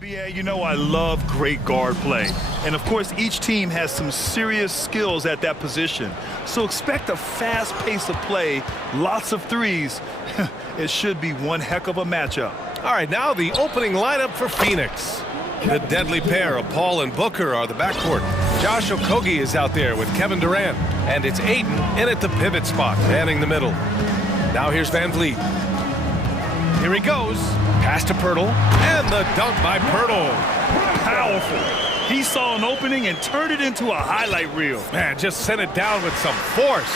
BA, you know I love great guard play. And of course, each team has some serious skills at that position. So expect a fast pace of play, lots of threes. It should be one heck of a matchup. All right, now the opening lineup for Phoenix. The deadly pair of Paul and Booker are the backcourt. Josh Okogie is out there with Kevin Durant. And it's Ayton in at the pivot spot, manning the middle. Now here's Van Vliet. Here he goes. Pass to Pirtle. And the dunk by Pirtle. Powerful. He saw an opening and turned it into a highlight reel. Man, just sent it down with some force.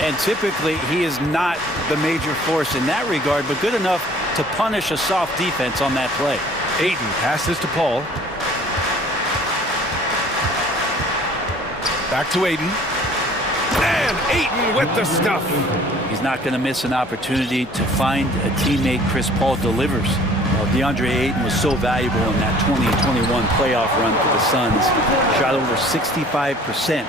And typically, he is not the major force in that regard, but good enough to punish a soft defense on that play. Ayton passes to Paul. Back to Ayton. And Ayton with the stuff. He's not going to miss an opportunity to find a teammate. Chris Paul delivers. Well, DeAndre Ayton was so valuable in that 2021 playoff run for the Suns. Shot over 65%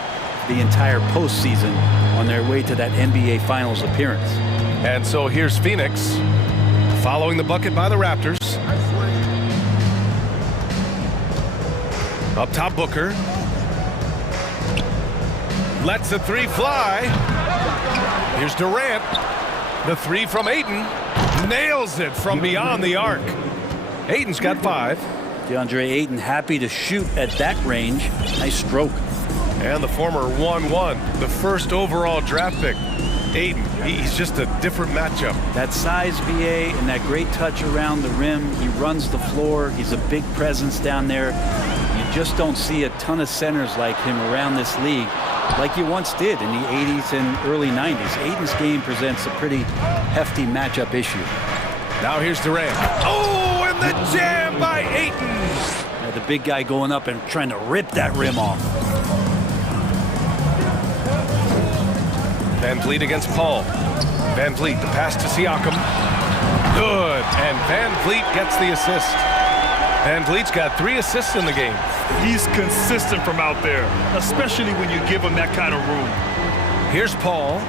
the entire postseason on their way to that NBA Finals appearance. And so here's Phoenix following the bucket by the Raptors. Up top, Booker. Lets the three fly. Here's Durant. The three from Ayton. Nails it from beyond the arc. Ayton's got 5. DeAndre Ayton happy to shoot at that range. Nice stroke. And the former 1-1, the first overall draft pick. Ayton, he's just a different matchup. That size, VA, and that great touch around the rim. He runs the floor. He's a big presence down there. You just don't see a ton of centers like him around this league like you once did in the 80s and early 90s. Ayton's game presents a pretty hefty matchup issue. Now here's Durant. Oh, and the jam by Ayton. Now the big guy going up and trying to rip that rim off. Van Vliet against Paul. Van Vliet, the pass to Siakam. Good, and Van Vliet gets the assist. Van Vliet's got 3 assists in the game. He's consistent from out there, especially when you give him that kind of room. Here's Paul.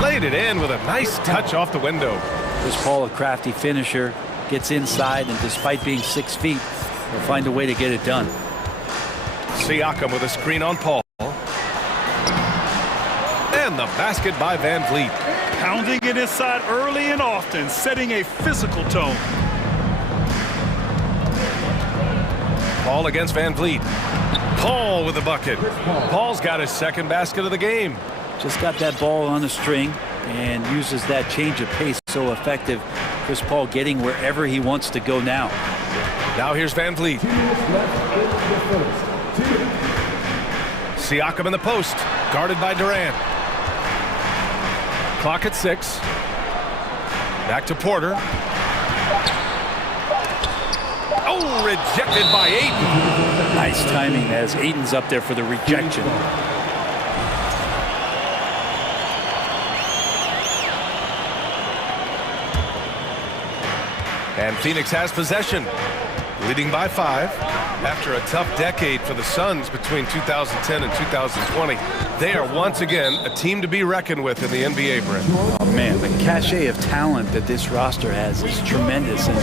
Played it in with a nice touch off the window. Chris Paul, a crafty finisher, gets inside, and despite being 6 feet, he'll find a way to get it done. Siakam with a screen on Paul. And the basket by Van Vliet. Pounding it inside early and often, setting a physical tone. Paul against Van Vliet. Paul with the bucket. Paul's got his second basket of the game. Just got that ball on a string and uses that change of pace so effective. Chris Paul getting wherever he wants to go now. Now here's Van Vliet. Siakam in the post, guarded by Durant. Clock at 6. Back to Porter. Oh, rejected by Ayton. Nice timing as Ayton's up there for the rejection. And Phoenix has possession, leading by 5. After a tough decade for the Suns between 2010 and 2020, they are once again a team to be reckoned with in the NBA, Brent. Oh, man, the cachet of talent that this roster has is tremendous. And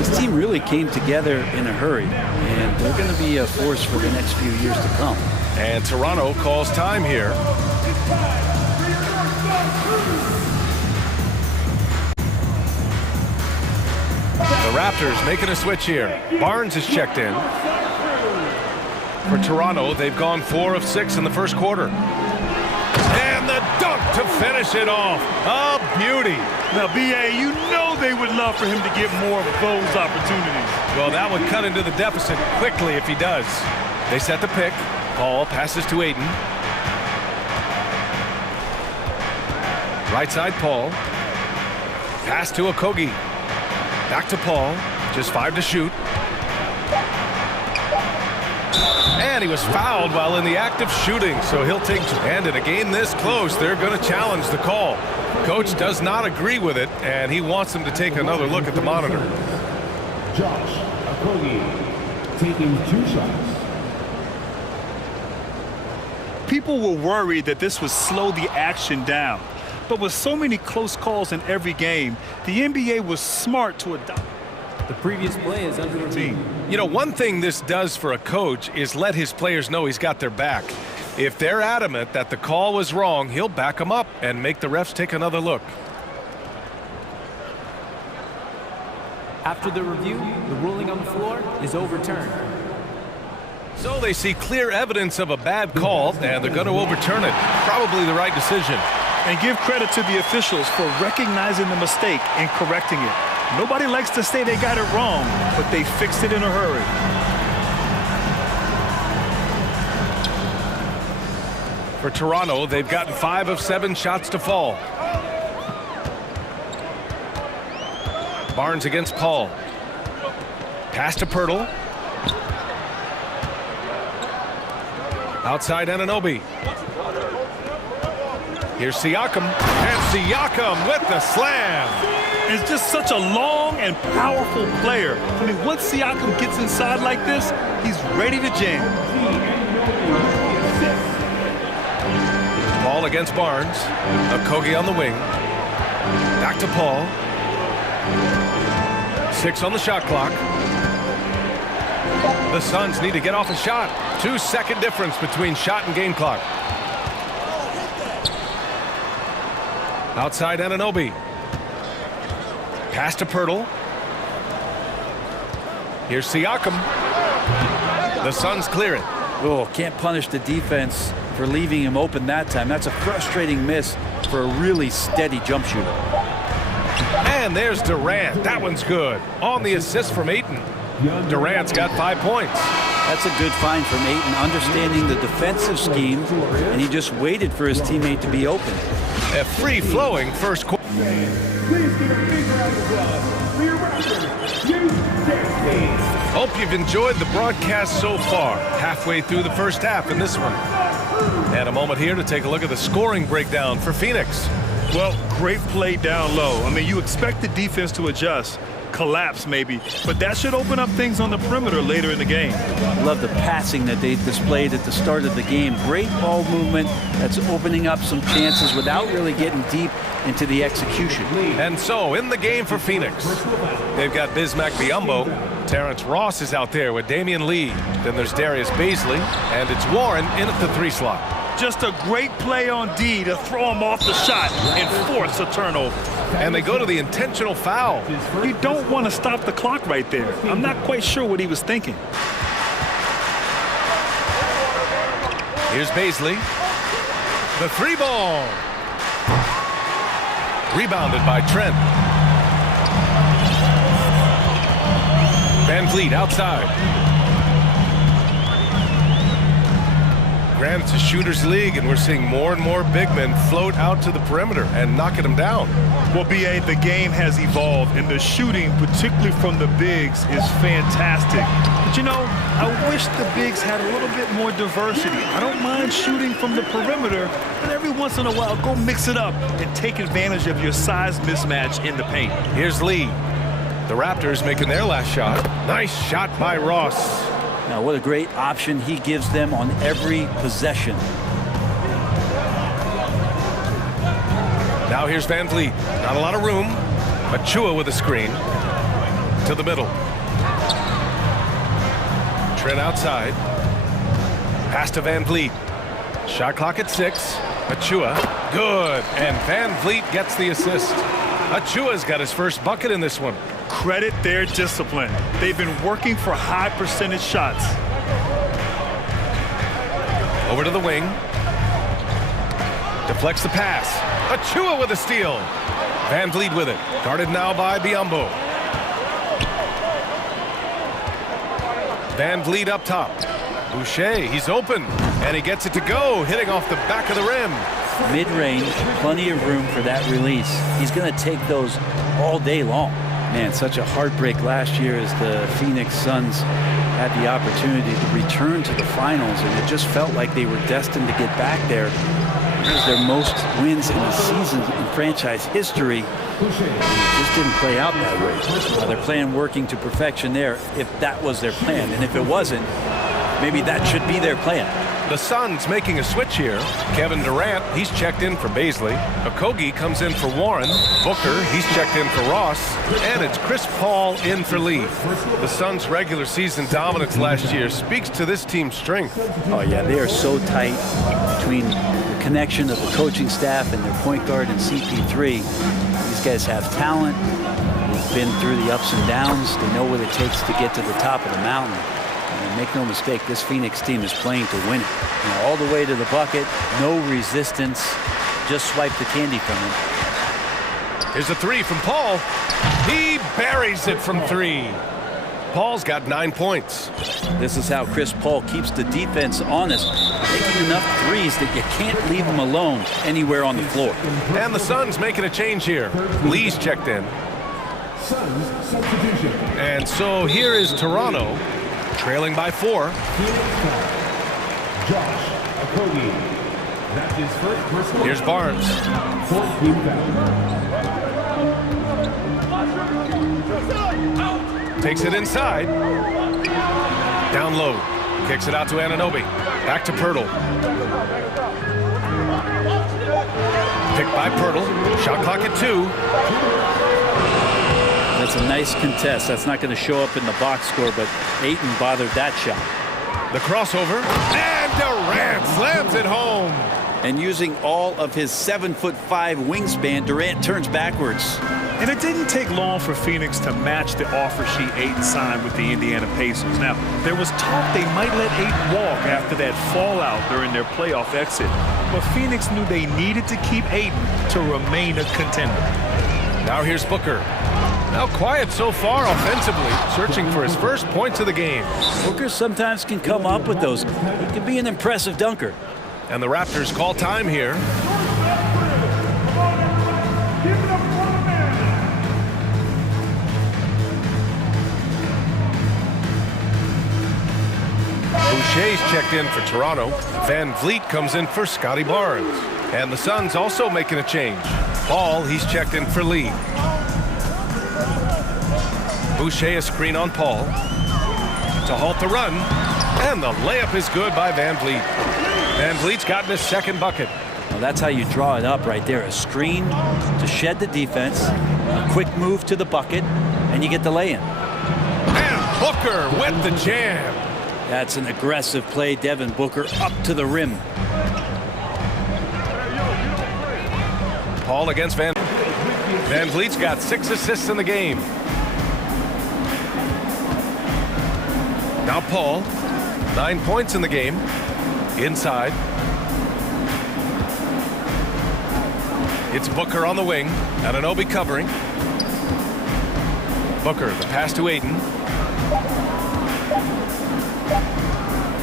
this team really came together in a hurry. And they're going to be a force for the next few years to come. And Toronto calls time here. The Raptors making a switch here. Barnes is checked in. For Toronto, they've gone 4 of 6 in the first quarter. And the dunk to finish it off. A beauty. Now, BA, you know they would love for him to get more of those opportunities. Well, that would cut into the deficit quickly if he does. They set the pick. Paul passes to Ayton. Right side, Paul. Pass to Okogie. Back to Paul. Just 5 to shoot. And he was fouled while in the act of shooting, so he'll take. And in a game this close, they're going to challenge the call. Coach does not agree with it, and he wants them to take another look at the monitor. Josh Okogie taking 2 shots. People were worried that this would slow the action down. But with so many close calls in every game, the NBA was smart to adopt. The previous play is under review. You know, one thing this does for a coach is let his players know he's got their back. If they're adamant that the call was wrong, he'll back them up and make the refs take another look. After the review, the ruling on the floor is overturned. So they see clear evidence of a bad call, and they're going to overturn it. Probably the right decision. And give credit to the officials for recognizing the mistake and correcting it. Nobody likes to say they got it wrong, but they fixed it in a hurry. For Toronto, they've gotten 5 of 7 shots to fall. Barnes against Paul. Pass to Pirtle. Outside Anunoby. Here's Siakam. And Siakam with the slam. It's just such a long and powerful player. I mean, once Siakam gets inside like this, he's ready to jam. Paul against Barnes. Okogie on the wing. Back to Paul. 6 on the shot clock. The Suns need to get off a shot. 2-second difference between shot and game clock. Outside Anunoby. Pass to Pirtle. Here's Siakam. The Suns clear it. Oh, can't punish the defense for leaving him open that time. That's a frustrating miss for a really steady jump shooter. And there's Durant. That one's good. On the assist from Ayton. Durant's got 5 points. That's a good find from Ayton, understanding the defensive scheme, and he just waited for his teammate to be open. A free-flowing first quarter. Please give a big round of applause for your referee, Hope you've enjoyed the broadcast so far. Halfway through the first half in this one. And a moment here to take a look at the scoring breakdown for Phoenix. Well, great play down low. I mean, you expect the defense to adjust, collapse maybe, but that should open up things on the perimeter later in the game. Love the passing that they displayed at the start of the game. Great ball movement that's opening up some chances without really getting deep into the execution. And so, in the game for Phoenix, they've got Bismack Biyombo. Terrence Ross is out there with Damian Lee. Then there's Darius Baisley, and it's Warren in at the 3 slot. Just a great play on D to throw him off the shot and force a turnover. And they go to the intentional foul. You don't want to stop the clock right there. I'm not quite sure what he was thinking. Here's Baisley. The 3 ball. Rebounded by Trent. Van Vliet outside. Granted, it's a shooter's league, and we're seeing more and more big men float out to the perimeter and knocking them down. Well, B.A., the game has evolved, and the shooting, particularly from the bigs, is fantastic. But, you know, I wish the bigs had a little bit more diversity. I don't mind shooting from the perimeter, but every once in a while, go mix it up and take advantage of your size mismatch in the paint. Here's Lee. The Raptors making their last shot. Nice shot by Ross. Now, what a great option he gives them on every possession. Now here's Van Vliet. Not a lot of room. Achua with a screen. To the middle. Trent outside. Pass to Van Vliet. Shot clock at 6. Achua. Good. And Van Vliet gets the assist. Achua's got his first bucket in this one. Credit their discipline. They've been working for high percentage shots. Over to the wing. Deflects the pass. Achua with a steal. Van Vliet with it. Guarded now by Biyombo. Van Vliet up top. Boucher, he's open. And he gets it to go, hitting off the back of the rim. Mid-range, plenty of room for that release. He's going to take those all day long. Man, such a heartbreak last year as the Phoenix Suns had the opportunity to return to the finals, and it just felt like they were destined to get back there. It was their most wins in a season in franchise history. It just didn't play out that way. Their plan working to perfection there, if that was their plan. And if it wasn't, maybe that should be their plan. The Suns making a switch here. Kevin Durant, he's checked in for Baisley. Okogie comes in for Warren. Booker, he's checked in for Ross. And it's Chris Paul in for Lee. The Suns' regular season dominance last year speaks to this team's strength. Oh, yeah, they are so tight between the connection of the coaching staff and their point guard and CP3. These guys have talent. They've been through the ups and downs. They know what it takes to get to the top of the mountain. And make no mistake, this Phoenix team is playing to win it. You know, all the way to the bucket, no resistance. Just swipe the candy from him. Here's a three from Paul. He buries it from three. Paul's got 9 points. This is how Chris Paul keeps the defense honest, making enough threes that you can't leave them alone anywhere on the floor. And the Suns making a change here. Lee's checked in. Suns substitution. And so here is Toronto, trailing by 4. Josh Okogie. That's his first personal. Here's Barnes. 14 foul. Takes it inside. Down low. Kicks it out to Anunoby. Back to Pirtle. Picked by Pirtle. Shot clock at 2. That's a nice contest. That's not going to show up in the box score, but Ayton bothered that shot. The crossover. And Durant slams it home. And using all of his 7'5" wingspan, Durant turns backwards. And it didn't take long for Phoenix to match the offer sheet Ayton signed with the Indiana Pacers. Now, there was talk they might let Ayton walk after that fallout during their playoff exit. But Phoenix knew they needed to keep Ayton to remain a contender. Now here's Booker. Now quiet so far offensively, searching for his first points of the game. Booker sometimes can come up with those. He can be an impressive dunker. And the Raptors call time here. Boucher's checked in for Toronto. Van Vliet comes in for Scotty Barnes. And the Suns also making a change. Paul, he's checked in for Lee. Boucher a screen on Paul. To halt the run. And the layup is good by Van Vliet. Van Vliet's gotten his second bucket. Well, that's how you draw it up right there. A screen to shed the defense, a quick move to the bucket, and you get the lay-in. And Booker with the jam. That's an aggressive play. Devin Booker up to the rim. Paul against Van Vliet's got 6 assists in the game. Now Paul, 9 points in the game. Inside. It's Booker on the wing. Anunoby covering. Booker, the pass to Ayton.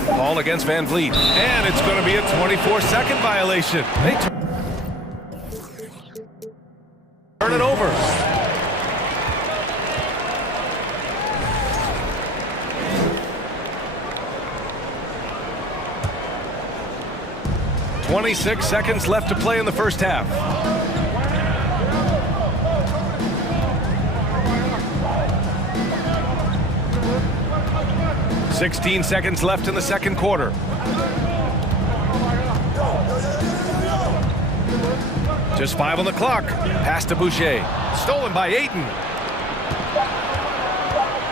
Paul against Van Vliet. And it's going to be a 24-second violation. They turn it over. "26 seconds left to play in the first half. "16 seconds left in the second quarter. Just 5 on the clock. Pass to Boucher. Stolen by Ayton.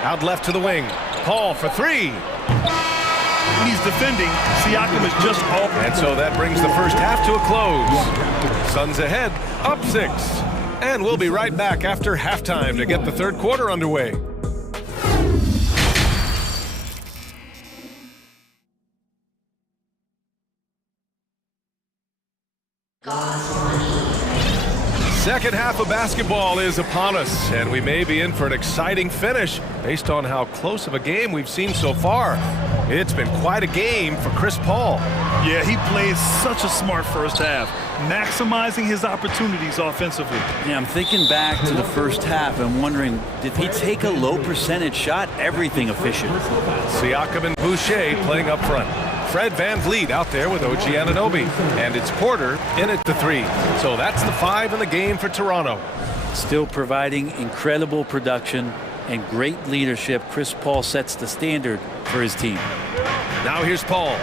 Out left to the wing. Paul for 3. When he's defending, Siakam is just off. And so that brings the first half to a close. Suns ahead, up 6. And we'll be right back after halftime to get the third quarter underway. Second half of basketball is upon us, and we may be in for an exciting finish based on how close of a game we've seen so far. It's been quite a game for Chris Paul. Yeah, he played such a smart first half, maximizing his opportunities offensively. Yeah, I'm thinking back to the first half and wondering, did he take a low percentage shot? Everything efficient. Siakam and Boucher playing up front. Fred Van Vliet out there with OG Anunoby. And it's Porter in at the 3. So that's the 5 in the game for Toronto. Still providing incredible production and great leadership. Chris Paul sets the standard for his team. Now here's Paul.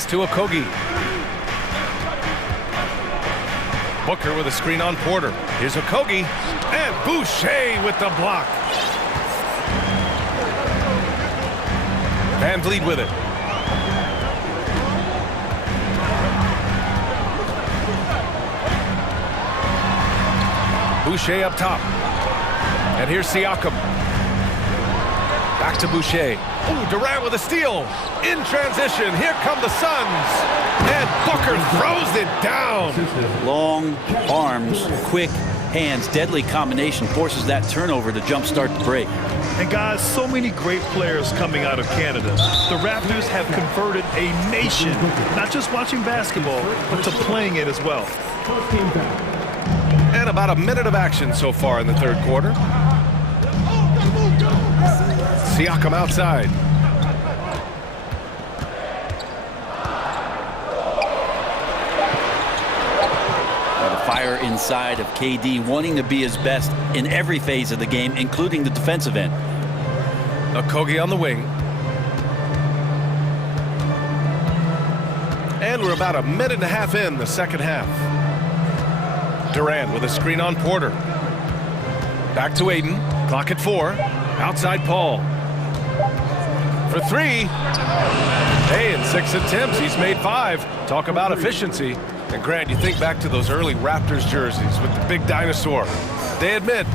Pass to Okogie. Booker with a screen on Porter. Here's Okogie. And Boucher with the block. Van Vliet with it. Boucher up top. And here's Siakam. Back to Boucher. Ooh, Durant with a steal. In transition, here come the Suns. And Booker throws it down. Long arms, quick hands, deadly combination forces that turnover to jumpstart the break. And guys, so many great players coming out of Canada. The Raptors have converted a nation, not just watching basketball, but to playing it as well. And about a minute of action so far in the third quarter. Siakam outside. The fire inside of KD, wanting to be his best in every phase of the game, including the defensive end. Okogie on the wing. And we're about a minute and a half in the second half. Durant with a screen on Porter. Back to Aiden. Clock at 4. Outside Paul. For 3. Hey, in 6 attempts, he's made 5. Talk about efficiency. And Grant, you think back to those early Raptors jerseys with the big dinosaur. They admit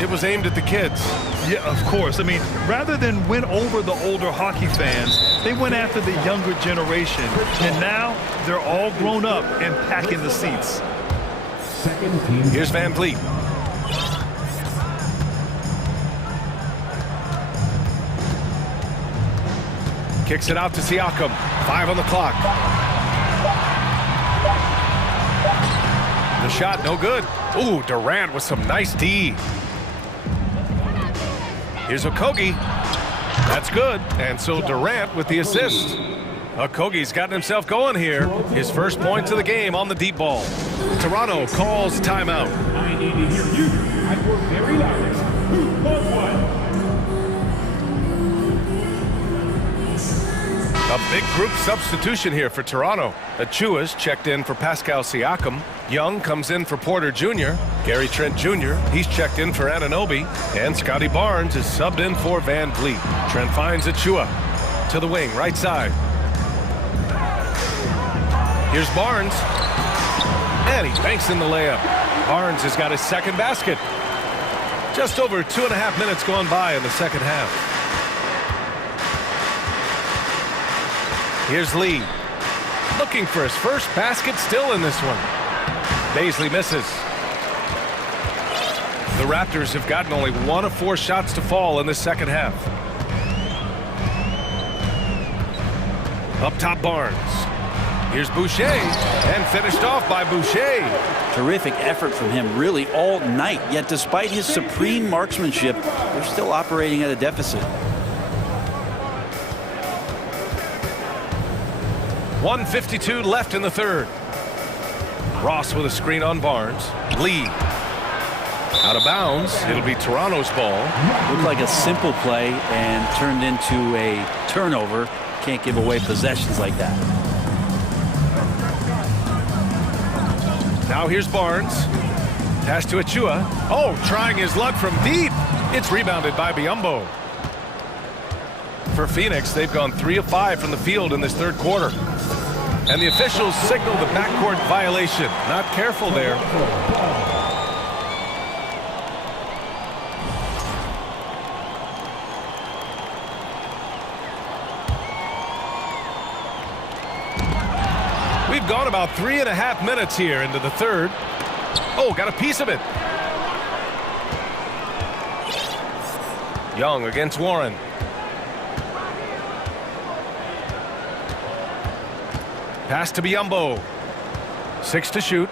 it was aimed at the kids. Yeah, of course. I mean, rather than win over the older hockey fans, they went after the younger generation. And now they're all grown up and packing the seats. Here's Van Vliet. Kicks it out to Siakam. 5 on the clock. The shot, no good. Ooh, Durant with some nice D. Here's Okogie. That's good. And so Durant with the assist. Okogie's gotten himself going here. His first points of the game on the deep ball. Toronto calls timeout. I need to hear you at your very loudest. Who wants one? A big group substitution here for Toronto. Achua's checked in for Pascal Siakam. Young comes in for Porter Jr. Gary Trent Jr. He's checked in for Anunoby. And Scotty Barnes is subbed in for Van Vliet. Trent finds Achua to the wing, right side. Here's Barnes. And he banks in the layup. Barnes has got his second basket. Just over 2.5 minutes gone by in the second half. Here's Lee. Looking for his first basket still in this one. Baisley misses. The Raptors have gotten only 1 of 4 shots to fall in the second half. Up top Barnes. Here's Boucher, and finished off by Boucher. Terrific effort from him really all night, yet despite his supreme marksmanship, they're still operating at a deficit. 1:52 left in the third. Ross with a screen on Barnes. Lee. Out of bounds. It'll be Toronto's ball. Looked like a simple play and turned into a turnover. Can't give away possessions like that. Now here's Barnes. Pass to Achua. Oh, trying his luck from deep. It's rebounded by Biyombo. For Phoenix, they've gone 3 of 5 from the field in this third quarter. And the officials signal the backcourt violation. Not careful there. We've gone about 3.5 minutes here into the third. Oh, got a piece of it. Young against Warren. Pass to Biyombo. 6 to shoot.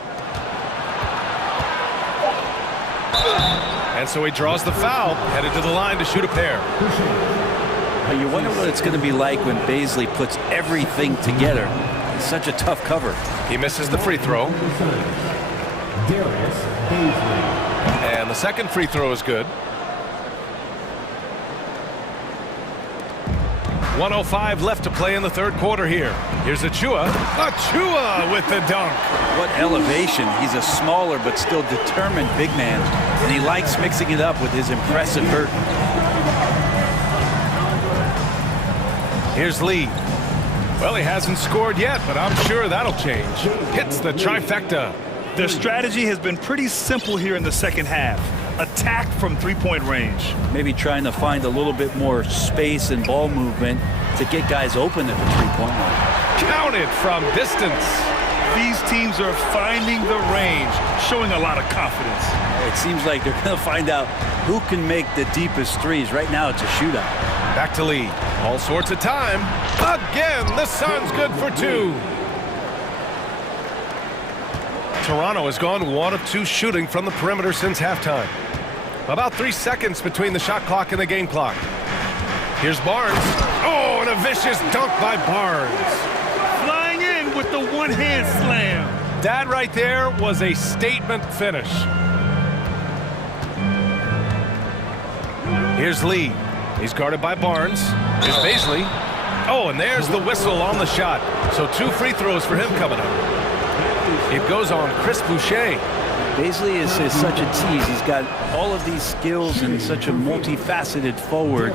And so he draws the foul, headed to the line to shoot a pair. You wonder what it's going to be like when Baisley puts everything together. It's such a tough cover. He misses the free throw. And the second free throw is good. 1:05 left to play in the third quarter here. Here's Achua. Achua with the dunk. What elevation. He's a smaller but still determined big man, and he likes mixing it up with his impressive vert. Here's Lee. Well, he hasn't scored yet, but I'm sure that'll change. Hits the trifecta. Their strategy has been pretty simple here in the second half. Attack from three-point range. Maybe trying to find a little bit more space and ball movement to get guys open at the three-point line. Counted from distance. These teams are finding the range, showing a lot of confidence. It seems like they're going to find out who can make the deepest threes. Right now, it's a shootout. Back to Lee. All sorts of time. Again, the Suns good for two. Toronto has gone 1 of 2 shooting from the perimeter since halftime. About 3 seconds between the shot clock and the game clock. Here's Barnes. Oh, and a vicious dunk by Barnes. Flying in with the one-hand slam. That right there was a statement finish. Here's Lee. He's guarded by Barnes. Here's Baisley. Oh, and there's the whistle on the shot. So 2 free throws for him coming up. It goes on Chris Boucher. Baisley is such a tease. He's got all of these skills and such a multifaceted forward.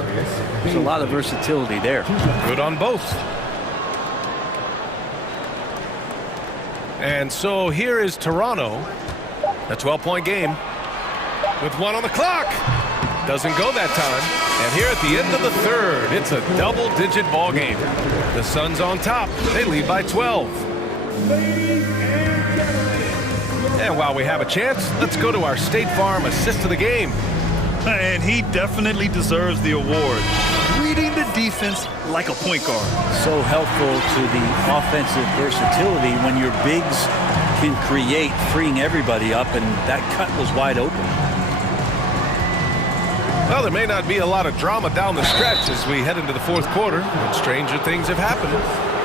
There's a lot of versatility there. Good on both. And so here is Toronto. A 12-point game with 1 on the clock. Doesn't go that time. And here at the end of the third, it's a double-digit ball game. The Suns on top. They lead by 12. And while we have a chance, let's go to our State Farm assist of the game. And he definitely deserves the award. Reading the defense like a point guard. So helpful to the offensive versatility when your bigs can create, freeing everybody up, and that cut was wide open. Well, there may not be a lot of drama down the stretch as we head into the fourth quarter, but stranger things have happened.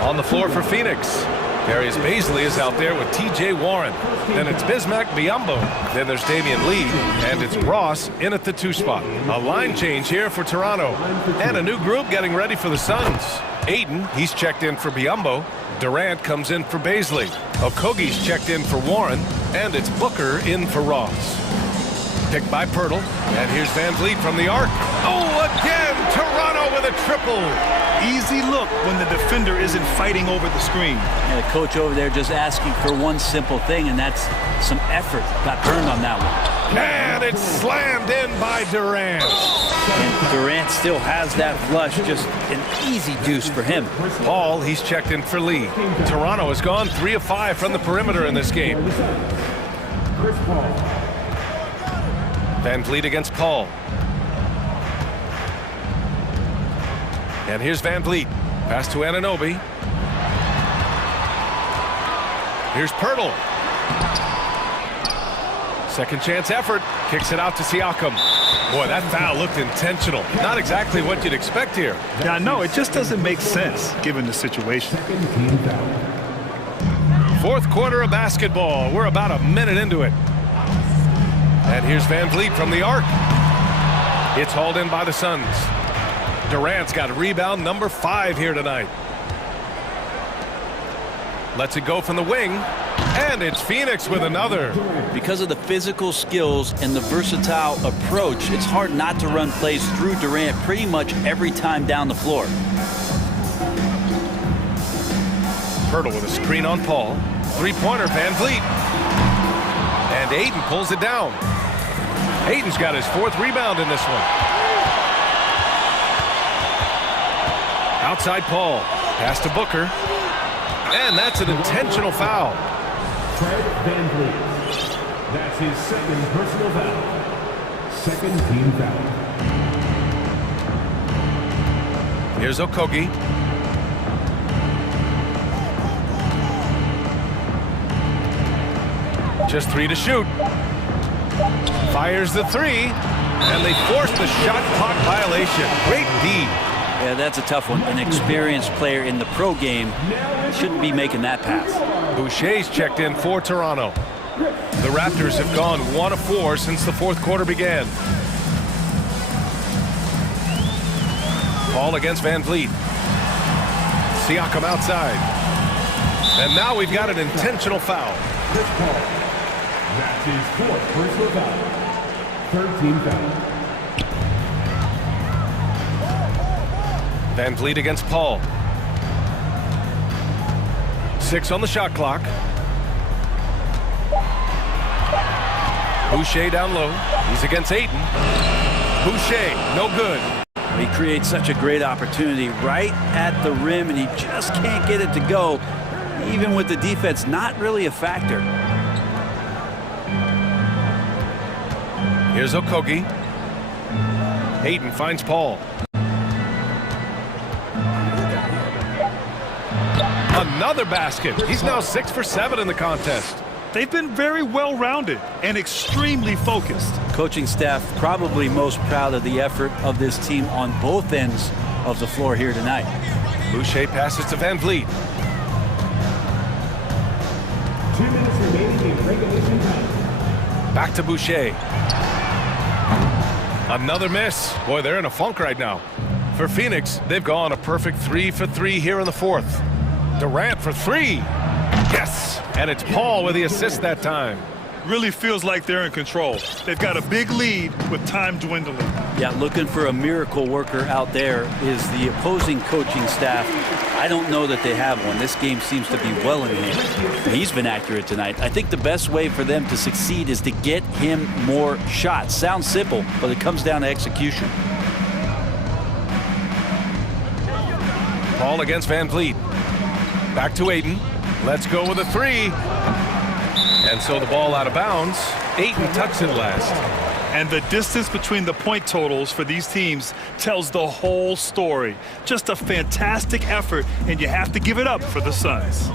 On the floor for Phoenix, Darius Baisley is out there with T.J. Warren. Then it's Bismack Biyombo. Then there's Damian Lee. And it's Ross in at the 2 spot. A line change here for Toronto. And a new group getting ready for the Suns. Ayton, he's checked in for Biyombo. Durant comes in for Baisley. Okogie's checked in for Warren. And it's Booker in for Ross. Picked by Pirtle. And here's Van Vliet from the arc. Oh, again! Toronto with a triple. Easy look when the defender isn't fighting over the screen. And the coach over there just asking for one simple thing, and that's some effort. Got burned on that one. And it's slammed in by Durant. And Durant still has that flush, just an easy deuce for him. Paul, he's checked in for Lee. Toronto has gone 3 of 5 from the perimeter in this game. Van Vliet against Paul. And here's Van Vliet. Pass to Anunoby. Here's Pirtle. Second chance effort. Kicks it out to Siakam. Boy, that foul looked intentional. Not exactly what you'd expect here. Yeah, I know. It just doesn't make sense given the situation. Fourth quarter of basketball. We're about a minute into it. And here's Van Vliet from the arc. It's hauled in by the Suns. Durant's got rebound number 5 here tonight. Lets it go from the wing. And it's Phoenix with another. Because of the physical skills and the versatile approach, it's hard not to run plays through Durant pretty much every time down the floor. Pirtle with a screen on Paul. 3-pointer, Van Vliet. And Ayton pulls it down. Ayton's got his 4th rebound in this one. Outside Paul. Pass to Booker. And that's an intentional foul. Fred Van Vliet. That's his 2nd personal foul. 2nd team foul. Here's Okogie. Just 3 to shoot. Fires the 3. And they force the shot clock violation. Great D. Yeah, that's a tough one. An experienced player in the pro game shouldn't be making that pass. Boucher's checked in for Toronto. The Raptors have gone 1 of 4 since the fourth quarter began. Paul against Van Vliet. Siakam outside. And now we've got an intentional foul. Chris Paul. That's his fourth personal foul. 13 foul. Van Vliet against Paul. 6 on the shot clock. Boucher down low. He's against Ayton. Boucher, no good. He creates such a great opportunity right at the rim, and he just can't get it to go, even with the defense not really a factor. Here's Okogie. Ayton finds Paul. Another basket. He's now 6 for 7 in the contest. They've been very well-rounded and extremely focused. Coaching staff probably most proud of the effort of this team on both ends of the floor here tonight. Boucher passes to Van Vliet. 2 minutes remaining in regulation time. Back to Boucher. Another miss. Boy, they're in a funk right now. For Phoenix, they've gone a perfect 3 for 3 here in the fourth. Durant for 3. Yes, and it's Paul with the assist that time. Really feels like they're in control. They've got a big lead with time dwindling. Yeah, looking for a miracle worker out there is the opposing coaching staff. I don't know that they have one. This game seems to be well in hand. He's been accurate tonight. I think the best way for them to succeed is to get him more shots. Sounds simple, but it comes down to execution. Paul against Van Vliet. Back to Ayton. Let's go with a 3. And so the ball out of bounds. Ayton tucks it last. And the distance between the point totals for these teams tells the whole story. Just a fantastic effort, and you have to give it up for the Suns.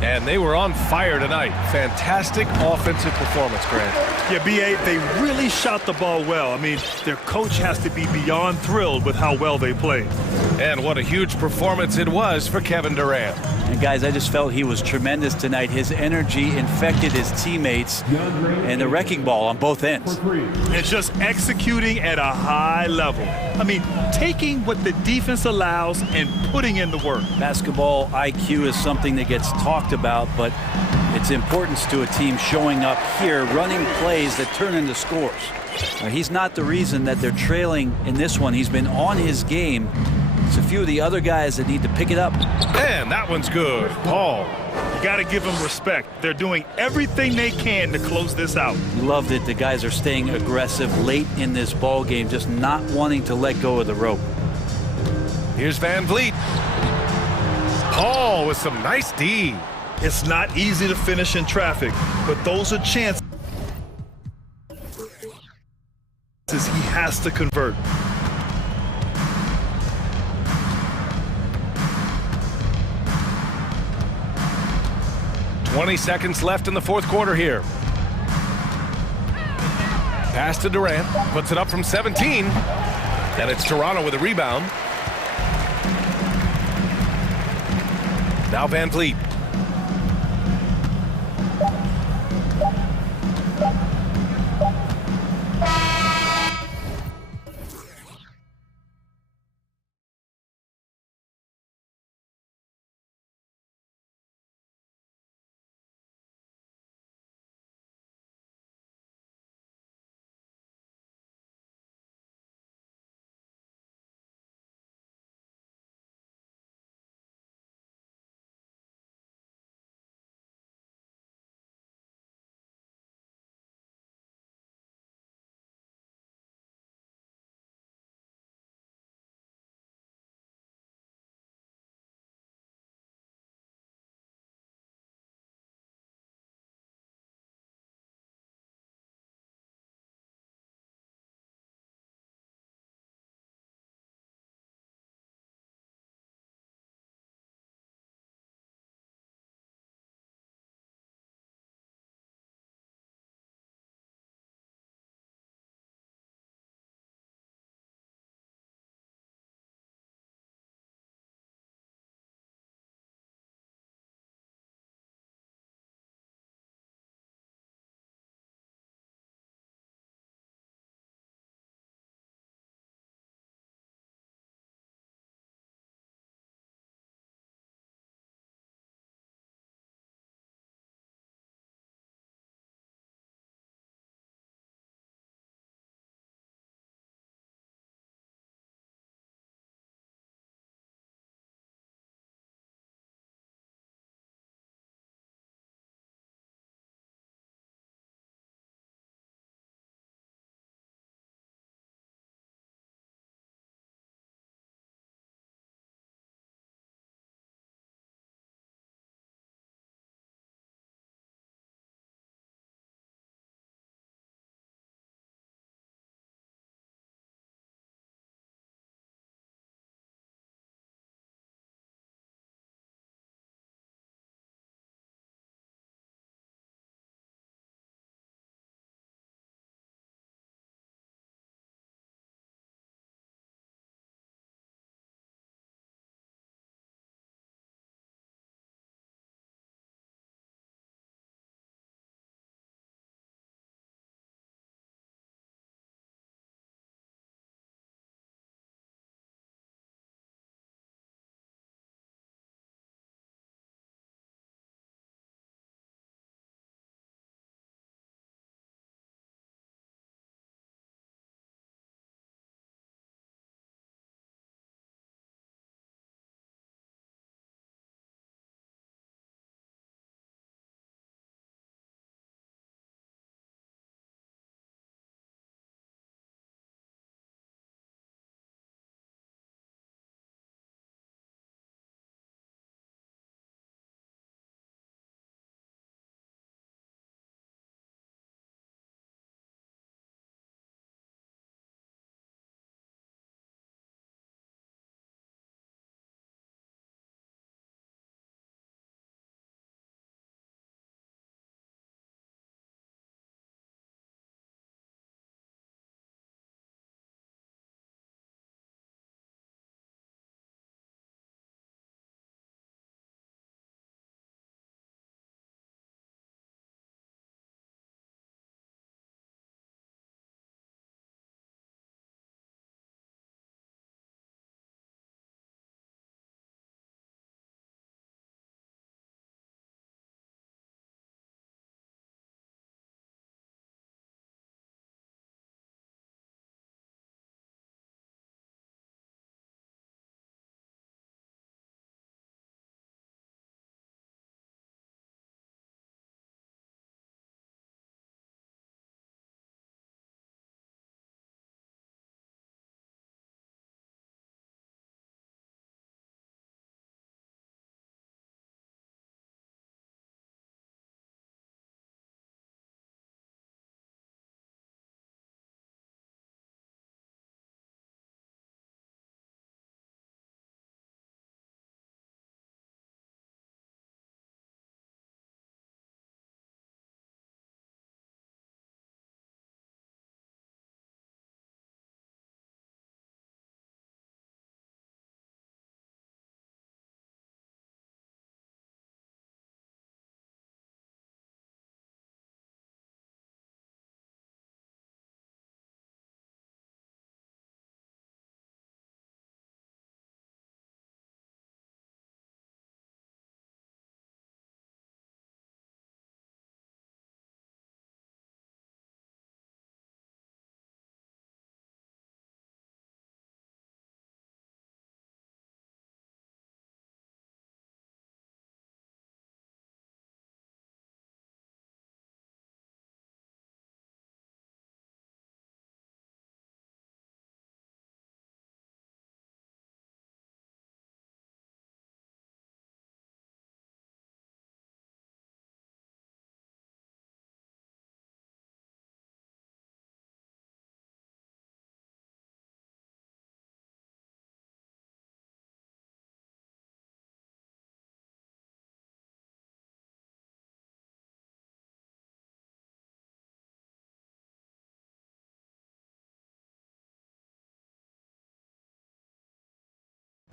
And they were on fire tonight. Fantastic offensive performance, Grant. Yeah, B.A., they really shot the ball well. I mean, their coach has to be beyond thrilled with how well they played. And what a huge performance it was for Kevin Durant. And guys, I just felt he was tremendous tonight. His energy infected his teammates, and the wrecking ball on both ends. And just executing at a high level. I mean, taking what the defense allows and putting in the work. Basketball IQ is something that gets talked about, but its importance to a team showing up here, running plays that turn into scores. He's not the reason that they're trailing in this one. He's been on his game. It's a few of the other guys that need to pick it up. And that one's good. Paul. You got to give them respect. They're doing everything they can to close this out. Loved it. The guys are staying aggressive late in this ball game, just not wanting to let go of the rope. Here's Van Vliet. Paul with some nice D. It's not easy to finish in traffic, but those are chances he has to convert. "20 seconds left in the fourth quarter here. Pass to Durant, puts it up from 17, and it's Toronto with a rebound. Now Van Vliet.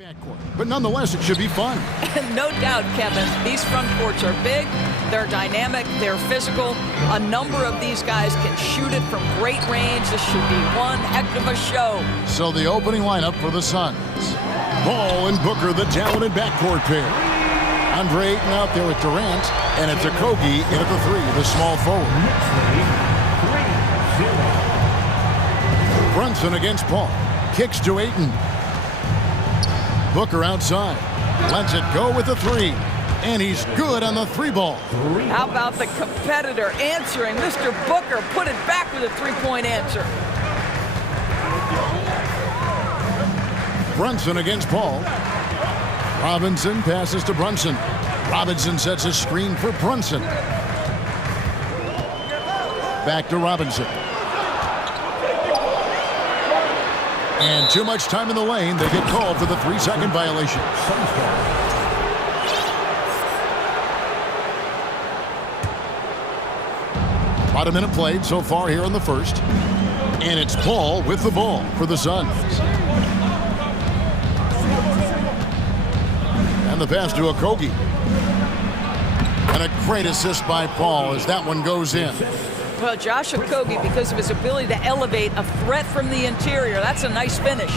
Backcourt. But nonetheless, it should be fun. No doubt, Kevin. These front courts are big, they're dynamic, they're physical. A number of these guys can shoot it from great range. This should be one heck of a show. So the opening lineup for the Suns. Ball and Booker, the talented backcourt pair. Andre Ayton out there with Durant, and it's Okogie in at the three, the small forward. Brunson against Paul. Kicks to Ayton. Booker outside. Lets it go with the three. And he's good on the three ball. How about the competitor answering? Mr. Booker put it back with a three-point answer. Brunson against Paul. Robinson passes to Brunson. Robinson sets a screen for Brunson. Back to Robinson. And too much time in the lane. They get called for the 3-second violation. About a minute played so far here in the first. And it's Paul with the ball for the Suns. And the pass to Okogie. And a great assist by Paul as that one goes in. Well, Josh Okogie, because of his ability to elevate a threat from the interior, that's a nice finish.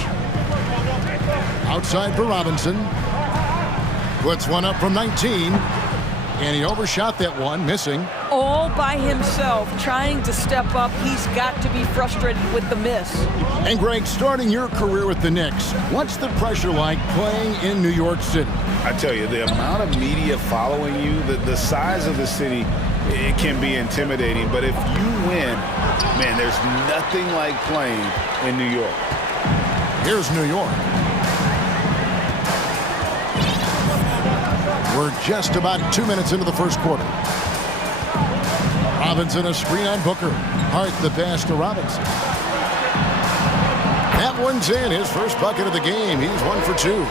Outside for Robinson. Puts one up from 19. And he overshot that one, missing. All by himself, trying to step up. He's got to be frustrated with the miss. And Greg, starting your career with the Knicks, what's the pressure like playing in New York City? I tell you, the amount of media following you, the size of the city, it can be intimidating. But if you win, man, there's nothing like playing in New York. Here's New York. We're just about 2 minutes into the first quarter. Robinson, a screen on Booker. Hart, the pass to Robinson. That one's in. His first bucket of the game. He's 1 for 2.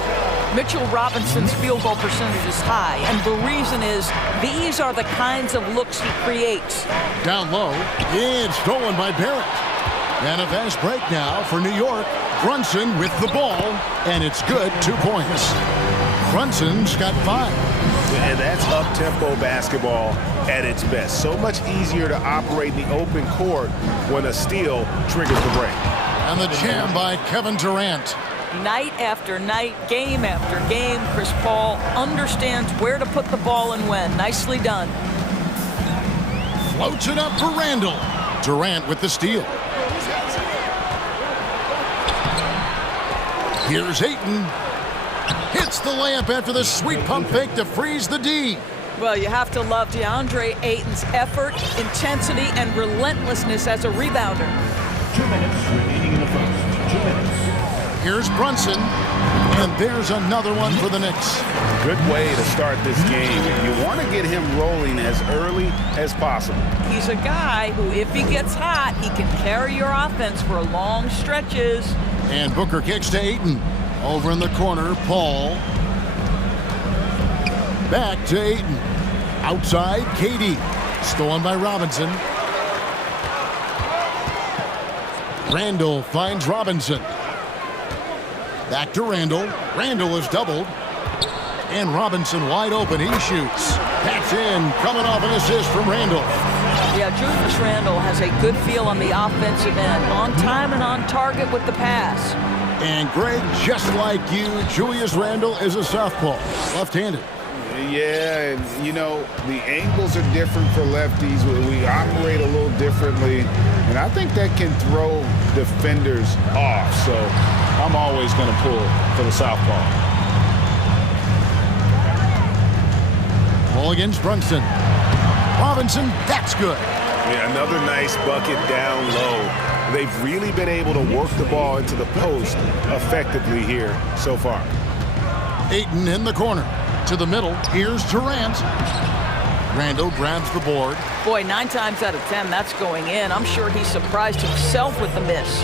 Mitchell Robinson's field goal percentage is high, and the reason is these are the kinds of looks he creates. Down low, and stolen by Barrett. And a fast break now for New York. Brunson with the ball, and it's good, 2 points. Brunson's got 5. And that's up-tempo basketball at its best. So much easier to operate the open court when a steal triggers the break. And the jam by Kevin Durant. Night after night, game after game, Chris Paul understands where to put the ball and when. Nicely done. Floats it up for Randall. Durant with the steal. Here's Ayton. Hits the layup after the sweet pump fake to freeze the D. Well, you have to love DeAndre Ayton's effort, intensity, and relentlessness as a rebounder. 2 minutes remaining in the first. 2 minutes. Here's Brunson, and there's another one for the Knicks. Good way to start this game. You want to get him rolling as early as possible. He's a guy who, if he gets hot, he can carry your offense for long stretches. And Booker kicks to Ayton. Over in the corner, Paul. Back to Ayton. Outside, KD. Stolen by Robinson. Randall finds Robinson. Back to Randall. Randall is doubled. And Robinson wide open. He shoots. That's in. Coming off an assist from Randall. Yeah, Julius Randall has a good feel on the offensive end. On time and on target with the pass. And Greg, just like you, Julius Randall is a southpaw. Left-handed. Yeah, and you know, the angles are different for lefties. We operate a little differently. And I think that can throw defenders off. So I'm always going to pull for the southpaw. Ball against Brunson. Robinson, that's good. Yeah, another nice bucket down low. They've really been able to work the ball into the post effectively here so far. Ayton in the corner. To the middle. Here's Durant. Randall grabs the board. Boy, 9 times out of 10, that's going in. I'm sure he surprised himself with the miss.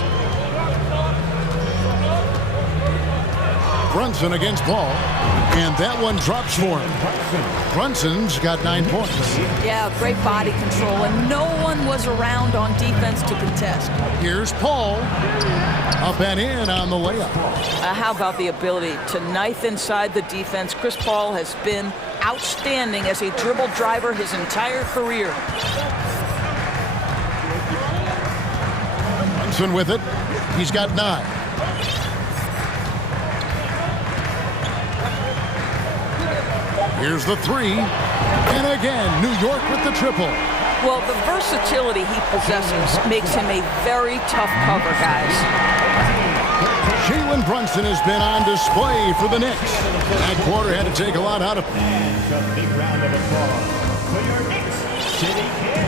Brunson against Paul. And that one drops for him. Brunson's got 9 points. Yeah, great body control, and no one was around on defense to contest. Here's Paul. Up and in on the layup. How about the ability to knife inside the defense? Chris Paul has been outstanding as a dribble driver his entire career. Brunson with it. He's got 9. Here's the 3. And again, New York with the triple. Well, the versatility he possesses makes him a very tough cover, guys. Jalen Brunson has been on display for the Knicks. That quarter had to take a lot out of him. A big round of applause for your Knicks City Kid.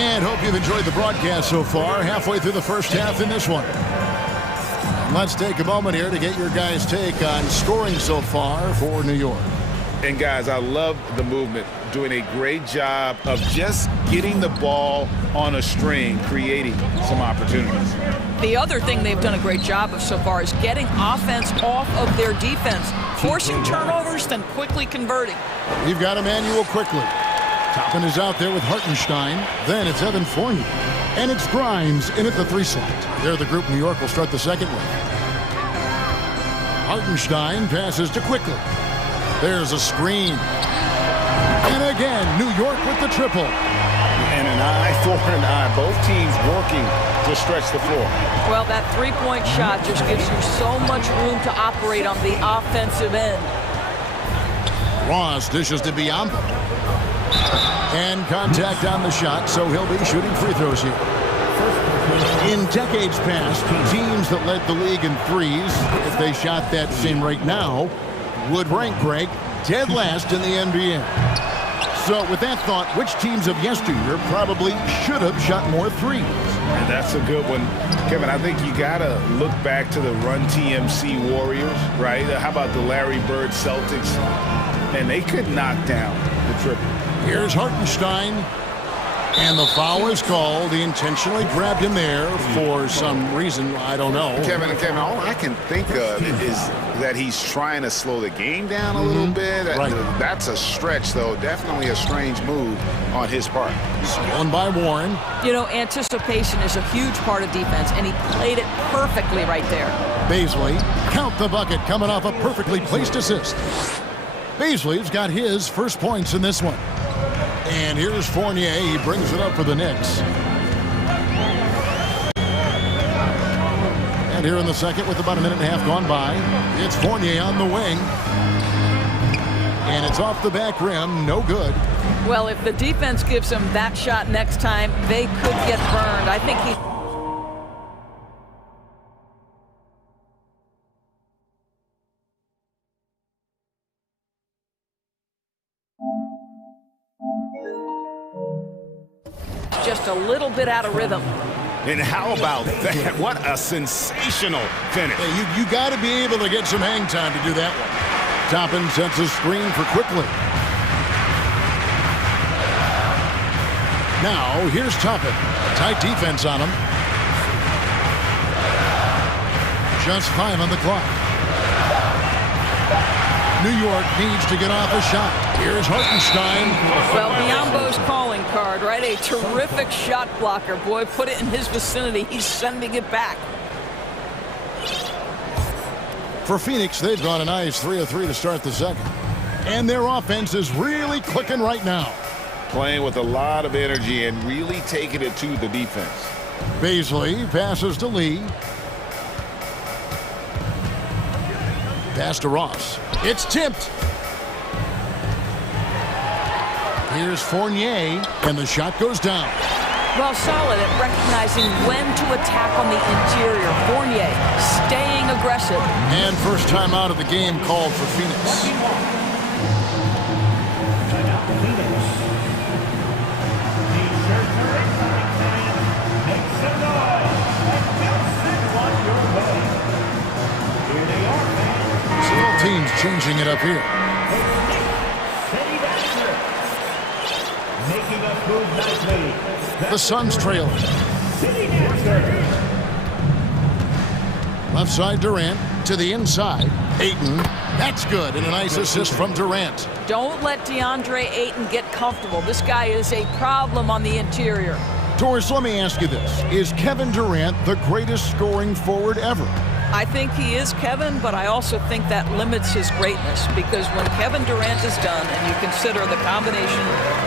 And hope you've enjoyed the broadcast so far. Halfway through the first half in this one. Let's take a moment here to get your guys' take on scoring so far for New York. And guys, I love the movement. Doing a great job of just getting the ball on a string, creating some opportunities. The other thing they've done a great job of so far is getting offense off of their defense, forcing turnovers, then quickly converting. You've got Emmanuel quickly. Toppin is out there with Hartenstein. Then it's Evan Fournier. And it's Grimes in at the 3 slot. They're the group New York will start the second with. Hartenstein passes to Quickly. There's a screen. And again, New York with the triple. And an eye for an eye. Both teams working to stretch the floor. Well, that three-point shot just gives you so much room to operate on the offensive end. Ross dishes to Biombo. And contact on the shot, so he'll be shooting free throws here. In decades past, teams that led the league in threes, if they shot that same rate now, would rank, Greg, dead last in the NBA. So with that thought, which teams of yesteryear probably should have shot more threes? And that's a good one. Kevin, I think you got to look back to the Run TMC Warriors, right? How about the Larry Bird Celtics? And they could knock down the triple. Here's Hartenstein. And the foul is called. He intentionally grabbed him there for some reason. I don't know. Kevin, all I can think of is that he's trying to slow the game down a little bit. Right. That's a stretch, though. Definitely a strange move on his part. Stolen by Warren. You know, anticipation is a huge part of defense, and he played it perfectly right there. Baisley, count the bucket, coming off a perfectly placed assist. Baisley's got his first points in this one. And here's Fournier. He brings it up for the Knicks. And here in the second, with about a minute and a half gone by, it's Fournier on the wing. And it's off the back rim. No good. Well, if the defense gives him that shot next time, they could get burned. I think he... just a little bit out of rhythm. And how about that? What a sensational finish. Hey, you got to be able to get some hang time to do that one. Toppin sets a screen for Quickly. Now, here's Toppin. Tight defense on him. Just 5 on the clock. New York needs to get off a shot. Here's Hartenstein. Well, Biombo's calling card, right? A terrific shot blocker. Boy, put it in his vicinity. He's sending it back. For Phoenix, they've got a nice 3 of 3 to start the second. And their offense is really clicking right now. Playing with a lot of energy and really taking it to the defense. Baisley passes to Lee. Pass to Ross. It's tipped. Here's Fournier, and the shot goes down. Well, solid at recognizing when to attack on the interior. Fournier staying aggressive. And first time out of the game called for Phoenix. Several teams changing it up here. The Suns trail. Left side Durant to the inside. Ayton. That's good. And a nice assist from Durant. Don't let DeAndre Ayton get comfortable. This guy is a problem on the interior. Doris, let me ask you this. Is Kevin Durant the greatest scoring forward ever? I think he is, Kevin, but I also think that limits his greatness, because when Kevin Durant is done and you consider the combination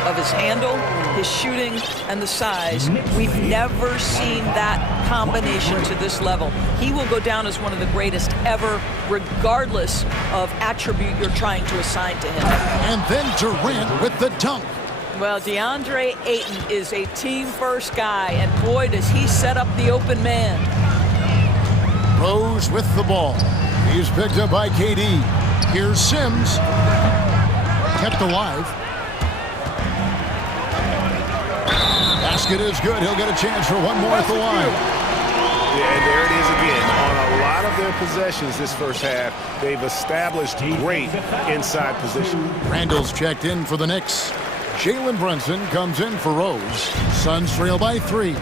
of his handle, his shooting, and the size, we've never seen that combination to this level. He will go down as one of the greatest ever, regardless of attribute you're trying to assign to him. And then Durant with the dunk. Well, DeAndre Ayton is a team-first guy, and boy, does he set up the open man. Rose with the ball. He's picked up by KD. Here's Sims. Kept alive. Basket is good. He'll get a chance for one more at the line. Yeah, and there it is again. On a lot of their possessions this first half, they've established great inside position. Randall's checked in for the Knicks. Jalen Brunson comes in for Rose. Suns trail by 3.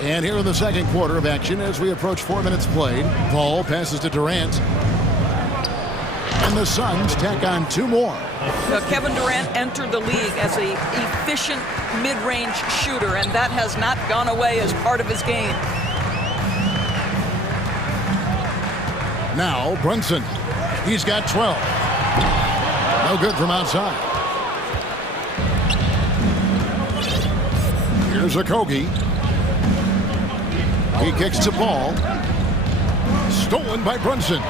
And here in the second quarter of action as we approach 4 minutes played. Ball passes to Durant. And the Suns tack on 2 more. Now, Kevin Durant entered the league as an efficient mid-range shooter, and that has not gone away as part of his game. Now Brunson. He's got 12. No good from outside. Here's Okogie. He kicks to Ball. Stolen by Brunson.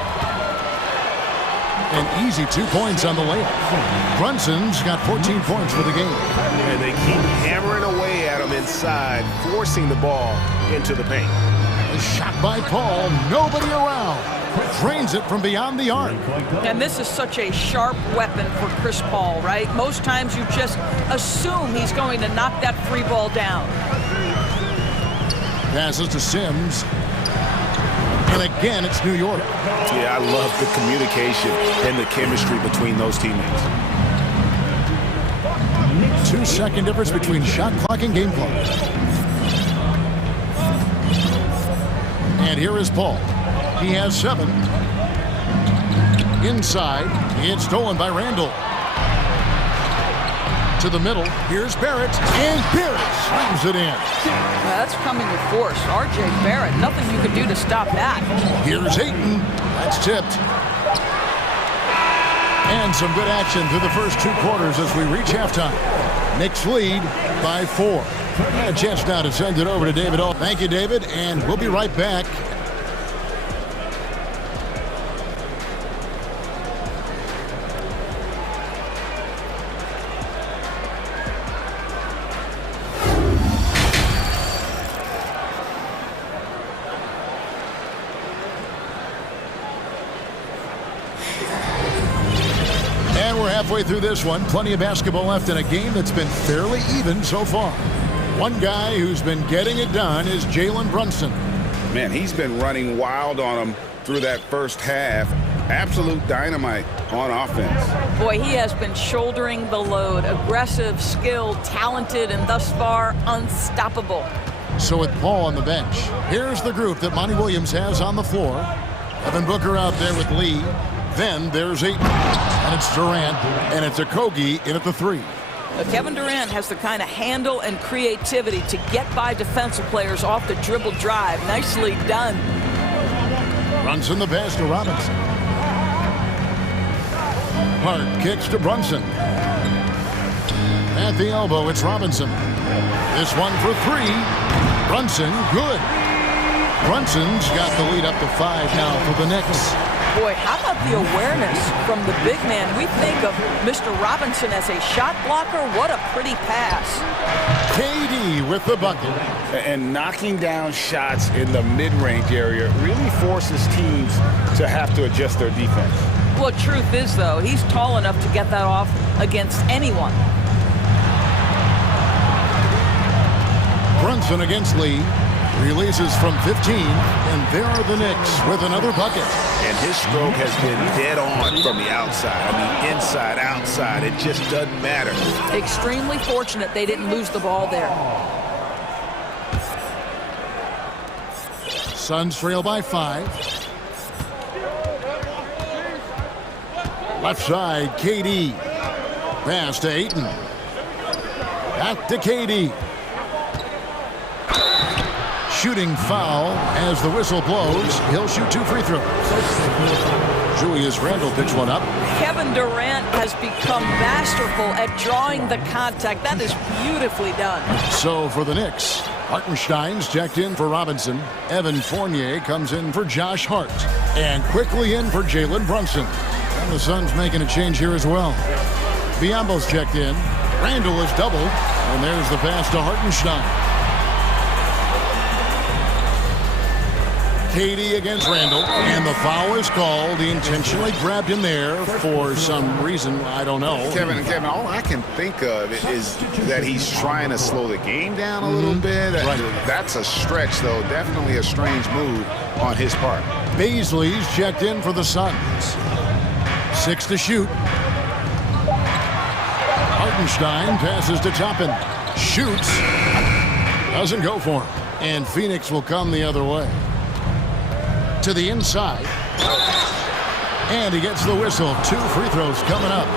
An easy 2 points on the layup. Brunson's got 14 points for the game. And they keep hammering away at him inside, forcing the ball into the paint. A shot by Paul. Nobody around. Drains it from beyond the arc. And this is such a sharp weapon for Chris Paul, right? Most times you just assume he's going to knock that free ball down. Passes to Sims. And again, it's New York. Yeah, I love the communication and the chemistry between those teammates. 2-second difference between shot clock and game clock. And here is Paul. He has 7. Inside. It's stolen by Randall. To the middle. Here's Barrett. And Barrett slams it in. That's coming with force. R.J. Barrett, nothing you can do to stop that. Here's Ayton. That's tipped. And some good action through the first 2 quarters as we reach halftime. Knicks lead by 4. And a chance now to send it over to David. Thank you, David, and we'll be right back. Halfway through this one, plenty of basketball left in a game that's been fairly even so far. One guy who's been getting it done is Jalen Brunson. Man, he's been running wild on him through that first half. Absolute dynamite on offense. Boy, he has been shouldering the load. Aggressive, skilled, talented, and thus far unstoppable. So with Paul on the bench, here's the group that Monty Williams has on the floor. Evan Booker out there with Lee. Then there's Ayton, and it's Durant, and it's Okogie in at the 3. Kevin Durant has the kind of handle and creativity to get by defensive players off the dribble drive. Nicely done. Brunson the pass to Robinson. Hart kicks to Brunson. At the elbow, it's Robinson. This one for 3. Brunson, good. Brunson's got the lead up to 5 now for the Knicks. Boy, how about the awareness from the big man? We think of Mr. Robinson as a shot blocker. What a pretty pass. KD with the bucket. And knocking down shots in the mid-range area really forces teams to have to adjust their defense. Well, truth is, though, he's tall enough to get that off against anyone. Brunson against Lee. Releases from 15, and there are the Knicks with another bucket. And his stroke has been dead on from the outside. I mean, inside, outside, it just doesn't matter. Extremely fortunate they didn't lose the ball there. Suns trail by 5. Left side, KD. Pass to Ayton. Back to KD. Shooting foul as the whistle blows. He'll shoot 2 free throws. Julius Randle picks one up. Kevin Durant has become masterful at drawing the contact. That is beautifully done. So for the Knicks, Hartenstein's checked in for Robinson. Evan Fournier comes in for Josh Hart. And quickly in for Jalen Brunson. And the Suns making a change here as well. Biombo's checked in. Randle is doubled. And there's the pass to Hartenstein. KD against Randle, and the foul is called. He intentionally grabbed him there for some reason. I don't know. Kevin, all I can think of is that he's trying to slow the game down a little bit. Right. That's a stretch, though. Definitely a strange move on his part. Baisley's checked in for the Suns. 6 to shoot. Hartenstein passes to Toppin. Shoots. Doesn't go for him. And Phoenix will come the other way. To the inside. And he gets the whistle. 2 free throws coming up.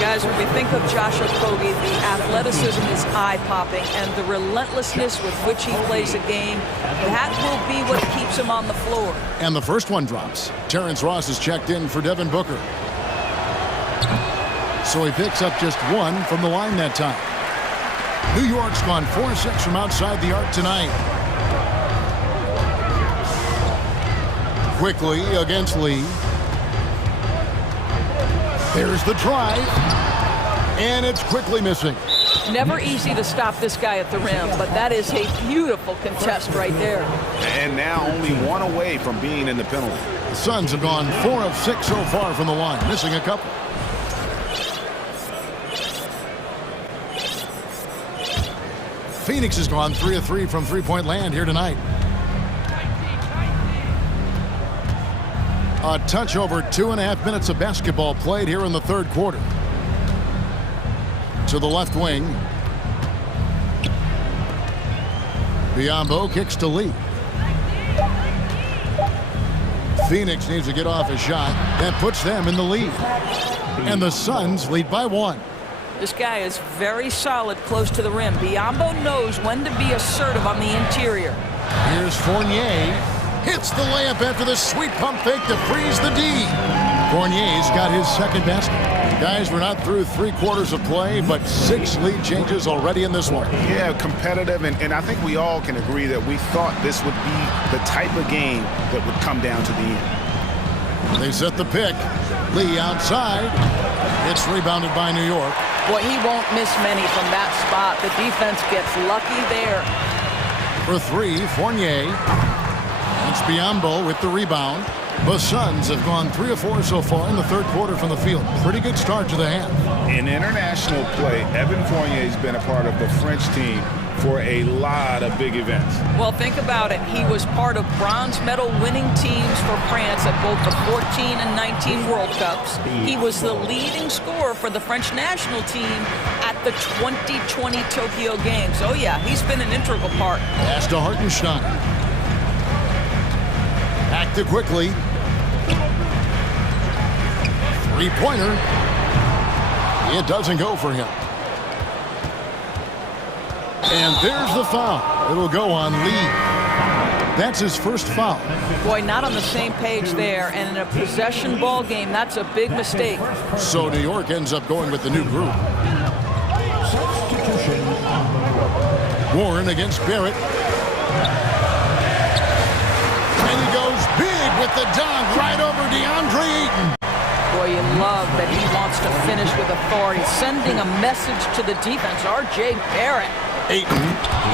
Guys, when we think of Josh Okogie, the athleticism is eye-popping, and the relentlessness with which he plays a game, that will be what keeps him on the floor. And the first one drops. Terrence Ross is checked in for Devin Booker. So he picks up just 1 from the line that time. New York's gone 4-6 from outside the arc tonight. Quickly against Lee. There's the drive. And it's quickly missing. Never easy to stop this guy at the rim, but that is a beautiful contest right there. And now only 1 away from being in the penalty. The Suns have gone 4 of 6 so far from the line, missing a couple. Phoenix has gone 3 of 3 from three-point land here tonight. A touch over 2.5 minutes of basketball played here in the third quarter. To the left wing. Biombo kicks to Lee. Phoenix needs to get off a shot. That puts them in the lead. And the Suns lead by 1. This guy is very solid close to the rim. Biombo knows when to be assertive on the interior. Here's Fournier. Hits the layup after the sweet pump fake to freeze the D. Fournier's got his second basket. Guys, we're not through 3 quarters of play, but 6 lead changes already in this one. Yeah, competitive, and I think we all can agree that we thought this would be the type of game that would come down to the end. They set the pick. Lee outside. It's rebounded by New York. Boy, he won't miss many from that spot. The defense gets lucky there. For 3, Fournier. It's Biombo with the rebound. The Suns have gone 3 of 4 so far in the third quarter from the field. Pretty good start to the half. In international play, Evan Fournier's been a part of the French team for a lot of big events. Well, think about it. He was part of bronze medal winning teams for France at both the 14 and 19 World Cups. He was the leading scorer for the French national team at the 2020 Tokyo Games. Oh yeah, he's been an integral part. Pass to Hartenstein. Back to quickly. 3-pointer. It doesn't go for him. And there's the foul. It'll go on Lee. That's his first foul. Boy, not on the same page there. And in a possession ball game, that's a big mistake. So New York ends up going with the new group. Warren against Barrett. And he goes big with the dunk right over DeAndre Ayton. Boy, you love that he wants to finish with authority, sending a message to the defense. R.J. Barrett. Ayton,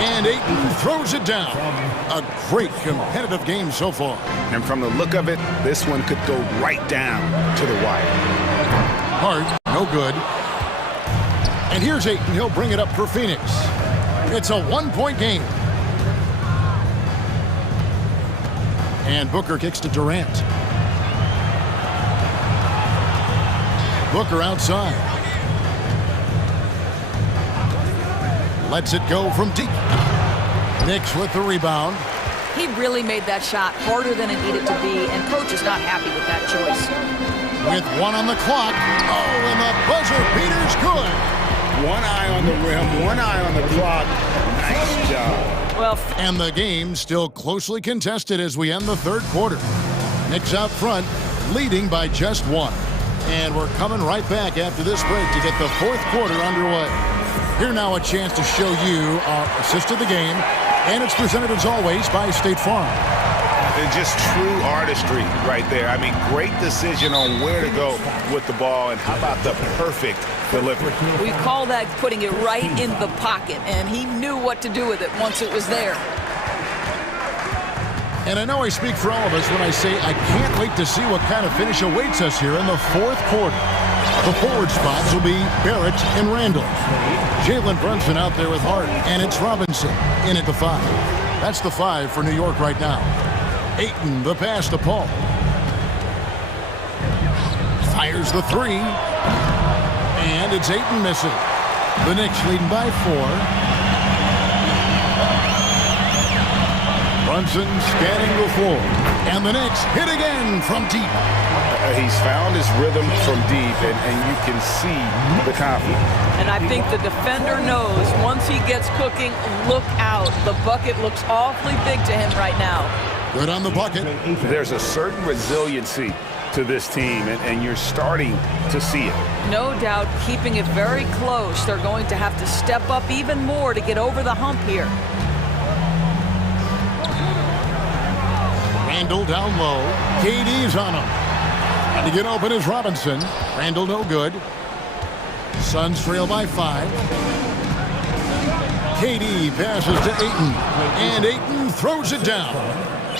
and Ayton throws it down. A great competitive game so far. And from the look of it, this one could go right down to the wire. Hart, no good. And here's Ayton. He'll bring it up for Phoenix. It's a 1-point game. And Booker kicks to Durant. Booker outside. Lets it go from deep. Knicks with the rebound. He really made that shot harder than it needed to be, and coach is not happy with that choice. With 1 on the clock. Oh, and the buzzer beater's good. One eye on the rim, one eye on the clock. Nice job. Well, And the game still closely contested as we end the third quarter. Knicks out front, leading by just 1. And we're coming right back after this break to get the fourth quarter underway. Here now a chance to show you our assist of the game, and it's presented as always by State Farm. It's just true artistry right there. I mean, great decision on where to go with the ball, and how about the perfect delivery? we call that putting it right in the pocket, and he knew what to do with it once it was there. And I know I speak for all of us when I say I can't wait to see what kind of finish awaits us here in the fourth quarter. The forward spots will be Barrett and Randall. Jalen Brunson out there with Hart, and it's Robinson in at the 5. That's the 5 for New York right now. Ayton, the pass to Paul. Fires the 3. And it's Ayton missing. The Knicks leading by 4. Brunson scanning the floor. And the Knicks hit again from deep. He's found his rhythm from deep, and you can see the confidence. And I think the defender knows once he gets cooking, look out. The bucket looks awfully big to him right now. Good on the bucket. There's a certain resiliency to this team, and you're starting to see it. No doubt keeping it very close. They're going to have to step up even more to get over the hump here. Randall down low. KD's on him. And to get open is Robinson. Randall no good. Suns trail by 5. KD passes to Ayton. And Ayton throws it down.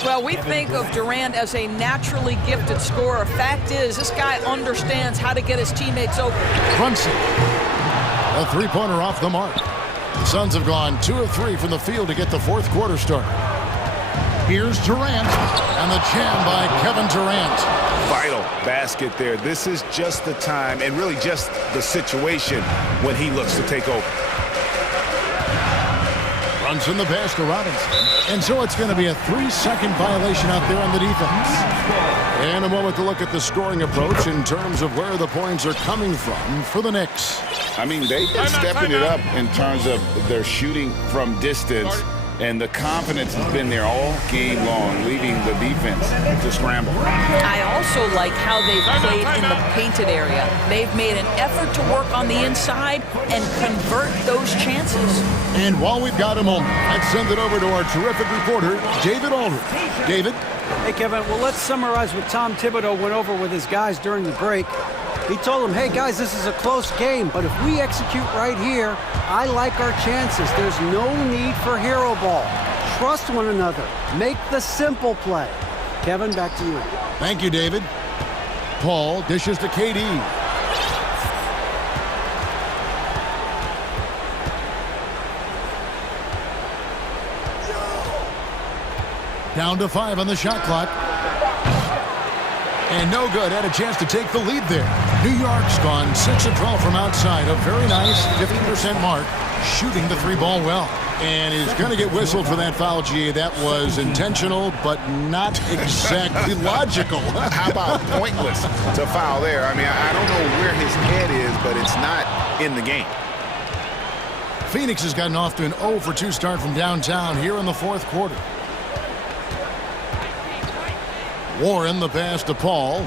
Well, we think of Durant as a naturally gifted scorer. Fact is, this guy understands how to get his teammates open. Brunson. A three-pointer off the mark. The Suns have gone 2 of 3 from the field to get the fourth quarter started. Here's Durant, and the jam by Kevin Durant. Vital basket there. This is just the time, and really just the situation when he looks to take over. Runs in the pass to Robinson. And so it's going to be a 3-second violation out there on the defense. And a moment to look at the scoring approach in terms of where the points are coming from for the Knicks. I mean, they've been stepping it up in terms of their shooting from distance, and the confidence has been there all game long, leaving the defense to scramble. I also like how they've played in the painted area. They've made an effort to work on the inside and convert those chances. And while we've got a moment, let's send it over to our terrific reporter, David Aldridge. David? Hey, Kevin. Well, let's summarize what Tom Thibodeau went over with his guys during the break. He told them, hey, guys, this is a close game, but if we execute right here, I like our chances. There's no need for hero ball. Trust one another. Make the simple play. Kevin, back to you. Thank you, David. Paul dishes to KD. Down to 5 on the shot clock. And no good. Had a chance to take the lead there. New York's gone 6 of 12 from outside. A very nice 50% mark. Shooting the 3-ball well. And is going to get whistled for that foul, GA. That was intentional, but not exactly logical. How about pointless to foul there? I mean, I don't know where his head is, but it's not in the game. Phoenix has gotten off to an 0 for 2 start from downtown here in the fourth quarter. Warren the pass to Paul.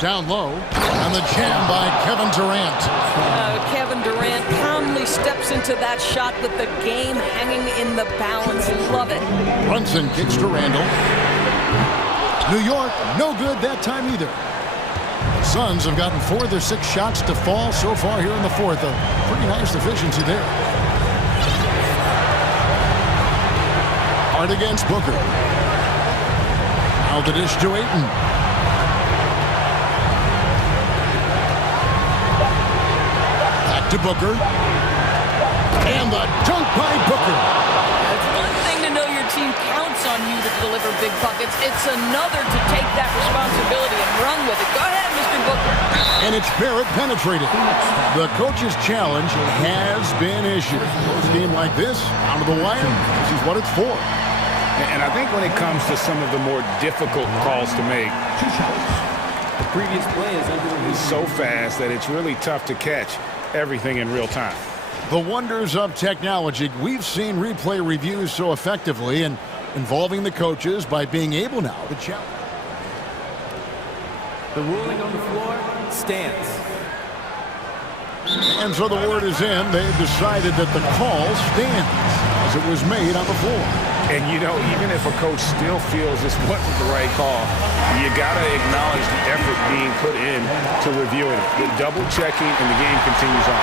Down low, and the jam by Kevin Durant. Kevin Durant calmly steps into that shot with the game hanging in the balance. Love it. Brunson kicks to Randall. New York, no good that time either. The Suns have gotten 4 of their 6 shots to fall so far here in the fourth. A pretty nice efficiency there. Hard against Booker. Now the dish to Ayton. To Booker. And the dunk by Booker. It's one thing to know your team counts it's on you to deliver big buckets. It's another to take that responsibility and run with it. Go ahead, Mr. Booker. And it's Barrett penetrated. The coach's challenge has been issued. A game like this, down to the wire, this is what it's for. And I think when it comes to some of the more difficult calls to make, The previous play is under review. it's so fast that it's really tough to catch everything in real time. The wonders of technology. We've seen replay reviews so effectively and involving the coaches by being able now to challenge. The ruling on the floor stands. And so the word is in. They've decided that the call stands as it was made on the floor. And, you know, even if a coach still feels this wasn't the right call, you got to acknowledge the effort being put in to reviewing it. The double checking and the game continues on.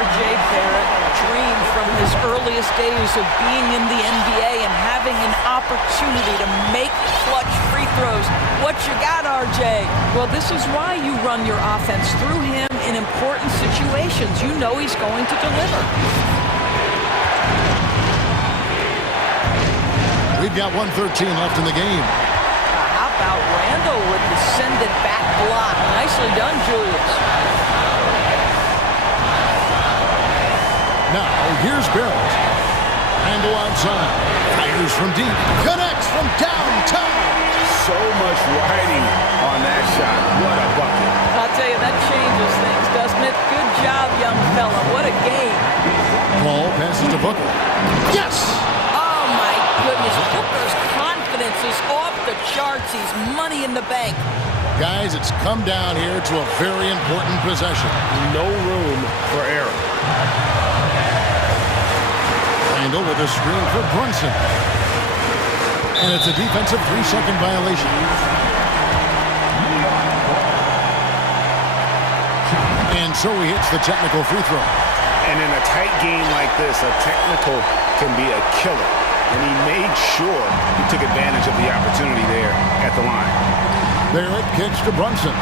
R.J. Barrett dreamed from his earliest days of being in the NBA and having an opportunity to make clutch free throws. What you got, R.J.? Well, this is why you run your offense through him in important situations. You know he's going to deliver. We've got 1:13 left in the game. How about Randall with the send it back block? Nicely done, Julius. Now, here's Barrett. Randall outside. Fires from deep. Connects from downtown. So much riding on that shot. What a bucket. I'll tell you, that changes things, doesn't it? Good job, young fella. What a game. Paul passes to Booker. Yes! Oh, my goodness. Booker's confidence is off the charts. He's money in the bank. Guys, it's come down here to a very important possession. No room for error. Randall with a screen for Brunson. And it's a defensive 3-second violation. And so he hits the technical free throw. And in a tight game like this, a technical can be a killer. And he made sure he took advantage of the opportunity there at the line. Barrett kicks to Brunson.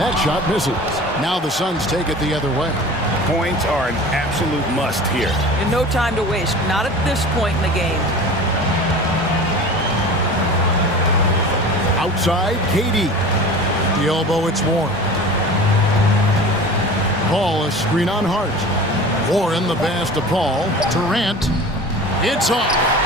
That shot misses. Now the Suns take it the other way. Points are an absolute must here. And no time to waste. Not at this point in the game. Outside, KD. The elbow, it's Warren. Paul, a screen on Hart. Warren, the pass to Paul. Durant. It's off.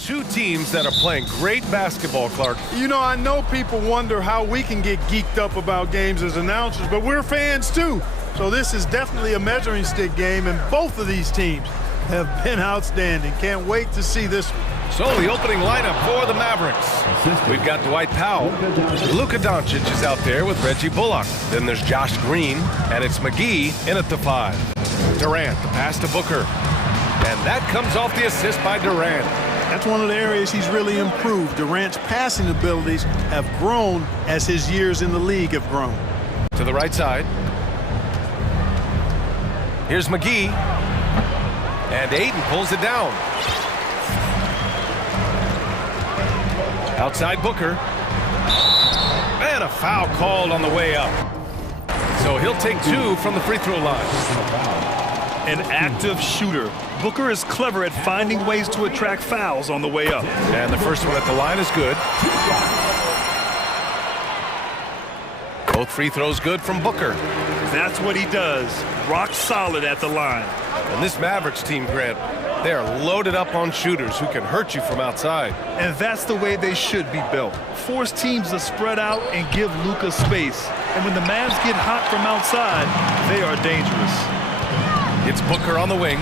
Two teams that are playing great basketball, Clark. You know, I know people wonder how we can get geeked up about games as announcers, but we're fans too. So this is definitely a measuring stick game, and both of these teams have been outstanding. Can't wait to see this one. So the opening lineup for the Mavericks. We've got Dwight Powell. Luka Doncic is out there with Reggie Bullock. Then there's Josh Green, and it's McGee in at the 5. Durant, the pass to Booker. And that comes off the assist by Durant. That's one of the areas he's really improved. Durant's passing abilities have grown as his years in the league have grown. To the right side. Here's McGee. And Ayton pulls it down. Outside Booker. And a foul called on the way up. So he'll take 2 from the free throw line. An active shooter. Booker is clever at finding ways to attract fouls on the way up. And the first one at the line is good. Both free throws good from Booker. That's what he does. Rock solid at the line. And this Mavericks team, Grant, they are loaded up on shooters who can hurt you from outside. And that's the way they should be built. Force teams to spread out and give Luka space. And when the Mavs get hot from outside, they are dangerous. It's Booker on the wing.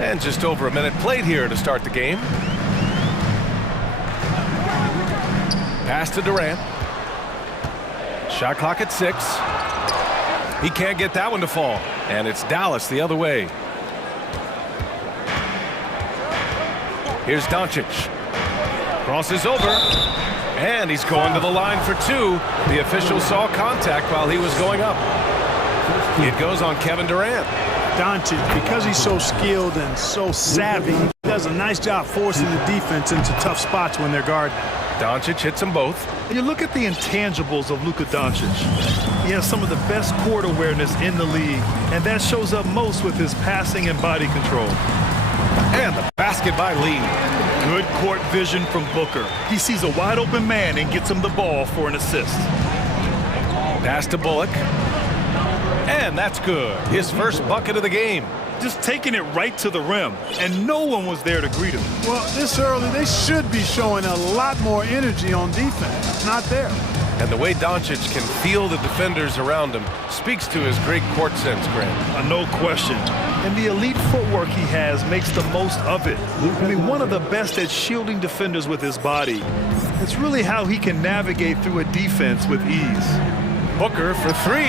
And just over a minute played here to start the game. Pass to Durant. Shot clock at 6. He can't get that one to fall. And it's Dallas the other way. Here's Doncic. Crosses over. And he's going to the line for 2. The official saw contact while he was going up. It goes on Kevin Durant. Doncic, because he's so skilled and so savvy, he does a nice job forcing the defense into tough spots when they're guarding. Doncic hits them both. You look at the intangibles of Luka Doncic. He has some of the best court awareness in the league, and that shows up most with his passing and body control. And the basket by Lee. Good court vision from Booker. He sees a wide open man and gets him the ball for an assist. Pass to Bullock. And that's good. His first bucket of the game. Just taking it right to the rim, and no one was there to greet him. Well, this early, they should be showing a lot more energy on defense. It's not there. And the way Doncic can feel the defenders around him speaks to his great court sense, Grant. No question. And the elite footwork he has makes the most of it. I mean, one of the best at shielding defenders with his body. It's really how he can navigate through a defense with ease. Booker for 3.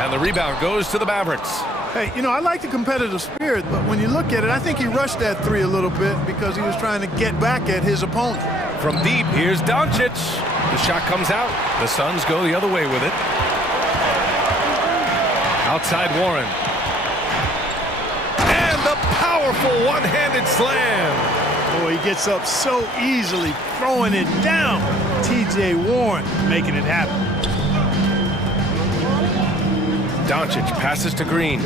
And the rebound goes to the Mavericks. Hey, you know, I like the competitive spirit, but when you look at it, I think he rushed that 3 a little bit because he was trying to get back at his opponent. From deep, here's Doncic. The shot comes out. The Suns go the other way with it. Outside Warren. And the powerful one-handed slam. Boy, he gets up so easily, throwing it down. T.J. Warren making it happen. Doncic passes to Green.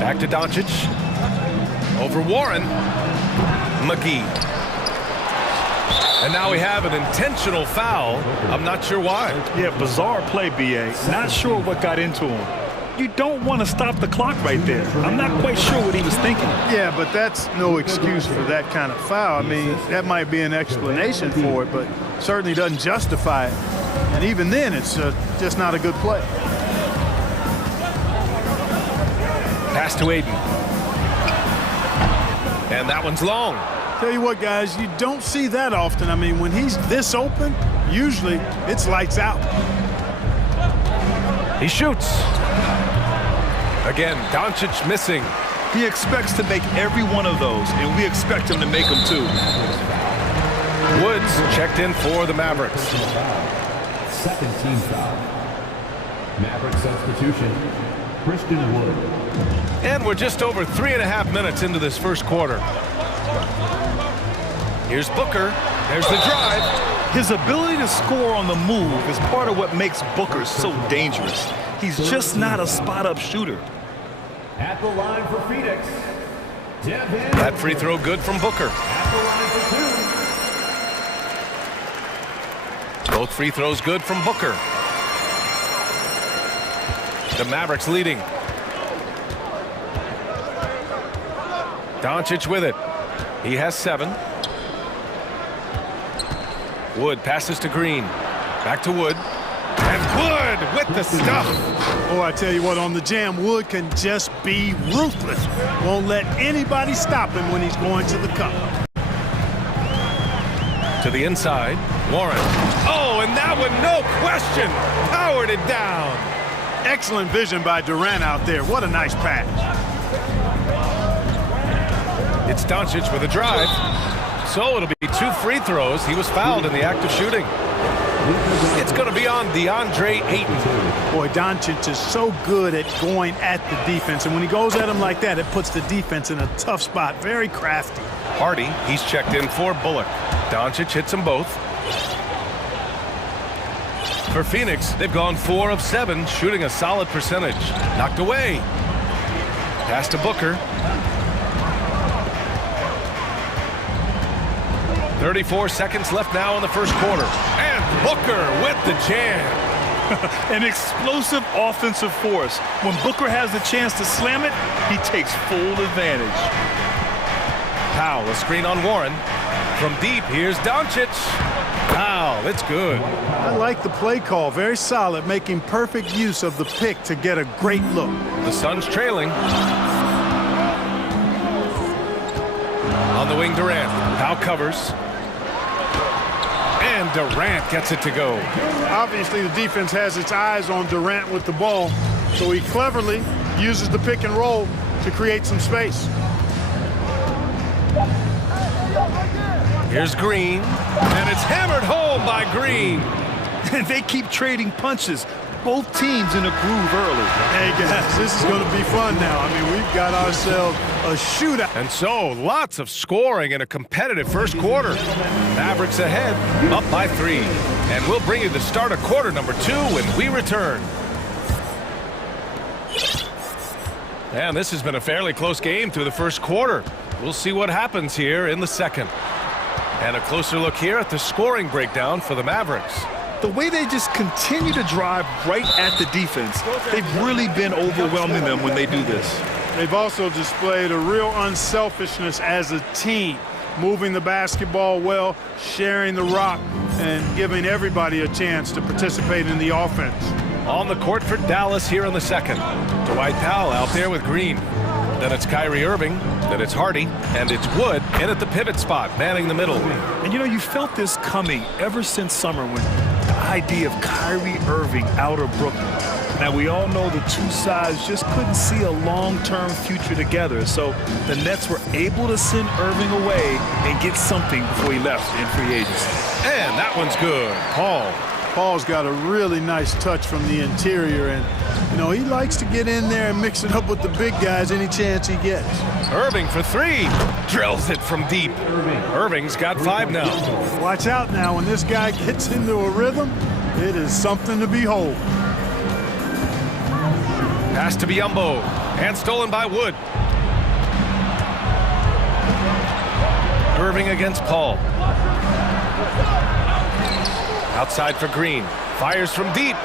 Back to Doncic. Over Warren. McGee. And now we have an intentional foul. I'm not sure why. Yeah, bizarre play, B.A. Not sure what got into him. You don't want to stop the clock right there. I'm not quite sure what he was thinking. Yeah, but that's no excuse for that kind of foul. I mean, that might be an explanation for it, but certainly doesn't justify it. And even then, it's just not a good play. Pass to Ayton. And that one's long. Tell you what, guys, you don't see that often. I mean, when he's this open, usually it's lights out. He shoots. Again, Doncic missing. He expects to make every one of those, and we expect him to make them too. Woods checked in for the Mavericks. Second team foul. Maverick substitution, Christian Wood. And we're just over 3.5 minutes into this first quarter. Here's Booker. There's the drive. His ability to score on the move is part of what makes Booker so dangerous. He's just not a spot-up shooter. At the line for Phoenix, Devin. That free throw good from Booker. At the line for 2. Both free throws good from Booker. The Mavericks leading. Doncic with it. He has 7. Wood passes to Green. Back to Wood. And Wood with the stuff. Oh, I tell you what, on the jam, Wood can just be ruthless. Won't let anybody stop him when he's going to the cup. To the inside, Warren. Oh, and that one, no question, powered it down. Excellent vision by Durant out there. What a nice pass. It's Doncic with a drive. So it'll be 2 free throws. He was fouled in the act of shooting. It's going to be on DeAndre Ayton. Boy, Doncic is so good at going at the defense. And when he goes at him like that, it puts the defense in a tough spot. Very crafty. Hardy, he's checked in for Bullock. Doncic hits them both. For Phoenix, they've gone 4 of 7, shooting a solid percentage. Knocked away. Pass to Booker. 34 seconds left now in the first quarter. And Booker with the jam. An explosive offensive force. When Booker has the chance to slam it, he takes full advantage. Powell, a screen on Warren. From deep, here's Doncic. Powell, it's good. I like the play call. Very solid, making perfect use of the pick to get a great look. The Suns trailing. On the wing, Durant. Powell covers. And Durant gets it to go. Obviously, the defense has its eyes on Durant with the ball, so he cleverly uses the pick and roll to create some space. Here's Green, and it's hammered home by Green. And they keep trading punches. Both teams in a groove early. Hey, guys, this is going to be fun now. I mean, we've got ourselves a shootout. And so, lots of scoring in a competitive first quarter. Mavericks ahead, up by 3. And we'll bring you the start of quarter number 2 when we return. And this has been a fairly close game through the first quarter. We'll see what happens here in the second. And a closer look here at the scoring breakdown for the Mavericks. The way they just continue to drive right at the defense, they've really been overwhelming them when they do this. They've also displayed a real unselfishness as a team, moving the basketball well, sharing the rock, and giving everybody a chance to participate in the offense. On the court for Dallas here in the second. Dwight Powell out there with Green. Then it's Kyrie Irving, then it's Hardy, and it's Wood in at the pivot spot, manning the middle. And you know, you felt this coming ever since summer when the idea of Kyrie Irving out of Brooklyn. Now, we all know the two sides just couldn't see a long-term future together, so the Nets were able to send Irving away and get something before he left in free agency. And that one's good. Paul's got a really nice touch from the interior, and, you know, he likes to get in there and mix it up with the big guys any chance he gets. Irving for 3. Drills it from deep. Irving's got 5 now. Watch out now. When this guy gets into a rhythm, it is something to behold. Pass to Biyombo. And stolen by Wood. Irving against Paul. Outside for Green. Fires from deep.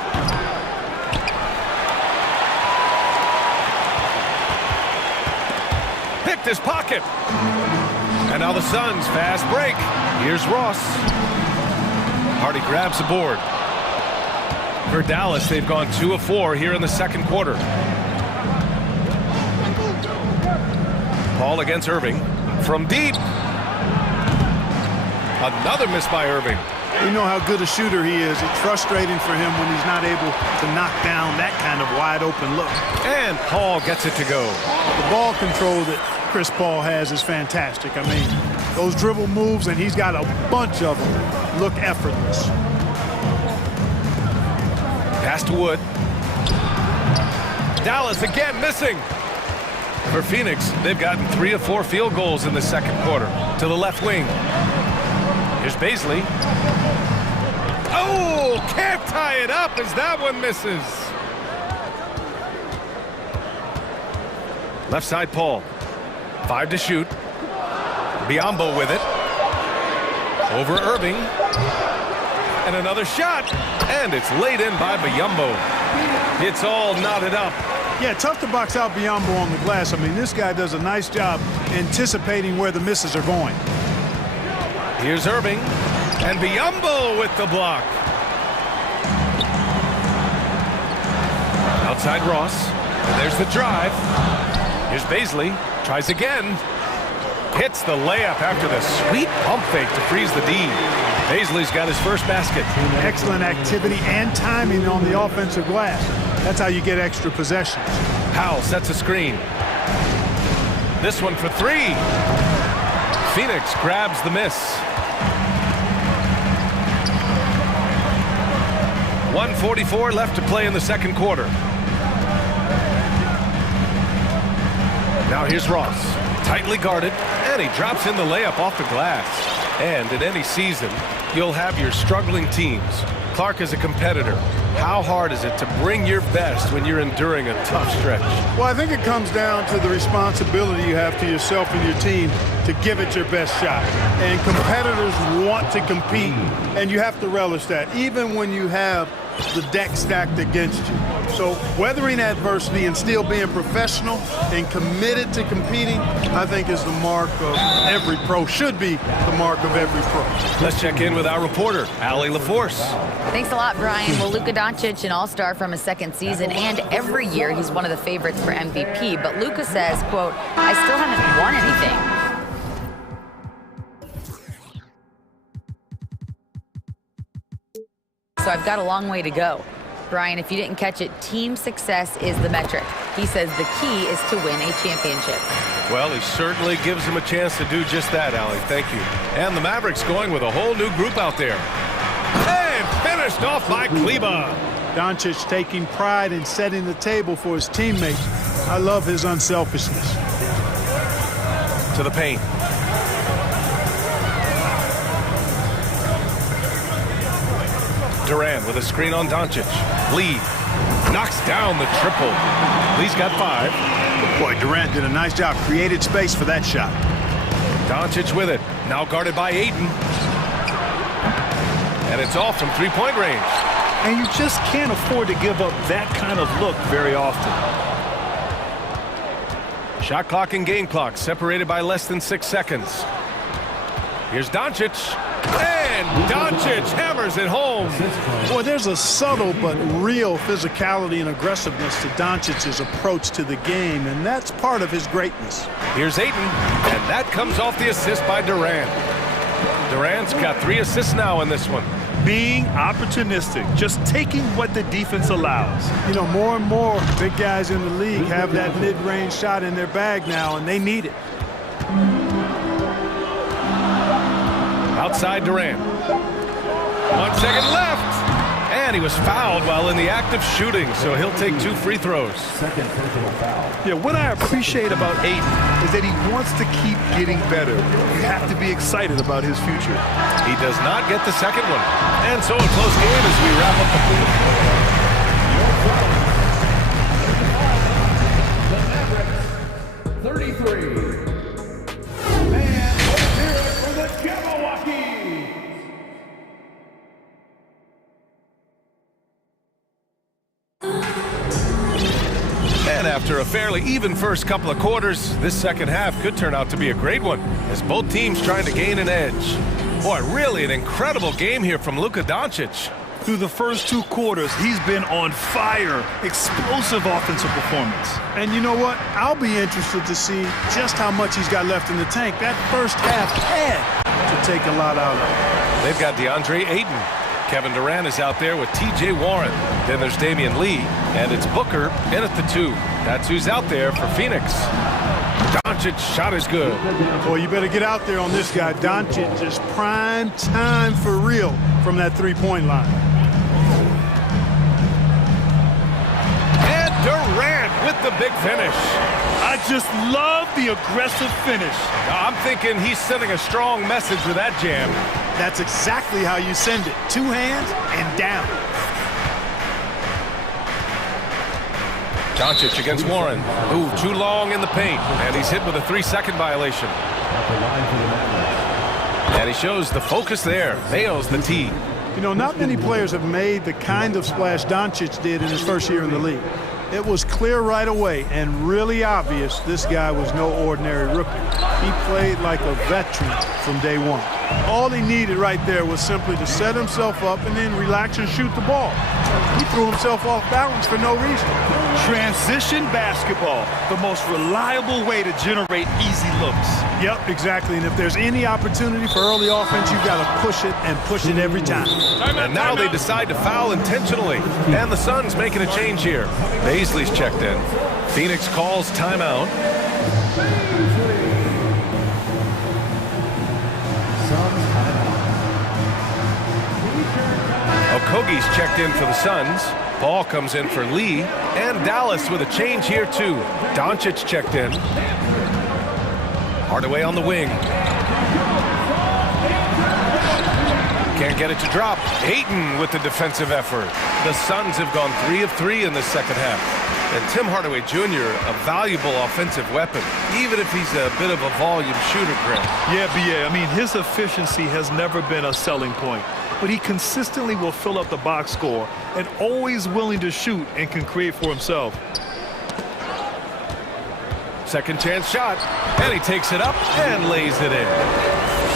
Picked his pocket. And now the Suns fast break. Here's Ross. Hardy grabs the board. For Dallas, they've gone 2 of 4 here in the second quarter. Paul against Irving. From deep. Another miss by Irving. You know how good a shooter he is. It's frustrating for him when he's not able to knock down that kind of wide open look. And Paul gets it to go. The ball control that Chris Paul has is fantastic. I mean, those dribble moves, and he's got a bunch of them, look effortless. Pass to Wood. Dallas again missing. For Phoenix, they've gotten 3 of 4 field goals in the second quarter. To the left wing. Here's Baisley. Oh, can't tie it up as that one misses. Left side, Paul. 5 to shoot. Biyombo with it. Over Irving. And another shot. And it's laid in by Biyombo. It's all knotted up. Yeah, tough to box out Biyombo on the glass. I mean, this guy does a nice job anticipating where the misses are going. Here's Irving. And Biyombo with the block. Outside Ross. There's the drive. Here's Baisley. Tries again. Hits the layup after the sweet pump fake to freeze the D. Baisley's got his first basket. Excellent activity and timing on the offensive glass. That's how you get extra possessions. Powell sets a screen. This one for three. Phoenix grabs the miss. 1:44 left to play in the second quarter. Now here's Ross. Tightly guarded, and he drops in the layup off the glass. And in any season, you'll have your struggling teams. Clark is a competitor. How hard is it to bring your best when you're enduring a tough stretch? Well, I think it comes down to the responsibility you have to yourself and your team to give it your best shot. And competitors want to compete, and you have to relish that, even when you have the deck stacked against you. So weathering adversity and still being professional and committed to competing, I think is the mark of every pro, should be the mark of every pro. Let's check in with our reporter, Allie LaForce. Thanks a lot, Brian. Well, Luka Doncic, an all-star from his second season, and every year he's one of the favorites for MVP. But Luka says, quote, I still haven't won anything. So I've got a long way to go. Brian, if you didn't catch it, team success is the metric. He says the key is to win a championship. Well, he certainly gives him a chance to do just that, Allie. Thank you. And the Mavericks going with a whole new group out there. And finished off by Kleba. Doncic taking pride in setting the table for his teammates. I love his unselfishness. To the paint. Durant with a screen on Doncic. Lee knocks down the triple. Lee's got 5. Boy, Durant did a nice job. Created space for that shot. Doncic with it. Now guarded by Ayton. And it's off from three-point range. And you just can't afford to give up that kind of look very often. Shot clock and game clock separated by less than 6 seconds. Here's Doncic. And Doncic hammers it home. Boy, there's a subtle but real physicality and aggressiveness to Doncic's approach to the game, and that's part of his greatness. Here's Ayton, and that comes off the assist by Durant. Durant's got 3 assists now in this one. Being opportunistic, just taking what the defense allows. You know, more and more big guys in the league have that mid-range shot in their bag now, and they need it. Outside Durant. 1 second left. And he was fouled while in the act of shooting, so he'll take 2 free throws. Second personal foul. Yeah, what I appreciate about Ayton is that he wants to keep getting better. You have to be excited about his future. He does not get the second one. And so a close game as we wrap up the fourth. The Mavericks, 33. And let's hear it for the Jabberwockies. And after a fairly even first couple of quarters, this second half could turn out to be a great one, as both teams trying to gain an edge. Boy, really an incredible game here from Luka Doncic. Through the first 2 quarters, he's been on fire. Explosive offensive performance. And you know what? I'll be interested to see just how much he's got left in the tank. That first half had to take a lot out of it. They've got DeAndre Ayton. Kevin Durant is out there with T.J. Warren. Then there's Damian Lee, and it's Booker in at the 2. That's who's out there for Phoenix. Doncic's shot is good. Boy, you better get out there on this guy. Doncic is prime time for real from that three-point line. And Durant with the big finish. I just love the aggressive finish. I'm thinking he's sending a strong message with that jam. That's exactly how you send it. 2 hands and down. Doncic against Warren. Ooh, too long in the paint. And he's hit with a 3-second violation. And he shows the focus there. Nails the tee. You know, not many players have made the kind of splash Doncic did in his first year in the league. It was clear right away and really obvious this guy was no ordinary rookie. He played like a veteran from day one. All he needed right there was simply to set himself up and then relax and shoot the ball. He threw himself off balance for no reason. Transition basketball, the most reliable way to generate easy looks. Yep, exactly. And if there's any opportunity for early offense, you've got to push it and push it every time. And now they decide to foul intentionally. And the Suns making a change here. Baisley's checked in. Phoenix calls timeout. Okogie's checked in for the Suns. Paul comes in for Lee. And Dallas with a change here too. Doncic checked in. Hardaway on the wing. Can't get it to drop. Ayton with the defensive effort. The Suns have gone 3 of 3 in the second half. And Tim Hardaway Jr., a valuable offensive weapon, even if he's a bit of a volume shooter, Grant. Yeah, B.A. I mean, his efficiency has never been a selling point, but he consistently will fill up the box score and always willing to shoot and can create for himself. Second chance shot, and he takes it up and lays it in.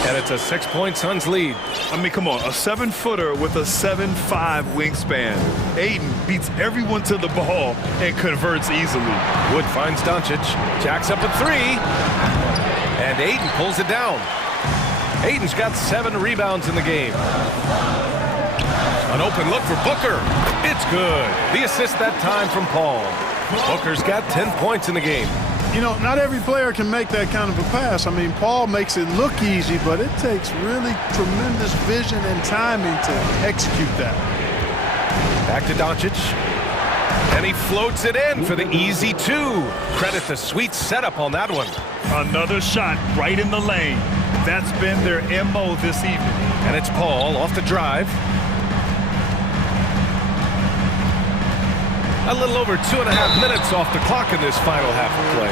And it's a 6-point Suns lead. I mean, come on, a 7-footer with a 7'5" wingspan. Ayton beats everyone to the ball and converts easily. Wood finds Doncic, jacks up a 3, and Ayton pulls it down. Ayton's got 7 rebounds in the game. An open look for Booker. It's good. The assist that time from Paul. Booker's got 10 points in the game. You know, not every player can make that kind of a pass. I mean, Paul makes it look easy, but it takes really tremendous vision and timing to execute that. Back to Doncic. And he floats it in for the easy 2. Credit the sweet setup on that one. Another shot right in the lane. That's been their MO this evening. And it's Paul off the drive. A little over 2.5 minutes off the clock in this final half of play.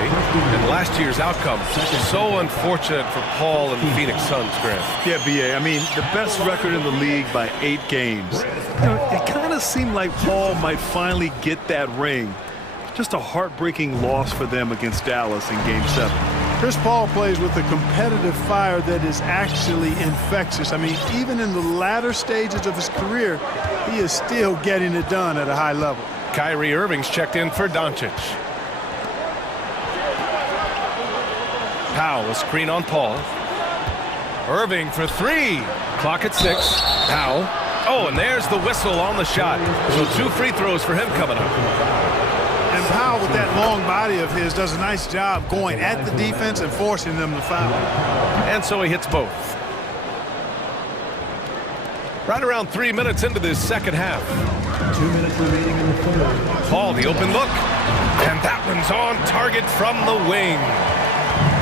And last year's outcome, so unfortunate for Paul and the Phoenix Suns, Grant. Yeah, B.A. I mean, the best record in the league by 8 games. You know, it kind of seemed like Paul might finally get that ring. Just a heartbreaking loss for them against Dallas in Game 7. Chris Paul plays with a competitive fire that is actually infectious. I mean, even in the latter stages of his career, he is still getting it done at a high level. Kyrie Irving's checked in for Doncic. Powell, a screen on Paul. Irving for 3. Clock at 6. Powell. Oh, and there's the whistle on the shot. So 2 free throws for him coming up. And Powell, with that long body of his, does a nice job going at the defense and forcing them to foul. And so he hits both. Right around 3 minutes into this second half. 2 minutes remaining in the third. Paul, the open look. And that one's on target from the wing.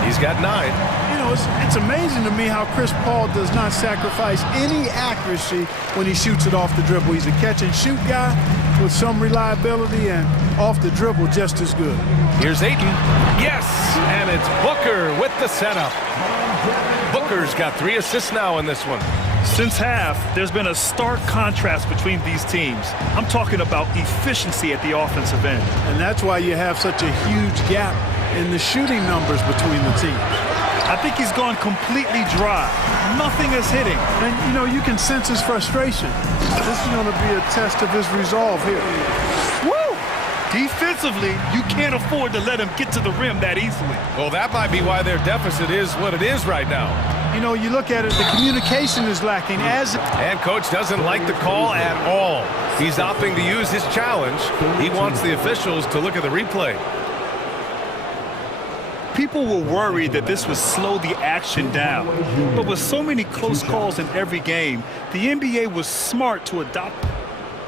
He's got 9. You know, it's amazing to me how Chris Paul does not sacrifice any accuracy when he shoots it off the dribble. He's a catch-and-shoot guy with some reliability, and off the dribble just as good. Here's Ayton. Yes, and it's Booker with the setup. Booker's got 3 assists now in this one. Since half, there's been a stark contrast between these teams. I'm talking about efficiency at the offensive end. And that's why you have such a huge gap in the shooting numbers between the teams. I think he's gone completely dry. Nothing is hitting. And, you know, you can sense his frustration. This is going to be a test of his resolve here. Woo! Defensively, you can't afford to let him get to the rim that easily. Well, that might be why their deficit is what it is right now. You know, you look at it, the communication is lacking. And coach doesn't like the call at all. He's opting to use his challenge. He wants the officials to look at the replay. People were worried that this would slow the action down. But with so many close calls in every game, the NBA was smart to adopt.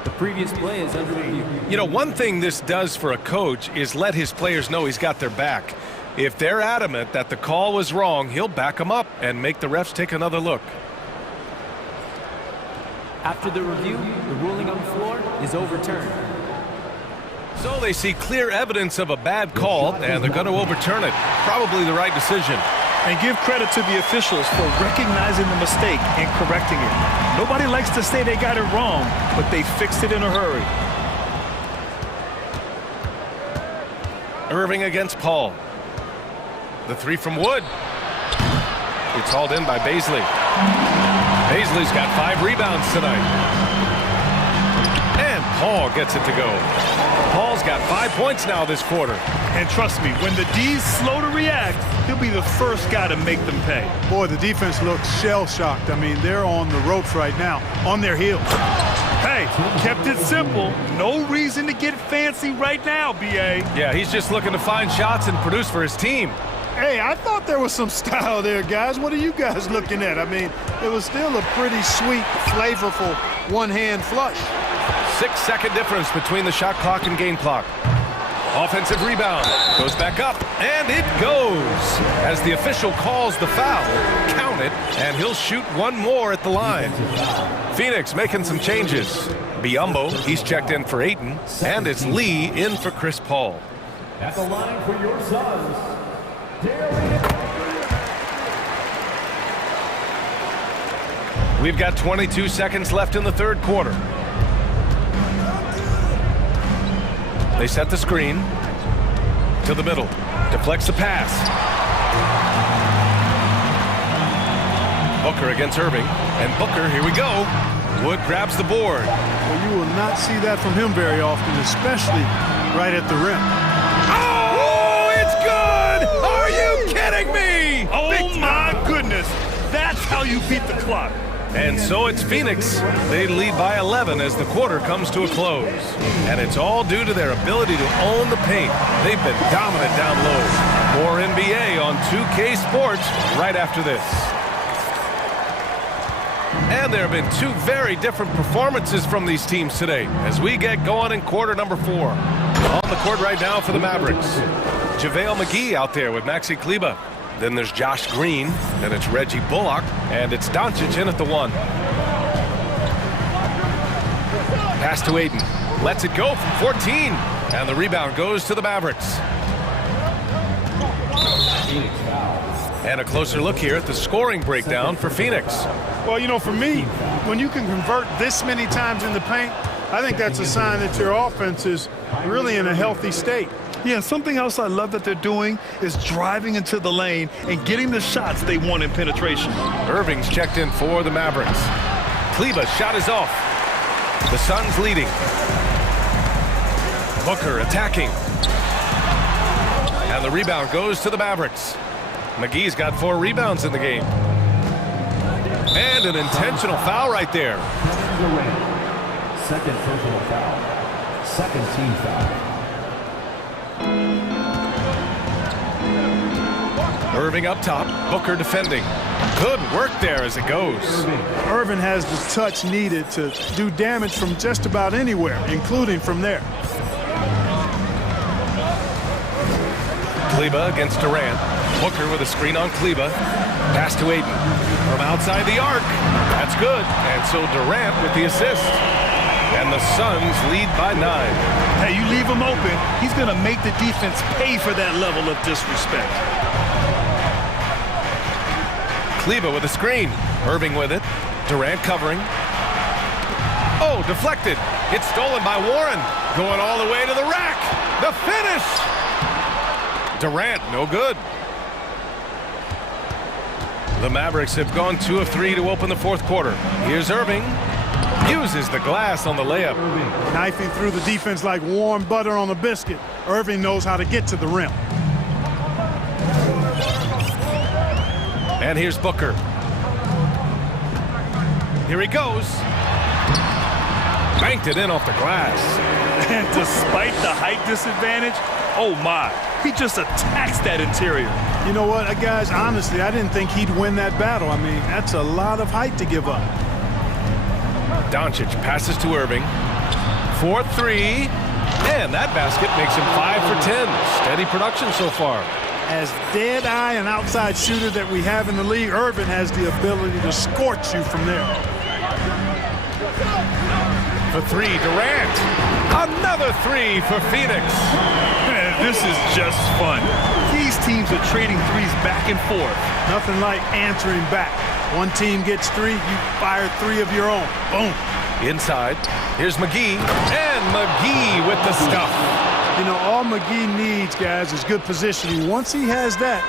The previous play is under review. You know, one thing this does for a coach is let his players know he's got their back. If they're adamant that the call was wrong, he'll back them up and make the refs take another look. After the review, the ruling on the floor is overturned. So they see clear evidence of a bad call, and they're going to overturn it. Probably the right decision. And give credit to the officials for recognizing the mistake and correcting it. Nobody likes to say they got it wrong, but they fixed it in a hurry. Irving against Paul. The three from Wood. It's hauled in by Baisley. Baisley's got 5 rebounds tonight. And Paul gets it to go. Paul's got 5 points now this quarter. And trust me, when the D's slow to react, he'll be the first guy to make them pay. Boy, the defense looks shell-shocked. I mean, they're on the ropes right now, on their heels. Hey, kept it simple. No reason to get fancy right now, B.A. Yeah, he's just looking to find shots and produce for his team. Hey, I thought there was some style there, guys. What are you guys looking at? I mean, it was still a pretty sweet, flavorful one-hand flush. 6-second difference between the shot clock and game clock. Offensive rebound. Goes back up, and it goes. As the official calls the foul, count it, and he'll shoot one more at the line. Phoenix making some changes. Biombo, he's checked in for Ayton, and it's Lee in for Chris Paul. At the line for your Suns, We've got 22 seconds left in the third quarter. They set the screen to the middle. Deflects the pass. Booker against Irving. And Booker, here we go. Wood grabs the board. Well, you will not see that from him very often, especially right at the rim. Oh, it's good! Are you kidding me? Oh, my goodness. That's how you beat the clock. And so it's Phoenix. They lead by 11 as the quarter comes to a close. And it's all due to their ability to own the paint. They've been dominant down low. More NBA on 2K Sports right after this. And there have been 2 very different performances from these teams today as we get going in quarter number 4. On the court right now for the Mavericks. JaVale McGee out there with Maxi Kleber. Then there's Josh Green, then it's Reggie Bullock, and it's Doncic in at the 1. Pass to Ayton. Lets it go from 14. And the rebound goes to the Mavericks. And a closer look here at the scoring breakdown for Phoenix. Well, you know, for me, when you can convert this many times in the paint, I think that's a sign that your offense is really in a healthy state. Yeah, something else I love that they're doing is driving into the lane and getting the shots they want in penetration. Irving's checked in for the Mavericks. Kleber's shot is off. The Suns leading. Booker attacking. And the rebound goes to the Mavericks. McGee's got 4 rebounds in the game. And an intentional foul right there. second personal foul. Second team foul. Irving up top, Booker defending. Good work there as it goes. Irving has the touch needed to do damage from just about anywhere, including from there. Kleber against Durant. Booker with a screen on Kleber. Pass to Ayton. From outside the arc. That's good. And so Durant with the assist. And the Suns lead by 9. Hey, you leave him open, he's going to make the defense pay for that level of disrespect. Kleber with a screen. Irving with it. Durant covering. Oh, deflected. It's stolen by Warren. Going all the way to the rack. The finish. Durant, no good. The Mavericks have gone 2 of 3 to open the fourth quarter. Here's Irving. Uses the glass on the layup. Knifing through the defense like warm butter on a biscuit. Irving knows how to get to the rim. And here's Booker. Here he goes. Banked it in off the glass. And despite the height disadvantage, oh my, he just attacks that interior. You know what, guys, honestly, I didn't think he'd win that battle. I mean, that's a lot of height to give up. Doncic passes to Irving. 4-3. And that basket makes him 5 for 10. Steady production so far. As dead-eye and outside shooter that we have in the league, Irving has the ability to scorch you from there. For 3, Durant. Another 3 for Phoenix. Man, this is just fun. These teams are trading threes back and forth. Nothing like answering back. One team gets 3, you fire 3 of your own. Boom. Inside, here's McGee, and McGee with the stuff. You know, all McGee needs, guys, is good positioning. Once he has that,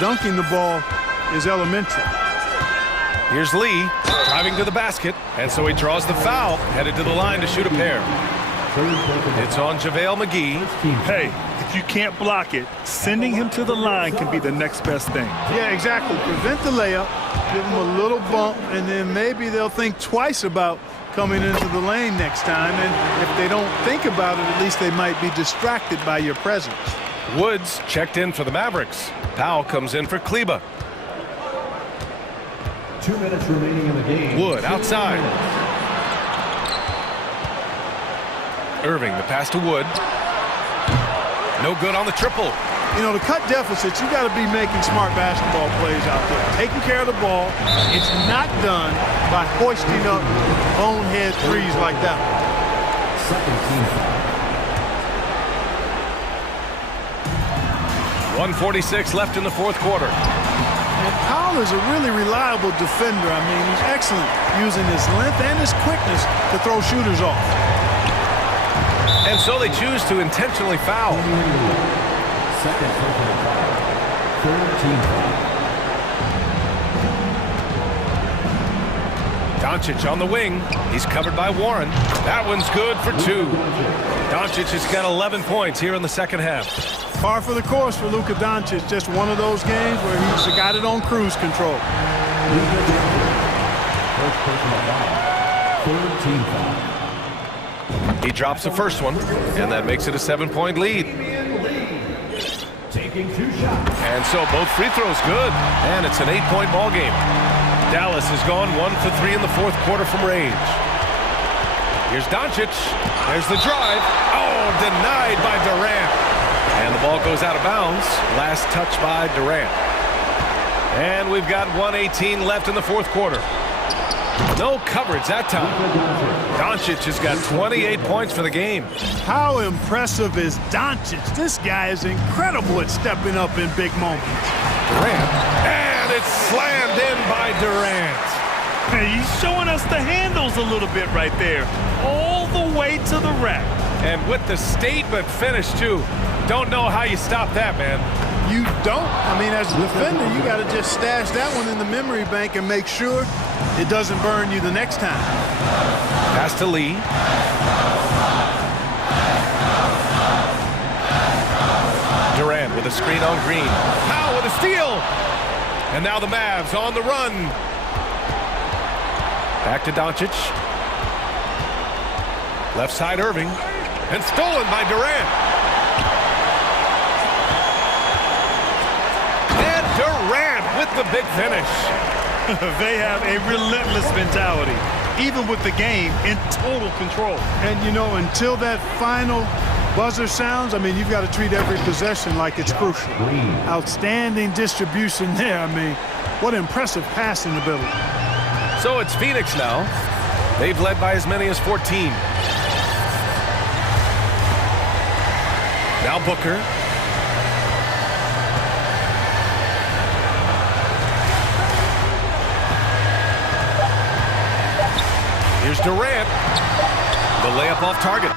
dunking the ball is elementary. Here's Lee, driving to the basket, and so he draws the foul, headed to the line to shoot a pair. It's on JaVale McGee. Hey, if you can't block it, sending him to the line can be the next best thing. Yeah, exactly. Prevent the layup, give them a little bump, and then maybe they'll think twice about coming into the lane next time. And if they don't think about it, at least they might be distracted by your presence. Woods checked in for the Mavericks. Powell comes in for Kleba. 2 minutes remaining in the game. Wood outside. Irving, the pass to Wood. No good on the triple. You know, to cut deficits, you got to be making smart basketball plays out there. Taking care of the ball. It's not done by hoisting up bonehead threes like that. Second team. 1:46 left in the fourth quarter. And Powell is a really reliable defender. I mean, he's excellent using his length and his quickness to throw shooters off. And so they choose to intentionally foul. Second personal foul. Third team foul. Doncic on the wing. He's covered by Warren. That one's good for 2. Doncic has got 11 points here in the second half. Par for the course for Luka Doncic. Just one of those games where he's got it on cruise control. First personal foul. Third team foul. He drops the first one, and that makes it a 7-point lead. Taking 2 shots. And so both free throws good, and it's an 8-point ball game. Dallas has gone 1 for 3 in the fourth quarter from range. Here's Doncic. There's the drive. Oh, denied by Durant. And the ball goes out of bounds. Last touch by Durant. And we've got 1:18 left in the fourth quarter. No coverage that time. Doncic has got 28 points for the game. How impressive is Doncic? This guy is incredible at stepping up in big moments. Durant. And it's slammed in by Durant. He's showing us the handles a little bit right there. All the way to the rack. And with the statement finish, too. Don't know how you stop that, man. You don't. I mean, as a defender, you got to just stash that one in the memory bank and make sure it doesn't burn you the next time. Pass to Lee. Durant with a screen on Green. Powell with a steal. And now the Mavs on the run. Back to Doncic. Left side Irving. And stolen by Durant. And Durant with the big finish. They have a relentless mentality, even with the game in total control. And, you know, until that final buzzer sounds, I mean, you've got to treat every possession like it's crucial. Outstanding distribution there. I mean, what impressive passing ability. So it's Phoenix now. They've led by as many as 14. Now Booker. Here's Durant. The layup off target.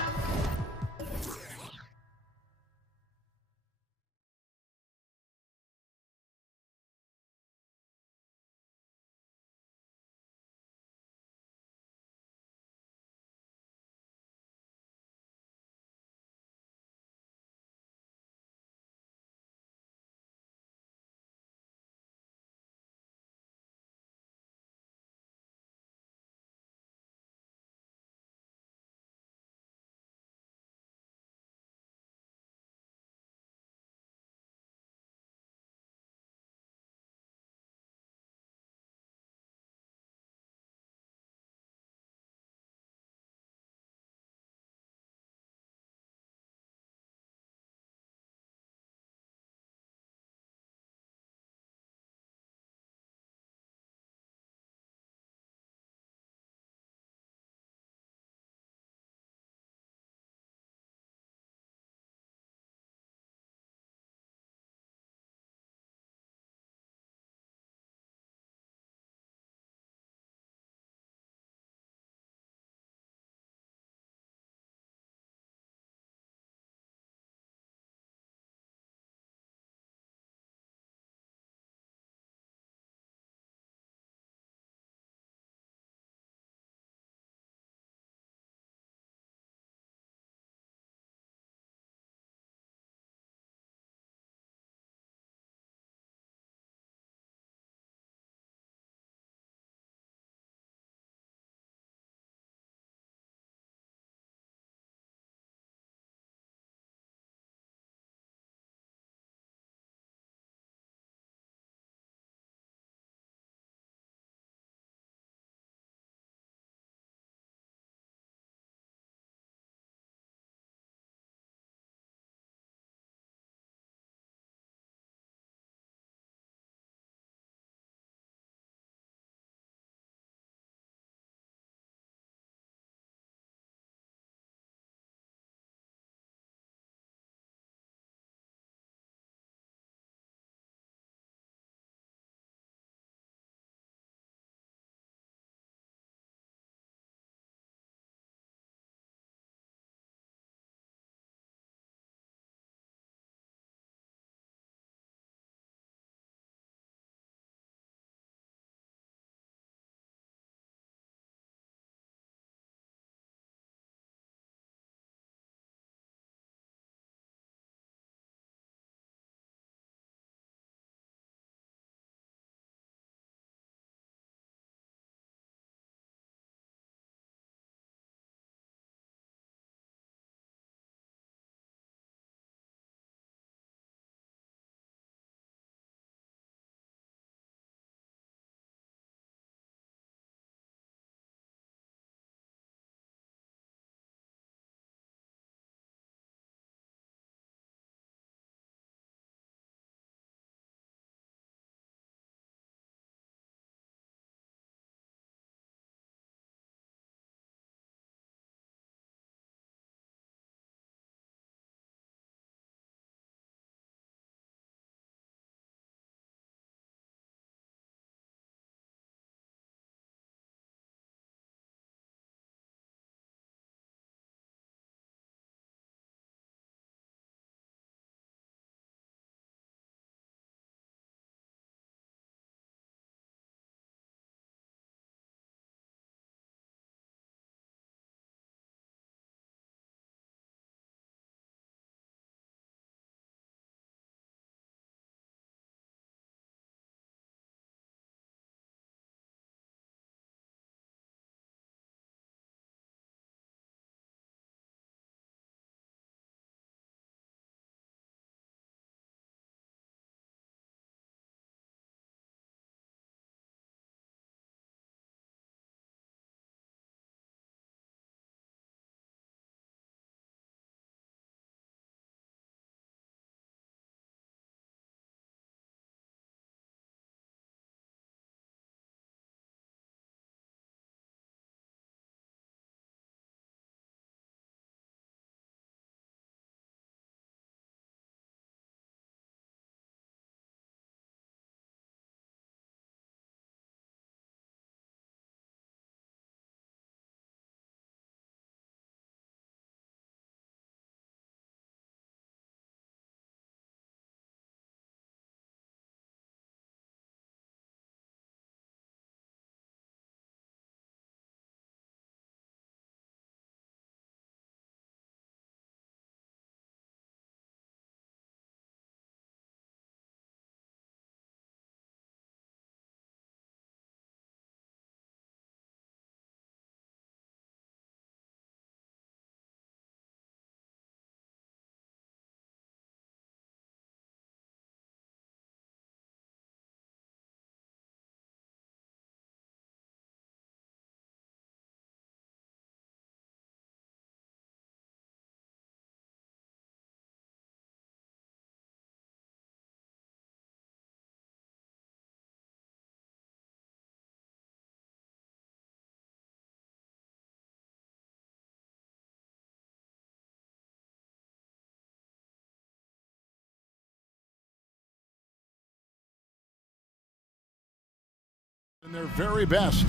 Their very best.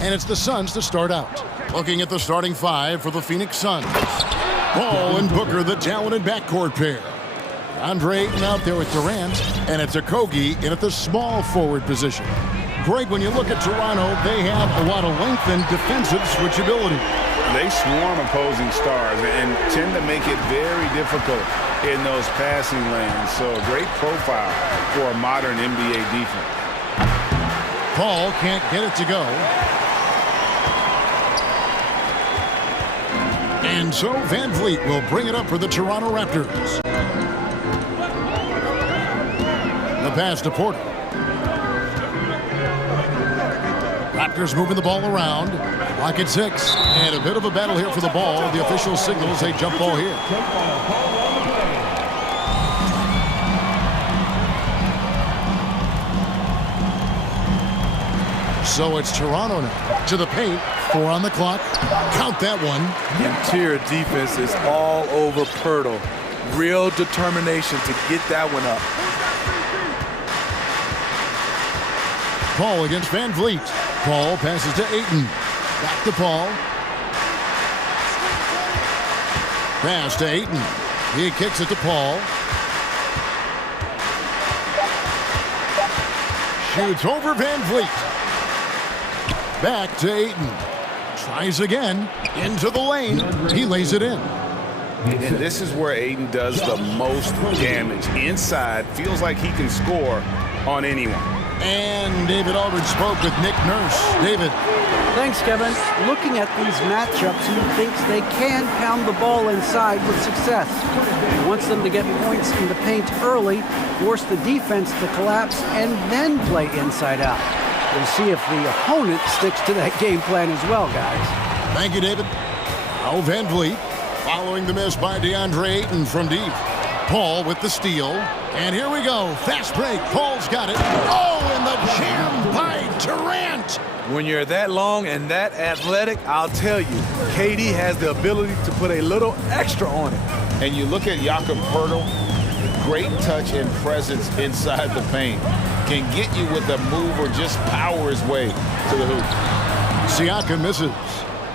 And it's the Suns to start out. Looking at the starting five for the Phoenix Suns. Ball and Booker, the talented backcourt pair. Andre Ayton out there with Durant, and it's Okogie in at the small forward position. Greg, when you look at Toronto, they have a lot of length and defensive switchability. They swarm opposing stars and tend to make it very difficult in those passing lanes. So a great profile for a modern NBA defense. Paul can't get it to go. And so Van Vliet will bring it up for the Toronto Raptors. The pass to Porter. Raptors moving the ball around. Clock at 6. And a bit of a battle here for the ball. The official signals a jump ball here. So it's Toronto now to the paint. 4 on the clock. Count that one. Interior defense is all over Pirtle. Real determination to get that one up. Paul against Van Vliet. Paul passes to Ayton. Back to Paul. Pass to Ayton. He kicks it to Paul. Shoots over Van Vliet. Back to Ayton. Tries again. Into the lane. He lays it in. And this is where Ayton does the most damage. Inside, feels like he can score on anyone. And David Aldridge spoke with Nick Nurse. David. Thanks, Kevin. Looking at these matchups, he thinks they can pound the ball inside with success. He wants them to get points in the paint early, force the defense to collapse, and then play inside out. We'll see if the opponent sticks to that game plan as well, guys. Thank you, David. Now Van Vliet following the miss by DeAndre Ayton from deep. Paul with the steal. And here we go. Fast break. Paul's got it. Oh, and the jam by Durant. When you're that long and that athletic, I'll tell you, KD has the ability to put a little extra on it. And you look at Jakob Poeltl, great touch and presence inside the paint. Can get you with a move or just power his way to the hoop. Siakam misses.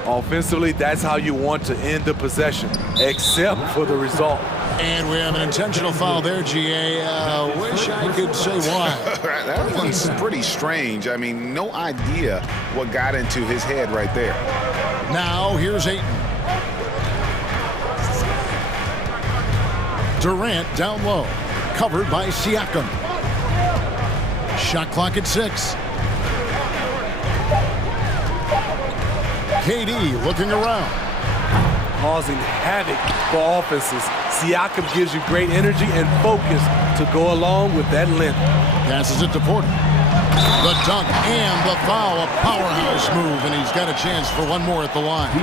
Offensively, that's how you want to end the possession, except for the result. And we have an intentional foul there, GA. Wish I could say why. That one's pretty strange. I mean, no idea what got into his head right there. Now, here's Ayton. Durant down low. Covered by Siakam. Shot clock at 6. KD looking around. Causing havoc for offenses. Siakam gives you great energy and focus to go along with that length. Passes it to Porter. The dunk and the foul, a powerhouse move, and he's got a chance for one more at the line.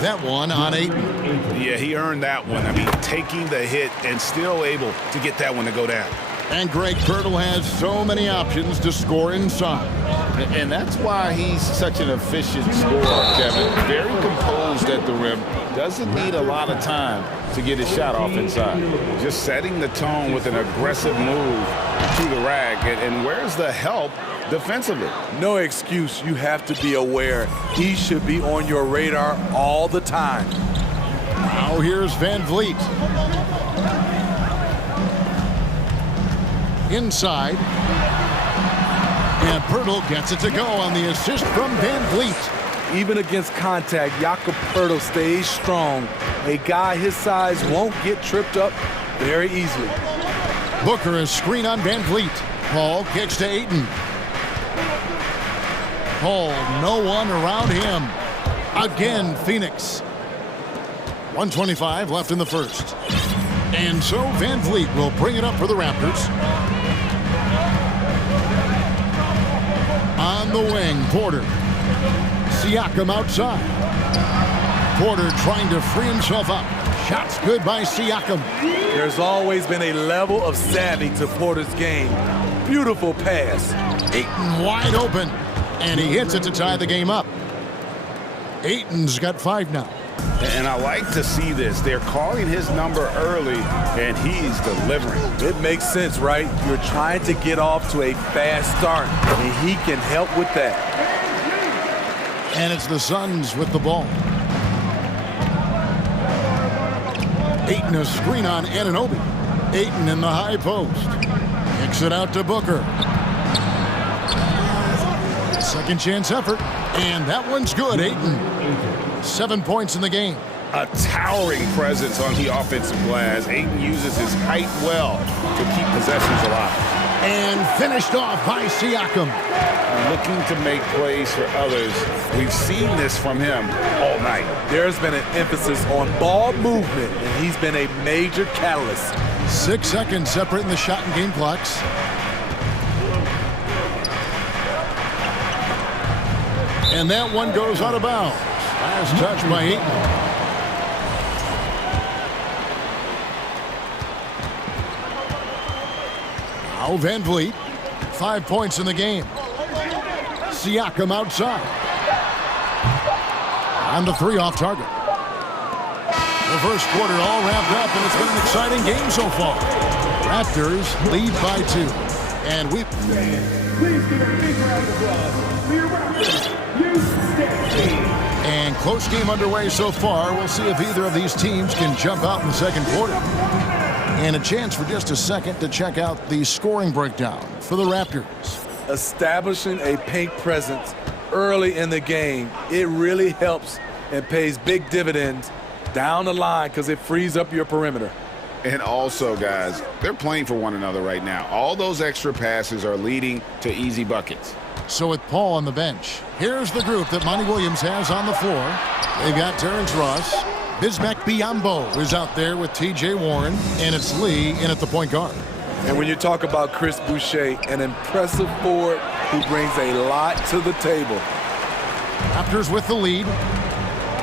That one on Ayton. Yeah, he earned that one. I mean, taking the hit and still able to get that one to go down. And Greg Pirtle has so many options to score inside. And that's why he's such an efficient scorer, Kevin. Very composed at the rim. Doesn't need a lot of time to get his shot off inside. Just setting the tone with an aggressive move to the rack. And where's the help defensively? No excuse. You have to be aware. He should be on your radar all the time. Now here's Van Vliet. Inside. And Pirtle gets it to go on the assist from Van Vliet. Even against contact, Jakob Pirtle stays strong. A guy his size won't get tripped up very easily. Booker is screen on Van Vliet. Paul kicks to Ayton. Paul, no one around him. Again, Phoenix. 1:25 left in the first. And so Van Vliet will bring it up for the Raptors. On the wing, Porter. Siakam outside. Porter trying to free himself up. Shots good by Siakam. There's always been a level of savvy to Porter's game. Beautiful pass. Ayton wide open. And he hits it to tie the game up. Ayton's got 5 now. And I like to see this. They're calling his number early, and he's delivering. It makes sense, right? You're trying to get off to a fast start, and he can help with that. And it's the Suns with the ball. Ayton a screen on Anunoby. Ayton in the high post. Kicks it out to Booker. Second chance effort. And that one's good, Ayton. 7 points in the game. A towering presence on the offensive glass. Ayton uses his height well to keep possessions alive. And finished off by Siakam. Looking to make plays for others. We've seen this from him all night. There's been an emphasis on ball movement, and he's been a major catalyst. 6 seconds separating the shot and game clocks. And that one goes out of bounds. Last touch by Ayton. Now Van Vliet. 5 points in the game. Siakam outside. On the three off target. The first quarter all wrapped up, and it's been an exciting game so far. Raptors lead by 2. And we... Please give a big round of applause for your Raptors. And close game underway so far. We'll see if either of these teams can jump out in the second quarter. And a chance for just a second to check out the scoring breakdown for the Raptors. Establishing a paint presence early in the game, it really helps and pays big dividends down the line because it frees up your perimeter. And also, guys, they're playing for one another right now. All those extra passes are leading to easy buckets. So with Paul on the bench, here's the group that Monty Williams has on the floor. They've got Terrence Ross. Bismack Biyombo is out there with T.J. Warren, and it's Lee in at the point guard. And when you talk about Chris Boucher, an impressive forward who brings a lot to the table. Raptors with the lead.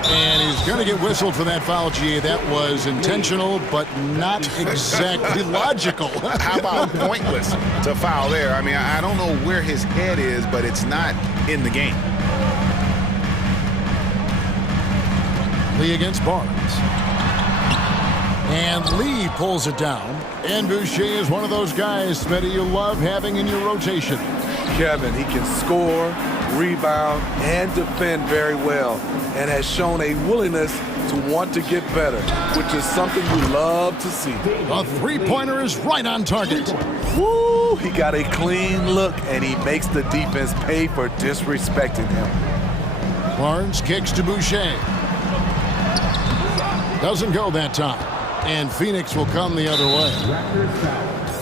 And he's going to get whistled for that foul, G. That was intentional, but not exactly logical. How about pointless to foul there? I mean, I don't know where his head is, but it's not in the game. Lee against Barnes. And Lee pulls it down. And Boucher is one of those guys, Smitty, you love having in your rotation. Kevin, he can score, rebound, and defend very well, and has shown a willingness to want to get better, which is something you love to see. A three-pointer is right on target. Woo! He got a clean look, and he makes the defense pay for disrespecting him. Barnes kicks to Boucher. Doesn't go that time. And Phoenix will come the other way.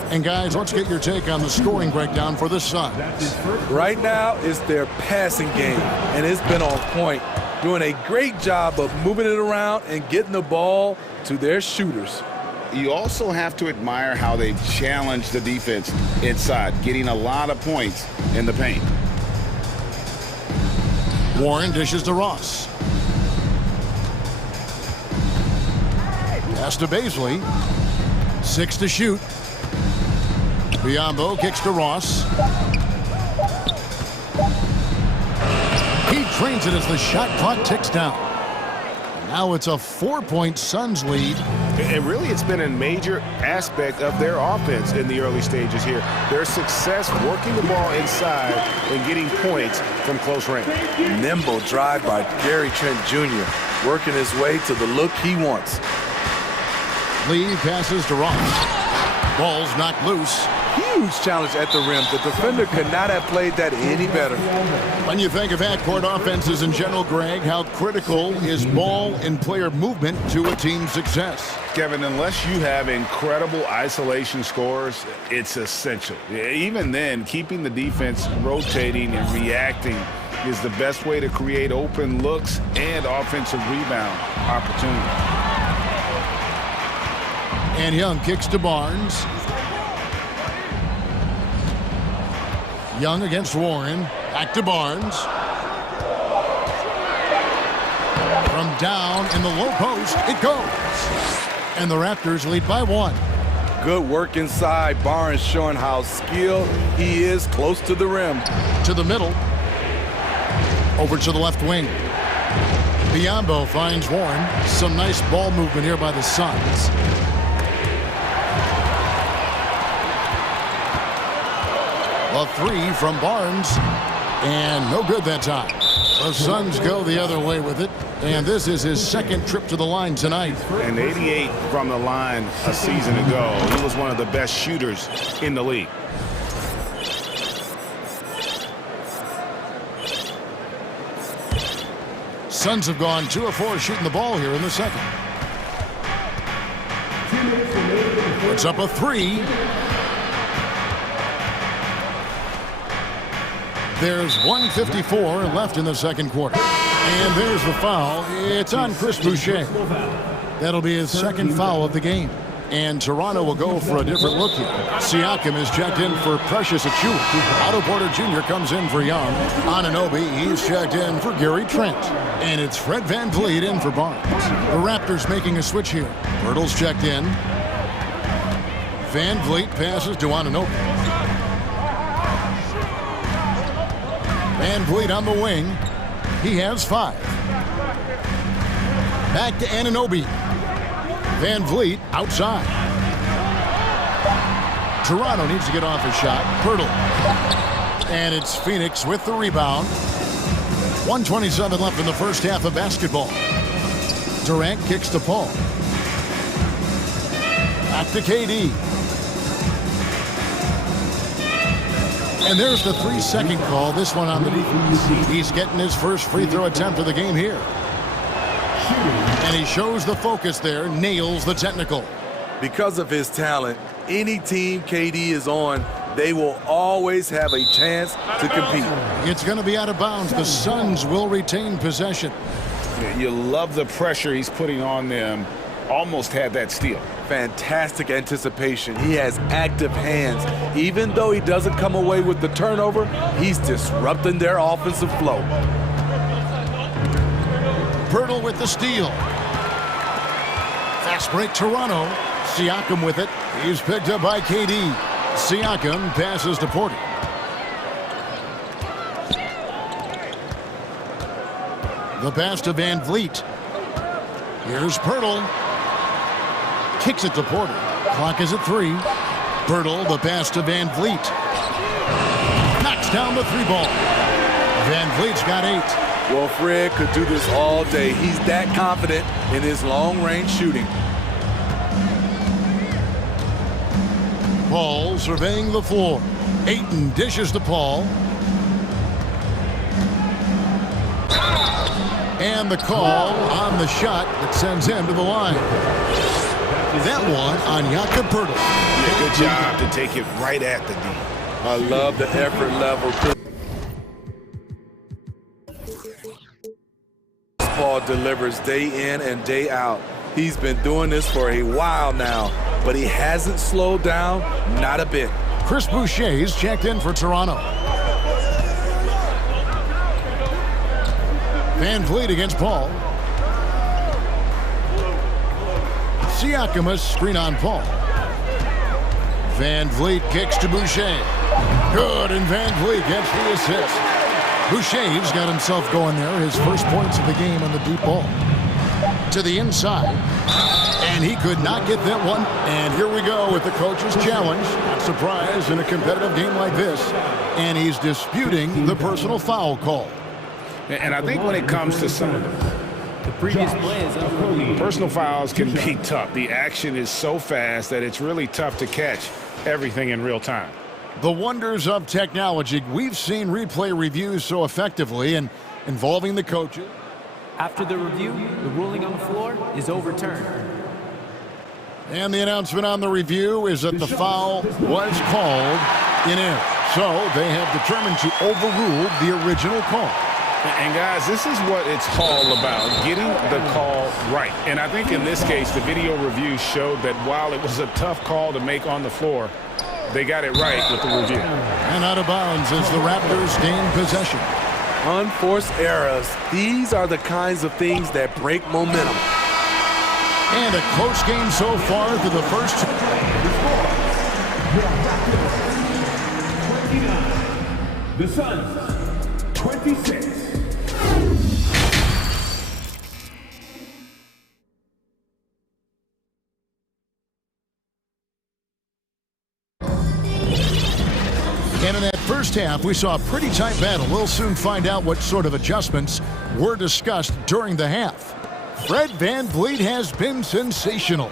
And guys, let's get your take on the scoring breakdown for the Suns. Right now, it's their passing game, and it's been on point, doing a great job of moving it around and getting the ball to their shooters. You also have to admire how they've challenged the defense inside, getting a lot of points in the paint. Warren dishes to Ross. Pass to Baisley. 6 to shoot. Biyombo kicks to Ross. He trains it as the shot clock ticks down. Now it's a 4-point Suns lead. And really, it's been a major aspect of their offense in the early stages here. Their success working the ball inside and getting points from close range. Nimble drive by Gary Trent Jr., working his way to the look he wants. Lee passes to Ross. Ball's knocked loose. Huge challenge at the rim. The defender could not have played that any better. When you think of half-court offenses in general, Greg, how critical is ball and player movement to a team's success? Kevin, unless you have incredible isolation scores, it's essential. Even then, keeping the defense rotating and reacting is the best way to create open looks and offensive rebound opportunities. And Young kicks to Barnes. Young against Warren. Back to Barnes. From down in the low post, it goes. And the Raptors lead by 1. Good work inside. Barnes showing how skilled he is close to the rim. To the middle. Over to the left wing. Biombo finds Warren. Some nice ball movement here by the Suns. A three from Barnes. And no good that time. The Suns go the other way with it. And this is his second trip to the line tonight. And 88 from the line a season ago. He was one of the best shooters in the league. Suns have gone 2 of 4 shooting the ball here in the second. Puts up a three. There's 1:54 left in the second quarter. And there's the foul. It's on Chris Boucher. That'll be his second foul of the game. And Toronto will go for a different look here. Siakam is checked in for Precious Achiuwa. Otto Porter Jr. comes in for Young. Anunoby, he's checked in for Gary Trent. And it's Fred VanVleet in for Barnes. The Raptors making a switch here. Bertles checked in. VanVleet passes to Anunoby. VanVleet on the wing. He has 5. Back to Anunoby. VanVleet outside. Toronto needs to get off a shot. Pirtle. And it's Phoenix with the rebound. 1:27 left in the first half of basketball. Durant kicks to Paul. Back to KD. And there's the 3-second call. This one on the defense. He's getting his first free throw attempt of the game here. And he shows the focus there, nails the technical. Because of his talent, any team KD is on, they will always have a chance to compete. It's going to be out of bounds. The Suns will retain possession. You love the pressure he's putting on them. Almost had that steal. Fantastic anticipation. He has active hands. Even though he doesn't come away with the turnover, he's disrupting their offensive flow. Pirtle with the steal. Fast break Toronto. Siakam with it. He's picked up by KD. Siakam passes to Porter. The pass to VanVleet. Here's Pirtle. Kicks it to Porter. Clock is at 3. Pirtle, the pass to VanVleet. Knocks down the 3 ball. VanVleet's got 8. Well, Fred could do this all day. He's that confident in his long-range shooting. Paul surveying the floor. Ayton dishes to Paul. And the call on the shot that sends him to the line. That one on Jakob Pirtle. Yeah, good job to take it right at the D. I love the effort level. Paul delivers day in and day out. He's been doing this for a while now, but he hasn't slowed down, not a bit. Chris Boucher's checked in for Toronto. VanVleet against Paul. Siakam a screen on Paul. VanVleet kicks to Boucher. Good, and VanVleet gets the assist. Boucher's got himself going there. His first points of the game on the deep ball. To the inside. And he could not get that one. And here we go with the coach's challenge. Not surprised in a competitive game like this. And he's disputing the personal foul call. And I think when it comes to some of the previous play is unbelievable. Personal fouls can be tough. The action is so fast that it's really tough to catch everything in real time. The wonders of technology. We've seen replay reviews so effectively and involving the coaches. After the review, the ruling on the floor is overturned. And the announcement on the review is that the foul was called in error. So they have determined to overrule the original call. And guys, this is what it's all about, getting the call right. And I think in this case, the video review showed that while it was a tough call to make on the floor, they got it right with the review. And out of bounds as the Raptors gain possession. Unforced errors. These are the kinds of things that break momentum. And a close game so far through the first. The Suns, 26. And in that first half, we saw a pretty tight battle. We'll soon find out what sort of adjustments were discussed during the half. Fred VanVleet has been sensational.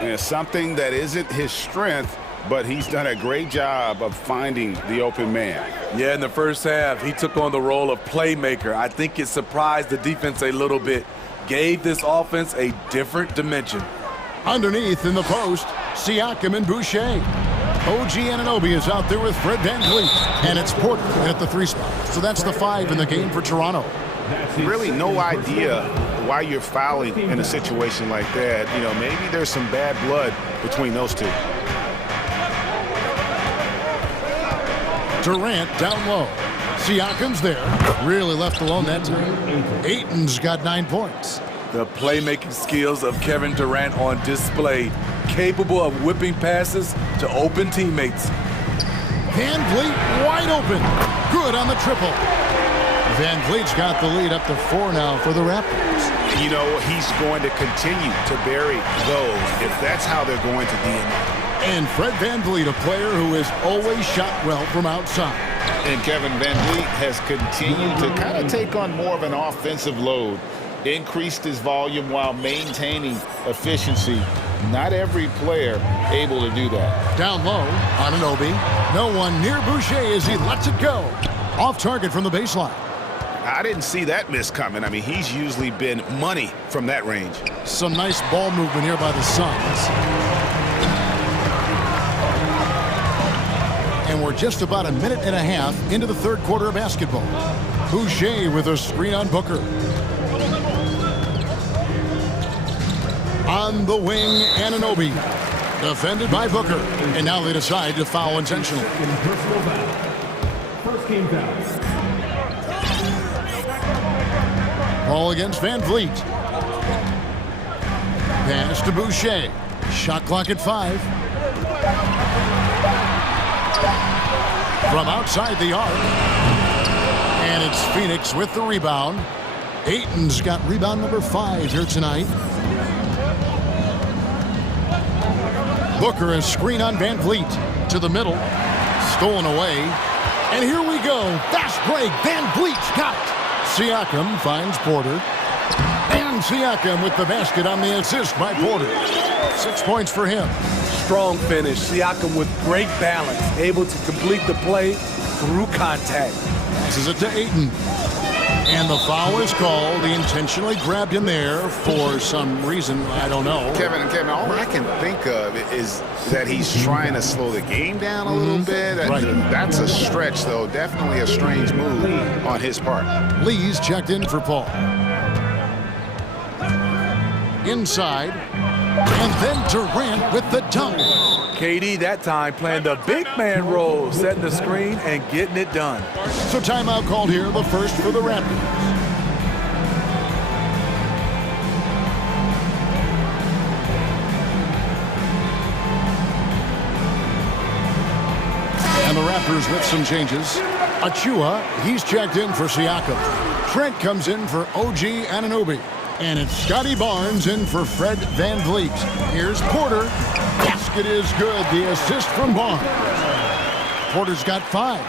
And something that isn't his strength, but he's done a great job of finding the open man. Yeah, in the first half, he took on the role of playmaker. I think it surprised the defense a little bit, gave this offense a different dimension. Underneath in the post, Siakam and Boucher. OG Anunoby is out there with Fred VanVleet, and it's Porter at the 3 spot. So that's the 5 in the game for Toronto. Really no idea why you're fouling in a situation like that. You know, maybe there's some bad blood between those two. Durant down low. Siakam's there. Really left alone that time. Ayton's got 9 points. The playmaking skills of Kevin Durant on display, capable of whipping passes to open teammates. VanVleet wide open. Good on the triple. VanVleet's got the lead up to 4 now for the Raptors. You know, he's going to continue to bury those if that's how they're going to be in there. And Fred VanVleet, a player who has always shot well from outside. And Kevin VanVleet has continued to kind of take on more of an offensive load, increased his volume while maintaining efficiency. Not every player able to do that. Down low, Anunoby. No one near Boucher as he lets it go. Off target from the baseline. I didn't see that miss coming. I mean, he's usually been money from that range. Some nice ball movement here by the Suns. And we're just about a minute and a half into the third quarter of basketball. Boucher with a screen on Booker. On the wing, Anunoby. Defended by Booker. And now they decide to foul intentionally. First game foul. Ball against VanVleet. Pass to Boucher. Shot clock at 5. From outside the arc. And it's Phoenix with the rebound. Ayton's got rebound number 5 here tonight. Booker has screen on VanVleet to the middle. Stolen away. And here we go. Fast break. VanVleet's got it. Siakam finds Porter. And Siakam with the basket on the assist by Porter. 6 points for him. Strong finish. Siakam with great balance, able to complete the play through contact. Passes it to Ayton. And the foul is called. He intentionally grabbed him there for some reason. I don't know. Kevin, all I can think of is that he's trying to slow the game down a little bit. Right. That's a stretch, though. Definitely a strange move on his part. Lee's checked in for Paul. Inside. And then Durant with the dunk. KD that time playing the big man role, setting the screen and getting it done. So timeout called here, the first for the Raptors. And the Raptors with some changes. Achua, he's checked in for Siakam. Trent comes in for OG Anunoby. And it's Scotty Barnes in for Fred VanVleet. Here's Porter. Basket is good. The assist from Barnes. Porter's got 5.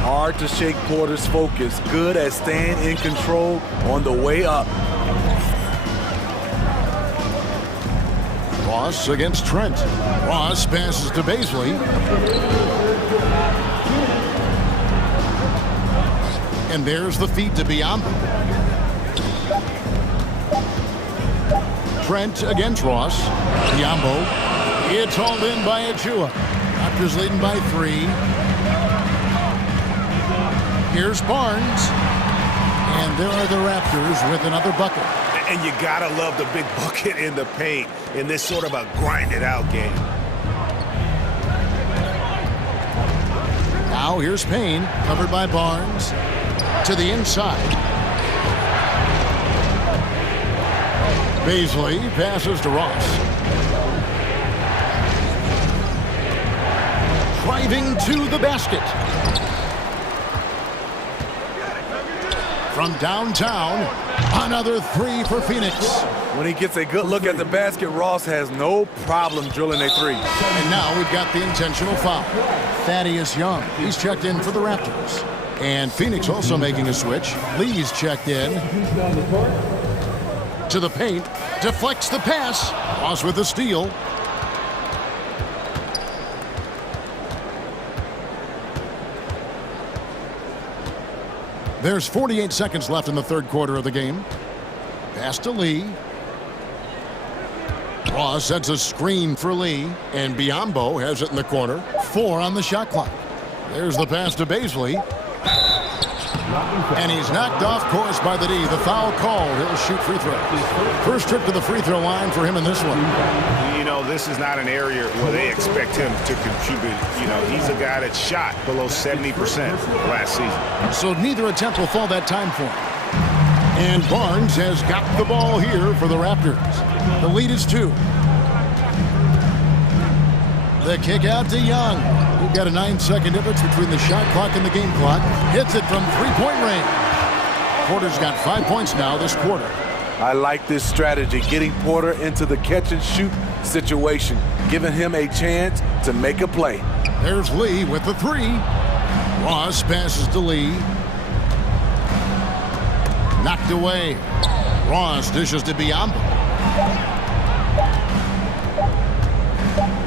Hard to shake Porter's focus. Good at staying in control on the way up. Ross against Trent. Ross passes to Baisley. And there's the feed to Biyombo. Trent against Ross. Biyombo. It's hauled in by Achua. Raptors leading by 3. Here's Barnes. And there are the Raptors with another bucket. And you gotta love the big bucket in the paint in this sort of a grind-it-out game. Now here's Payne, covered by Barnes. To the inside. Baisley passes to Ross. Driving to the basket. From downtown, Another three for Phoenix. When he gets a good look at the basket, Ross has no problem drilling a three. And now we've got the intentional foul. Thaddeus Young, he's checked in for the Raptors. And Phoenix also making a switch. Lee's checked in. To the paint, deflects the pass. Ross with the steal. There's 48 seconds left in the third quarter of the game. Pass to Lee. Ross sets a screen for Lee, and Biyombo has it in the corner. 4 on the shot clock. There's the pass to Baisley. And he's knocked off course by the D. The foul called. He'll shoot free throws. First trip to the free throw line for him in this one. You know, this is not an area where they expect him to contribute. You know, he's a guy that shot below 70% last season. So neither attempt will fall that time for him. And Barnes has got the ball here for the Raptors. The lead is 2. The kick out to Young. We've got a 9-second difference between the shot clock and the game clock. Hits it from three-point range. Porter's got 5 points now this quarter. I like this strategy, getting Porter into the catch-and-shoot situation, giving him a chance to make a play. There's Lee with the 3. Ross passes to Lee. Knocked away. Ross dishes to Biyombo.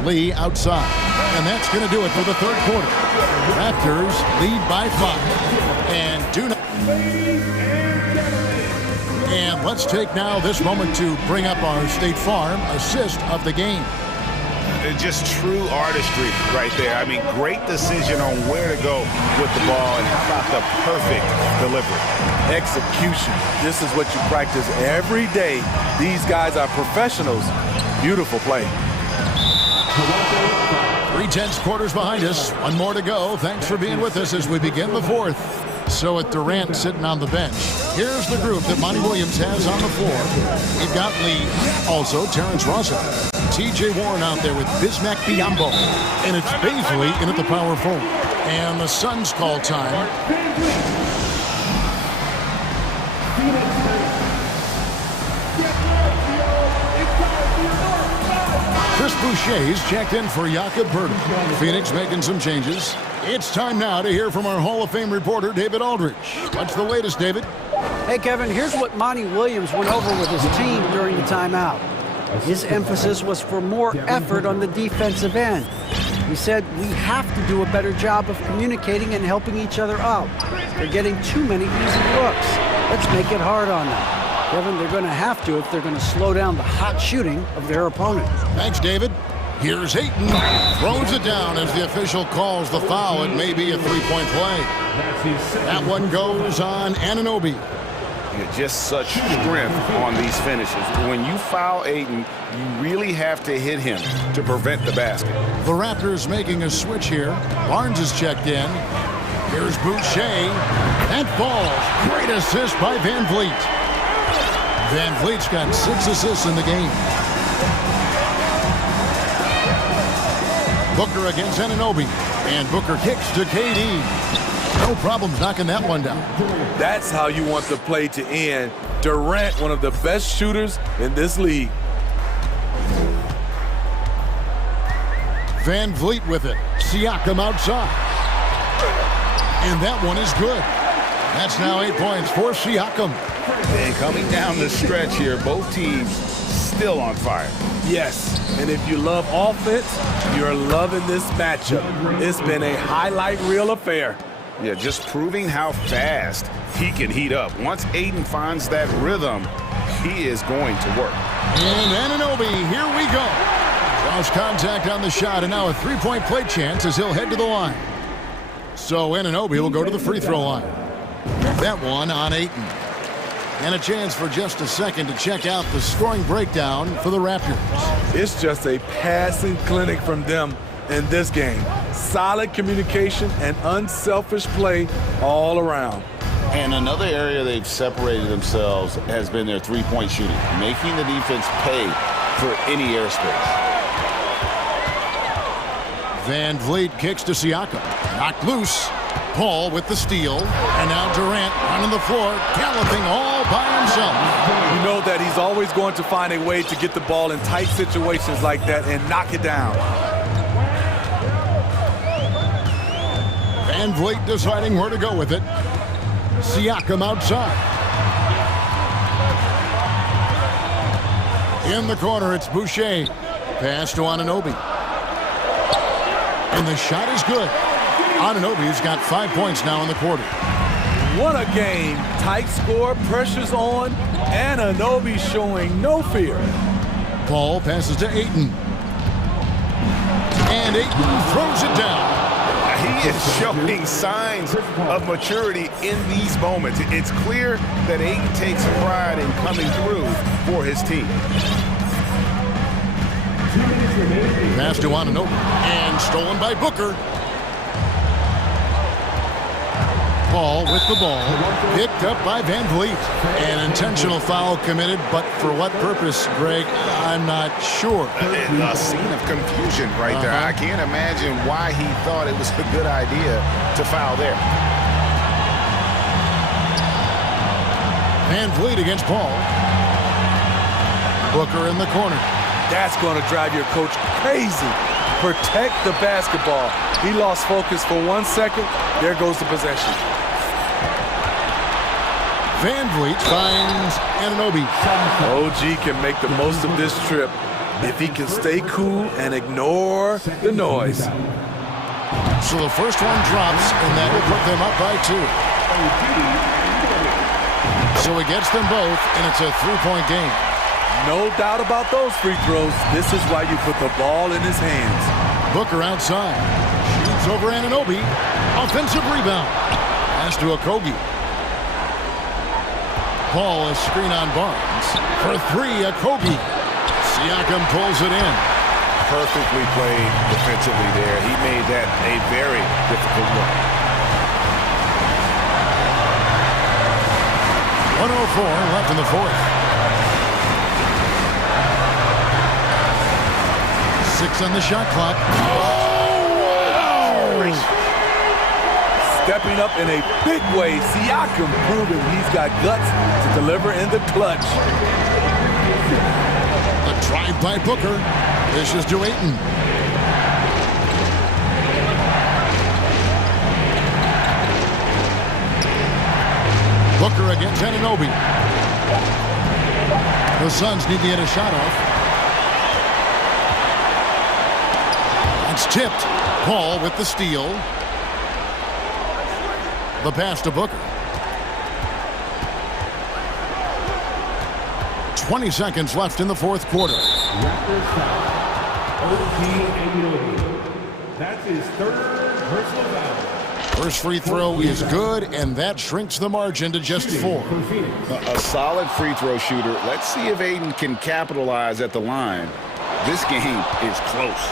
Lee outside. And that's going to do it for the third quarter. Raptors lead by 5. And do not. And let's take now this moment to bring up our State Farm assist of the game. Just true artistry right there. I mean, great decision on where to go with the ball, and how about the perfect delivery? Execution. This is what you practice every day. These guys are professionals. Beautiful play. 3/10 quarters behind us. One more to go. Thanks for being with us as we begin the fourth. So with Durant sitting on the bench, here's the group that Monty Williams has on the floor. We've got Lee, also Terrence Rosso, T.J. Warren out there with Bismack Biyombo, and it's Baisley in at the power forward. And the Suns call time. Chris Boucher's checked in for Jakob Poeltl. Phoenix making some changes. It's time now to hear from our Hall of Fame reporter, David Aldridge. What's the latest, David? Hey, Kevin, here's what Monty Williams went over with his team during the timeout. His emphasis was for more effort on the defensive end. He said, we have to do a better job of communicating and helping each other out. They're getting too many easy looks. Let's make it hard on them. Kevin, they're going to have to if they're going to slow down the hot shooting of their opponent. Thanks, David. Here's Ayton. Throws it down as the official calls the foul. It may be a three-point play. That one goes on Anunoby. Just such strength on these finishes. When you foul Ayton, you really have to hit him to prevent the basket. The Raptors making a switch here. Barnes is checked in. Here's Boucher. That falls. Great assist by Van Vliet. Van Vliet's got 6 assists in the game. Booker against Anunoby. And Booker kicks to KD. No problems knocking that one down. That's how you want the play to end. Durant, one of the best shooters in this league. Van Vliet with it. Siakam outside. And that one is good. That's now 8 points for Siakam. And coming down the stretch here, both teams still on fire. Yes, and if you love offense, you're loving this matchup. It's been a highlight reel affair. Yeah, just proving how fast he can heat up. Once Ayton finds that rhythm, he is going to work. And Anunoby, here we go. Cross contact on the shot, and now a three-point play chance as he'll head to the line. So Anunoby will go to the free throw line. That one on Ayton. And a chance for just a second to check out the scoring breakdown for the Raptors. It's just a passing clinic from them in this game. Solid communication and unselfish play all around. And another area they've separated themselves has been their three-point shooting, making the defense pay for any airspace. Van Vliet kicks to Siakam. Knocked loose. Paul with the steal. And now Durant running the floor, galloping all by himself. You know that he's always going to find a way to get the ball in tight situations like that and knock it down. Van Vliet deciding where to go with it. Siakam outside. In the corner, it's Boucher. Pass to Anunoby. And the shot is good. Anunoby's got 5 points now in the quarter. What a game. Tight score, pressure's on. Anunoby showing no fear. Paul passes to Ayton. And Ayton throws it down. He is showing signs of maturity in these moments. It's clear that Ayton takes pride in coming through for his team. Pass to Anunoby. And stolen by Booker. Paul with the ball. Picked up by Van Vliet. An intentional foul committed, but for what purpose, Greg? I'm not sure. A scene of confusion right there. I can't imagine why he thought it was a good idea to foul there. Van Vliet against Paul. Booker in the corner. That's going to drive your coach crazy. Protect the basketball. He lost focus for 1 second. There goes the possession. Van Vliet finds Anunoby. OG can make the most of this trip if he can stay cool and ignore the noise. So the first one drops, and that will put them up by 2. So he gets them both, and it's a 3-point game. No doubt about those free throws. This is why you put the ball in his hands. Booker outside. Shoots over Anunoby. Offensive rebound. Pass to Okogie. Paul is screen on Barnes. For 3, Okogie. Siakam pulls it in. Perfectly played defensively there. He made that a very difficult look. 1:04 left in the fourth. 6 on the shot clock. Stepping up in a big way, Siakam proving he's got guts to deliver in the clutch. A drive by Booker. This is to Ayton. Booker against Anunoby. The Suns need to get a shot off. It's tipped. Paul with the steal. The pass to Booker. 20 seconds left in the fourth quarter. Raptors foul. OG Anunoby. That's his 3rd personal foul. First free throw is good, and that shrinks the margin to just 4. A solid free throw shooter. Let's see if Ayton can capitalize at the line. This game is close.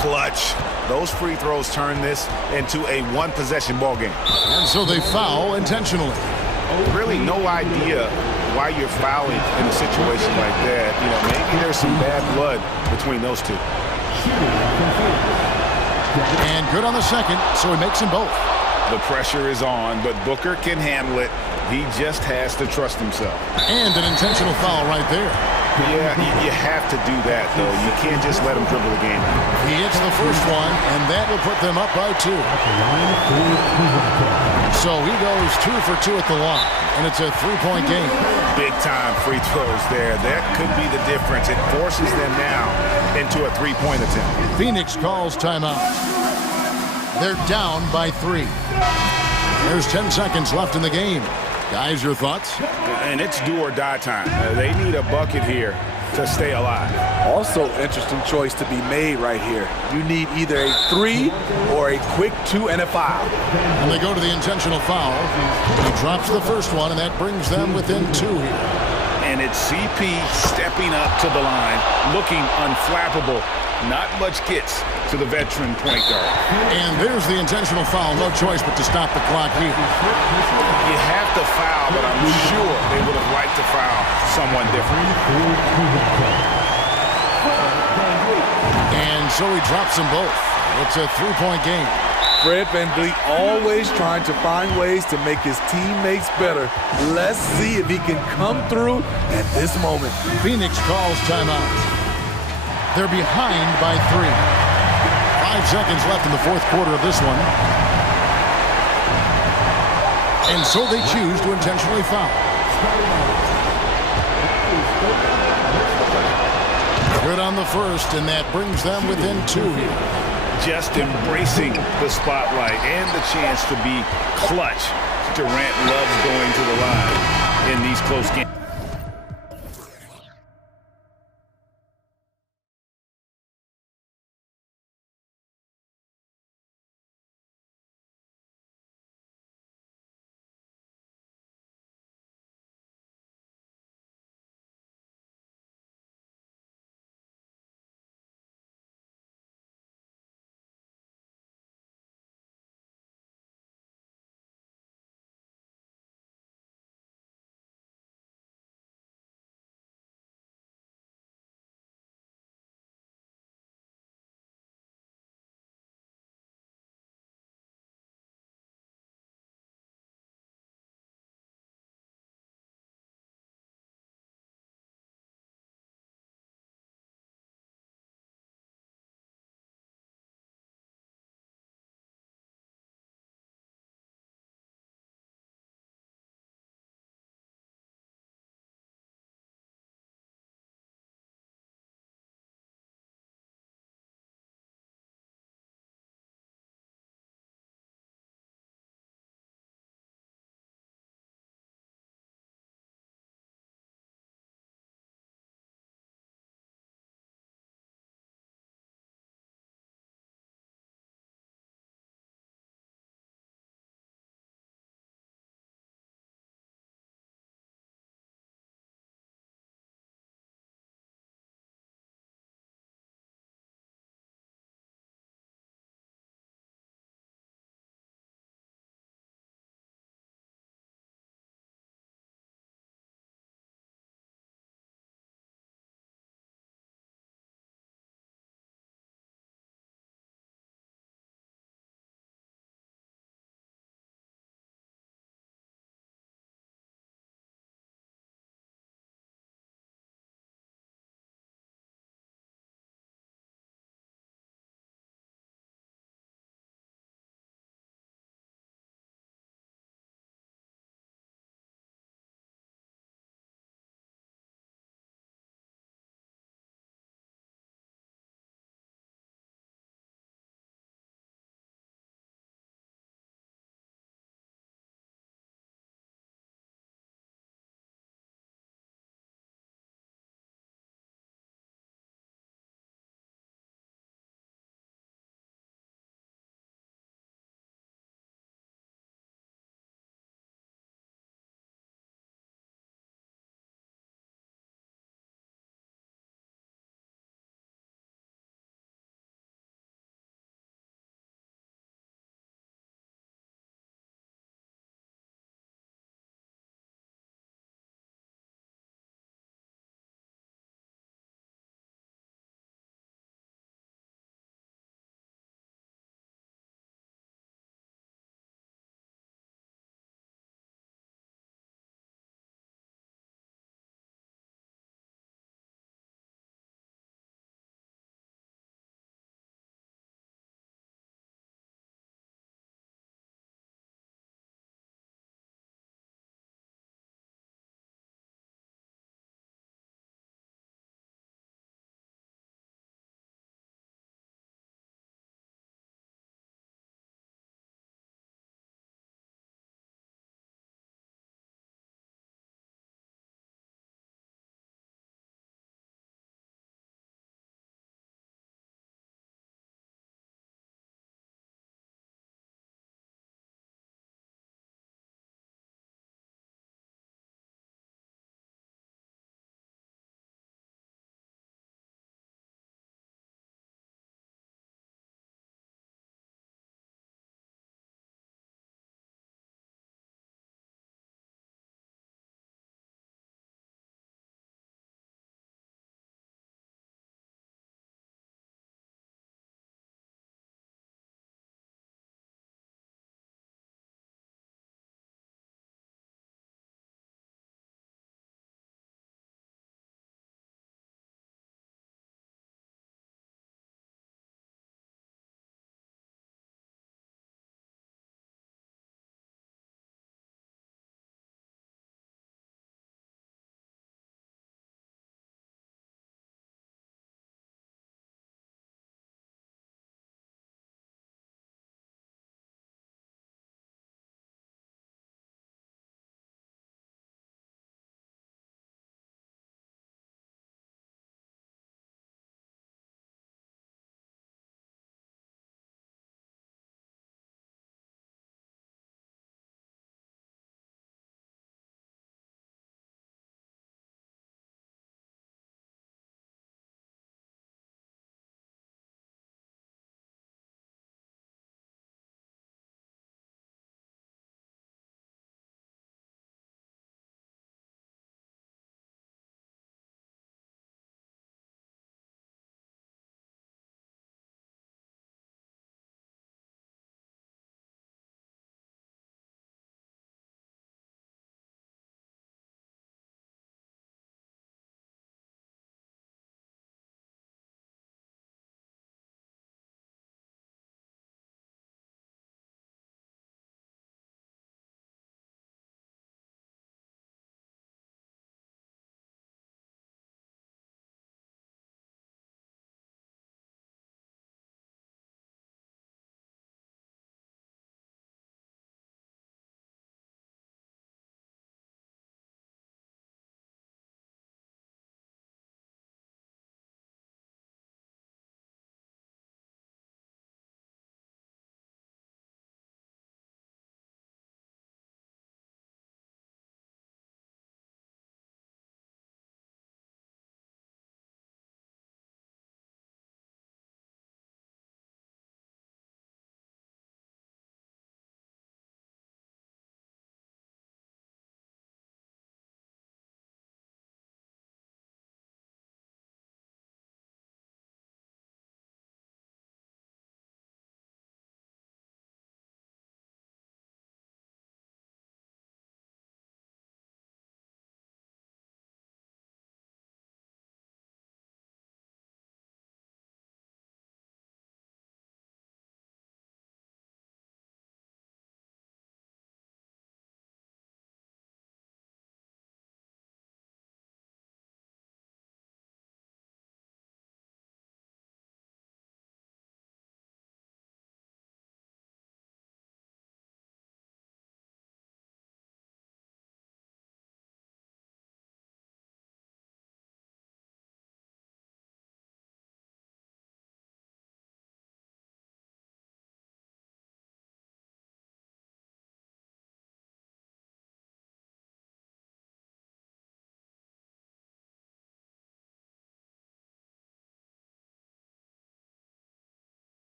Clutch. Those free throws turn this into a one-possession ball game. And so they foul intentionally. Really no idea why you're fouling in a situation like that. You know, maybe there's some bad blood between those two. And good on the second, so he makes them both. The pressure is on, but Booker can handle it. He just has to trust himself. And an intentional foul right there. Yeah, you have to do that, though. You can't just let him dribble the game. He hits the first one, and that will put them up by 2. So he goes 2 for 2 at the line, and it's a 3-point game. Big-time free throws there. That could be the difference. It forces them now into a 3-point attempt. Phoenix calls timeout. They're down by 3. There's 10 seconds left in the game. Guys, your thoughts? And it's do or die time. They need a bucket here to stay alive. Also, interesting choice to be made right here. You need either a 3 or a quick 2 and a foul. And they go to the intentional foul. He drops the first one, and that brings them within 2 here. And it's CP stepping up to the line, looking unflappable. Not much gets to the veteran point guard. And there's the intentional foul. No choice but to stop the clock here. You have to foul, but I'm sure they would have liked to foul someone different. And so he drops them both. It's a 3-point game. Fred VanVleet always trying to find ways to make his teammates better. Let's see if he can come through at this moment. Phoenix calls timeout. They're behind by 3. 5 seconds left in the fourth quarter of this one. And so they choose to intentionally foul. Good on the first, and that brings them within 2 here. Just embracing the spotlight and the chance to be clutch. Durant loves going to the line in these close games.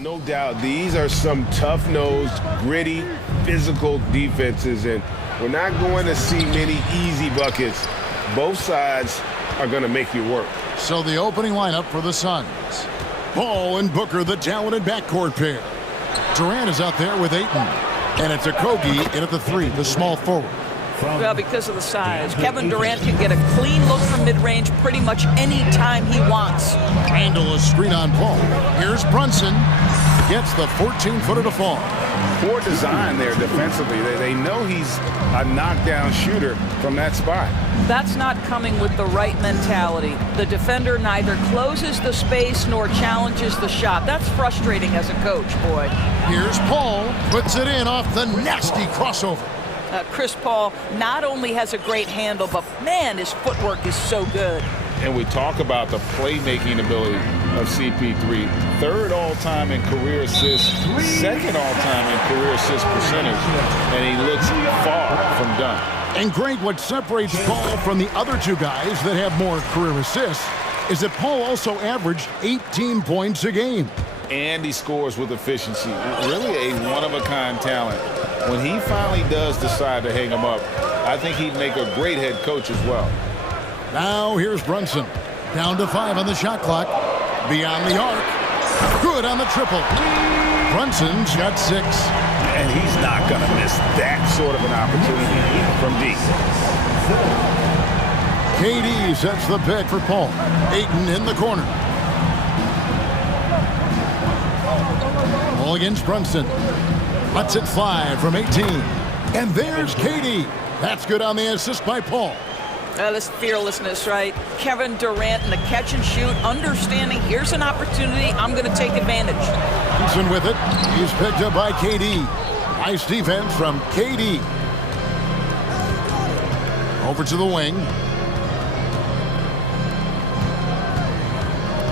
No doubt, these are some tough-nosed, gritty, physical defenses, and we're not going to see many easy buckets. Both sides are going to make you work. So the opening lineup for the Suns. Ball and Booker, the talented backcourt pair. Durant is out there with Ayton. And it's Okogie in at the 3, the small forward. Well, because of the size, Kevin Durant can get a clean look from mid-range pretty much any time he wants. Randall is screen on Paul. Here's Brunson. Gets the 14-footer to fall. Poor design there defensively. They know he's a knockdown shooter from that spot. That's not coming with the right mentality. The defender neither closes the space nor challenges the shot. That's frustrating as a coach, boy. Here's Paul. Puts it in off the nasty crossover. Chris Paul not only has a great handle, but man, his footwork is so good. And we talk about the playmaking ability of CP3. 3rd all-time in career assists, 2nd all-time in career assist percentage, and he looks far from done. And great, what separates Paul from the other 2 guys that have more career assists is that Paul also averaged 18 points a game. And he scores with efficiency. Really a one-of-a-kind talent. When he finally does decide to hang him up, I think he'd make a great head coach as well. Now here's Brunson. Down to 5 on the shot clock. Beyond the arc. Good on the triple. Brunson's got 6. And he's not going to miss that sort of an opportunity from deep. KD sets the pick for Paul. Ayton in the corner. Ball against Brunson. Lets it fly from 18. And there's KD. That's good on the assist by Paul. This fearlessness, right? Kevin Durant in the catch and shoot, understanding here's an opportunity, I'm going to take advantage. Brunson with it. He's picked up by KD. Nice defense from KD. Over to the wing.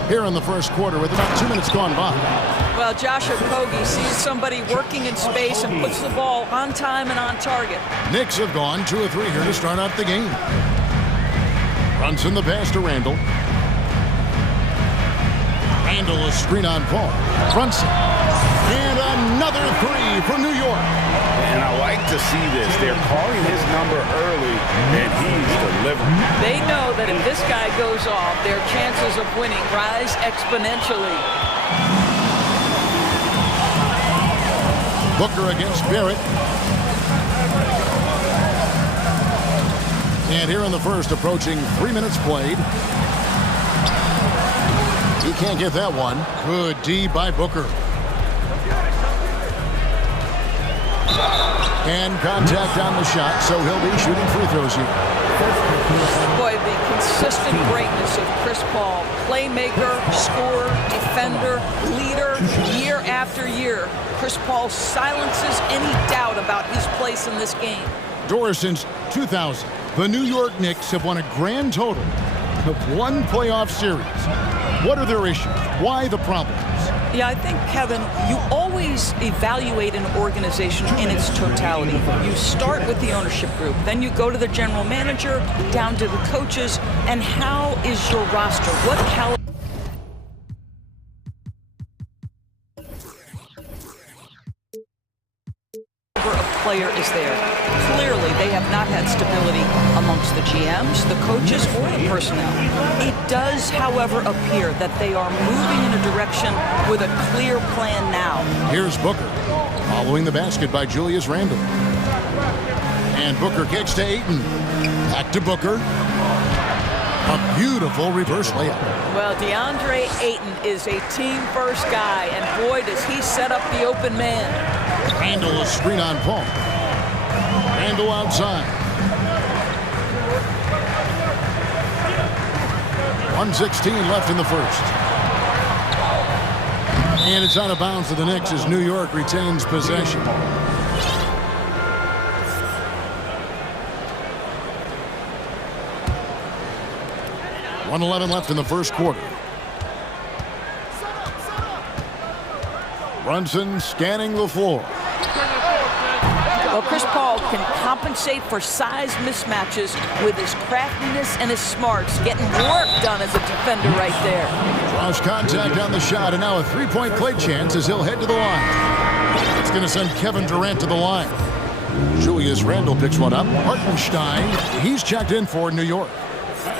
Here in the first quarter with about 2 minutes gone by. Well, Josh Okogie sees somebody working in space and puts the ball on time and on target. Knicks have gone 2 of 3 here to start out the game. Brunson the pass to Randall. Randall is screen on Paul. Brunson. And another 3 for New York. And I like to see this. They're calling his number early, and he's delivering. They know that if this guy goes off, their chances of winning rise exponentially. Booker against Barrett. And here in the first, approaching 3 minutes played. He can't get that one. Good D by Booker. And contact on the shot, so he'll be shooting free throws here. Boy, the consistent greatness of Chris Paul. Playmaker, scorer, defender, leader, year after year. Chris Paul silences any doubt about his place in this game. Doris, since 2000, the New York Knicks have won a grand total of 1 playoff series. What are their issues? Why the problems? Yeah, I think, Kevin, you always evaluate an organization in its totality. You start with the ownership group, then you go to the general manager, down to the coaches, and how is your roster? What caliber of player is there? Clearly, they have not had stability amongst the GMs, the coaches, or the personnel. It does, however, appear that they are moving in a direction with a clear plan now. Here's Booker, following the basket by Julius Randle. And Booker kicks to Ayton. Back to Booker. A beautiful reverse layup. Well, DeAndre Ayton is a team-first guy, and boy, does he set up the open man. Randle a screen on Paul. Randle outside. 1:16 left in the first. And it's out of bounds to the Knicks as New York retains possession. .11 left in the first quarter. Brunson scanning the floor. Well, Chris Paul can compensate for size mismatches with his craftiness and his smarts, getting work done as a defender right there. Draws contact on the shot, and now a three-point play chance as he'll head to the line. It's going to send Kevin Durant to the line. Julius Randle picks one up. Hartenstein, he's checked in for New York.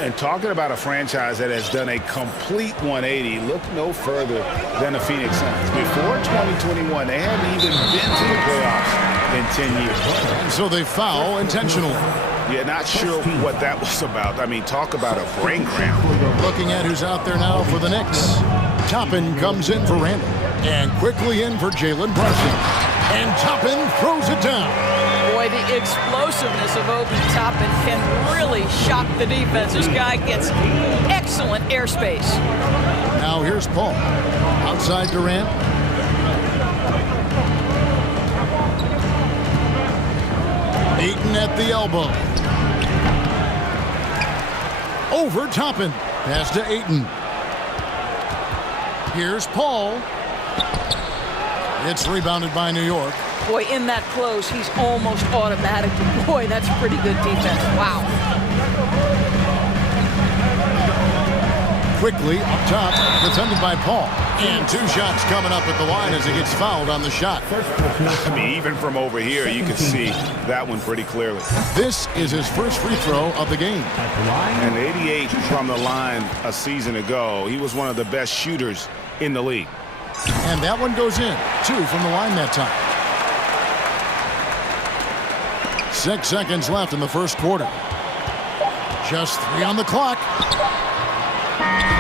And talking about a franchise that has done a complete 180, look no further than the Phoenix Suns. Before 2021, they hadn't even been to the playoffs in 10 years. And so they foul intentionally. Yeah, not sure what that was about. I mean, talk about a brain cramp. Looking at who's out there now for the Knicks. Toppin comes in for Randle. And quickly in for Jalen Brunson. And Toppin throws it down. Boy, the explosiveness of Obi Toppin can really shock the defense. This guy gets excellent airspace. Now here's Paul. Outside Durant. Ayton at the elbow. Over Toppin. Pass to Ayton. Here's Paul. It's rebounded by New York. Boy, in that close, he's almost automatic. Boy, that's pretty good defense. Wow. Quickly up top, defended by Paul. And two shots coming up at the line as he gets fouled on the shot. I mean, even from over here, you can see that one pretty clearly. This is his first free throw of the game. And 88 from the line a season ago. He was one of the best shooters in the league. And that one goes in. 2 from the line that time. 6 seconds left in the first quarter. Just 3 on the clock.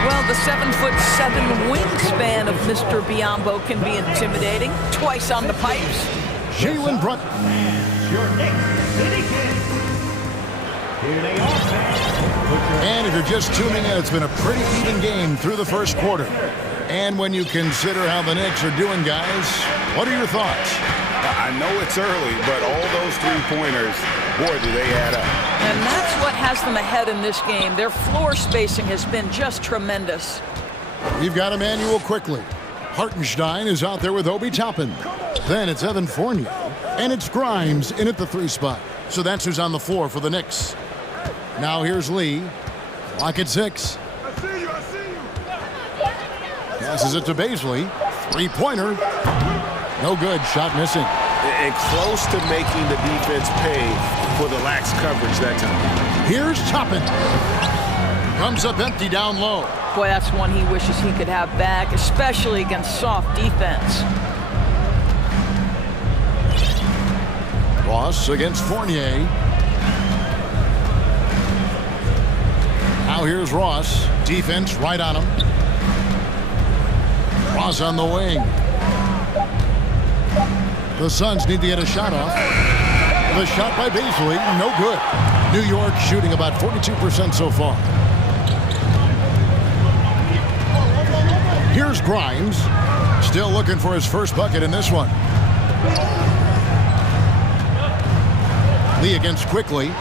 Well, the 7'7" wingspan of Mr. Biyombo can be intimidating. Twice on the pipes. Jalen Brunson. And if you're just tuning in, it's been a pretty even game through the first quarter. And when you consider how the Knicks are doing, guys, what are your thoughts? I know it's early, but all those three-pointers, boy, do they add up. And that's what has them ahead in this game. Their floor spacing has been just tremendous. We've got Emmanuel quickly. Hartenstein is out there with Obi Toppin. Then it's Evan Fournier. And it's Grimes in at the 3 spot. So that's who's on the floor for the Knicks. Now here's Lee. Clock at 6. Passes it to Baisley. 3-pointer. No good. Shot missing. And close to making the defense pay for the lax coverage that time. Here's Toppin. Comes up empty down low. Boy, that's one he wishes he could have back, especially against soft defense. Ross against Fournier. Now here's Ross. Defense right on him. Ross on the wing. The Suns need to get a shot off. The shot by Baisley, no good. New York shooting about 42% so far. Here's Grimes. Still looking for his first bucket in this one. Lee against Quickly.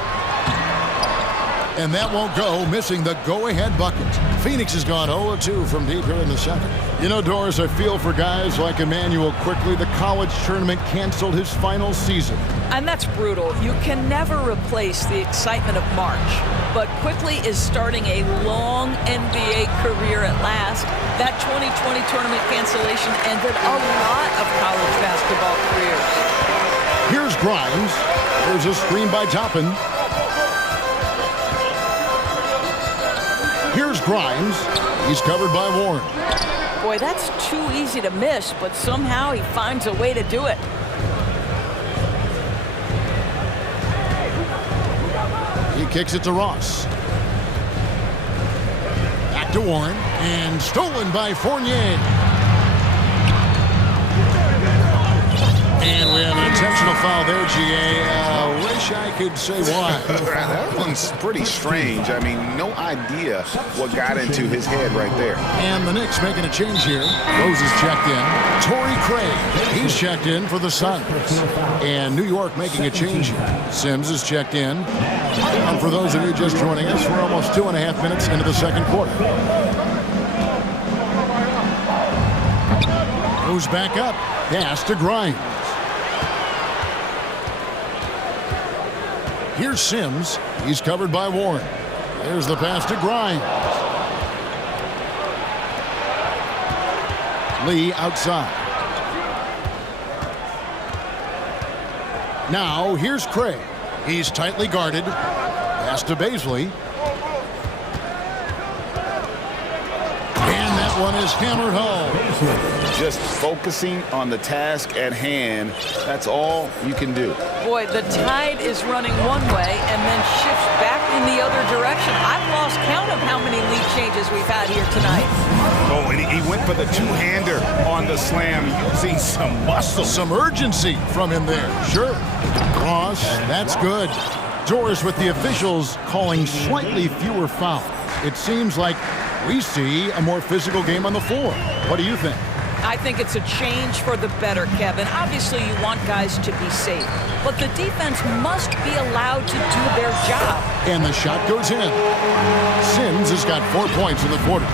And that won't go, missing the go-ahead bucket. Phoenix has gone 0-2 from deep here in the second. You know, Doris, I feel for guys like Emmanuel Quickly. The college tournament canceled his final season. And that's brutal. You can never replace the excitement of March. But Quickly is starting a long NBA career at last. That 2020 tournament cancellation ended a lot of college basketball careers. Here's Grimes. There's a screen by Toppin. Here's Grimes. He's covered by Warren. Boy, that's too easy to miss, but somehow he finds a way to do it. He kicks it to Ross. Back to Warren. And stolen by Fournier. And we have an intentional foul there, GA. Wish I could say why. That one's pretty strange. I mean, no idea what got into his head right there. And the Knicks making a change here. Rose is checked in. Torrey Craig, he's checked in for the Suns. And New York making a change here. Sims is checked in. And for those of you just joining us, we're almost 2.5 minutes into the second quarter. Goes back up. Pass to Grimes. Here's Sims. He's covered by Warren. There's the pass to Grimes. Lee outside. Now here's Craig. He's tightly guarded. Pass to Baisley. And that one is hammered home. Just focusing on the task at hand. That's all you can do. Boy, the tide is running one way and then shifts back in the other direction. I've lost count of how many lead changes we've had here tonight. Oh, and he went for the two-hander on the slam, using some muscle. Some urgency from him there. Sure. Cross, that's good. Doors with the officials calling slightly fewer fouls. It seems like we see a more physical game on the floor. What do you think? I think it's a change for the better, Kevin. Obviously, you want guys to be safe, but the defense must be allowed to do their job. And the shot goes in. Sims has got 4 points in the quarter.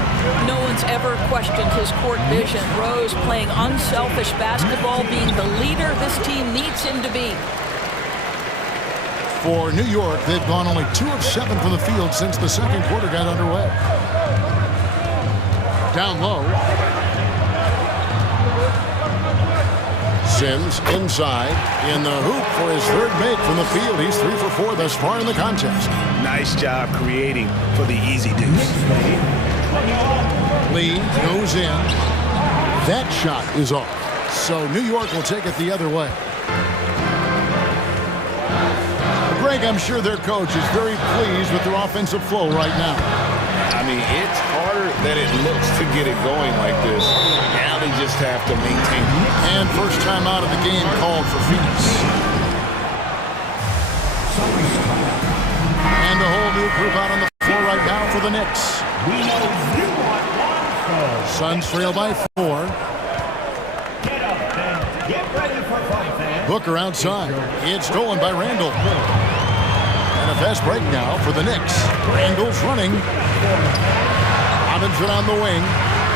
No one's ever questioned his court vision. Rose playing unselfish basketball, being the leader this team needs him to be. For New York, they've gone only 2 of 7 from the field since the second quarter got underway. Down low. Sims inside in the hoop for his third make from the field. He's 3 for 4 thus far in the contest. Nice job creating for the easy deuce. Lee goes in. That shot is off. So New York will take it the other way. Greg, I'm sure their coach is very pleased with their offensive flow right now. I mean, it's harder than it looks to get it going like this. Now they just have to maintain it. And first time out of the game called for Phoenix. And a whole new group out on the floor right now for the Knicks. Suns trail by 4. Booker outside. It's stolen by Randall. And a fast break now for the Knicks. Randall's running. Robinson on the wing.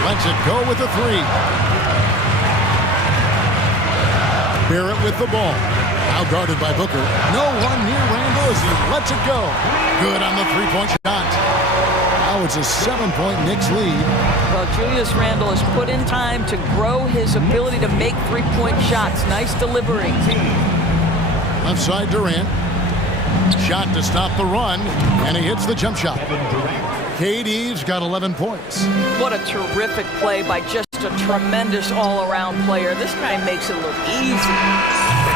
Lets it go with a 3. Barrett with the ball. Now guarded by Booker. No one near Randall as he lets it go. Good on the three-point shot. Now it's a 7-point Knicks lead. Well, Julius Randle has put in time to grow his ability to make three-point shots. Nice delivery. Left side Durant. Shot to stop the run, and he hits the jump shot. KD's got 11 points. What a terrific play by just a tremendous all-around player. This guy makes it look easy.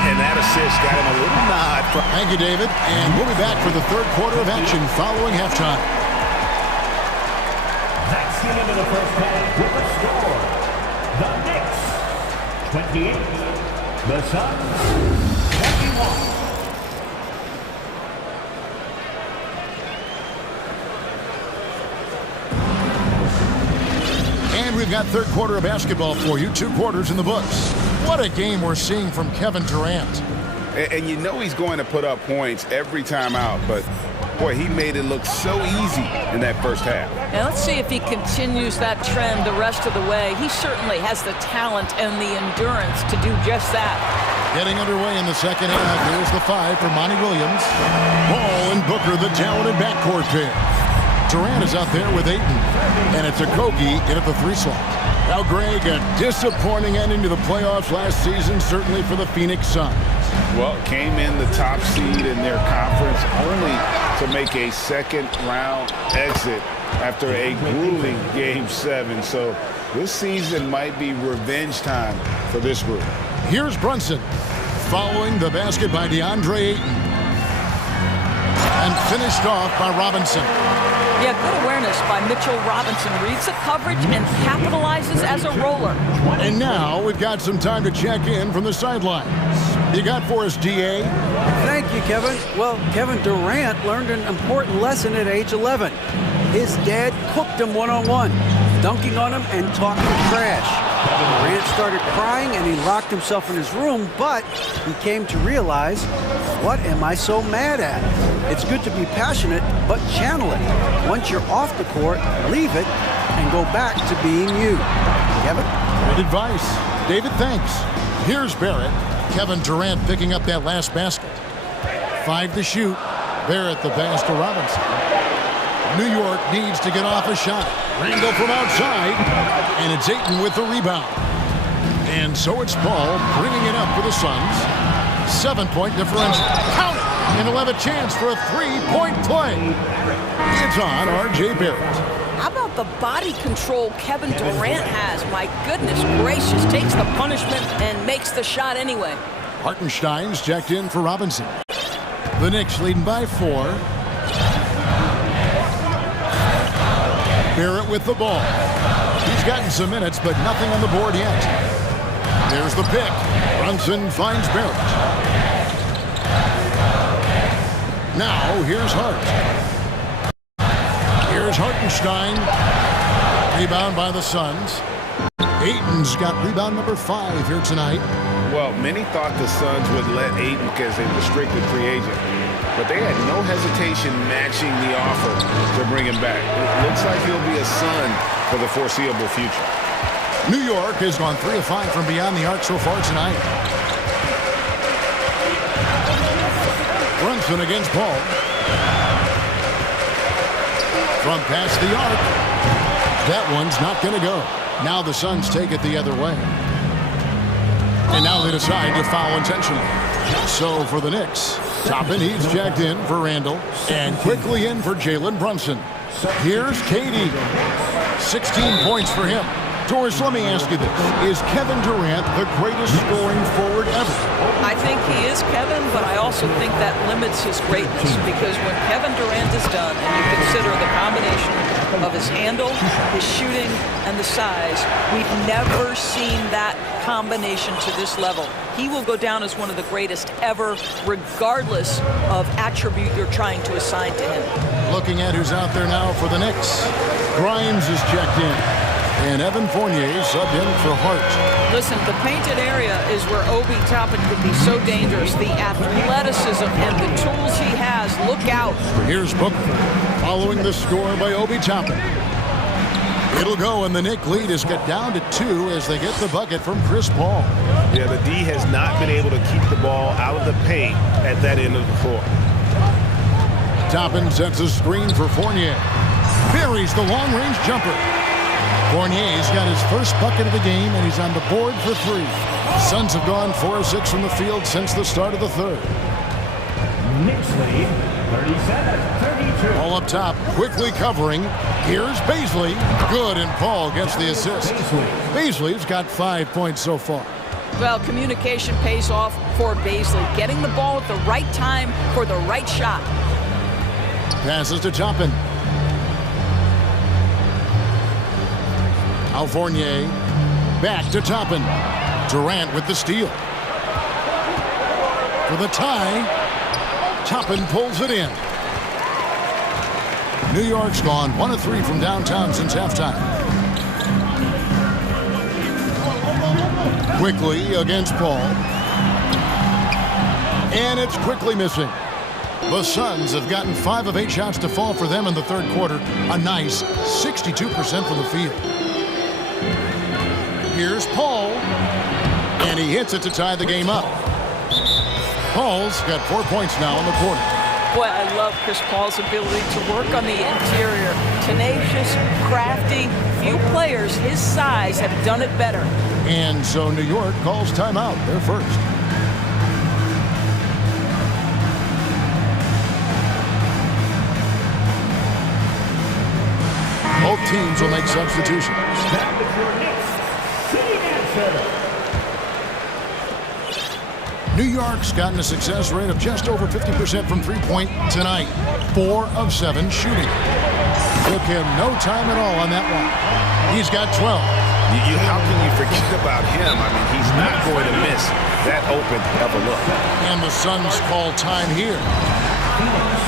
And that assist got him a little nod. Thank you, David. And we'll be back for the third quarter of action following halftime. That's the end of the first half with the score. The Knicks, 28. The Suns, 21. And we've got third quarter of basketball for you. 2 quarters in the books. What a game we're seeing from Kevin Durant. And you know he's going to put up points every time out, but boy, he made it look so easy in that first half. Now let's see if he continues that trend the rest of the way. He certainly has the talent and the endurance to do just that. Getting underway in the second half. Here's the 5 for Monty Williams. Ball and Booker, the talented backcourt pair. Durant is out there with Ayton, and it's Okogie in at the 3 slot. Now, Greg, a disappointing ending to the playoffs last season, certainly for the Phoenix Suns. Well, came in the top seed in their conference only to make a second-round exit after a grueling Game 7. So this season might be revenge time for this group. Here's Brunson following the basket by DeAndre Ayton. And finished off by Robinson. Yeah, good awareness by Mitchell Robinson. Reads the coverage and capitalizes as a roller. And now we've got some time to check in from the sidelines. You got for us, DA? Thank you, Kevin. Well, Kevin Durant learned an important lesson at age 11. His dad cooked him one-on-one, dunking on him and talking trash. Durant started crying and he locked himself in his room, but he came to realize, what am I so mad at? It's good to be passionate, but channel it. Once you're off the court, leave it and go back to being you. Kevin? Good advice. David, thanks. Here's Barrett. Kevin Durant picking up that last basket. 5 to shoot. Barrett the pass to Robinson. New York needs to get off a shot. Randall from outside, and it's Ayton with the rebound. And so it's Paul bringing it up for the Suns. 7-point differential. Count it! And he'll have a chance for a 3-point play. It's on R.J. Barrett. How about the body control Kevin Durant has? My goodness gracious, takes the punishment and makes the shot anyway. Hartenstein's checked in for Robinson. The Knicks leading by 4. Barrett with the ball. He's gotten some minutes, but nothing on the board yet. There's the pick. Brunson finds Barrett. Now, here's Hart. Here's Hartenstein. Rebound by the Suns. Ayton's got rebound number 5 here tonight. Well, many thought the Suns would let Ayton as a restricted free agent, but they had no hesitation matching the offer to bring him back. It looks like he'll be a Sun for the foreseeable future. New York has gone 3 of 5 from beyond the arc so far tonight. Brunson against Paul. From past the arc. That one's not going to go. Now the Suns take it the other way. And now they decide to foul intentionally. So for the Knicks, Toppin, he's checked in for Randall. And quickly in for Jalen Brunson. Here's Katie. 16 points for him. Doris, let me ask you this. Is Kevin Durant the greatest scoring forward ever? I think he is, Kevin, but I also think that limits his greatness because when Kevin Durant is done and you consider the combination of his handle, his shooting, and the size, we've never seen that combination to this level. He will go down as one of the greatest ever, regardless of attribute you're trying to assign to him. Looking at who's out there now for the Knicks. Grimes is checked in. And Evan Fournier subbed in for Hart. Listen, the painted area is where Obi Toppin could be so dangerous. The athleticism and the tools he has. Look out. Here's Booker following the score by Obi Toppin. It'll go, and the Knick lead is cut down to 2 as they get the bucket from Chris Paul. Yeah, the D has not been able to keep the ball out of the paint at that end of the floor. Toppin sets a screen for Fournier. Buries the long-range jumper. Fournier's got his first bucket of the game, and he's on the board for 3. The Suns have gone 4 of 6 from the field since the start of the third. Knicks lead, 37-32. All up top, quickly covering. Here's Baisley. Good, and Paul gets the assist. Baisley's got 5 points so far. Well, communication pays off for Baisley. Getting the ball at the right time for the right shot. Passes to Toppin. Now Fournier. Back to Toppin. Durant with the steal. For the tie. Toppin pulls it in. New York's gone 1 of 3 from downtown since halftime. Quickly against Paul. And it's quickly missing. The Suns have gotten 5 of 8 shots to fall for them in the third quarter. A nice 62% from the field. Here's Paul. And he hits it to tie the game up. Paul's got 4 points now in the quarter. Boy, I love Chris Paul's ability to work on the interior. Tenacious, crafty. Few players his size have done it better. And so New York calls timeout. They're first. Both teams will make substitutions. Back with your Knicks sitting answer. New York's gotten a success rate of just over 50% from three-point tonight. 4 of 7 shooting. Took him no time at all on that one. He's got 12. How can you forget about him? I mean, he's not going to miss that open of a look. And the Suns call time here. Timeout.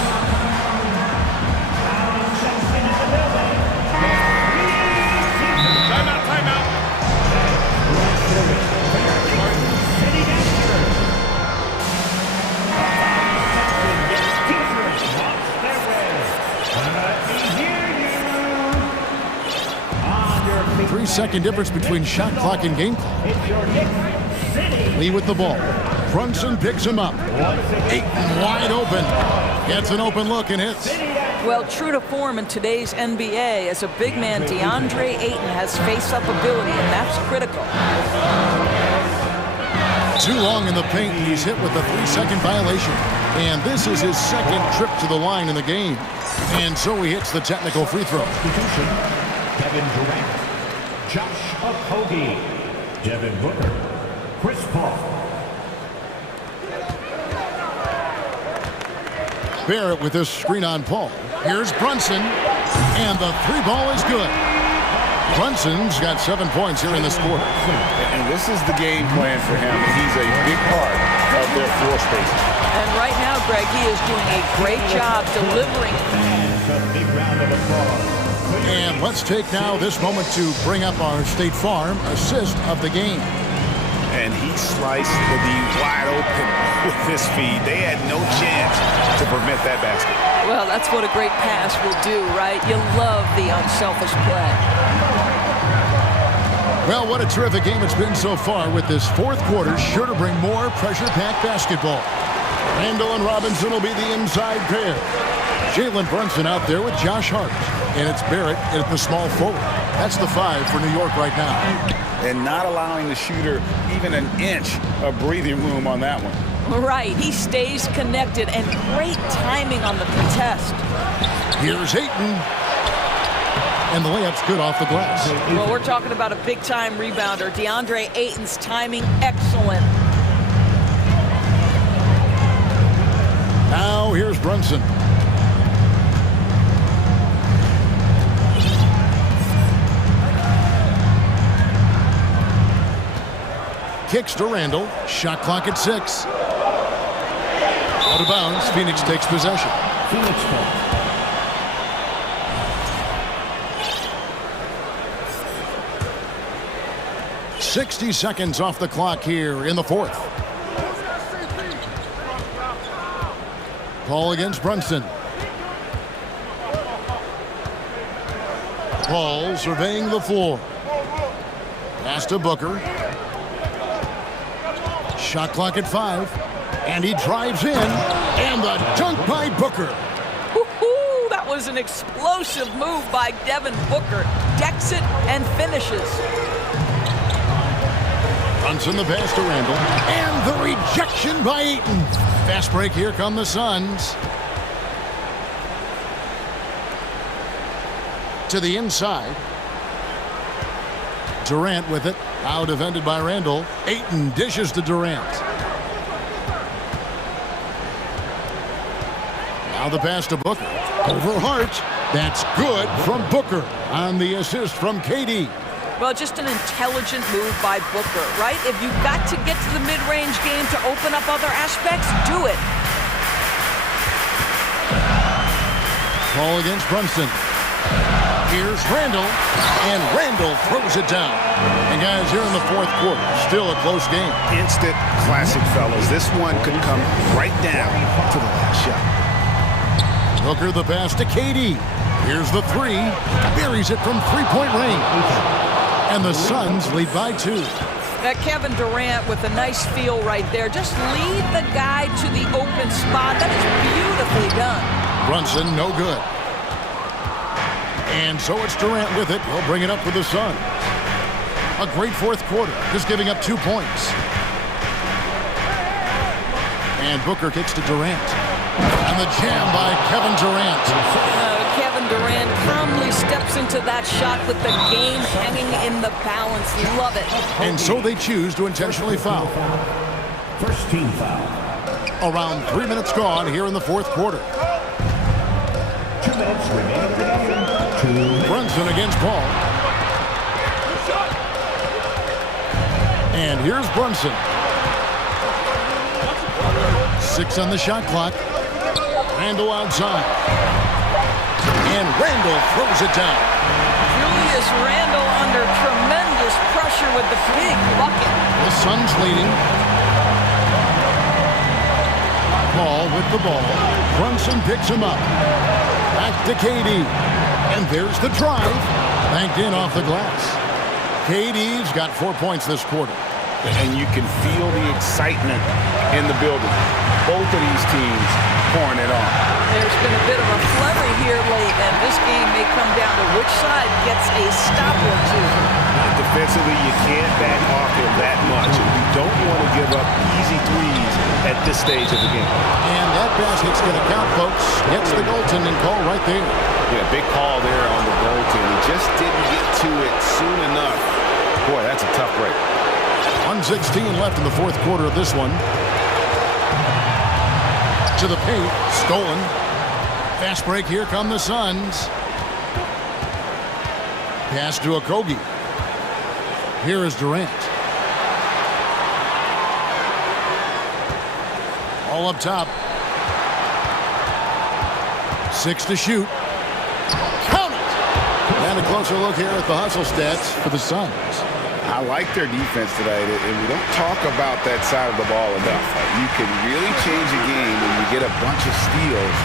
3-second difference between shot clock and game clock. Lee with the ball. Brunson picks him up. Ayton wide open. Gets an open look and hits. Well, true to form in today's NBA, as a big man, DeAndre Ayton has face-up ability, and that's critical. Too long in the paint, he's hit with a 3-second violation. And this is his second trip to the line in the game. And so he hits the technical free throw. Kevin Durant, Josh Okogie, Devin Booker, Chris Paul. Barrett with this screen on Paul. Here's Brunson, and the three ball is good. Brunson's got 7 points here in this quarter. And this is the game plan for him. He's a big part of their floor spacing. And right now, Greg, he is doing a great job delivering. A big round of applause. And let's take now this moment to bring up our State Farm assist of the game. And he sliced the wide open with his feed. They had no chance to prevent that basket. Well, that's what a great pass will do, right? You love the unselfish play. Well, what a terrific game it's been so far, with this fourth quarter sure to bring more pressure-packed basketball. Randall and Robinson will be the inside pair. Jalen Brunson out there with Josh Hart. And it's Barrett at the small forward. That's the 5 for New York right now. And not allowing the shooter even an inch of breathing room on that one. Right, he stays connected, and great timing on the contest. Here's Ayton. And the layup's good off the glass. Well, we're talking about a big-time rebounder. DeAndre Ayton's timing, excellent. Now here's Brunson. Kicks to Randall. Shot clock at 6. Out of bounds. Phoenix takes possession. Phoenix ball. .60 seconds off the clock here in the fourth. Paul against Brunson. Paul surveying the floor. Pass to Booker. Shot clock at 5. And he drives in. And the dunk by Booker. Woo-hoo, that was an explosive move by Devin Booker. Decks it and finishes. Brunson the pass to Randall. And the rejection by Ayton. Fast break, here come the Suns. To the inside. Durant with it. Now defended by Randall. Ayton dishes to Durant. Now the pass to Booker. Over Hart. That's good from Booker on the assist from KD. Well, just an intelligent move by Booker, right? If you've got to get to the mid-range game to open up other aspects, do it. Paul against Brunson. Here's Randall, and Randall throws it down. And guys, here in the fourth quarter, still a close game. Instant classic, fellas. This one could come right down to the last shot. Booker the pass to KD. Here's the 3. Buries it from three-point range. And the Suns lead by 2. That Kevin Durant with a nice feel right there. Just lead the guy to the open spot. That is beautifully done. Brunson, no good. And so it's Durant with it. He'll bring it up for the Suns. A great fourth quarter, just giving up 2 points. And Booker kicks to Durant. And the jam by Kevin Durant. Kevin Durant calmly steps into that shot with the game hanging in the balance. Love it. And so they choose to intentionally foul. First team foul. Around 3 minutes gone here in the fourth quarter. 2 minutes remaining in the game. Brunson against Paul. And here's Brunson. 6 on the shot clock. Randall outside. And Randall throws it down. Julius Randall under tremendous pressure with the big bucket. The Suns leading. Paul with the ball. Brunson picks him up. Back to KD. And there's the drive. Banked in off the glass. KD's got 4 points this quarter. and you can feel the excitement in the building. Both of these teams pouring it on. There's been a bit of a flurry here late, and this game may come down to which side gets a stop or two. Defensively, you can't back off him that much, and you don't want to give up easy threes at this stage of the game. And that basket's going to count, folks. Gets the goaltending call right there. Yeah, big call there on the goaltend. He just didn't get to it soon enough. Boy, that's a tough break. 1:16 left in the fourth quarter of this one. To the paint, stolen. Fast break, here come the Suns. Pass to Okogie. Here is Durant. All up top. 6 to shoot. Count it! And a closer look here at the hustle stats for the Suns. I like their defense today, and we don't talk about that side of the ball enough. You can really change a game when you get a bunch of steals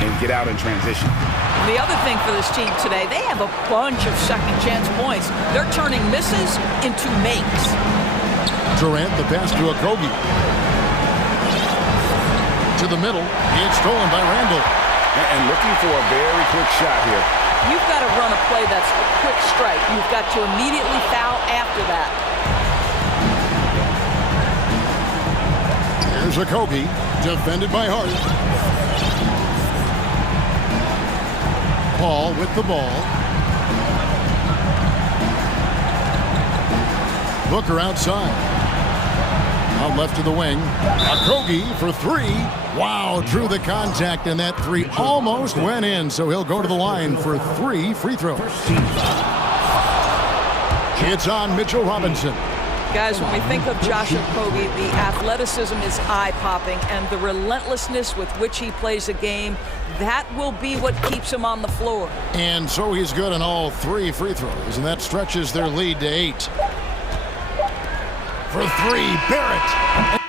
and get out in transition. The other thing for this team today, they have a bunch of second chance points. They're turning misses into makes. Durant, the pass to Okogie. To the middle. It's stolen by Randall. And looking for a very quick shot here. You've got to run a play that's a quick strike. You've got to immediately foul after that. Here's Okogie, defended by Hart. Paul with the ball. Booker outside. Out left to the wing. Okogie for three. Wow, drew the contact, and that three almost went in, so he'll go to the line for 3 free throws. It's on Mitchell Robinson. Guys, when we think of Josh Okogie, the athleticism is eye-popping, and the relentlessness with which he plays the game, that will be what keeps him on the floor. And so he's good on all 3 free throws, and that stretches their lead to 8. For 3, Barrett.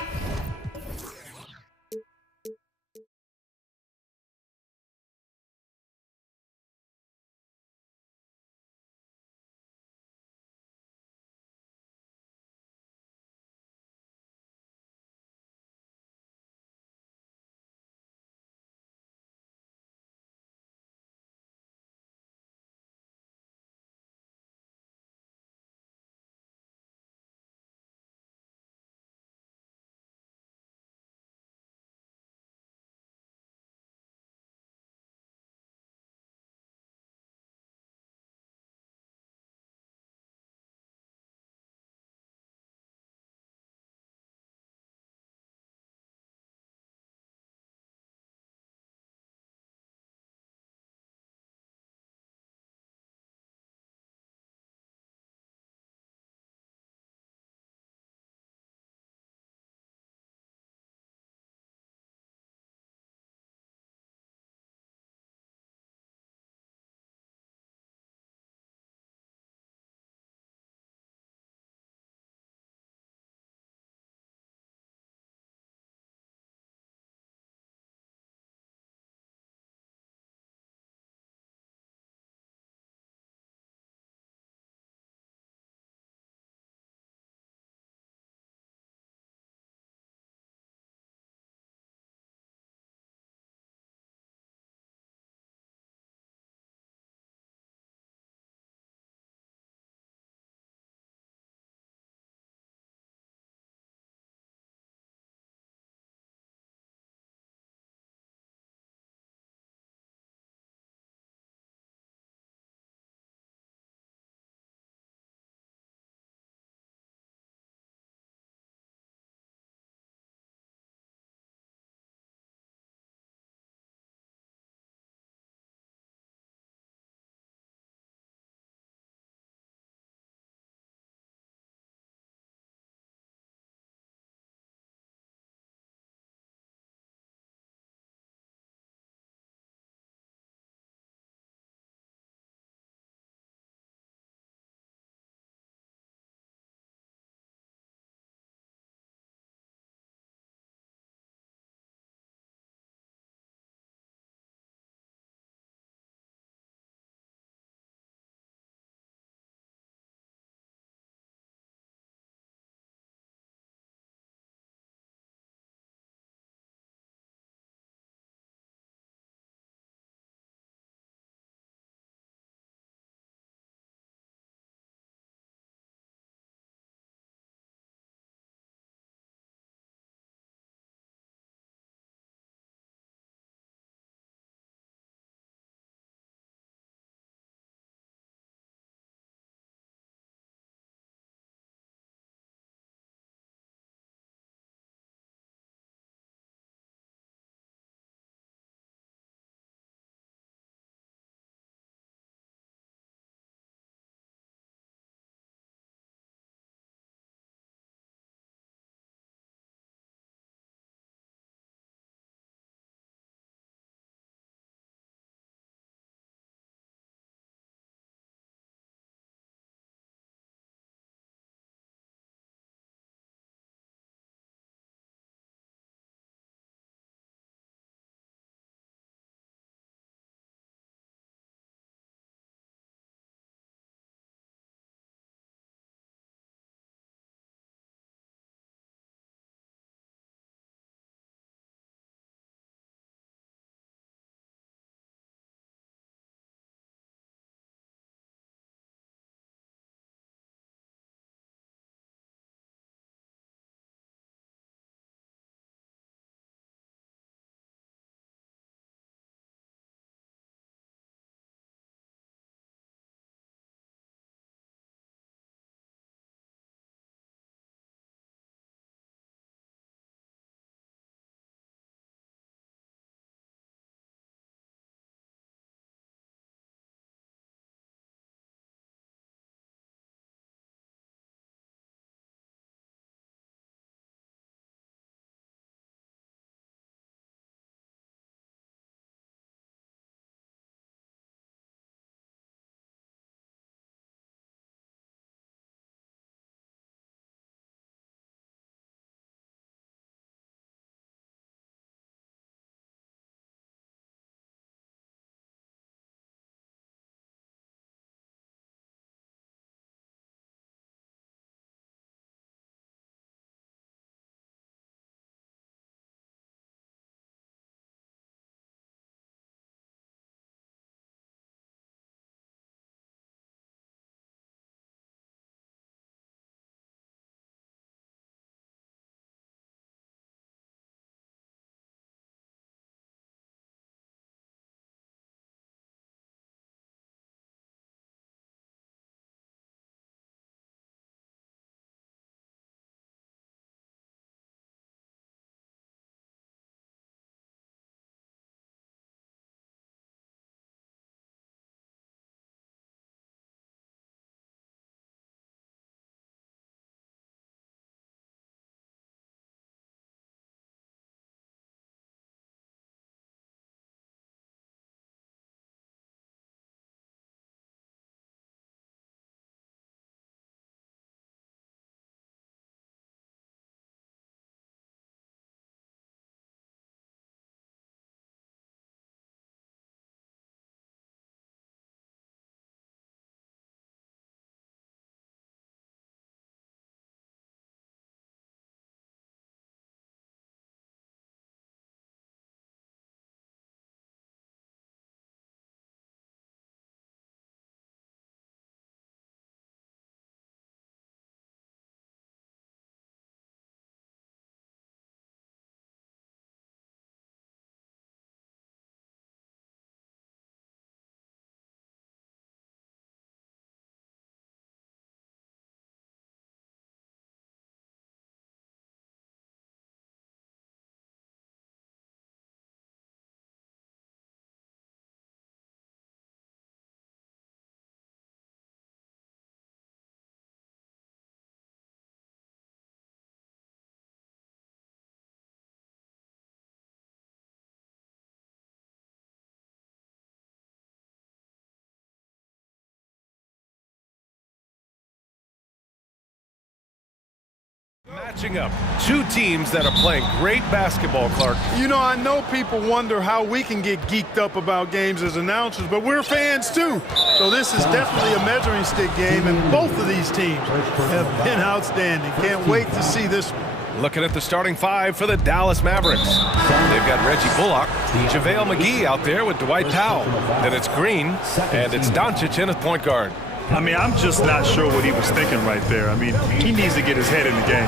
Matching up two teams that are playing great basketball, Clark. You know, I know people wonder how we can get geeked up about games as announcers, but we're fans too. So this is definitely a measuring stick game, and both of these teams have been outstanding. Can't wait to see this one. Looking at the starting five for the Dallas Mavericks. They've got Reggie Bullock, JaVale McGee out there with Dwight Powell. Then it's Green, and it's Doncic in at point guard. I mean, I'm just not sure what he was thinking right there. I mean, he needs to get his head in the game.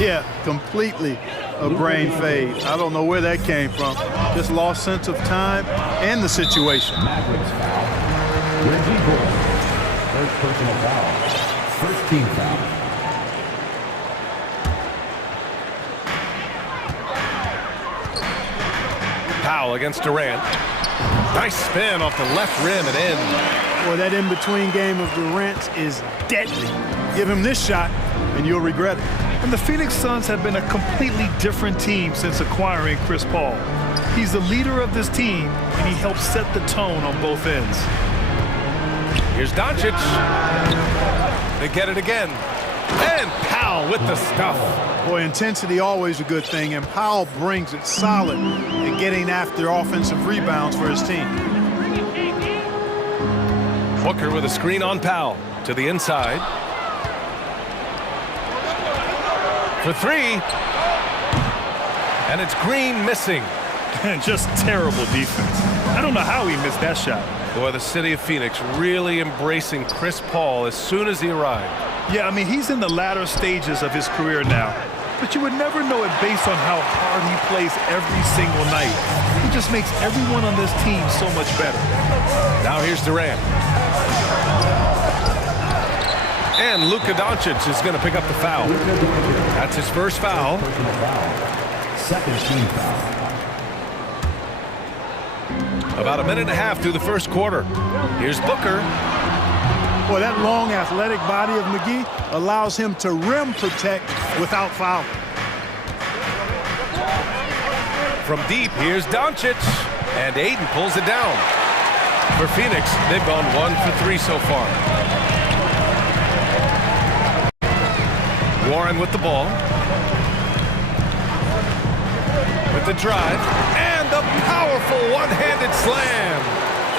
Yeah, completely a brain fade. I don't know where that came from. Just lost sense of time and the situation. Reggie Bullock. First personal foul. First team foul. Powell against Durant. Nice spin off the left rim and in. Boy, that in-between game of Durant's is deadly. Give him this shot, and you'll regret it. And the Phoenix Suns have been a completely different team since acquiring Chris Paul. He's the leader of this team, and he helps set the tone on both ends. Here's Doncic. They get it again. And Powell with the stuff. Boy, intensity always a good thing, and Powell brings it solid in getting after offensive rebounds for his team. Booker with a screen on Powell to the inside. For three. And it's Green missing. Just terrible defense. I don't know how he missed that shot. Boy, the city of Phoenix really embracing Chris Paul as soon as he arrived. Yeah, I mean, he's in the latter stages of his career now. But you would never know it based on how hard he plays every single night. He just makes everyone on this team so much better. Now here's Durant. And Luka Doncic is going to pick up the foul. That's his first foul. Second team foul. About a minute and a half through the first quarter. Here's Booker. Boy, that long athletic body of McGee allows him to rim protect without fouling. From deep, here's Doncic. And Aiden pulls it down. For Phoenix, they've gone 1 for 3 so far. Warren with the ball. With the drive. And the powerful one-handed slam.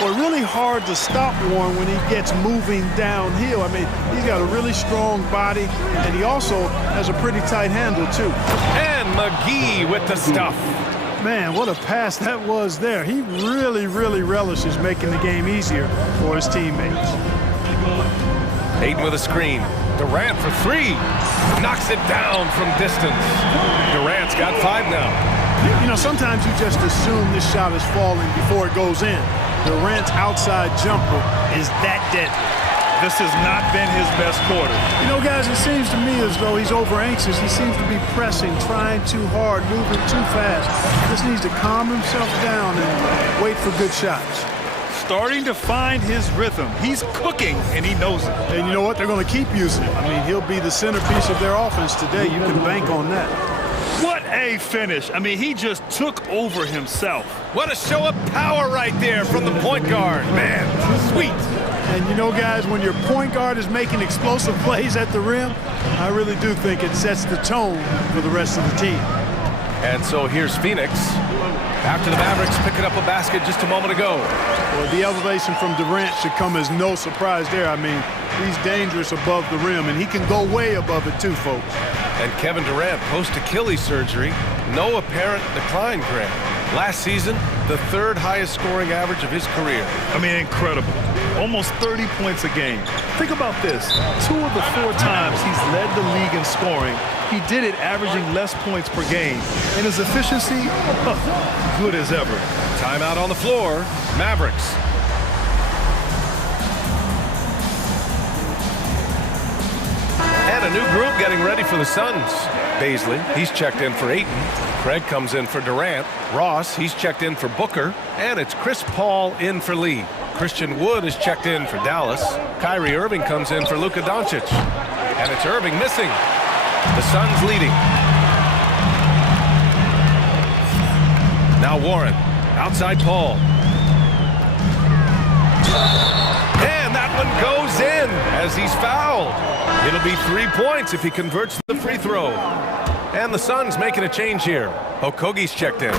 Well, really hard to stop Warren when he gets moving downhill. I mean, he's got a really strong body, and he also has a pretty tight handle, too. And McGee with the stuff. Man, what a pass that was there. He really, really relishes making the game easier for his teammates. Aiden with a screen. Durant for three. Knocks it down from distance. Durant's got 5 now. You know, sometimes you just assume this shot is falling before it goes in. Durant's outside jumper is that deadly. This has not been his best quarter. You know, guys, it seems to me as though he's over-anxious. He seems to be pressing, trying too hard, moving too fast. Just needs to calm himself down and wait for good shots. Starting to find his rhythm. He's cooking, and he knows it. And you know what? They're going to keep using him. I mean, he'll be the centerpiece of their offense today. You can bank on that. What a finish. I mean, he just took over himself. What a show of power right there from the point guard. Man, sweet. And you know, guys, when your point guard is making explosive plays at the rim, I really do think it sets the tone for the rest of the team. And so here's Phoenix. After the Mavericks picking up a basket just a moment ago. Well, the elevation from Durant should come as no surprise there. I mean, he's dangerous above the rim, and he can go way above it too, folks. And Kevin Durant, post-Achilles surgery, no apparent decline, Grant. Last season, the 3rd highest scoring average of his career. I mean, incredible. Almost 30 points a game. Think about this. 2 of the 4 times he's led the league in scoring, he did it averaging less points per game. And his efficiency, good as ever. Timeout on the floor. Mavericks. And a new group getting ready for the Suns. Baisley, he's checked in for Ayton. Craig comes in for Durant. Ross, he's checked in for Booker. And it's Chris Paul in for Lee. Christian Wood is checked in for Dallas. Kyrie Irving comes in for Luka Doncic. And it's Irving missing. The Suns leading. Now Warren, outside Paul. And that one goes in as because he's fouled. It'll be 3 points if he converts the free throw. And the Suns making a change here. Okogie's checked in.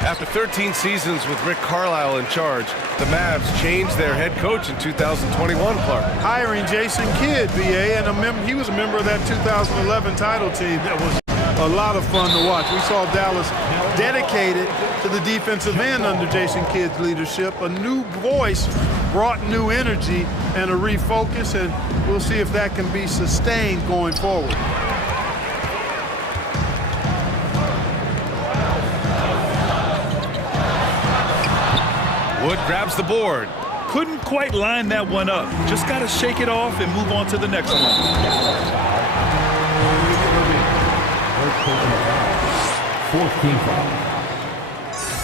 After 13 seasons with Rick Carlisle in charge, the Mavs changed their head coach in 2021, Clark. Hiring Jason Kidd, BA, and he was a member of that 2011 title team. That was a lot of fun to watch. We saw Dallas dedicated to the defensive end under Jason Kidd's leadership. A new voice brought new energy and a refocus, and we'll see if that can be sustained going forward. Wood grabs the board. Couldn't quite line that one up. Just got to shake it off and move on to the next one.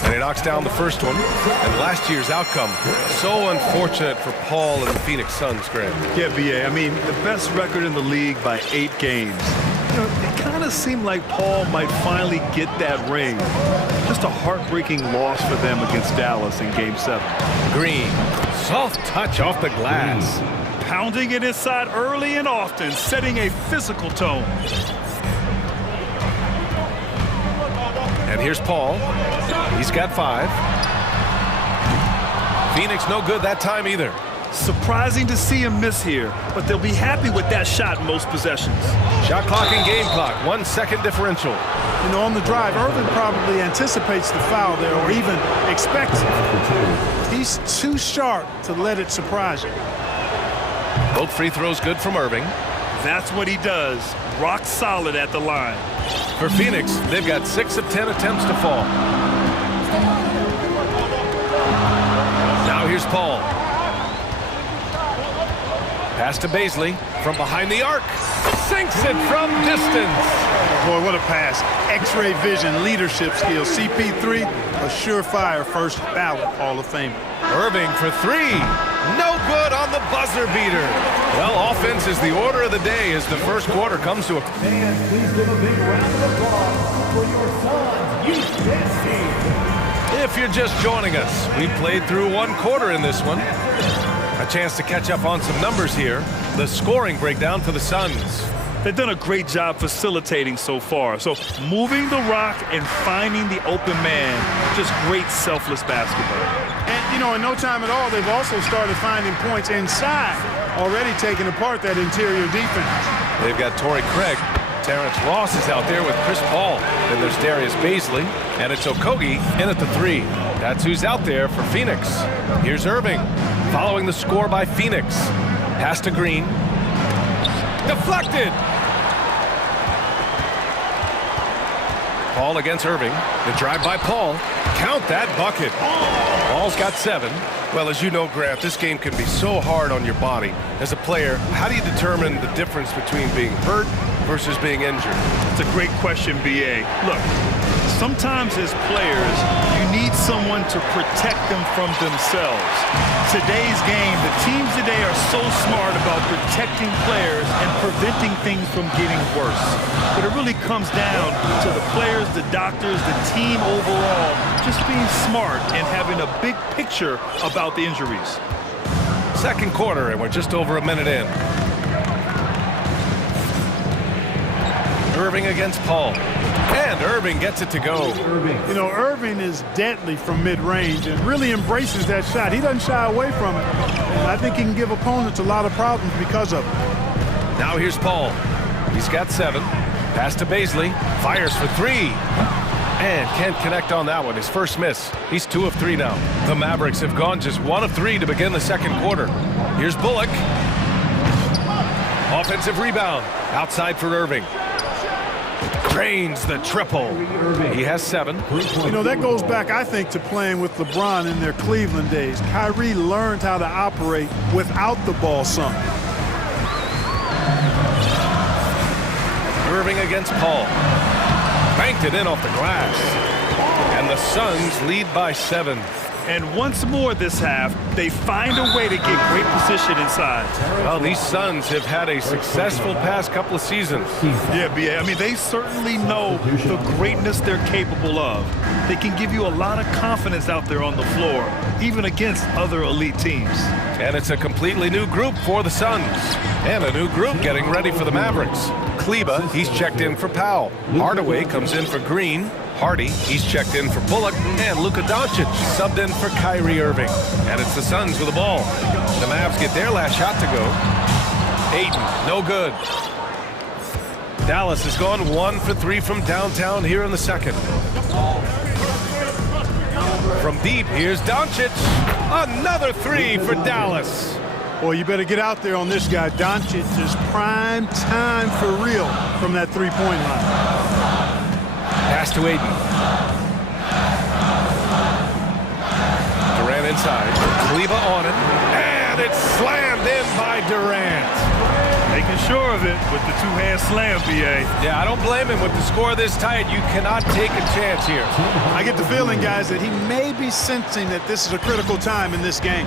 And he knocks down the first one. And last year's outcome, so unfortunate for Paul and the Phoenix Suns, Grant. Yeah, BA. I mean, the best record in the league by 8 games. You know, it kind of seemed like Paul might finally get that ring. Just a heartbreaking loss for them against Dallas in Game 7. Green, soft touch off the glass. Pounding it inside early and often, setting a physical tone. And here's Paul. He's got 5. Phoenix no good that time either. Surprising to see him miss here, but they'll be happy with that shot in most possessions. Shot clock and game clock, 1 second differential. You know, on the drive, Irvin probably anticipates the foul there or even expects it. He's too sharp to let it surprise you. Both free throws good from Irving. That's what he does. Rock solid at the line. For Phoenix, they've got 6 of 10 attempts to fall. Now here's Paul. Pass to Baisley from behind the arc. Sinks it from distance. Boy, what a pass. X-ray vision, leadership skills. CP3, a surefire first ballot Hall of Famer. Irving for 3. No good on the buzzer beater. Well, offense is the order of the day as the first quarter comes to a... Fans, please give a big round of applause for your Suns youth dance team. If you're just joining us, we played through 1 quarter in this one. A chance to catch up on some numbers here. The scoring breakdown for the Suns. They've done a great job facilitating so far. So moving the rock and finding the open man, just great selfless basketball. And, you know, in no time at all, they've also started finding points inside, already taking apart that interior defense. They've got Torrey Craig. Terrence Ross is out there with Chris Paul. Then there's Darius Baisley. And it's Okogie in at the 3. That's who's out there for Phoenix. Here's Irving. Following the score by Phoenix. Pass to Green. Deflected. Paul against Irving. The drive by Paul. Count that bucket. Paul's got 7. Well, as you know, Grant, this game can be so hard on your body. As a player, how do you determine the difference between being hurt versus being injured? It's a great question, BA. Look, sometimes as players, you need someone to protect them from themselves. Today's game, the teams today are so smart about protecting players and preventing things from getting worse. But it really comes down to the players, the doctors, the team overall, just being smart and having a big picture about the injuries. Second quarter, and we're just over a minute in. Irving against Paul. And Irving gets it to go. You know, Irving is deadly from mid-range and really embraces that shot. He doesn't shy away from it. And I think he can give opponents a lot of problems because of it. Now here's Paul. He's got 7. Pass to Baisley. Fires for 3. And can't connect on that one. His first miss. He's 2 of 3 now. The Mavericks have gone just 1 of 3 to begin the second quarter. Here's Bullock. Offensive rebound. Outside for Irving. Drains the triple. He has 7. You know, that goes back, I think, to playing with LeBron in their Cleveland days. Kyrie learned how to operate without the ball some. Irving against Paul. Banked it in off the glass. And the Suns lead by 7. And once more this half, they find a way to get great position inside. Well, these Suns have had a successful past couple of seasons. Yeah, BA. I mean, they certainly know the greatness they're capable of. They can give you a lot of confidence out there on the floor, even against other elite teams. And it's a completely new group for the Suns. And a new group getting ready for the Mavericks. Kleba, he's checked in for Powell. Hardaway comes in for Green. Hardy, he's checked in for Bullock, and Luka Doncic subbed in for Kyrie Irving. And it's the Suns with the ball. The Mavs get their last shot to go. Ayton, no good. Dallas has gone 1 for 3 from downtown here in the second. From deep, here's Doncic. Another 3 for Dallas. Boy, you better get out there on this guy. Doncic is prime time for real from that three-point line. Pass to Ayton. Durant inside. Kleba on it. And it's slammed in by Durant. Making sure of it with the two-hand slam, BA. Yeah, I don't blame him. With the score this tight, you cannot take a chance here. I get the feeling, guys, that he may be sensing that this is a critical time in this game.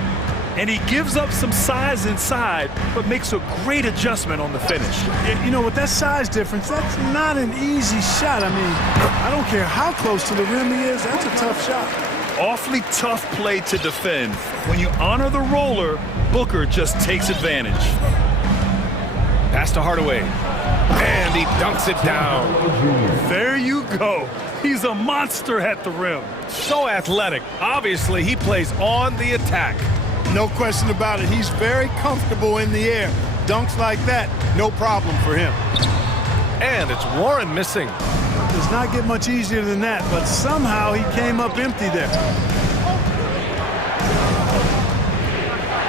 And he gives up some size inside, but makes a great adjustment on the finish. You know, with that size difference, that's not an easy shot. I mean, I don't care how close to the rim he is, that's a tough shot. Awfully tough play to defend. When you honor the roller, Booker just takes advantage. Pass to Hardaway. And he dunks it down. There you go. He's a monster at the rim. So athletic. Obviously, he plays on the attack. No question about it. He's very comfortable in the air. Dunks like that, no problem for him. And it's Warren missing. Does not get much easier than that, but somehow he came up empty there.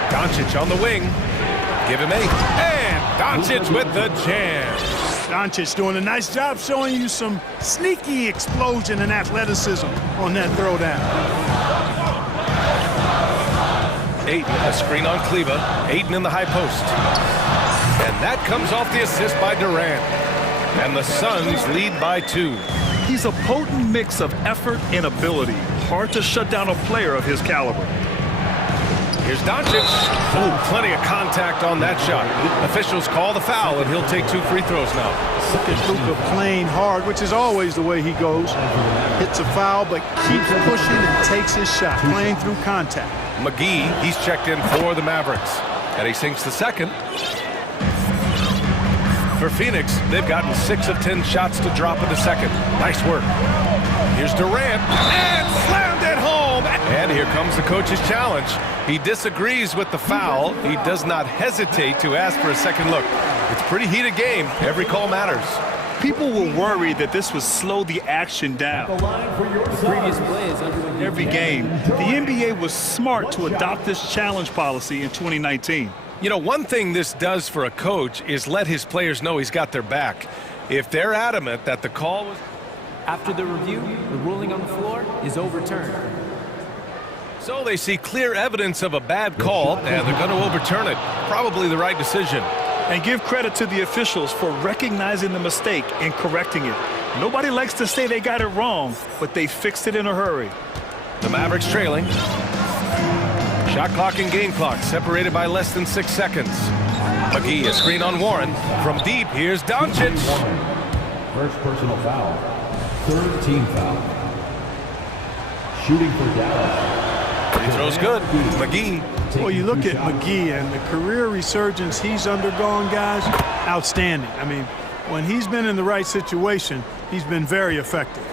Doncic on the wing. Give him 8. And Doncic with the jam. Doncic doing a nice job showing you some sneaky explosion and athleticism on that throwdown. Ayton, a screen on Kleba. Ayton in the high post. And that comes off the assist by Durant. And the Suns lead by 2. He's a potent mix of effort and ability. Hard to shut down a player of his caliber. Here's Doncic. Ooh, plenty of contact on that shot. Officials call the foul, and he'll take 2 free throws now. Look at Luka playing hard, which is always the way he goes. Hits a foul, but keeps pushing and takes his shot, playing through contact. McGee, he's checked in for the Mavericks. And he sinks the second. For Phoenix, they've gotten 6 of 10 shots to drop in the second. Nice work. Here's Durant, and slammed it home. And here comes the coach's challenge. He disagrees with the foul. He does not hesitate to ask for a second look. It's a pretty heated game. Every call matters. People were worried that this would slow the action down. Previous play is underway. Every game, the NBA was smart to adopt this challenge policy in 2019. You know, one thing this does for a coach is let his players know he's got their back. If they're adamant that the call was... After the review, the ruling on the floor is overturned. So they see clear evidence of a bad call, and they're going to overturn it. Probably the right decision. And give credit to the officials for recognizing the mistake and correcting it. Nobody likes to say they got it wrong, but they fixed it in a hurry. The Mavericks trailing. Shot clock and game clock separated by less than 6 seconds. McGee, a screen on Warren. From deep, here's Doncic. First personal foul. Third team foul. Shooting for Dallas. Free throw's good. McGee. Well, you look at McGee and the career resurgence he's undergone, guys, outstanding. I mean, when he's been in the right situation, he's been very effective.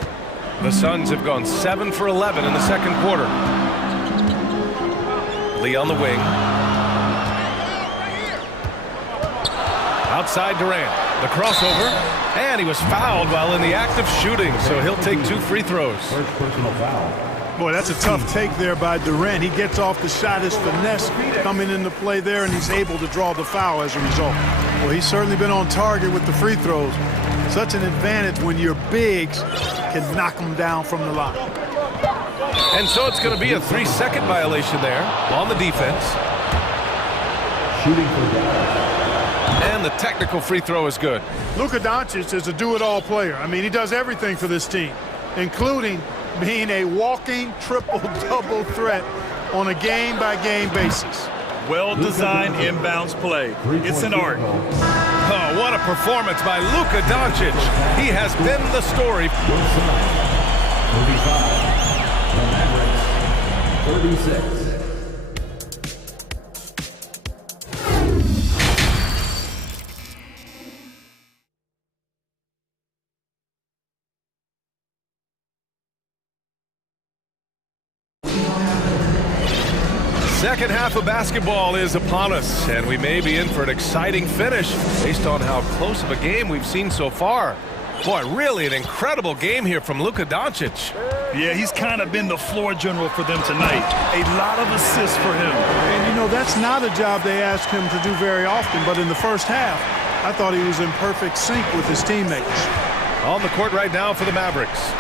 The Suns have gone 7 for 11 in the second quarter. Lee on the wing. Outside Durant. The crossover. And he was fouled while in the act of shooting, so he'll take 2 free throws. First personal foul. Boy, that's a tough take there by Durant. He gets off the shot, his finesse coming into play there, and he's able to draw the foul as a result. Well, he's certainly been on target with the free throws. Such an advantage when your bigs can knock them down from the line. And so it's going to be a 3-second violation there on the defense. Shooting for Dallas. And the technical free throw is good. Luka Doncic is a do-it-all player. I mean, he does everything for this team, including being a walking triple-double threat on a game-by-game basis. Well-designed inbounds play. It's an art. Oh, what a performance by Luka Doncic. He has been the story. 36. Second half of basketball is upon us, and we may be in for an exciting finish based on how close of a game we've seen so far. Boy, really an incredible game here from Luka Doncic. Yeah, he's kind of been the floor general for them tonight. A lot of assists for him. And, you know, that's not a job they ask him to do very often, but in the first half, I thought he was in perfect sync with his teammates. On the court right now for the Mavericks.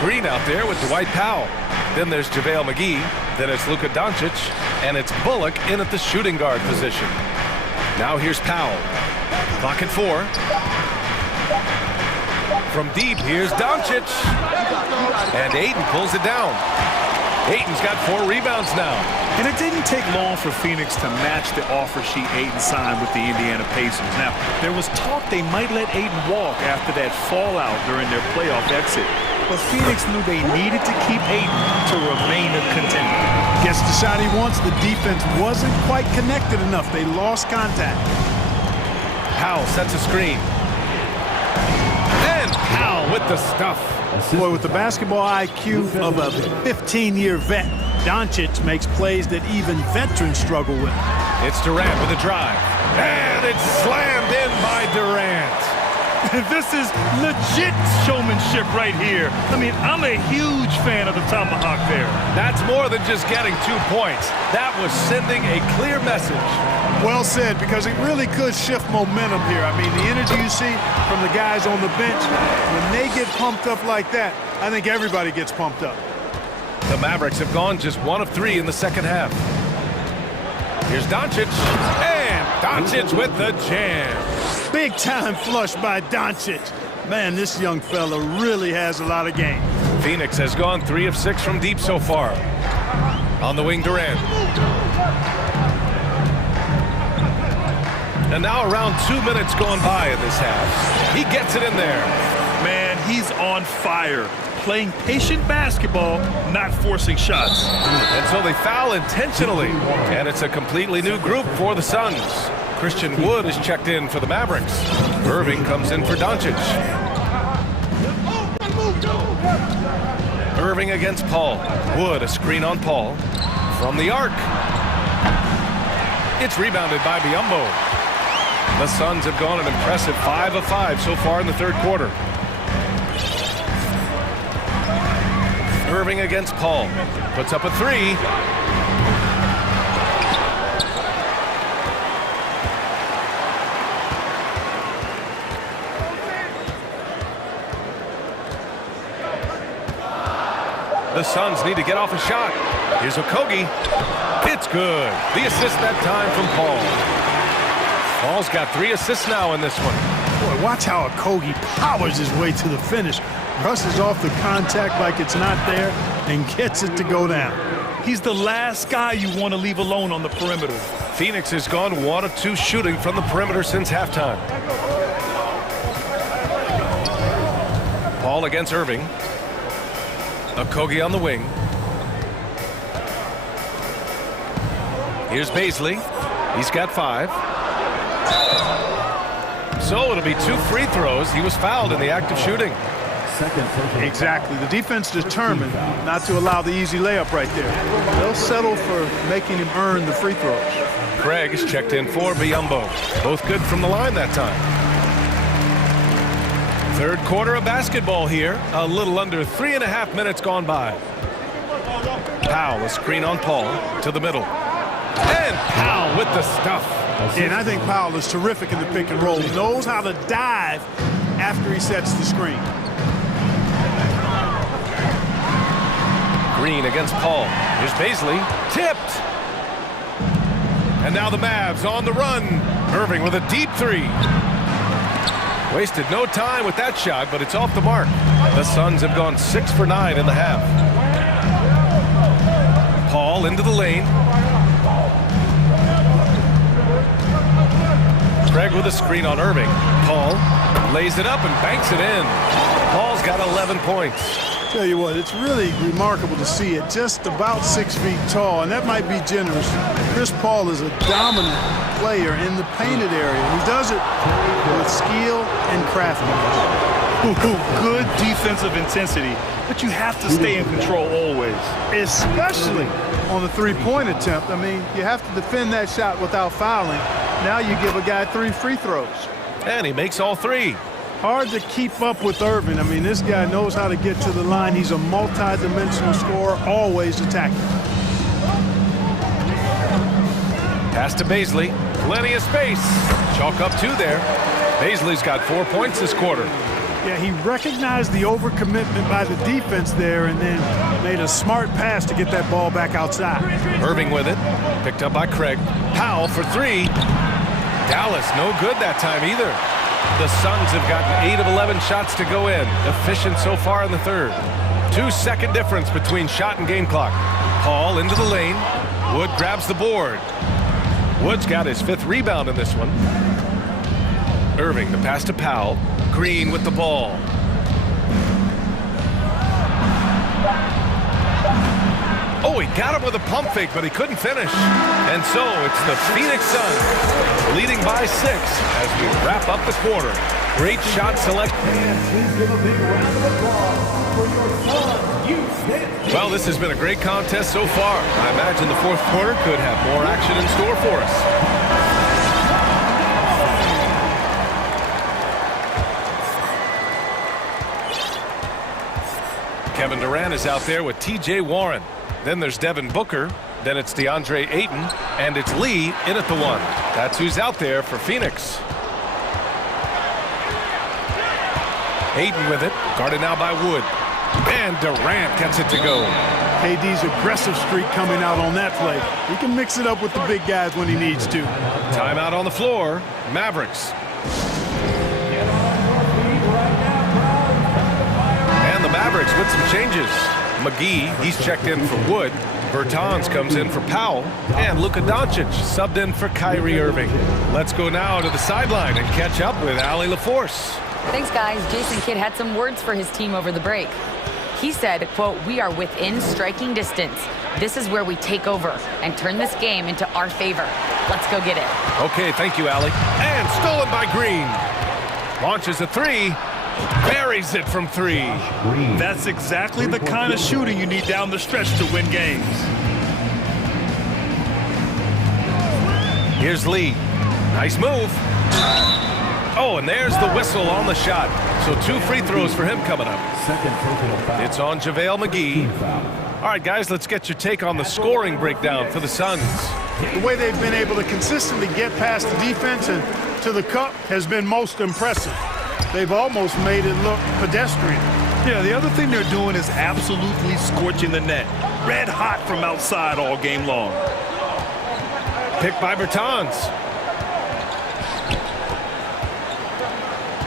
Green out there with Dwight Powell. Then there's JaVale McGee. Then it's Luka Doncic. And it's Bullock in at the shooting guard position. Now here's Powell. Clock at 4. From deep, here's Doncic. And Ayton pulls it down. Ayton's got 4 rebounds now. And it didn't take long for Phoenix to match the offer sheet Ayton signed with the Indiana Pacers. Now, there was talk they might let Ayton walk after that fallout during their playoff exit. But Phoenix knew they needed to keep Ayton to remain a contender. Gets the shot he wants. The defense wasn't quite connected enough. They lost contact. Powell sets a screen. And Powell with the stuff. Boy, with the basketball IQ of a 15-year vet, Doncic makes plays that even veterans struggle with. It's Durant with a drive. And it's slammed in by Durant. This is legit showmanship right here. I mean, I'm a huge fan of the tomahawk there. That's more than just getting 2 points. That was sending a clear message. Well said, because it really could shift momentum here. I mean, the energy you see from the guys on the bench, when they get pumped up like that, I think everybody gets pumped up. The Mavericks have gone just 1 of 3 in the second half. Here's Doncic. And Doncic with the jam. Big time flush by Doncic. Man, this young fella really has a lot of game. Phoenix has gone 3 of 6 from deep so far. On the wing, Durant. And now around 2 minutes gone by in this half. He gets it in there. Man, he's on fire. Playing patient basketball, not forcing shots. And so they foul intentionally. And it's a completely new group for the Suns. Christian Wood is checked in for the Mavericks. Irving comes in for Doncic. Irving against Paul. Wood, a screen on Paul. From the arc. It's rebounded by Biyombo. The Suns have gone an impressive 5 of 5 so far in the third quarter. Irving against Paul. Puts up a 3. The Suns need to get off a shot. Here's Okogie. It's good. The assist that time from Paul. Paul's got 3 assists now in this one. Boy, watch how Okogie powers his way to the finish. Rushes off the contact like it's not there and gets it to go down. He's the last guy you want to leave alone on the perimeter. Phoenix has gone 1 of 2 shooting from the perimeter since halftime. Paul against Irving. Okogie on the wing. Here's Baisley. He's got 5. So it'll be 2 free throws. He was fouled in the act of shooting. Exactly. The defense determined not to allow the easy layup right there. They'll settle for making him earn the free throws. Craig is checked in for Biyombo. Both good from the line that time. Third quarter of basketball here. A little under 3.5 minutes gone by. Powell, a screen on Paul to the middle. And Powell with the stuff. And I think Powell is terrific in the pick and roll. He knows how to dive after he sets the screen. Green against Paul. Here's Baisley. Tipped. And now the Mavs on the run. Irving with a deep 3. Wasted no time with that shot, but it's off the mark. The Suns have gone 6 for 9 in the half. Paul into the lane. Craig with a screen on Irving. Paul lays it up and banks it in. Paul's got 11 points. Tell you what, it's really remarkable to see it, just about 6 feet tall, and that might be generous. Chris Paul is a dominant player in the painted area. He does it with skill and craftiness. Good defensive intensity, but you have to stay in control always. Especially on the three-point attempt. I mean, you have to defend that shot without fouling. Now you give a guy 3 free throws. And he makes all 3. Hard to keep up with Irving. I mean, this guy knows how to get to the line. He's a multi-dimensional scorer, always attacking. Pass to Baisley. Plenty of space. Chalk up 2 there. Baisley's got 4 points this quarter. Yeah, he recognized the overcommitment by the defense there and then made a smart pass to get that ball back outside. Irving with it. Picked up by Craig. Powell for 3. Dallas no good that time either. The Suns have gotten 8 of 11 shots to go in. Efficient so far in the third. 2-second difference between shot and game clock. Paul into the lane. Wood grabs the board. Wood's got his 5th rebound in this one. Irving, the pass to Powell. Green with the ball. Oh, he got him with a pump fake, but he couldn't finish. And so it's the Phoenix Suns leading by 6 as we wrap up the quarter. Great shot selection. Well, this has been a great contest so far. I imagine the fourth quarter could have more action in store for us. Kevin Durant is out there with T.J. Warren. Then there's Devin Booker. Then it's DeAndre Ayton. And it's Lee in at the 1. That's who's out there for Phoenix. Ayton with it. Guarded now by Wood. And Durant gets it to go. KD's aggressive streak coming out on that play. He can mix it up with the big guys when he needs to. Timeout on the floor. Mavericks. And the Mavericks with some changes. McGee, he's checked in for Wood. Bertans comes in for Powell. And Luka Doncic subbed in for Kyrie Irving. Let's go now to the sideline and catch up with Allie LaForce. Thanks, guys. Jason Kidd had some words for his team over the break. He said, quote, "We are within striking distance. This is where we take over and turn this game into our favor. Let's go get it." Okay, thank you, Allie. And stolen by Green. Launches a 3. Buries it from 3. That's exactly the kind of shooting you need down the stretch to win games. Here's Lee. Nice move. Oh, and there's the whistle on the shot. So 2 free throws for him coming up. It's on JaVale McGee. All right, guys, let's get your take on the scoring breakdown for the Suns. The way they've been able to consistently get past the defense and to the cup has been most impressive. They've almost made it look pedestrian. Yeah, the other thing they're doing is absolutely scorching the net. Red hot from outside all game long. Picked by Bertans.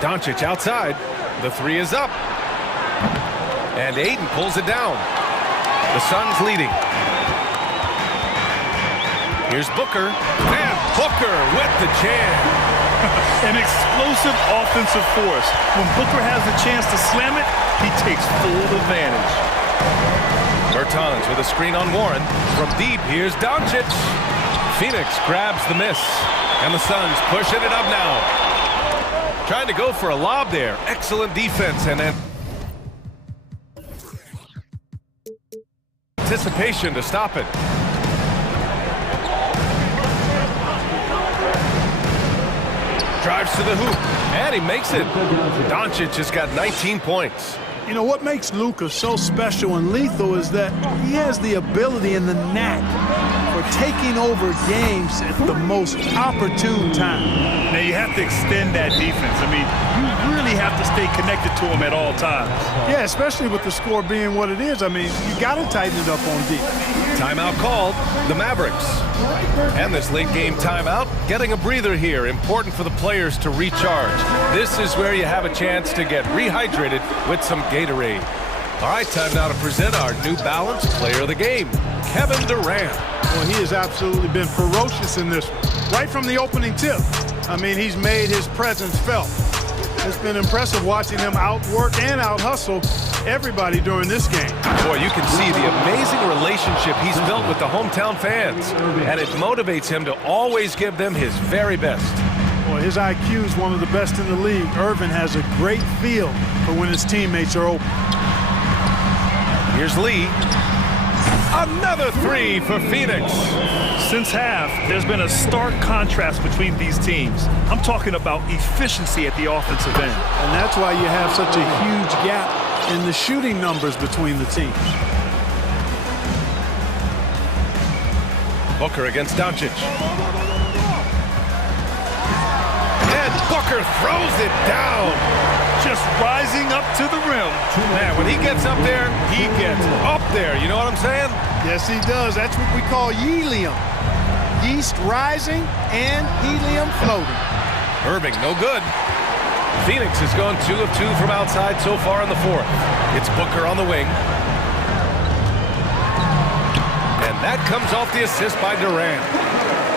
Doncic outside. The 3 is up. And Ayton pulls it down. The Suns leading. Here's Booker. And Booker with the jam. An explosive offensive force. When Booker has the chance to slam it, he takes full advantage. Bertans with a screen on Warren. From deep, here's Doncic. Phoenix grabs the miss. And the Suns pushing it up now. Trying to go for a lob there. Excellent defense and then anticipation to stop it. Drives to the hoop, and he makes it. Doncic has got 19 points. You know, what makes Luka so special and lethal is that he has the ability and the knack for taking over games at the most opportune time. Now, you have to extend that defense. I mean, you really have to stay connected to him at all times. Yeah, especially with the score being what it is. I mean, you got to tighten it up on defense. Timeout called, the Mavericks. And this late game timeout, getting a breather here, important for the players to recharge. This is where you have a chance to get rehydrated with some Gatorade. All right, time now to present our New Balance Player of the Game, Kevin Durant. Well, he has absolutely been ferocious in this one. Right from the opening tip. I mean, he's made his presence felt. It's been impressive watching him outwork and out-hustle everybody during this game. Boy, you can see the amazing relationship he's built with the hometown fans, and it motivates him to always give them his very best. Boy, his IQ is one of the best in the league. Irvin has a great feel for when his teammates are open. Here's Lee. Another three for Phoenix. Since half, there's been a stark contrast between these teams. I'm talking about efficiency at the offensive end. And that's why you have such a huge gap in the shooting numbers between the teams. Booker against Doncic. And Booker throws it down. Just rising up to the rim. Man, when he gets up there, he gets up there. You know what I'm saying? Yes, he does. That's what we call helium. Yeast rising and helium floating. Irving, no good. Phoenix has gone 2 of 2 from outside so far in the fourth. It's Booker on the wing. And that comes off the assist by Durant.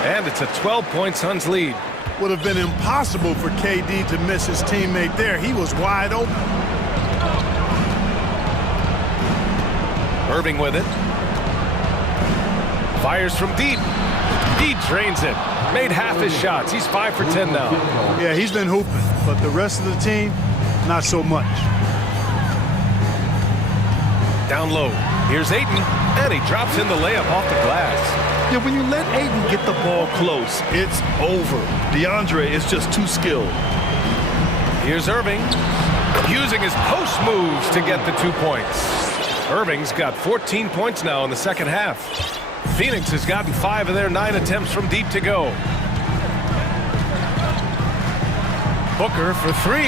And it's a 12-point Suns lead. Would have been impossible for KD to miss his teammate there. He was wide open. Irving with it. Fires from deep. He drains it. Made half his shots. He's 5 for 10 now. Yeah, he's been hooping, but the rest of the team, not so much. Down low. Here's Ayton, and he drops in the layup off the glass. Yeah, when you let Ayton get the ball close, it's over. DeAndre is just too skilled. Here's Irving, using his post moves to get the 2 points. Irving's got 14 points now in the second half. Phoenix has gotten 5 of their 9 attempts from deep to go. Booker for 3,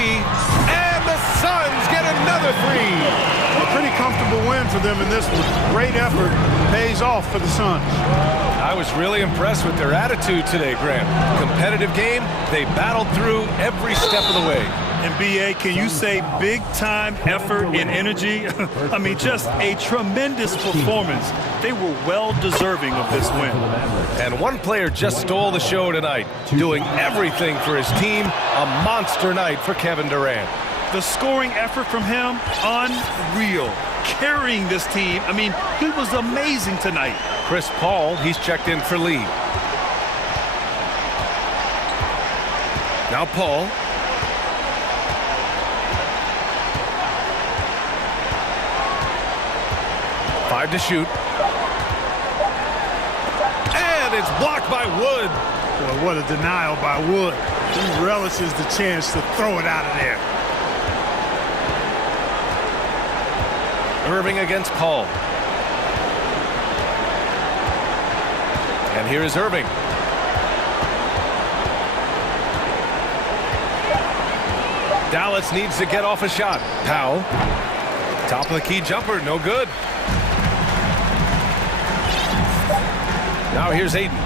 and the Suns get another 3. A pretty comfortable win for them in this one. Great effort pays off for the Suns. I was really impressed with their attitude today, Grant. Competitive game, they battled through every step of the way. And BA, can you say big-time effort and energy? I mean, just a tremendous performance. They were well deserving of this win. And one player just stole the show tonight, doing everything for his team. A monster night for Kevin Durant. The scoring effort from him, unreal. Carrying this team, I mean, he was amazing tonight. Chris Paul, he's checked in for Lee. Now Paul. Five to shoot. And it's blocked by Wood. Boy, what a denial by Wood. He relishes the chance to throw it out of there. Irving against Paul. And here is Irving. Dallas needs to get off a shot. Powell. Top of the key jumper, no good. Now here's Ayton.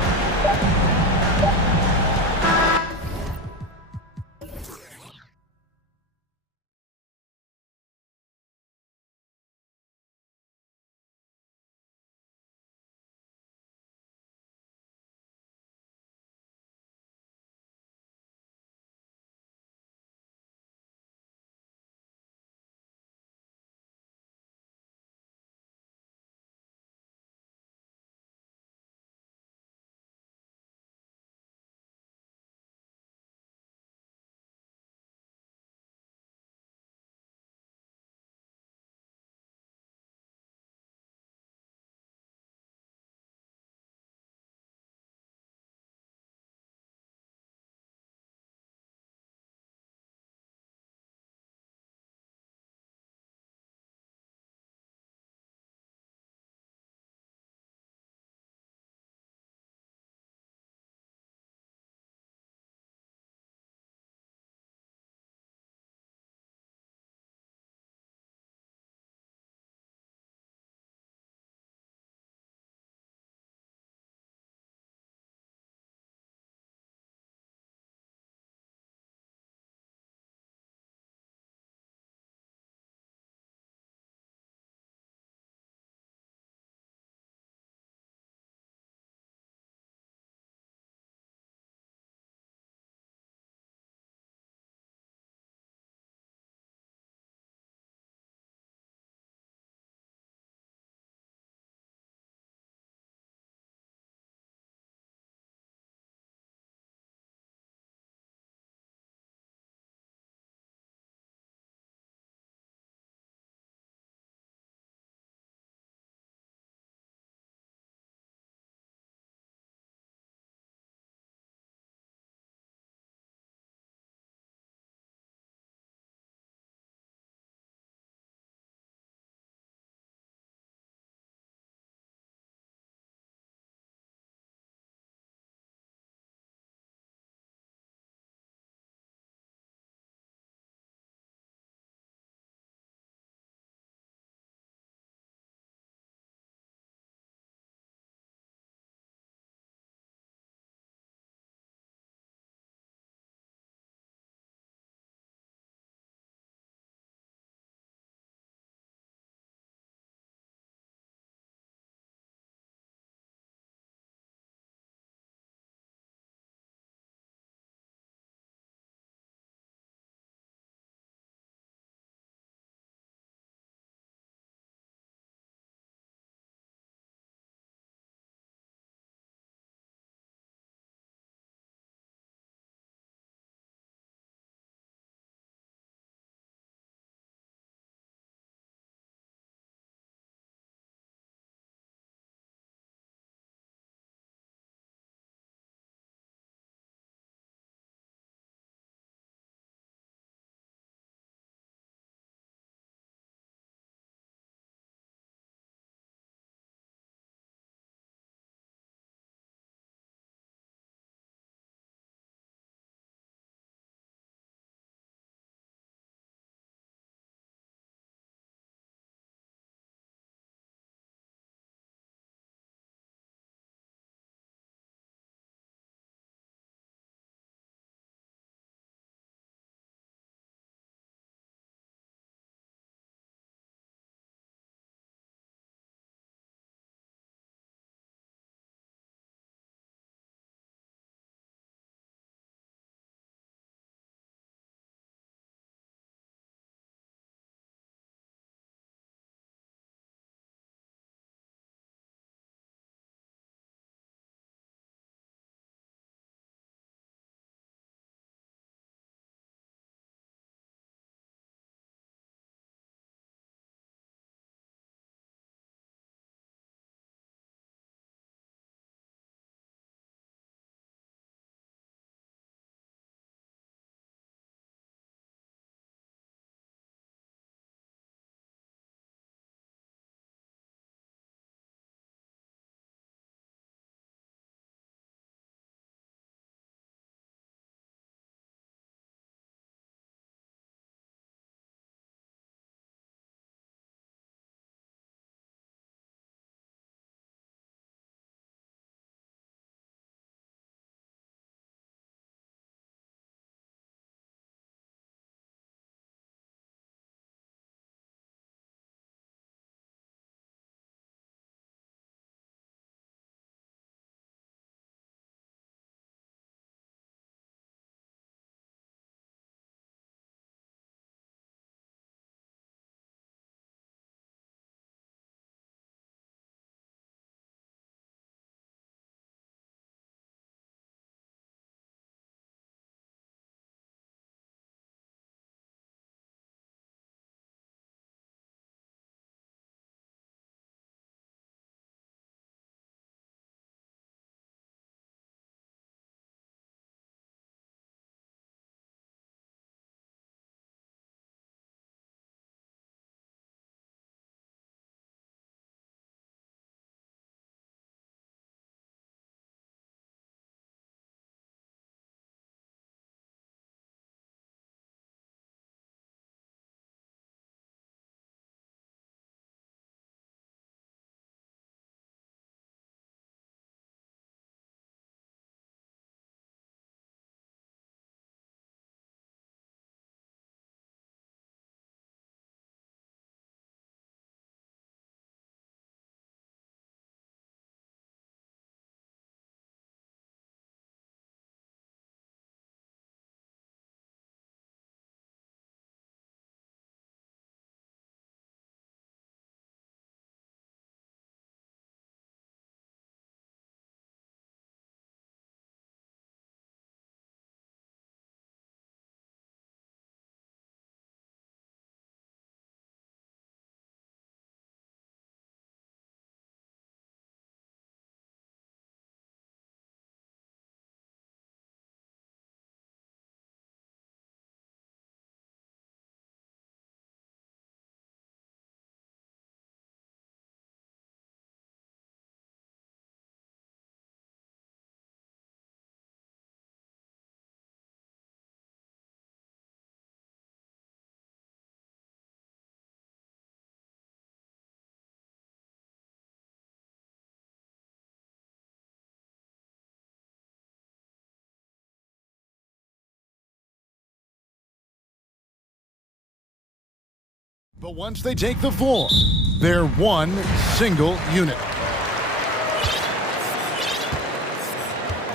But once they take the floor, they're one single unit.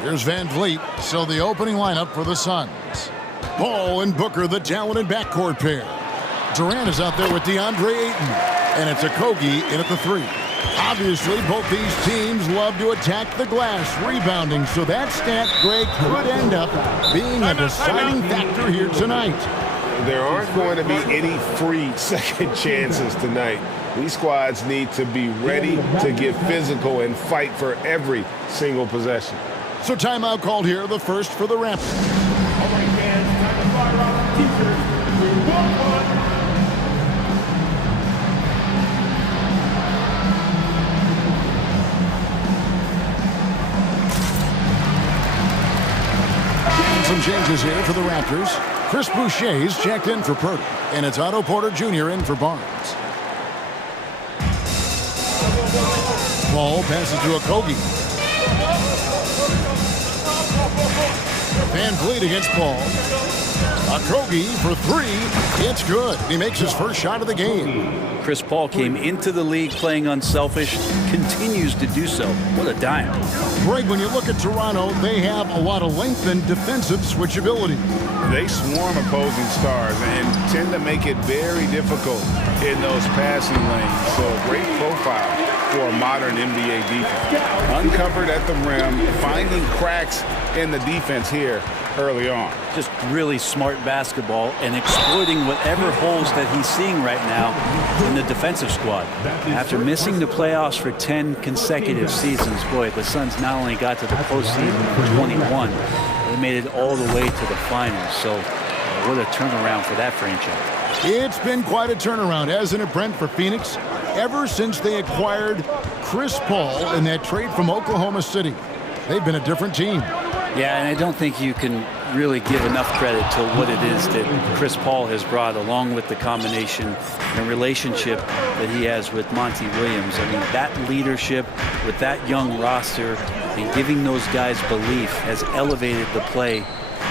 Here's Van Vliet, so the opening lineup for the Suns. Paul and Booker, the talented backcourt pair. Durant is out there with DeAndre Ayton, and it's Okogie in at the 3. Obviously, both these teams love to attack the glass, rebounding, so that stat, Greg, could end up being a deciding factor here tonight. There aren't going to be any free second chances tonight. These squads need to be ready to get physical and fight for every single possession. So timeout called here, the first for the Raptors. All right, fans, time to fire off the t-shirts. Some changes here for the Raptors. Chris Boucher's checked in for Purdy, and it's Otto Porter Jr. in for Barnes. Ball passes to Okogie. Van Vliet against Paul. Okogie for 3. It's good. He makes his first shot of the game. Chris Paul came into the league playing unselfish, continues to do so. What a dime. Greg, when you look at Toronto, they have a lot of length and defensive switchability. They swarm opposing stars and tend to make it very difficult in those passing lanes. So great profile for a modern NBA defense. Uncovered at the rim, finding cracks in the defense here early on. Just really smart basketball and exploiting whatever holes that he's seeing right now in the defensive squad. After missing the playoffs for 10 consecutive seasons, boy, the Suns not only got to the postseason in 21, they made it all the way to the finals. So what a turnaround for that franchise. It's been quite a turnaround, hasn't it, Brent, for Phoenix? Ever since they acquired Chris Paul in that trade from Oklahoma City, they've been a different team. Yeah, and I don't think you can really give enough credit to what it is that Chris Paul has brought, along with the combination and relationship that he has with Monty Williams. I mean, that leadership with that young roster and giving those guys belief has elevated the play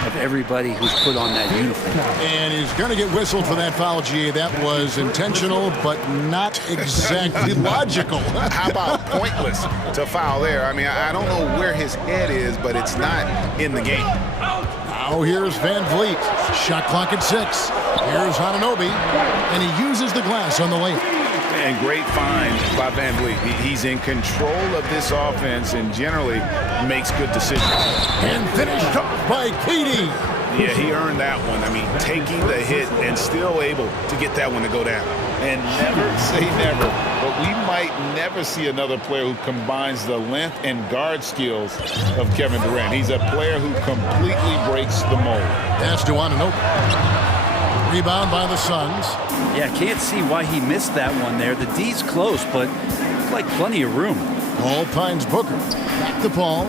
of everybody who's put on that uniform. And he's going to get whistled for that foul, GA. That was intentional, but not exactly logical. How about pointless to foul there? I mean, I don't know where his head is, but it's not in the game. Now here's Van Vliet. Shot clock at 6. Here's Anunoby, and he uses the glass on the layup. And great find by Van Vliet. He's in control of this offense and generally makes good decisions. And finished off by KD. Yeah, he earned that one. I mean, taking the hit and still able to get that one to go down. And never say never, but we might never see another player who combines the length and guard skills of Kevin Durant. He's a player who completely breaks the mold. That's to Anunoby. Rebound by the Suns. Yeah, can't see why he missed that one there. The D's close, but looks like plenty of room. Paul finds Booker. Back to Paul.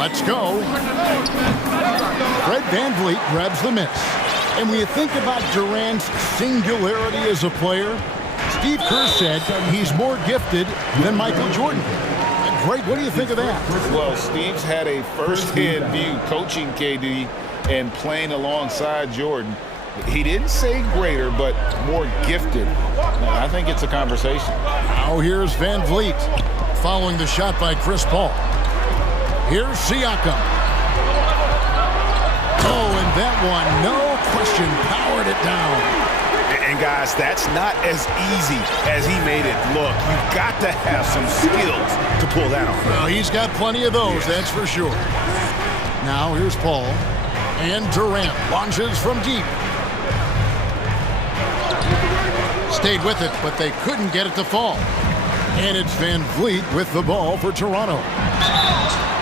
Let's go. Fred Van Vliet grabs the miss. And when you think about Durant's singularity as a player, Steve Kerr said he's more gifted than Michael Jordan. Greg, what do you think of that? Well, Steve's had a first-hand view coaching KD and playing alongside Jordan. He didn't say greater, but more gifted. I think it's a conversation. Now here's Van Vliet following the shot by Chris Paul. Here's Siakam. Oh, and that one, no question, powered it down. And guys, that's not as easy as he made it look. You've got to have some skills to pull that off. Well, he's got plenty of those, that's for sure. Now here's Paul. And Durant launches from deep. Stayed with it, but they couldn't get it to fall. And it's Van Vliet with the ball for Toronto.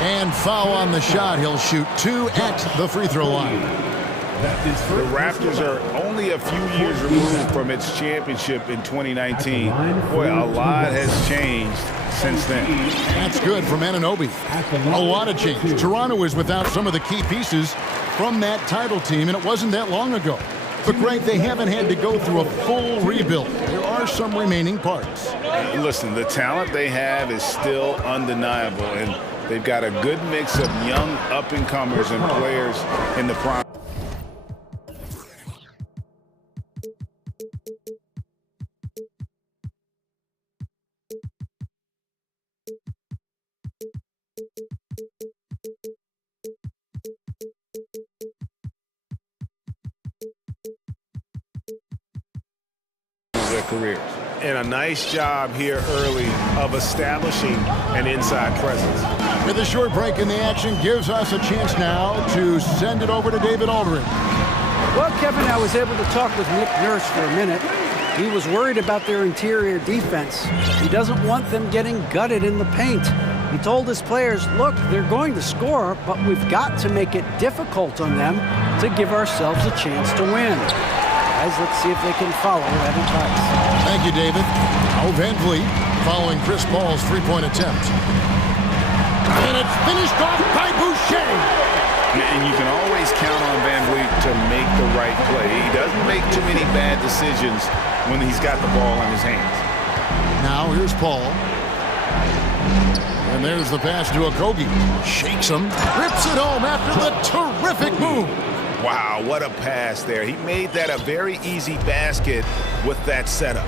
And foul on the shot. He'll shoot 2 at the free throw line. The Raptors are only a few years removed from its championship in 2019. Boy, a lot has changed since then. That's good from Anunoby. A lot of change. Toronto is without some of the key pieces from that title team, and it wasn't that long ago. But, Greg, they haven't had to go through a full rebuild. There are some remaining parts. Listen, the talent they have is still undeniable, and They've got a good mix of young up-and-comers and players in the prime. Their careers. And a nice job here early of establishing an inside presence. With a short break in the action gives us a chance now to send it over to David Aldridge. Well, Kevin, I was able to talk with Nick Nurse for a minute. He was worried about their interior defense. He doesn't want them getting gutted in the paint. He told his players, look, they're going to score, but we've got to make it difficult on them to give ourselves a chance to win. Guys, let's see if they can follow that advice. Thank you, David. Now Van Vliet following Chris Paul's three-point attempt. And it's finished off by Boucher. And you can always count on Van Vliet to make the right play. He doesn't make too many bad decisions when he's got the ball in his hands. Now here's Paul. And there's the pass to Okogie. Shakes him, rips it home after the terrific move. Wow, what a pass there. He made that a very easy basket with that setup.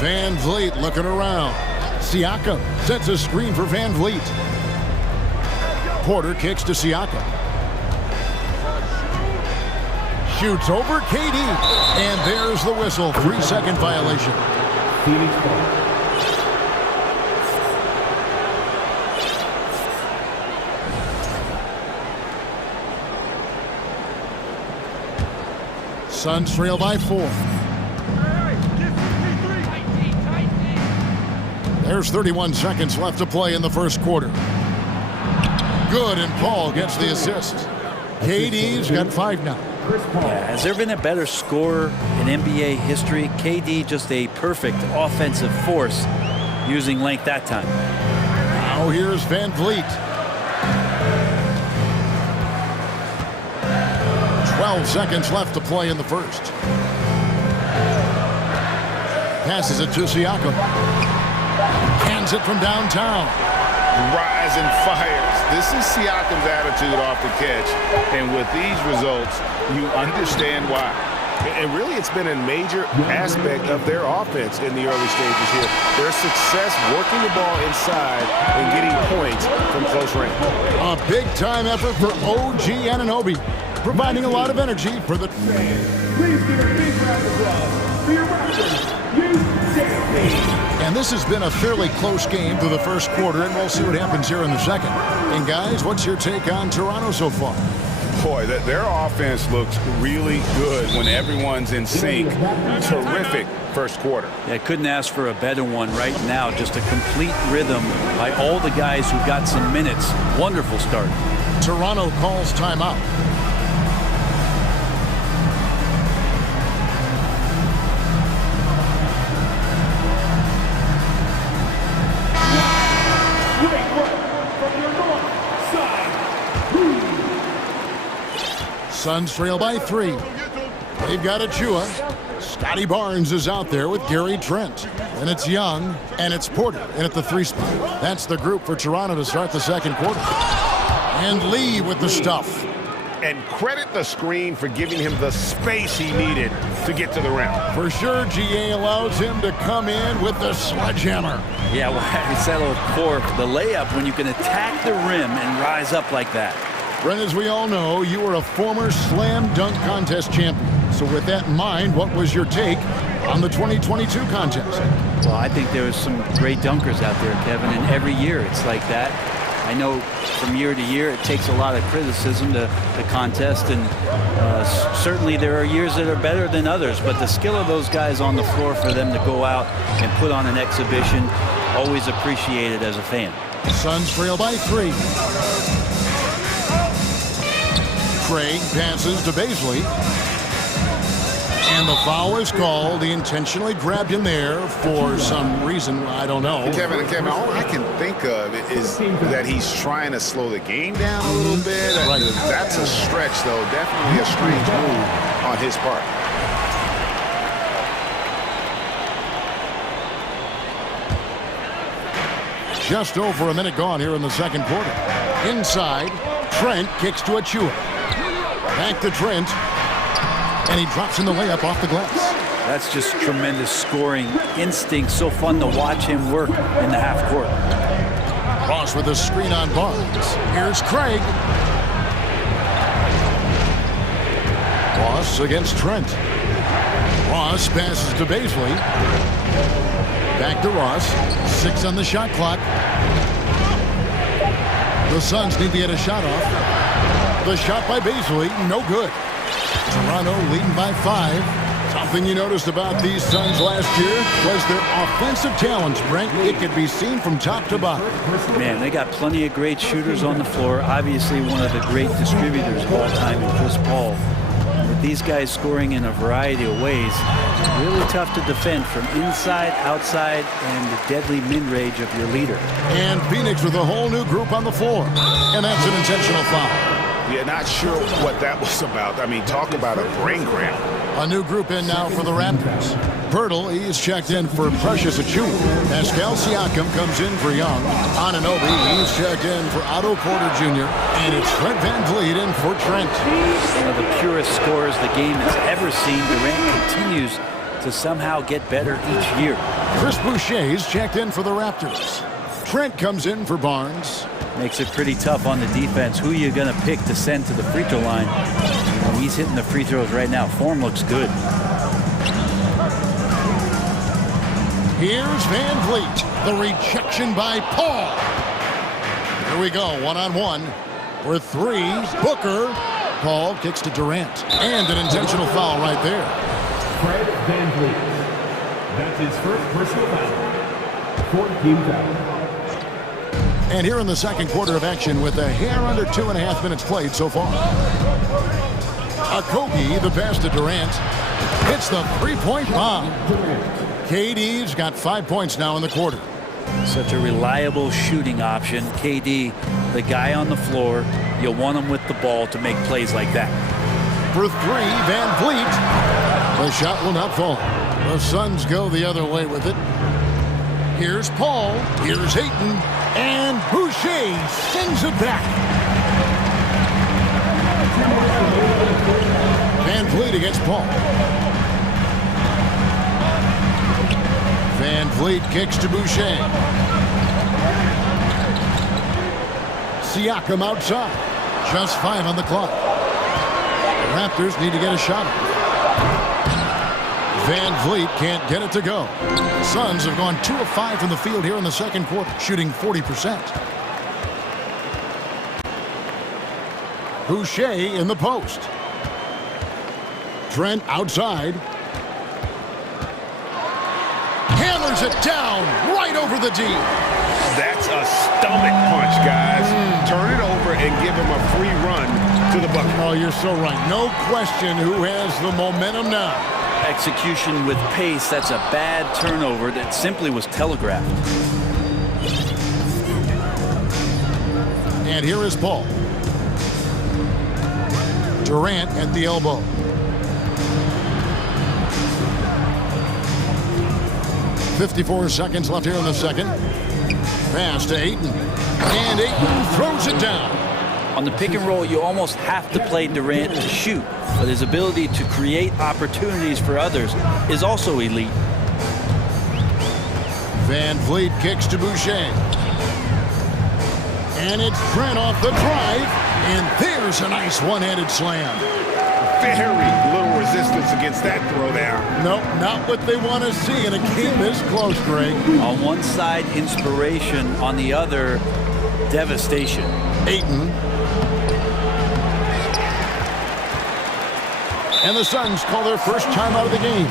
Van Vliet looking around. Siakam sets a screen for Van Vliet. Porter kicks to Siakam. Shoots over KD. And there's the whistle. 3-second violation. Suns trail by 4. There's 31 seconds left to play in the first quarter. Good, and Paul gets the assist. KD's got 5 now. Yeah, has there been a better scorer in NBA history? KD just a perfect offensive force using length that time. Now here's Van Vliet. 12 seconds left to play in the first. Passes it to Siakam. Hands it from downtown. Rise and fires. This is Siakam's attitude off the catch. And with these results, you understand why. And really, it's been a major aspect of their offense in the early stages here. Their success working the ball inside and getting points from close range. A big-time effort for OG Anunoby, providing a lot of energy for the... Please give a big round of applause for your referee, And this has been a fairly close game through the first quarter, and we'll see what happens here in the second. And guys, what's your take on Toronto so far? Boy, their offense looks really good when everyone's in sync. Terrific first quarter. Yeah, couldn't ask for a better one right now. Just a complete rhythm by all the guys who got some minutes. Wonderful start. Toronto calls timeout. Suns trail by 3. They've got Achua. Scotty Barnes is out there with Gary Trent. And it's Young, and it's Porter in at the 3 spot. That's the group for Toronto to start the second quarter. And Lee with the stuff. And credit the screen for giving him the space he needed to get to the rim. For sure, GA allows him to come in with the sledgehammer. Yeah, well, I settled for the layup when you can attack the rim and rise up like that. Brent, as we all know, you were a former slam dunk contest champion. So with that in mind, what was your take on the 2022 contest? Well, I think there was some great dunkers out there, Kevin, and every year it's like that. I know from year to year it takes a lot of criticism to the contest, and certainly there are years that are better than others, but the skill of those guys on the floor for them to go out and put on an exhibition, always appreciated as a fan. Suns trail by 3. Craig passes to Baisley. And the foul is called. He intentionally grabbed him there for some reason. I don't know. Kevin, all I can think of is that he's trying to slow the game down a little bit. Right. That's a stretch, though. Definitely a strange move on his part. Just over a minute gone here in the second quarter. Inside, Trent kicks to Achua. Back to Trent. And he drops in the layup off the glass. That's just tremendous scoring instinct. So fun to watch him work in the half court. Ross with a screen on Barnes. Here's Craig. Ross against Trent. Ross passes to Baisley. Back to Ross. 6 on the shot clock. The Suns need to get a shot off. The shot by Baisley, no good. Toronto leading by 5. Something you noticed about these Suns last year was their offensive talents, Brent. It could be seen from top to bottom. Man, they got plenty of great shooters on the floor. Obviously, one of the great distributors of all time in Chris Paul. With these guys scoring in a variety of ways, really tough to defend from inside, outside, and the deadly mid-range of your leader. And Phoenix with a whole new group on the floor. And that's an intentional foul. Yeah, not sure what that was about. I mean, talk about a brain cramp. A new group in now for the Raptors. Pirtle, he's checked in for Precious Achua. Pascal Siakam comes in for Young. Anunoby, he's checked in for Otto Porter Jr. And it's Fred VanVleet in for Trent. One of the purest scorers the game has ever seen. Durant continues to somehow get better each year. Chris Boucher's checked in for the Raptors. Trent comes in for Barnes. Makes it pretty tough on the defense. Who are you going to pick to send to the free throw line? He's hitting the free throws right now. Form looks good. Here's VanVleet. The rejection by Paul. Here we go. One-on-one. For 3. Booker. Paul kicks to Durant. And an intentional foul right there. Fred VanVleet. That's his first personal foul. 14 foul. And here in the second quarter of action with a hair under 2.5 minutes played so far. Okogie, the pass to Durant. Hits the three-point bomb. KD's got 5 points now in the quarter. Such a reliable shooting option. KD, the guy on the floor. You'll want him with the ball to make plays like that. For 3, VanVleet. The shot will not fall. The Suns go the other way with it. Here's Paul. Here's Ayton. And Boucher sends it back. VanVleet against Paul. VanVleet kicks to Boucher. Siakam outside. Just 5 on the clock. The Raptors need to get a shot. VanVleet can't get it to go. The Suns have gone 2 of 5 from the field here in the second quarter, shooting 40%. Boucher in the post. Trent outside. Hammers it down right over the D. That's a stomach punch, guys. Turn it over and give him a free run to the bucket. Oh, you're so right. No question who has the momentum now. Execution with pace. That's a bad turnover that simply was telegraphed. And here is Paul. Durant at the elbow. .54 seconds left here in the second. Pass to Ayton. And Ayton throws it down. On the pick and roll, you almost have to play Durant to shoot, but his ability to create opportunities for others is also elite. VanVleet kicks to Boucher. And it's Trent off the drive. And there's a nice one-handed slam. Very little resistance against that throwdown. Nope, not what they want to see in a game this close, Greg. On one side, inspiration. On the other, devastation. Ayton. And the Suns call their first time out of the game.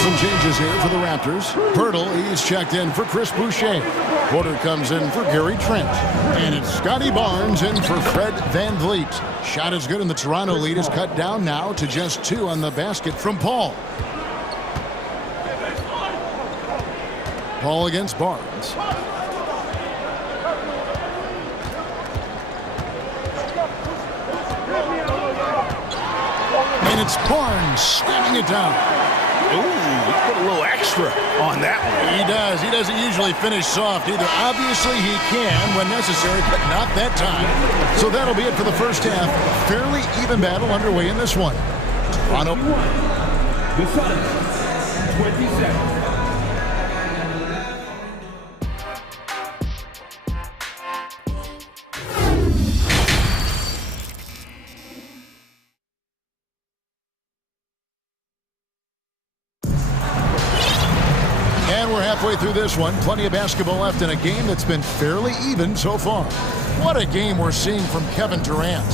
Some changes here for the Raptors. Pirtle, he's checked in for Chris Boucher. Porter comes in for Gary Trent. And it's Scotty Barnes in for Fred VanVleet. Shot is good, and the Toronto lead is cut down now to just 2 on the basket from Paul. Paul against Barnes. And it's Barnes slamming it down. Ooh, he put a little extra on that one. He does. He doesn't usually finish soft either. Obviously, he can when necessary, but not that time. So that'll be it for the first half. Fairly even battle underway in this one. Toronto. The Suns, 27. And we're halfway through this one. Plenty of basketball left in a game that's been fairly even so far. What a game we're seeing from Kevin Durant.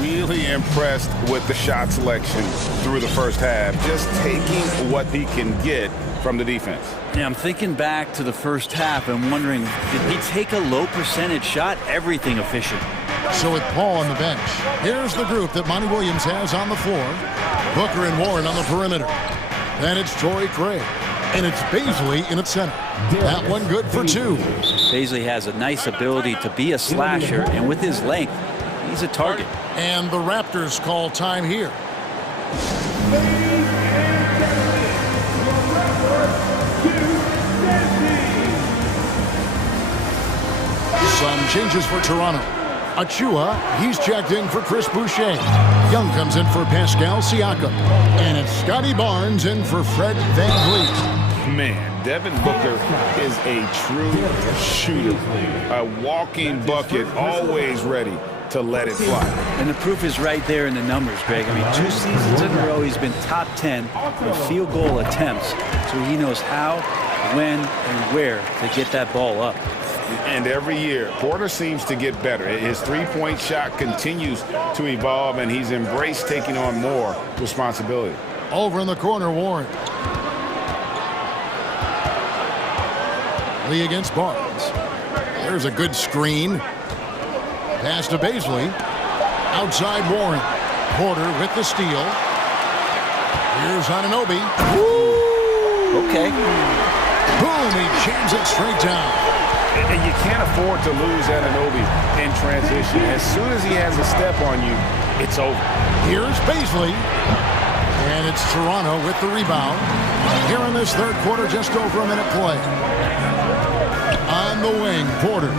Really impressed with the shot selection through the first half. Just taking what he can get from the defense. Yeah, I'm thinking back to the first half and wondering, did he take a low percentage shot? Everything efficient. So with Paul on the bench, here's the group that Monty Williams has on the floor. Booker and Warren on the perimeter. Then it's Torrey Craig. And it's Bazley in its center. That one good for two. Bazley has a nice ability to be a slasher, and with his length, he's a target. And the Raptors call time here. Some changes for Toronto. Achua, he's checked in for Chris Boucher. Young comes in for Pascal Siakam. And it's Scotty Barnes in for Fred VanVleet. Man, Devin Booker is a true shooter. A walking bucket, always ready to let it fly. And the proof is right there in the numbers, Greg. I mean, 2 seasons in a row, he's been top 10 in field goal attempts. So he knows how, when, and where to get that ball up. And every year, Porter seems to get better. His three-point shot continues to evolve, and he's embraced taking on more responsibility. Over in the corner, Warren. Lee against Barnes. There's a good screen. Pass to Bazley. Outside Warren. Porter with the steal. Here's Anunoby. Woo! Okay. Boom, he jams it straight down. And you can't afford to lose Anunoby in transition. As soon as he has a step on you, it's over. Here's Bazley. And it's Toronto with the rebound. Here in this third quarter, just over a minute play. On the wing, Porter.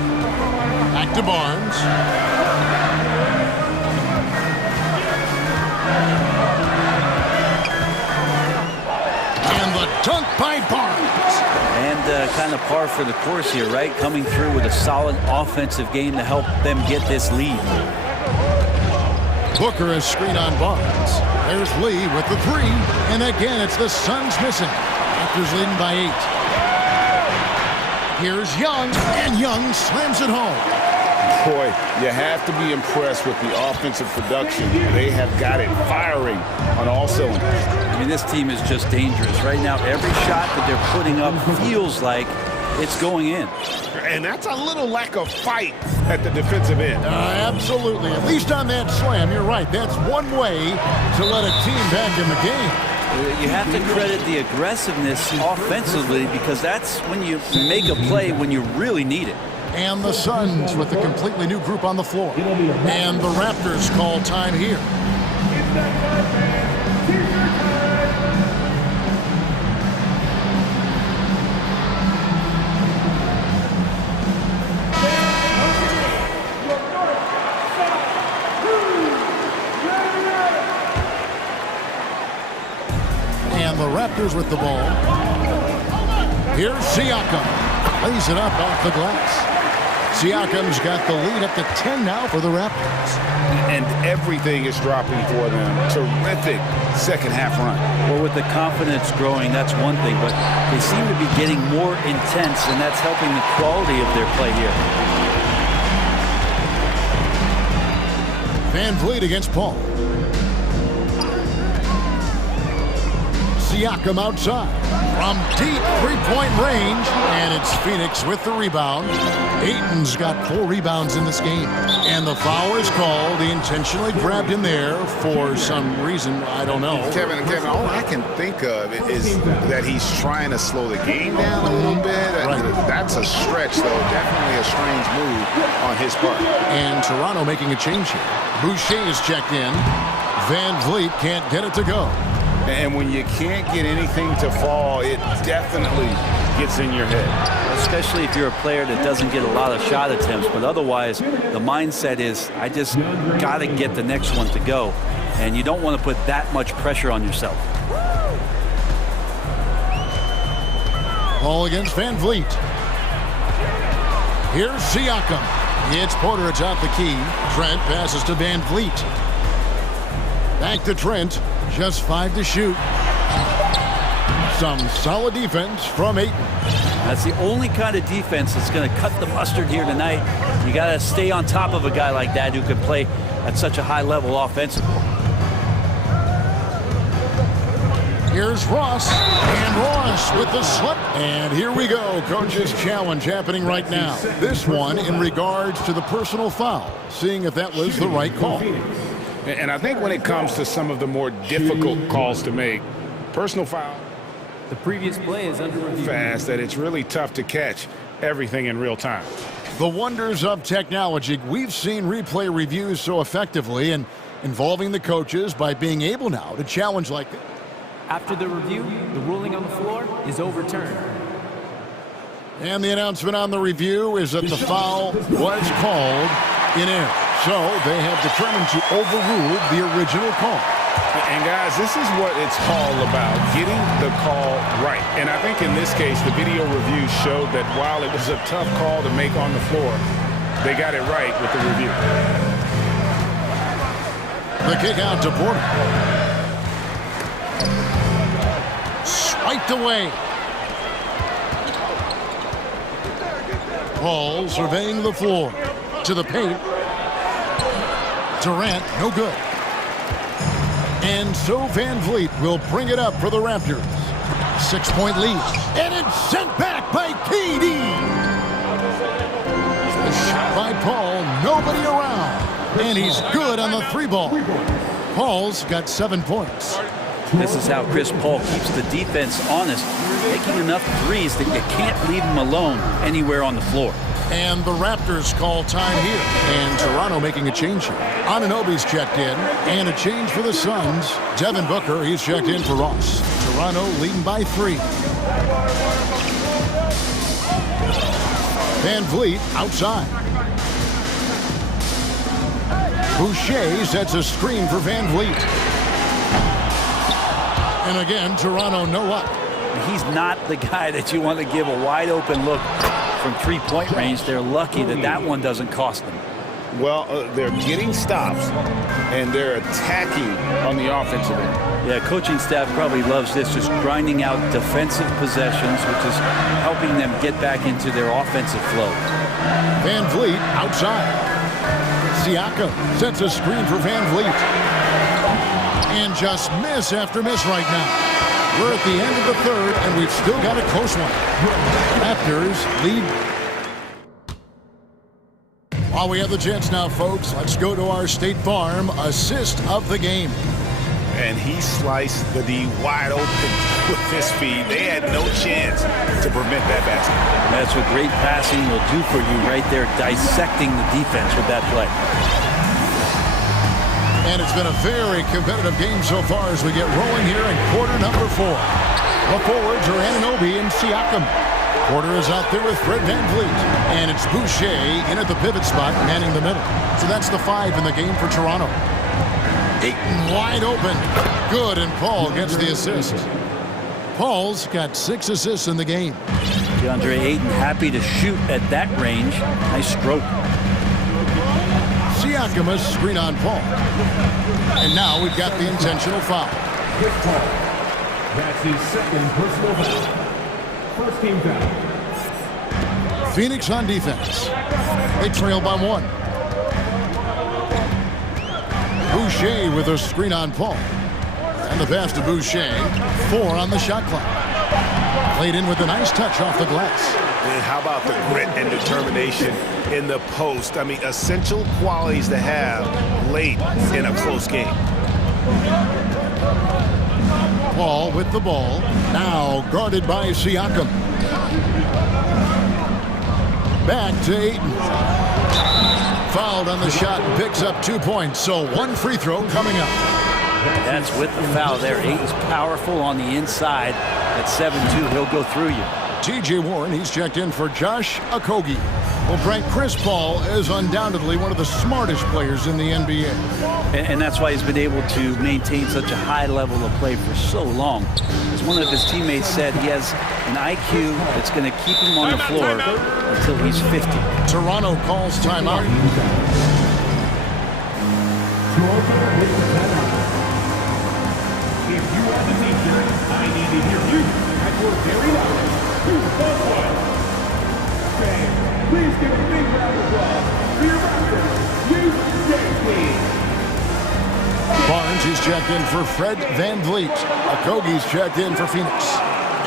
Back to Barnes. And the dunk by Barnes. And kind of par for the course here, right? Coming through with a solid offensive game to help them get this lead. Booker is screen on Barnes. There's Lee with the three. And again, it's the Suns missing. Raptors leading by 8. Here's Young, and Young slams it home. Boy, you have to be impressed with the offensive production. They have got it firing on all cylinders. I mean, this team is just dangerous. Right now, every shot that they're putting up feels like it's going in. And that's a little lack of fight at the defensive end. Absolutely. At least on that slam, you're right. That's one way to let a team back in the game. You have to credit the aggressiveness offensively because that's when you make a play when you really need it. And the Suns with a completely new group on the floor. And the Raptors call time here. And the Raptors with the ball. Here's Siakam. Lays it up off the glass. Siakam's got the lead up to 10 now for the Raptors. And everything is dropping for them. Terrific second half run. Well, with the confidence growing, that's one thing, but they seem to be getting more intense, and that's helping the quality of their play here. VanVleet against Paul. Siakam outside. From deep three-point range, and it's Phoenix with the rebound. Ayton's got 4 rebounds in this game. And the foul is called. He intentionally grabbed him there for some reason. I don't know. Kevin, all I can think of is that he's trying to slow the game down a little bit. Right. That's a stretch, though. Definitely a strange move on his part. And Toronto making a change here. Boucher is checked in. Van Vliet can't get it to go. And when you can't get anything to fall, it definitely gets in your head. Especially if you're a player that doesn't get a lot of shot attempts, but otherwise the mindset is, I just got to get the next one to go. And you don't want to put that much pressure on yourself. Ball against Van Vliet. Here's Siakam. It's Porter atop the key. Trent passes to Van Vliet. Back to Trent. Just 5 to shoot. Some solid defense from Ayton. That's the only kind of defense that's going to cut the mustard here tonight. You got to stay on top of a guy like that who can play at such a high level offensively. Here's Ross, and Ross with the slip. And here we go, coach's challenge happening right now. This one in regards to the personal foul, seeing if that was the right call. And I think when it comes to some of the more difficult calls to make, personal foul, The previous play is under review. fast that it's really tough to catch everything in real time. The wonders of technology. We've seen replay reviews so effectively and involving the coaches by being able now to challenge like this. After the review, the ruling on the floor is overturned. And the announcement on the review is that the foul was called in error. So they have determined to overrule the original call. And guys, this is what it's all about, getting the call right. And I think in this case, the video review showed that while it was a tough call to make on the floor, they got it right with the review. The kick out to Porter. Swiped away. Paul surveying the floor. To the paint. Durant, no good. And so Van Vliet will bring it up for the Raptors. 6-point lead. And it's sent back by KD. The shot by Paul, nobody around. And he's good on the 3-ball. Paul's got 7 points. This is how Chris Paul keeps the defense honest, making enough threes that you can't leave him alone anywhere on the floor. And the Raptors call time here. And Toronto making a change here. Anunoby's checked in. And a change for the Suns. Devin Booker, he's checked in for Ross. Toronto leading by 3. Van Vliet outside. Boucher sets a screen for Van Vliet. And again, Toronto no up. He's not the guy that you want to give a wide open look from 3-point range. They're lucky that that one doesn't cost them. Well, they're getting stops, and they're attacking on the offensive end. Yeah, coaching staff probably loves this, just grinding out defensive possessions, which is helping them get back into their offensive flow. Van Vliet outside. Siakam sets a screen for Van Vliet. And just miss after miss right now. We're at the end of the third, and we've still got a close one. Raptors lead. While we have the chance now, folks, let's go to our State Farm assist of the game. And he sliced the D wide open with his feet. They had no chance to prevent that basket. That's what great passing will do for you right there, dissecting the defense with that play. And it's been a very competitive game so far as we get rolling here in quarter number 4. The forwards are Anunoby and Siakam. Porter is out there with Fred Van Vliet. And it's Boucher in at the pivot spot, manning the middle. So that's the 5 in the game for Toronto. Ayton wide open. Good, and Paul gets the assist. Paul's got 6 assists in the game. DeAndre Ayton happy to shoot at that range. Nice stroke. Siakam a screen on Paul. And now we've got the intentional foul. That's his second personal foul. First team foul. Phoenix on defense. They trail by 1. Boucher with a screen on Paul. And the pass to Boucher. 4 on the shot clock. Played in with a nice touch off the glass. And how about the grit and determination in the post? I mean, essential qualities to have late in a close game. Paul with the ball. Now guarded by Siakam. Back to Ayton. Fouled on the shot and picks up 2 points. So 1 free throw coming up. That's with the foul there. Ayton's powerful on the inside. At 7-2, he'll go through you. T.J. Warren, he's checked in for Josh Okogie. Well, Frank, Chris Paul is undoubtedly one of the smartest players in the NBA. And that's why he's been able to maintain such a high level of play for so long. As one of his teammates said, he has an IQ that's going to keep him on the floor until he's 50. Toronto calls timeout. If you are the teacher, I need to hear you at your very loudest. Fans, please give a big round of applause for your raptors, Barnes is checked in for Fred VanVleet. Okogie's checked in for Phoenix.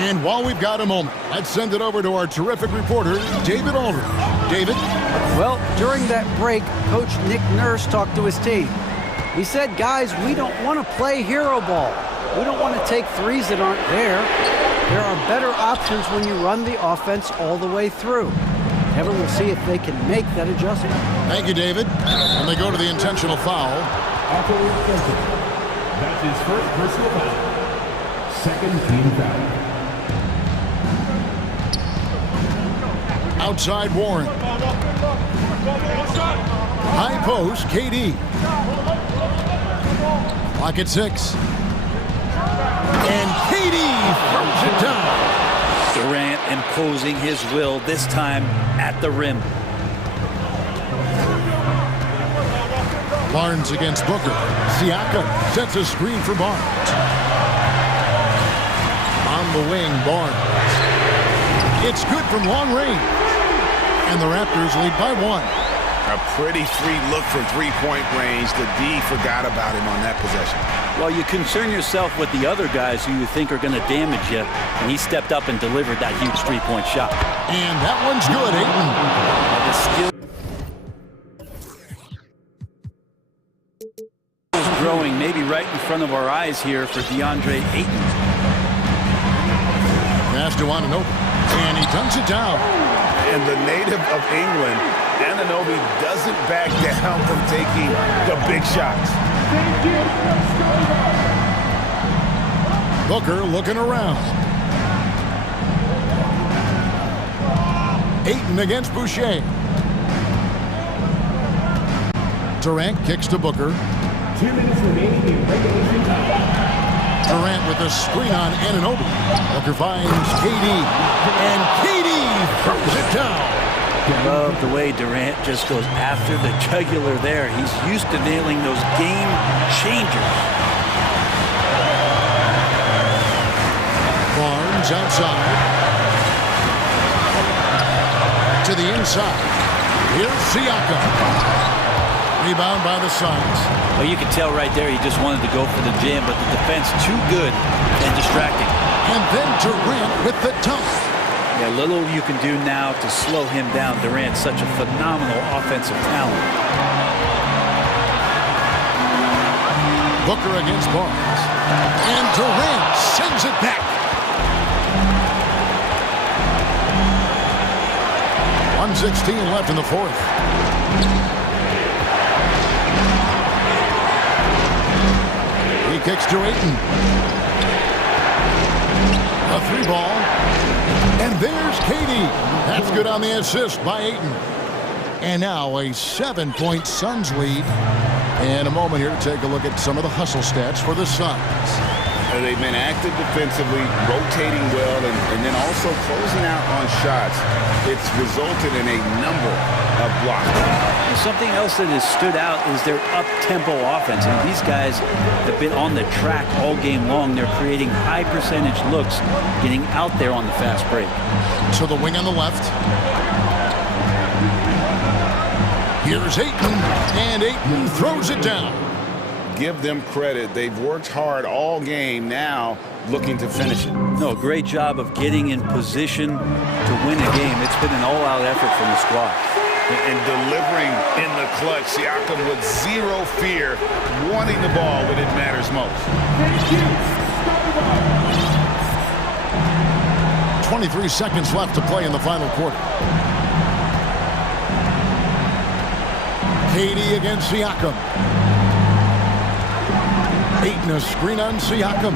And while we've got a moment, let's send it over to our terrific reporter, David Aldridge. David? Well, during that break, Coach Nick Nurse talked to his team. He said, guys, we don't want to play hero ball. We don't want to take threes that aren't there. There are better options when you run the offense all the way through. Kevin will see if they can make that adjustment. Thank you, David. And they go to the intentional foul. That's his first personal foul. Second team foul. Outside Warren. High post, KD. Clock at 6. And KD throws it down. Durant imposing his will, this time at the rim. Barnes against Booker. Siakam sets a screen for Barnes. On the wing, Barnes. It's good from long range. And the Raptors lead by 1. A pretty free look from three-point range. The D forgot about him on that possession. Well, you concern yourself with the other guys who you think are going to damage you, and he stepped up and delivered that huge three-point shot. And that one's good, Ayton. The skill is growing, maybe right in front of our eyes here for DeAndre Ayton. Pass to Anunoby, and he dunks it down. And the native of England, Anunoby doesn't back down from taking the big shots. Booker looking around. Ayton against Boucher. Durant kicks to Booker. 2 minutes remaining in regulation time. Durant with a screen on Anunoby. Booker finds KD. And KD throws it down. Love the way Durant just goes after the jugular there. He's used to nailing those game changers. Barnes outside. To the inside. Here's Siakam. Rebound by the Suns. Well, you can tell right there he just wanted to go for the jam, but the defense too good and distracting. And then Durant with the dunk. Yeah, little you can do now to slow him down. Durant's such a phenomenal offensive talent. Booker against Barnes. And Durant sends it back. 1:16 left in the fourth. He kicks to Ayton. A 3-ball. And there's KD. That's good on the assist by Ayton. And now a 7-point Suns lead. And a moment here to take a look at some of the hustle stats for the Suns. They've been active defensively, rotating well, and then also closing out on shots. It's resulted in a number of blocks. And something else that has stood out is their up-tempo offense. And these guys have been on the track all game long. They're creating high-percentage looks, getting out there on the fast break. So the wing on the left. Here's Ayton, and Ayton throws it down. give them credit. They've worked hard all game, now looking to finish it. No, great job of getting in position to win a game. It's been an all-out effort from the squad. And delivering in the clutch. Siakam with zero fear, wanting the ball when it matters most. 23 seconds left to play in the final quarter. KD against Siakam. Ayton a screen on Siakam.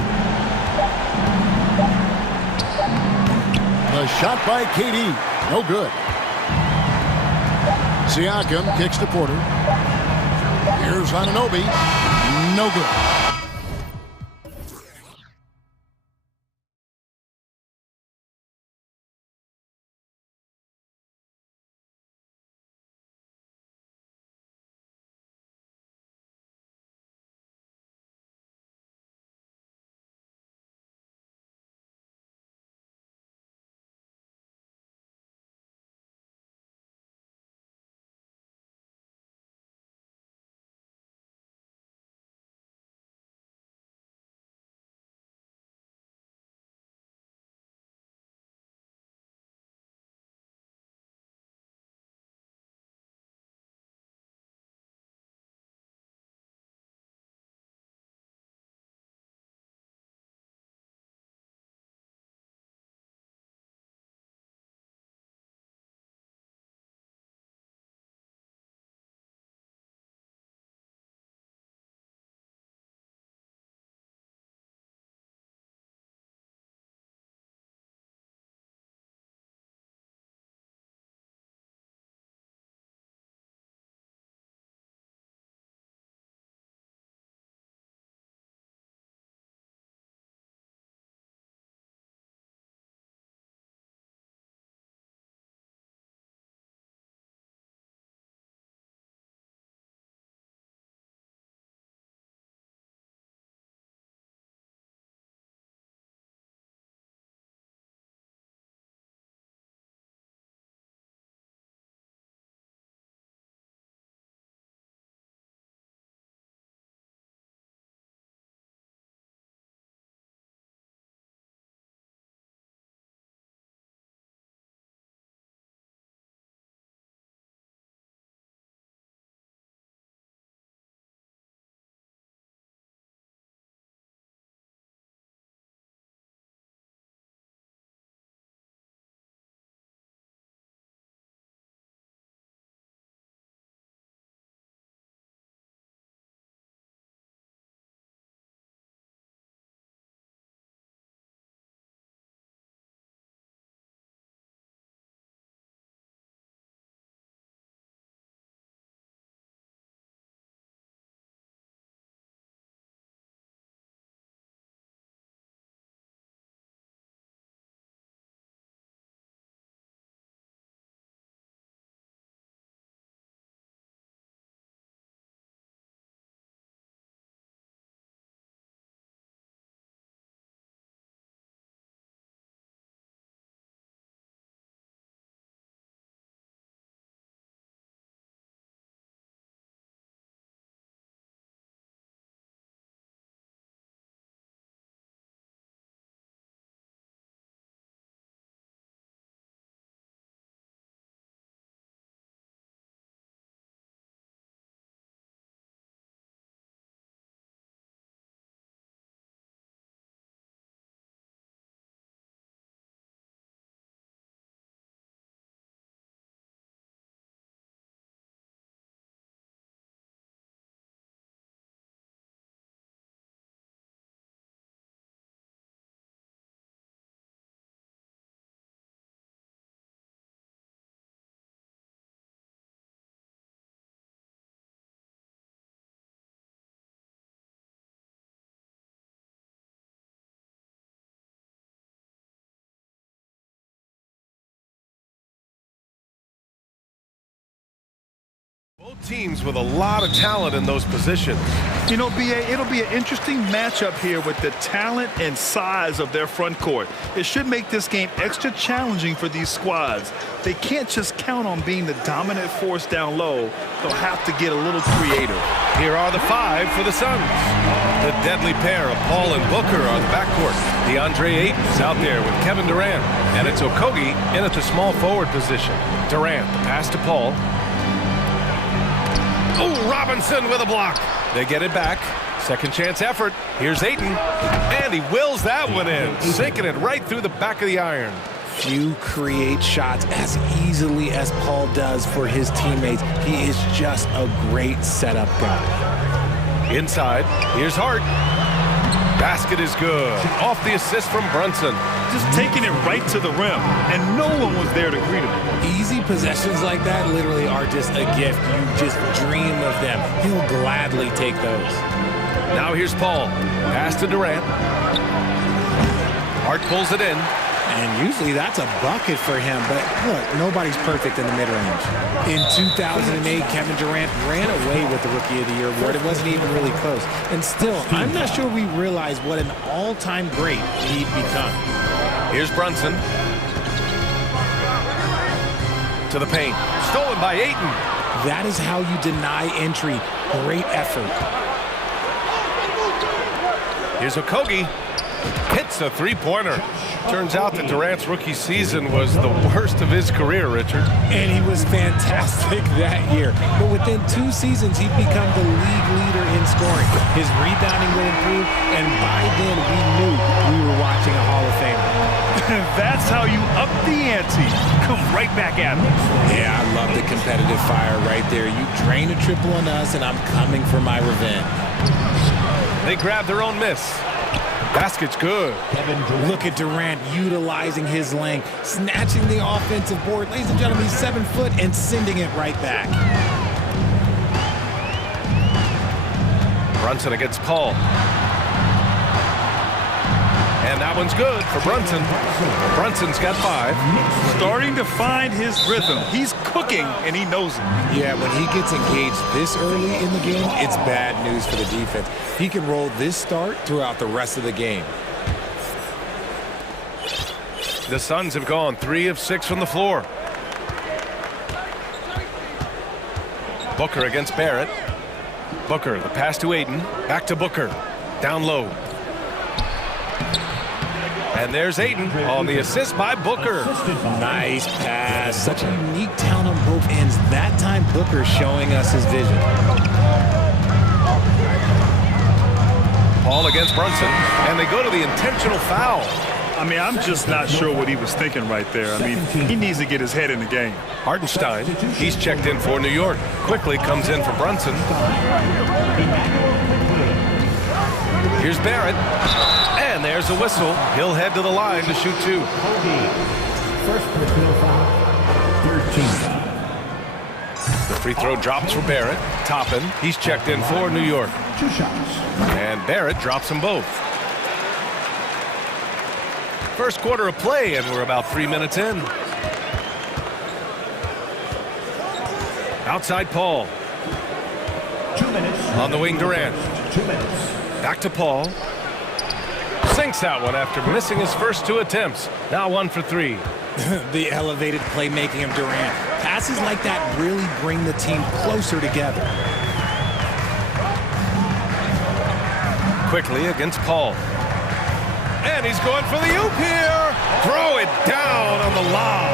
The shot by KD. No good. Siakam kicks to Porter. Here's Anunoby. No good. Both teams with a lot of talent in those positions. You know, B.A., it'll be an interesting matchup here with the talent and size of their front court. It should make this game extra challenging for these squads. They can't just count on being the dominant force down low. They'll have to get a little creative. Here are the 5 for the Suns. The deadly pair of Paul and Booker are the backcourt. DeAndre Ayton's out there with Kevin Durant. And it's Okogie in at the small forward position. Durant, the pass to Paul. Oh, Robinson with a block. They get it back. Second chance effort. Here's Ayton. And he wills that one in, sinking it right through the back of the iron. Few create shots as easily as Paul does for his teammates. He is just a great setup guy. Inside, here's Hart. Basket is good. Off the assist from Brunson. Just taking it right to the rim, and no one was there to greet him. Easy possessions like that literally are just a gift. You just dream of them. He'll gladly take those. Now here's Paul. Pass to Durant. Hart pulls it in. And usually that's a bucket for him, but look, nobody's perfect in the mid-range. In 2008, Kevin Durant ran away with the Rookie of the Year award. It wasn't even really close. And still, I'm not sure we realize what an all-time great he'd become. Here's Brunson. To the paint. Stolen by Ayton. That is how you deny entry. Great effort. Here's Okogie. Hits a three-pointer. Turns out that Durant's rookie season was the worst of his career, Richard. And he was fantastic that year. But within 2 seasons, he'd become the league leader in scoring. His rebounding would improve, and by then we knew we were watching a Hall of Famer. That's how you up the ante. Come right back at him. Yeah, I love the competitive fire right there. You drain a triple on us, and I'm coming for my revenge. They grab their own miss. Basket's good. Look at Durant utilizing his length, snatching the offensive board. Ladies and gentlemen, he's 7 foot and sending it right back. Brunson against Paul. And that one's good for Brunson. Brunson's got 5. Starting to find his rhythm. He's cooking, and he knows it. Yeah, when he gets engaged this early in the game, it's bad news for the defense. He can roll this start throughout the rest of the game. The Suns have gone 3 of 6 from the floor. Booker against Barrett. Booker, the pass to Ayton. Back to Booker. Down low. And there's Ayton on the assist by Booker. Nice pass. Such a unique talent on both ends. That time, Booker showing us his vision. Paul against Brunson, and they go to the intentional foul. I mean, I'm just not sure what he was thinking right there. I mean, he needs to get his head in the game. Hartenstein, he's checked in for New York. Quickly comes in for Brunson. Here's Barrett. And there's a whistle. He'll head to the line to shoot 2. First personal foul, 13. The free throw drops for Barrett. Toppin, he's checked in for New York. 2 shots. And Barrett drops them both. First quarter of play, and we're about 3 minutes in. Outside Paul. 2 minutes. On the wing, Durant. 2 minutes. Back to Paul. Sinks that one after missing his first 2 attempts. Now 1 for 3. The elevated playmaking of Durant. Passes like that really bring the team closer together. Quickly against Paul. And he's going for the oop here. Throw it down on the lob.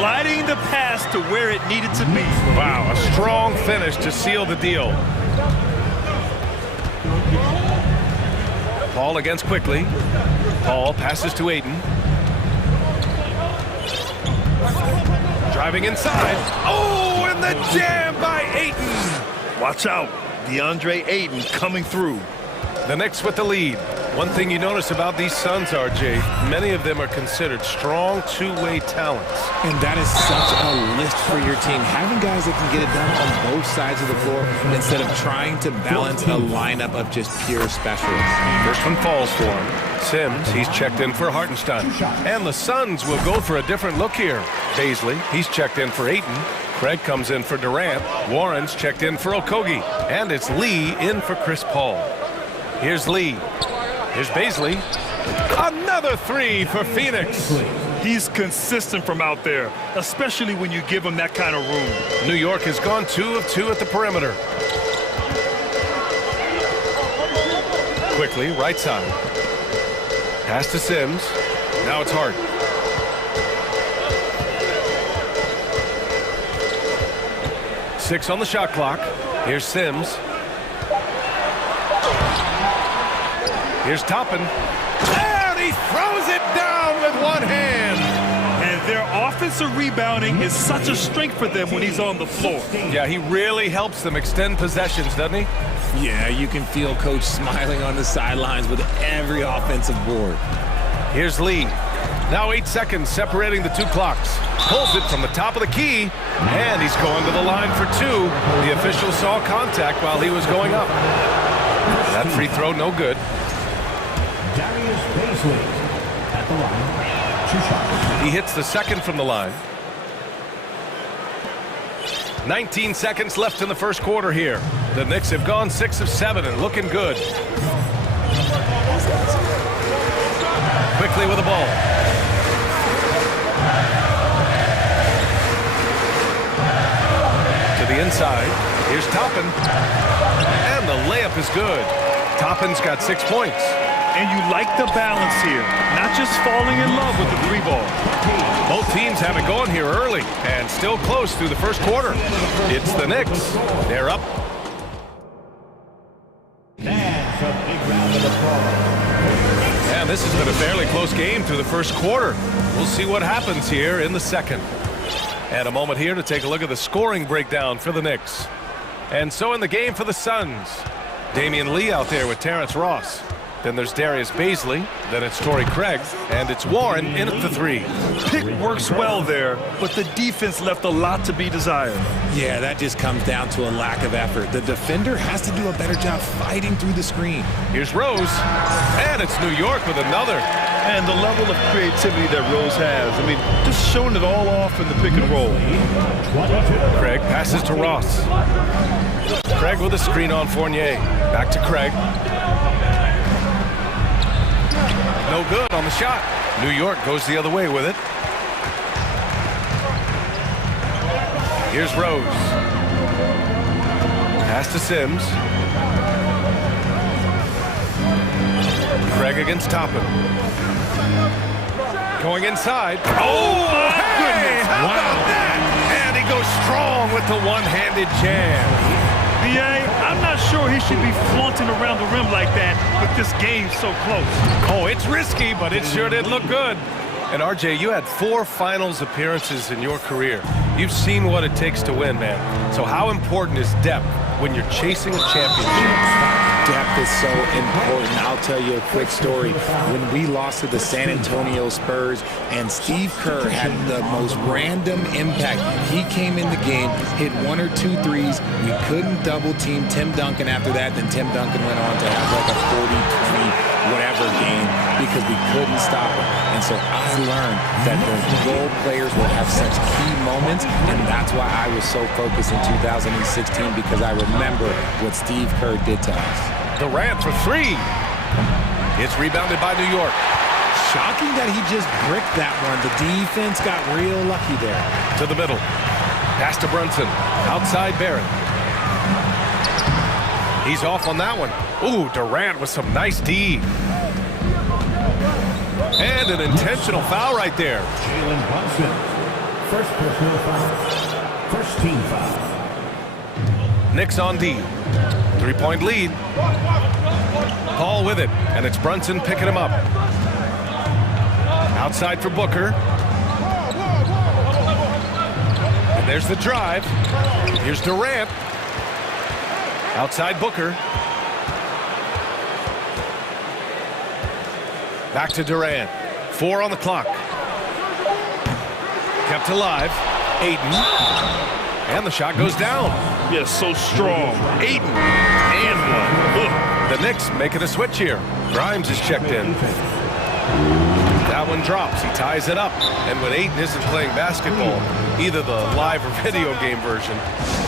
Gliding the pass to where it needed to be. Wow, a strong finish to seal the deal. Paul against Quickly. Paul passes to Ayton. Driving inside. Oh, and the jam by Ayton. Watch out. DeAndre Ayton coming through. The Knicks with the lead. One thing you notice about these Suns, RJ, many of them are considered strong two-way talents. And that is such a lift for your team. Having guys that can get it done on both sides of the floor instead of trying to balance a lineup of just pure specialists. First one falls for him. Sims, he's checked in for Hartenstein. And the Suns will go for a different look here. Baisley, he's checked in for Ayton. Craig comes in for Durant. Warren's checked in for Okogie. And it's Lee in for Chris Paul. Here's Lee. Here's Baisley. Another three for Phoenix. He's consistent from out there, especially when you give him that kind of room. New York has gone 2 of 2 at the perimeter. Quickly, right side. Pass to Sims. Now it's Hart. Six on the shot clock. Here's Sims. Here's Toppin. And he throws it down with one hand. And their offensive rebounding is such a strength for them when he's on the floor. Yeah, he really helps them extend possessions, doesn't he? Yeah, you can feel Coach smiling on the sidelines with every offensive board. Here's Lee. Now 8 seconds separating the two clocks. Pulls it from the top of the key, and he's going to the line for 2. The official saw contact while he was going up. That free throw no good. Darius Baisley at the line. 2 shots. He hits the second from the line. 19 seconds left in the first quarter here. The Knicks have gone 6 of 7 and looking good. Quickly with the ball. To the inside. Here's Toppin. And the layup is good. Toppin's got 6 points. And you like the balance here, not just falling in love with the 3-ball. Both teams have it going here early and still close through the first quarter. It's the Knicks. They're up. And this has been a fairly close game through the first quarter. We'll see what happens here in the second. And a moment here to take a look at the scoring breakdown for the Knicks. And so in the game for the Suns, Damian Lee out there with Terrence Ross. Then there's Darius Baisley. Then it's Torrey Craig. And it's Warren in at the 3. Pick works well there, but the defense left a lot to be desired. Yeah, that just comes down to a lack of effort. The defender has to do a better job fighting through the screen. Here's Rose. And it's New York with another. And the level of creativity that Rose has. I mean, just showing it all off in the pick and roll. Craig passes to Ross. Craig with a screen on Fournier. Back to Craig. No good on the shot. New York goes the other way with it. Here's Rose. Pass to Sims. Craig against Toppin. Going inside. Oh, my goodness. How about that? And he goes strong with the one-handed jam. B.A., I'm not sure he should be flaunting around the rim like that with this game so close. Oh, it's risky, but it sure did look good. And RJ, you had 4 finals appearances in your career. You've seen what it takes to win, man. So how important is depth when you're chasing a championship? Depth is so important. I'll tell you a quick story. When we lost to the San Antonio Spurs and Steve Kerr had the most random impact. He came in the game, hit 1 or 2 threes. We couldn't double team Tim Duncan after that. Then Tim Duncan went on to have like a 40-20 whatever game because we couldn't stop him. And so I learned that the role players will have such key moments, and that's why I was so focused in 2016 because I remember what Steve Kerr did to us. Durant for 3. It's rebounded by New York. Shocking that he just bricked that one. The defense got real lucky there. To the middle. Pass to Brunson. Outside Barrett. He's off on that one. Ooh, Durant with some nice D. And an intentional foul right there. Jalen Brunson. First personal foul. First team foul. Knicks on D. 3-point lead. Paul with it, and it's Brunson picking him up. Outside for Booker. And there's the drive. Here's Durant. Outside Booker. Back to Durant. 4 on the clock. Kept alive. Ayton. And the shot goes down. Yes, so strong. Ayton. And one. The Knicks making a switch here. Grimes is checked in. That one drops. He ties it up. And when Ayton isn't playing basketball, either the live or video game version,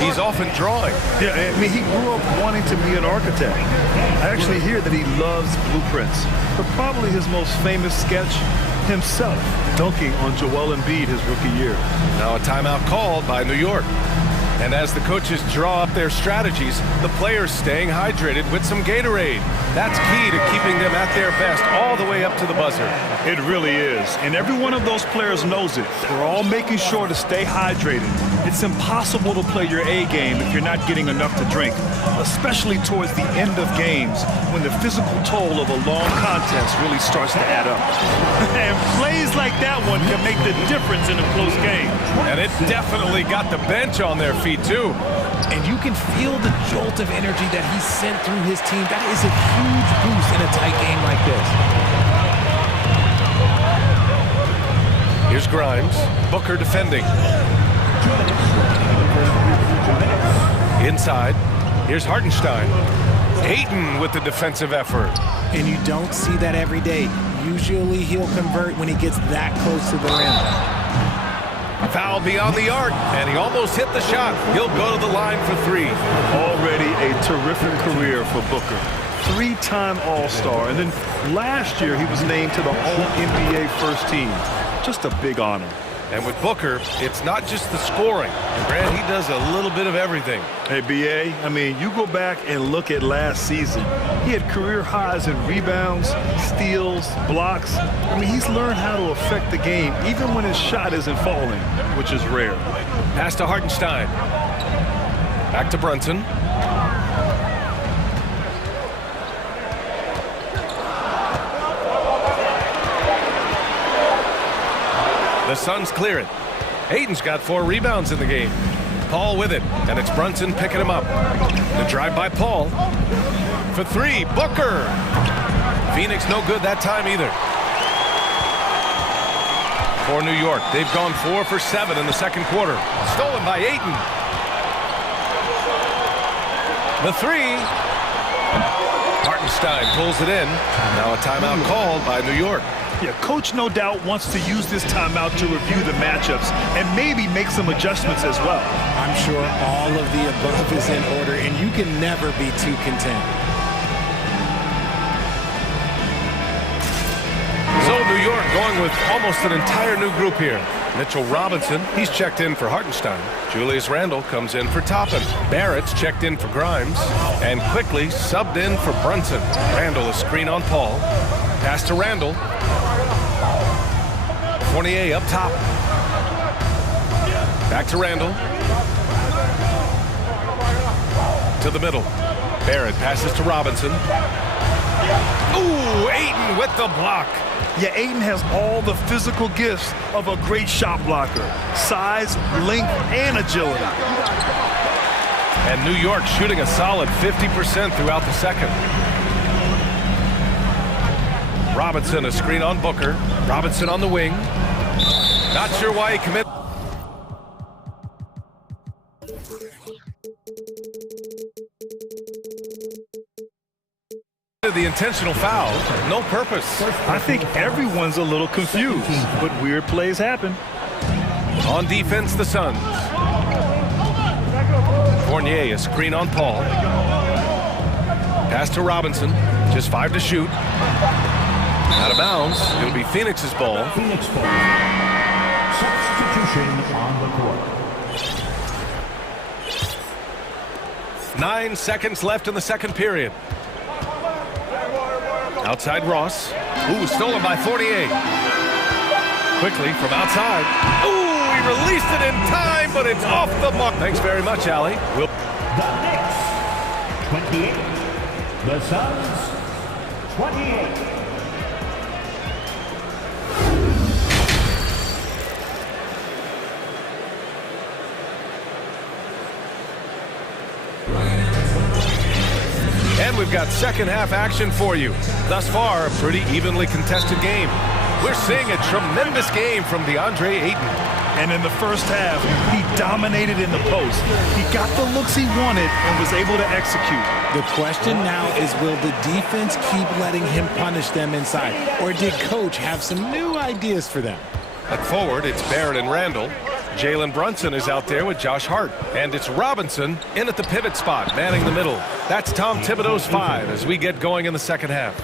he's often drawing. Yeah, I mean, he grew up wanting to be an architect. I actually hear that he loves blueprints, but probably his most famous sketch, himself dunking on Joel Embiid his rookie year. Now a timeout called by New York. And as the coaches draw up their strategies, the players staying hydrated with some Gatorade. That's key to keeping them at their best all the way up to the buzzer. It really is. And every one of those players knows it. They're all making sure to stay hydrated. It's impossible to play your A game if you're not getting enough to drink, especially towards the end of games when the physical toll of a long contest really starts to add up. And plays like that one can make the difference in a close game. And it definitely got the bench on their feet too. And you can feel the jolt of energy that he sent through his team. That is a huge boost in a tight game like this. Here's Grimes. Booker defending. Inside. Here's Hartenstein. Ayton with the defensive effort. And you don't see that every day. Usually he'll convert when he gets that close to the rim. Foul beyond the arc, and he almost hit the shot. He'll go to the line for three. Already a terrific career for Booker. Three-time All-Star, and then last year he was named to the All-NBA first team. Just a big honor. And with Booker, it's not just the scoring. Grant, he does a little bit of everything. Hey, B.A., I mean, you go back and look at last season. He had career highs in rebounds, steals, blocks. I mean, he's learned how to affect the game, even when his shot isn't falling, which is rare. Pass to Hartenstein. Back to Brunson. The Suns clear it. Ayton's got 4 rebounds in the game. Paul with it, and it's Brunson picking him up. The drive by Paul. For 3, Booker. Phoenix no good that time either. For New York, they've gone 4 for 7 in the second quarter. Stolen by Ayton. The 3. Hartenstein pulls it in. Now a timeout called by New York. Yeah, coach no doubt wants to use this timeout to review the matchups and maybe make some adjustments as well. I'm sure all of the above is in order, and you can never be too content. So New York going with almost an entire new group here. Mitchell Robinson, he's checked in for Hartenstein. Julius Randle comes in for Toppin. Barrett's checked in for Grimes. And quickly subbed in for Brunson. Randle a screen on Paul. Pass to Randle. Fournier up top. Back to Randle. To the middle. Barrett passes to Robinson. Ooh, Ayton with the block. Yeah, Ayton has all the physical gifts of a great shot blocker. Size, length, and agility. And New York shooting a solid 50% throughout the second. Robinson a screen on Booker. Robinson on the wing. Not sure why he committed. The intentional foul, no purpose. I think everyone's a little confused, but weird plays happen. On defense, the Suns. Fournier a screen on Paul. Pass to Robinson, just 5 to shoot. Out of bounds, it'll be Phoenix's ball. Phoenix ball. Substitution on the court. 9 seconds left in the second period. Outside Ross. Ooh, stolen by Fournier. Quickly from outside. Ooh, he released it in time, but it's off the mark. Thanks very much, Allie. The Knicks, 28. The Suns, 28. And we've got second half action for you. Thus far, a pretty evenly contested game. We're seeing a tremendous game from DeAndre Ayton. And in the first half, he dominated in the post. He got the looks he wanted and was able to execute. The question now is, will the defense keep letting him punish them inside? Or did coach have some new ideas for them? At forward, it's Barrett and Randle. Jalen Brunson is out there with Josh Hart. And it's Robinson in at the pivot spot, manning the middle. That's Tom Thibodeau's 5 as we get going in the second half.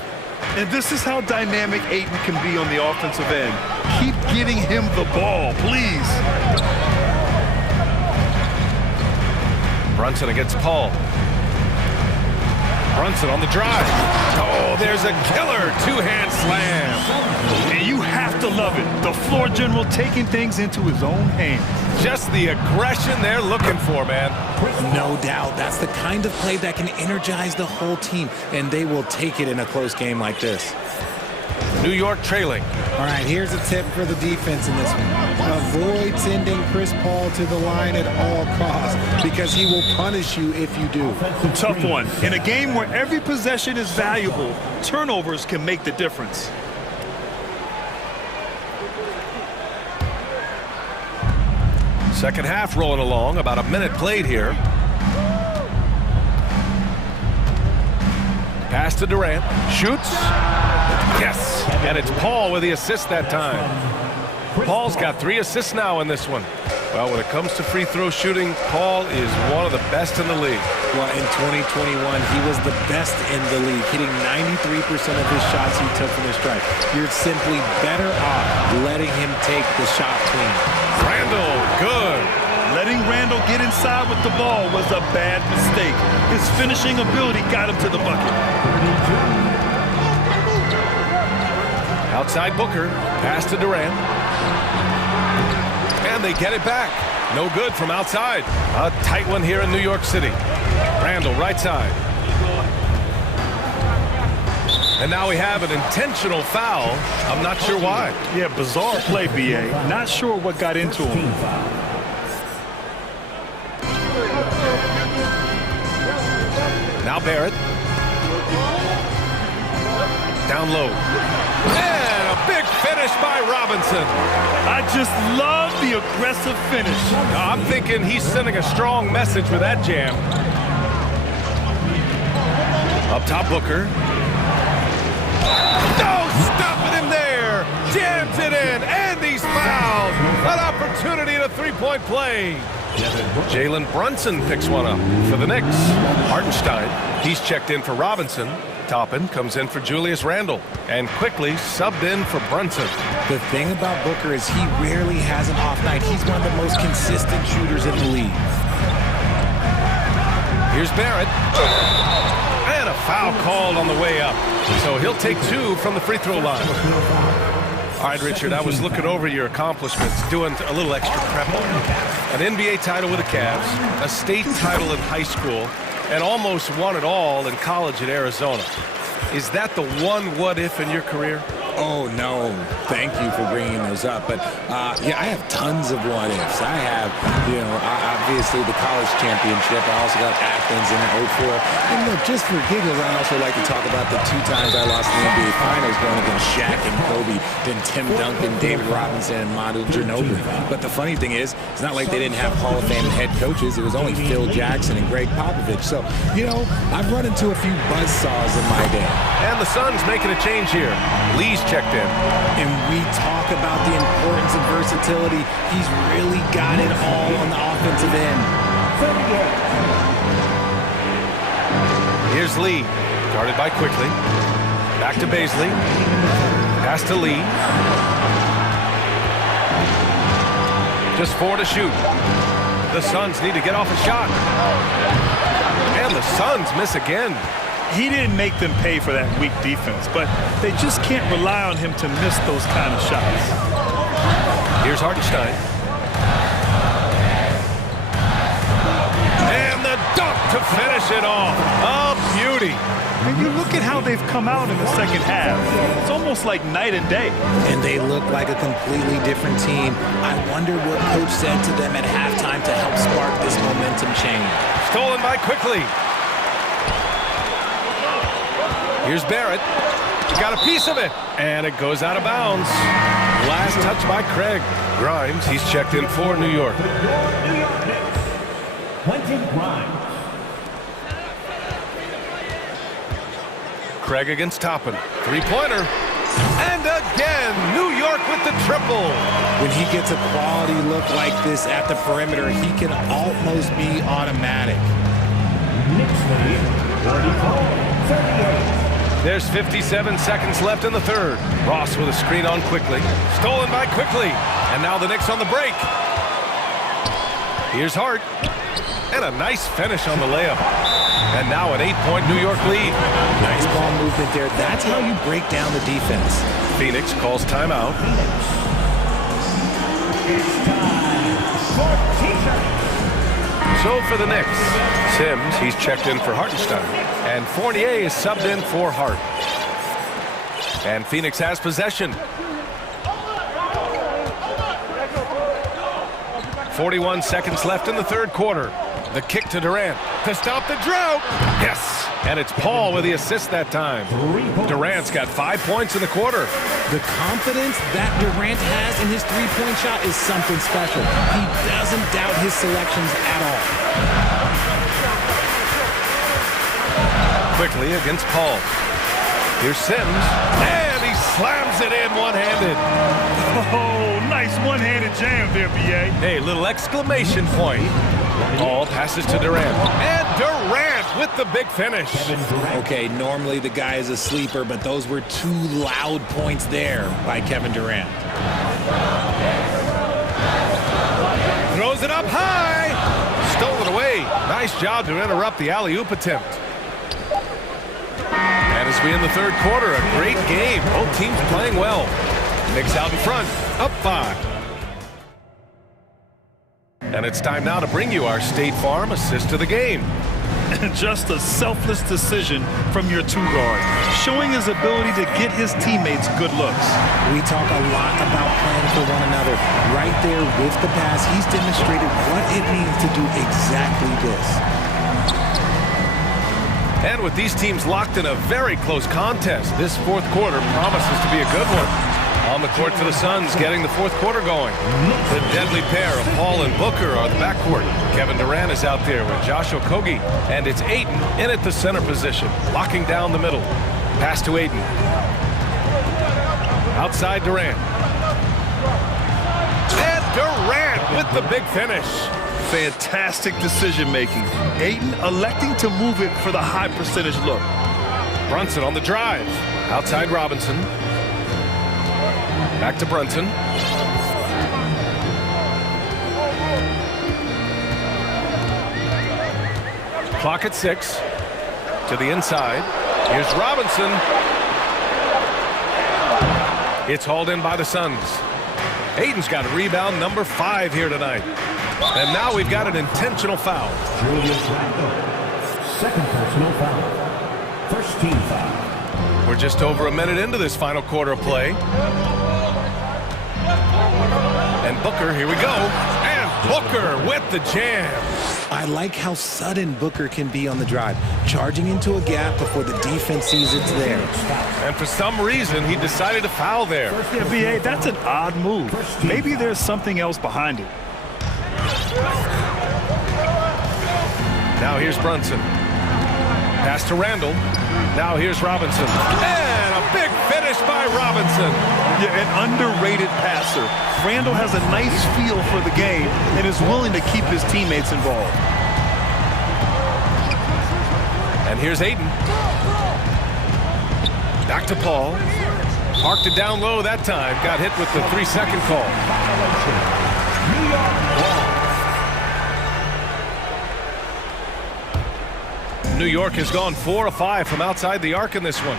And this is how dynamic Ayton can be on the offensive end. Keep getting him the ball, please. Brunson against Paul. Brunson on the drive. Oh, there's a killer two-hand slam. And you have to love it. The floor general taking things into his own hands. Just the aggression they're looking for, man. No doubt. That's the kind of play that can energize the whole team, and they will take it in a close game like this. New York trailing. All right, here's a tip for the defense in this one. Avoid sending Chris Paul to the line at all costs because he will punish you if you do. Tough one. In a game where every possession is valuable, turnovers can make the difference. Second half rolling along, about a minute played here. Pass to Durant, shoots. Yes, and it's Paul with the assist that time. Paul's got 3 assists now in this one. Well, when it comes to free throw shooting, Paul is one of the best in the league. Well, in 2021, he was the best in the league, hitting 93% of his shots he took from the stripe. You're simply better off letting him take the shot clean. Randall, good. Letting Randall get inside with the ball was a bad mistake. His finishing ability got him to the bucket. Outside Booker, pass to Durant. And they get it back. No good from outside. A tight one here in New York City. Randall, right side. And now we have an intentional foul. I'm not sure why. Yeah, bizarre play, B.A. Not sure what got into him. Now Barrett. Down low. And a big finish by Robinson. I just love the aggressive finish. I'm thinking he's sending a strong message with that jam. Up top, Booker. No, stopping him there. Jams it in, and he's fouled. An opportunity at a three-point play. Jalen Brunson picks one up for the Knicks. Hartenstein, he's checked in for Robinson. Toppin comes in for Julius Randle and quickly subbed in for Brunson. The thing about Booker is he rarely has an off night. He's one of the most consistent shooters in the league. Here's Barrett. And a foul called on the way up. So he'll take 2 from the free throw line. All right, Richard, I was looking over your accomplishments, doing a little extra prep on you. An NBA title with the Cavs, a state title in high school, and almost won it all in college at Arizona. Is that the one what-if in your career? Oh, no. Thank you for bringing those up. But, yeah, I have tons of what-ifs. I have, obviously the college championship. I also got Athens in 04. And look, just for giggles, I also like to talk about the 2 times I lost the NBA Finals going against Shaq and Kobe, then Tim Duncan, David Robinson, and Manu Ginobili. But the funny thing is, it's not like they didn't have Hall of Fame head coaches. It was only Phil Jackson and Greg Popovich. So, I've run into a few buzzsaws in my day. And the Suns making a change here. Lee's checked in. And we talk about the importance of versatility. He's really got it all on the offensive end. Here's Lee. Guarded by Quickly. Back to Baisley. Pass to Lee. Just 4 to shoot. The Suns need to get off a shot. And the Suns miss again. He didn't make them pay for that weak defense, but they just can't rely on him to miss those kind of shots. Here's Hartenstein. And the dunk to finish it off. A beauty. And you look at how they've come out in the second half. It's almost like night and day. And they look like a completely different team. I wonder what coach said to them at halftime to help spark this momentum change. Stolen by Quickly. Here's Barrett. Got a piece of it. And it goes out of bounds. Last touch by Craig. Grimes, he's checked in for New York. New York Knicks, Quentin Grimes. Craig against Toppin. 3-pointer. And again. again. New York with the triple. When he gets a quality look like this at the perimeter, he can almost be automatic. There's 57 seconds left in the third. Ross with a screen on Quickly. Stolen by Quickly. And now the Knicks on the break. Here's Hart. And a nice finish on the layup. And now an 8-point New York lead. Nice ball movement there. That's how you break down the defense. Phoenix calls timeout. So for the Knicks, Sims, he's checked in for Hartenstein. And Fournier is subbed in for Hart. And Phoenix has possession. 41 seconds left in the third quarter. The kick to Durant to stop the drought. Yes, and it's Paul with the assist that time. Durant's got 5 points in the quarter. The confidence that Durant has in his three-point shot is something special. He doesn't doubt his selections at all. Quickly against Paul. Here's Sims, and he slams it in one-handed. Oh, nice one-handed jam there, B.A. Hey, little exclamation point. Paul passes to Durant. And Durant with the big finish. Okay, normally the guy is a sleeper, but those were two loud points there by Kevin Durant. Throws it up high. Stolen away. Nice job to interrupt the alley-oop attempt. And as we in the third quarter, a great game. Both teams playing well. Knicks out in front, up 5. And it's time now to bring you our State Farm assist of the game. Just a selfless decision from your two-guard, showing his ability to get his teammates good looks. We talk a lot about playing for one another. Right there with the pass, he's demonstrated what it means to do exactly this. And with these teams locked in a very close contest, this fourth quarter promises to be a good one. On the court for the Suns, getting the fourth quarter going. The deadly pair of Paul and Booker are the backcourt. Kevin Durant is out there with Josh Okogie. And it's Ayton in at the center position, locking down the middle. Pass to Ayton. Outside Durant. And Durant with the big finish. Fantastic decision-making. Ayton electing to move it for the high percentage look. Brunson on the drive. Outside Robinson. Back to Brunson. Clock at 6. To the inside. Here's Robinson. It's hauled in by the Suns. Ayton's got rebound number 5 here tonight. And now we've got an intentional foul. Julius Randle. Second personal foul. First team foul. We're just over a minute into this final quarter of play. And Booker, here we go. And Booker with the jam. I like how sudden Booker can be on the drive, charging into a gap before the defense sees it's there. And for some reason, he decided to foul there. Yeah, B.A., that's an odd move. Maybe there's something else behind it. Now here's Brunson. Pass to Randle. Now here's Robinson. And a big finish by Robinson. Yeah, an underrated passer. Randle has a nice feel for the game and is willing to keep his teammates involved. And here's Ayton. Back to Paul. Parked it down low that time. Got hit with the 3-second call. New York has gone 4 of 5 from outside the arc in this one.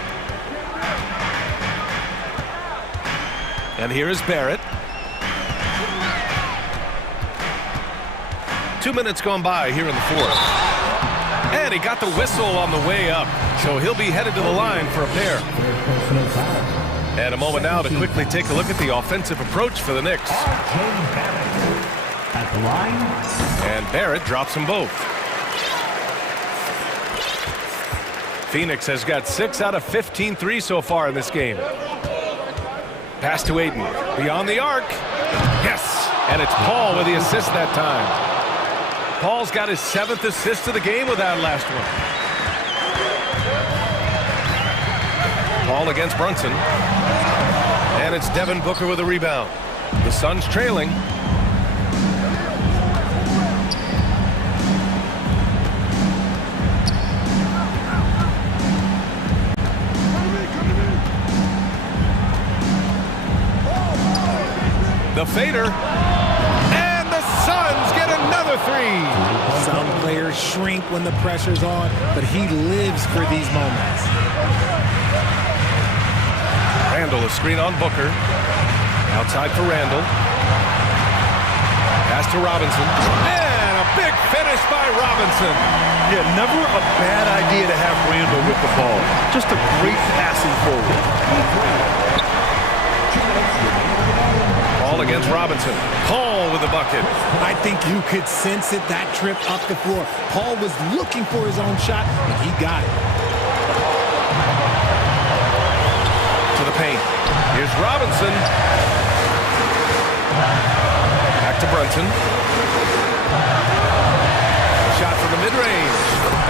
And here is Barrett. 2 minutes gone by here in the fourth. And he got the whistle on the way up. So he'll be headed to the line for a pair. And a moment now to quickly take a look at the offensive approach for the Knicks. At the line. And Barrett drops them both. Phoenix has got 6 out of 15 threes so far in this game. Pass to Ayton. Beyond the arc. Yes! And it's Paul with the assist that time. Paul's got his 7th assist of the game with that last one. Paul against Brunson. And it's Devin Booker with a rebound. The Suns trailing. The fader. And the Suns get another three. Some players shrink when the pressure's on, but he lives for these moments. Randall, a screen on Booker. Outside for Randall. Pass to Robinson. And a big finish by Robinson. Yeah, never a bad idea to have Randall with the ball. Just a great passing forward. Ball against Robinson. Paul with the bucket. I think you could sense it, that trip up the floor. Paul was looking for his own shot, and he got it. To the paint. Here's Robinson. Back to Brunson. Shot from the mid-range.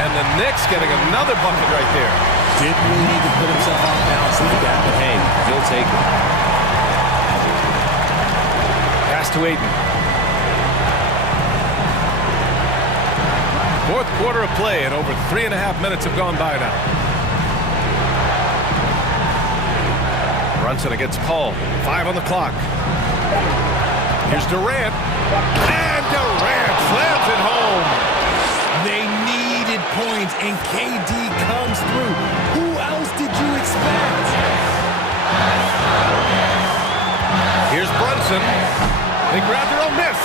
And the Knicks getting another bucket right there. Didn't really need to put himself off balance like that, but hey, he'll take it. Pass to Ayton. Fourth quarter of play, and over 3.5 minutes have gone by now. Brunson against Paul. 5 on the clock. Here's Durant. And Durant slams it home. They needed points, and KD comes through. Who else did you expect? Here's Brunson. They grab their own miss.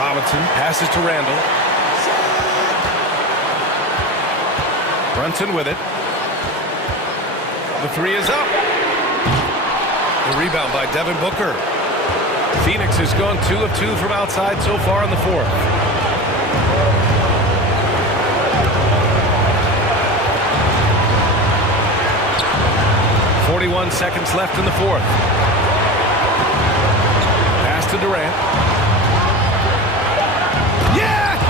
Robinson passes to Randall. Brunson with it. The three is up. The rebound by Devin Booker. Phoenix has gone 2 of 2 from outside so far in the fourth. .41 seconds left in the fourth. Pass to Durant. Yes!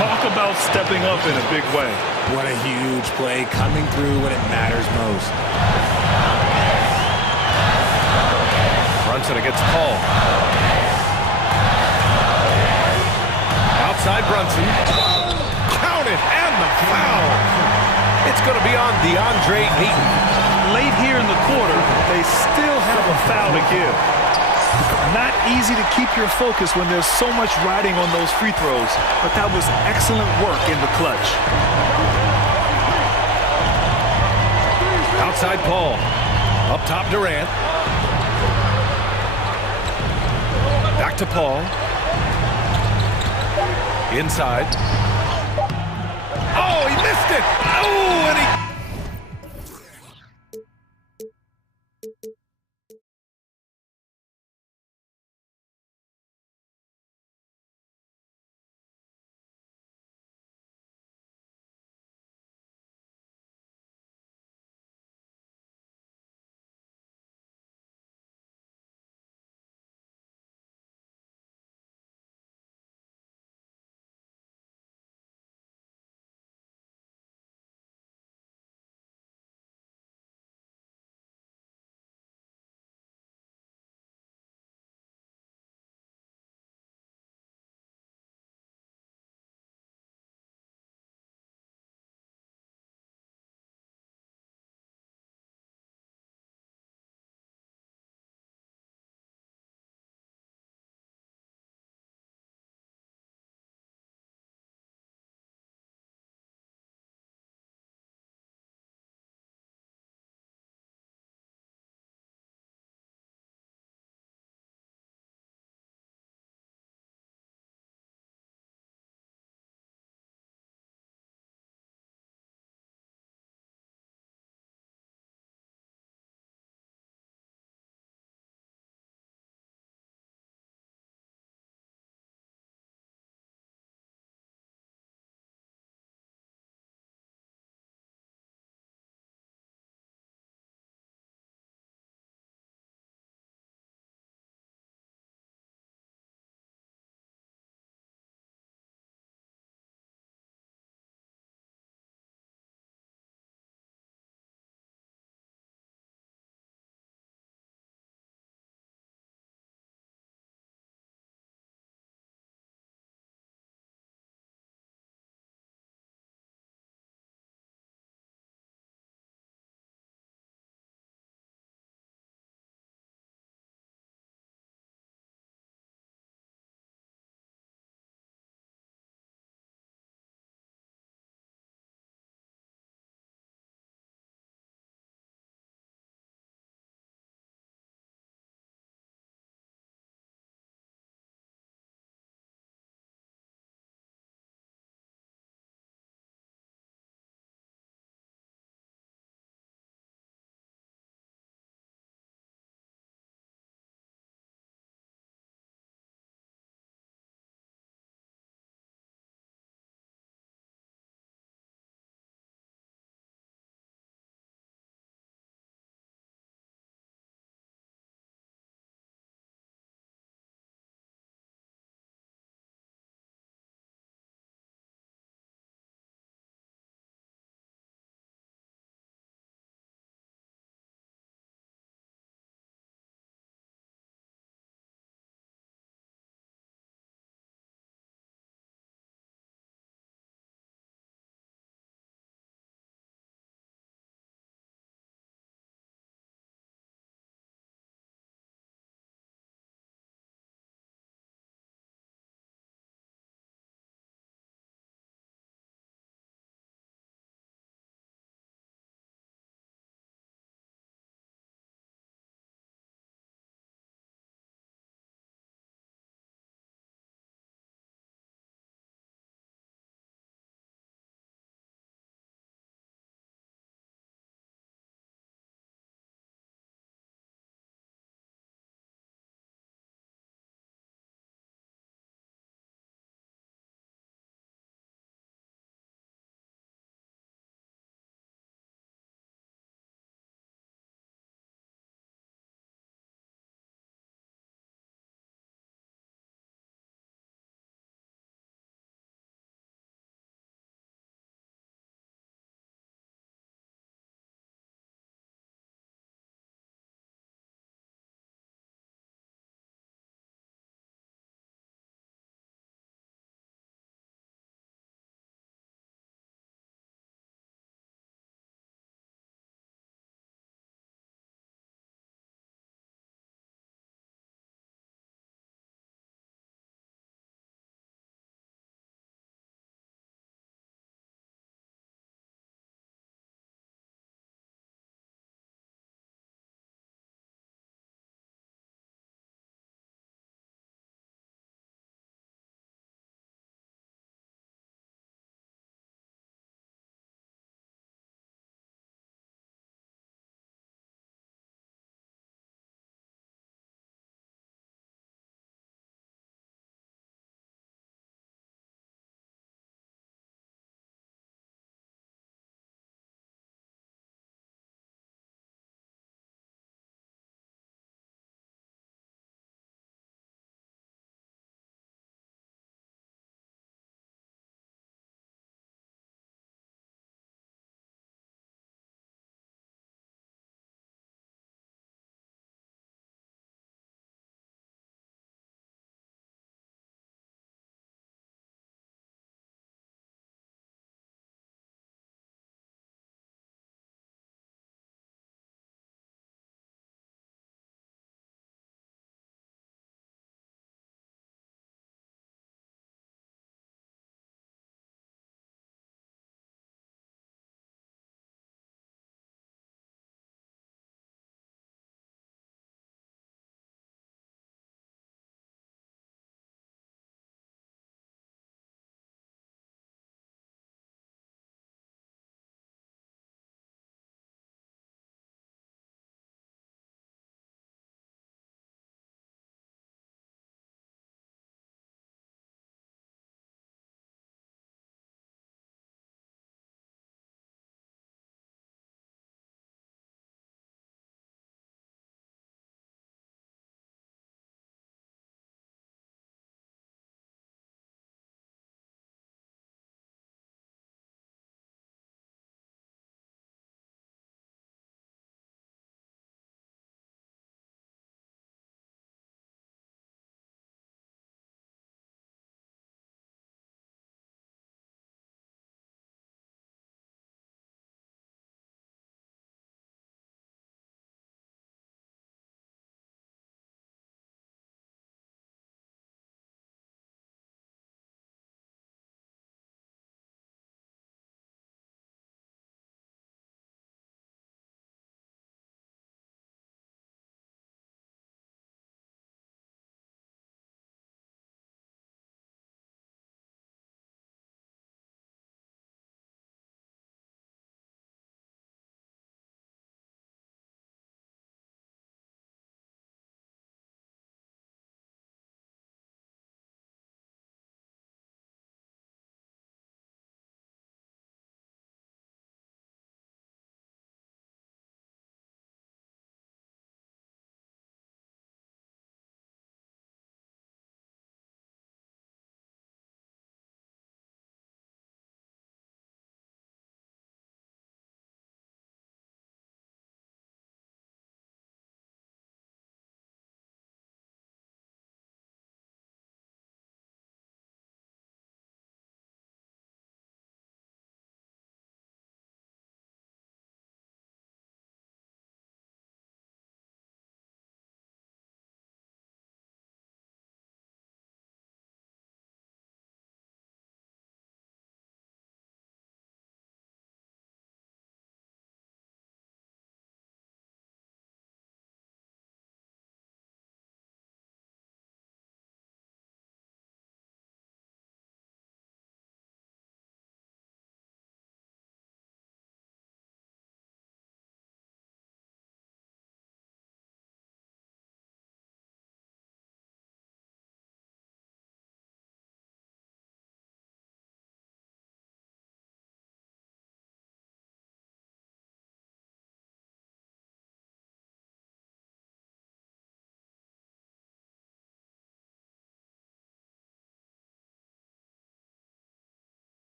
Talk about stepping up in a big way. What a huge play, coming through when it matters most. Brunson against Paul. Outside Brunson. Count it, and the foul. It's going to be on DeAndre Ayton. Late here in the quarter, they still have a foul to give. Not easy to keep your focus when there's so much riding on those free throws, but that was excellent work in the clutch. Outside Paul. Up top Durant. Back to Paul. Inside. Oh, he missed it! Oh, and he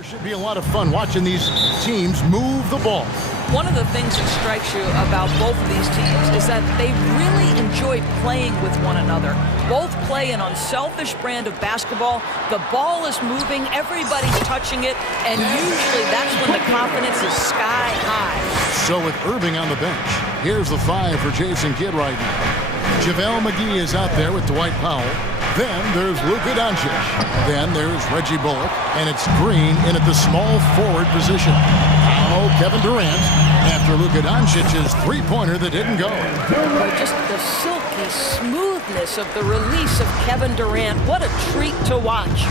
There should be a lot of fun watching these teams move the ball. One of the things that strikes you about both of these teams is that they really enjoy playing with one another. Both play an unselfish brand of basketball. The ball is moving, everybody's touching it, and usually that's when the confidence is sky high. So with Irving on the bench, here's the 5 for Jason Kidd right now. JaVale McGee is out there with Dwight Powell. Then there's Luka Doncic. Then there's Reggie Bullock. And it's Green in at the small forward position. Now Kevin Durant after Luka Doncic's three-pointer that didn't go. But just the silky smoothness of the release of Kevin Durant. What a treat to watch.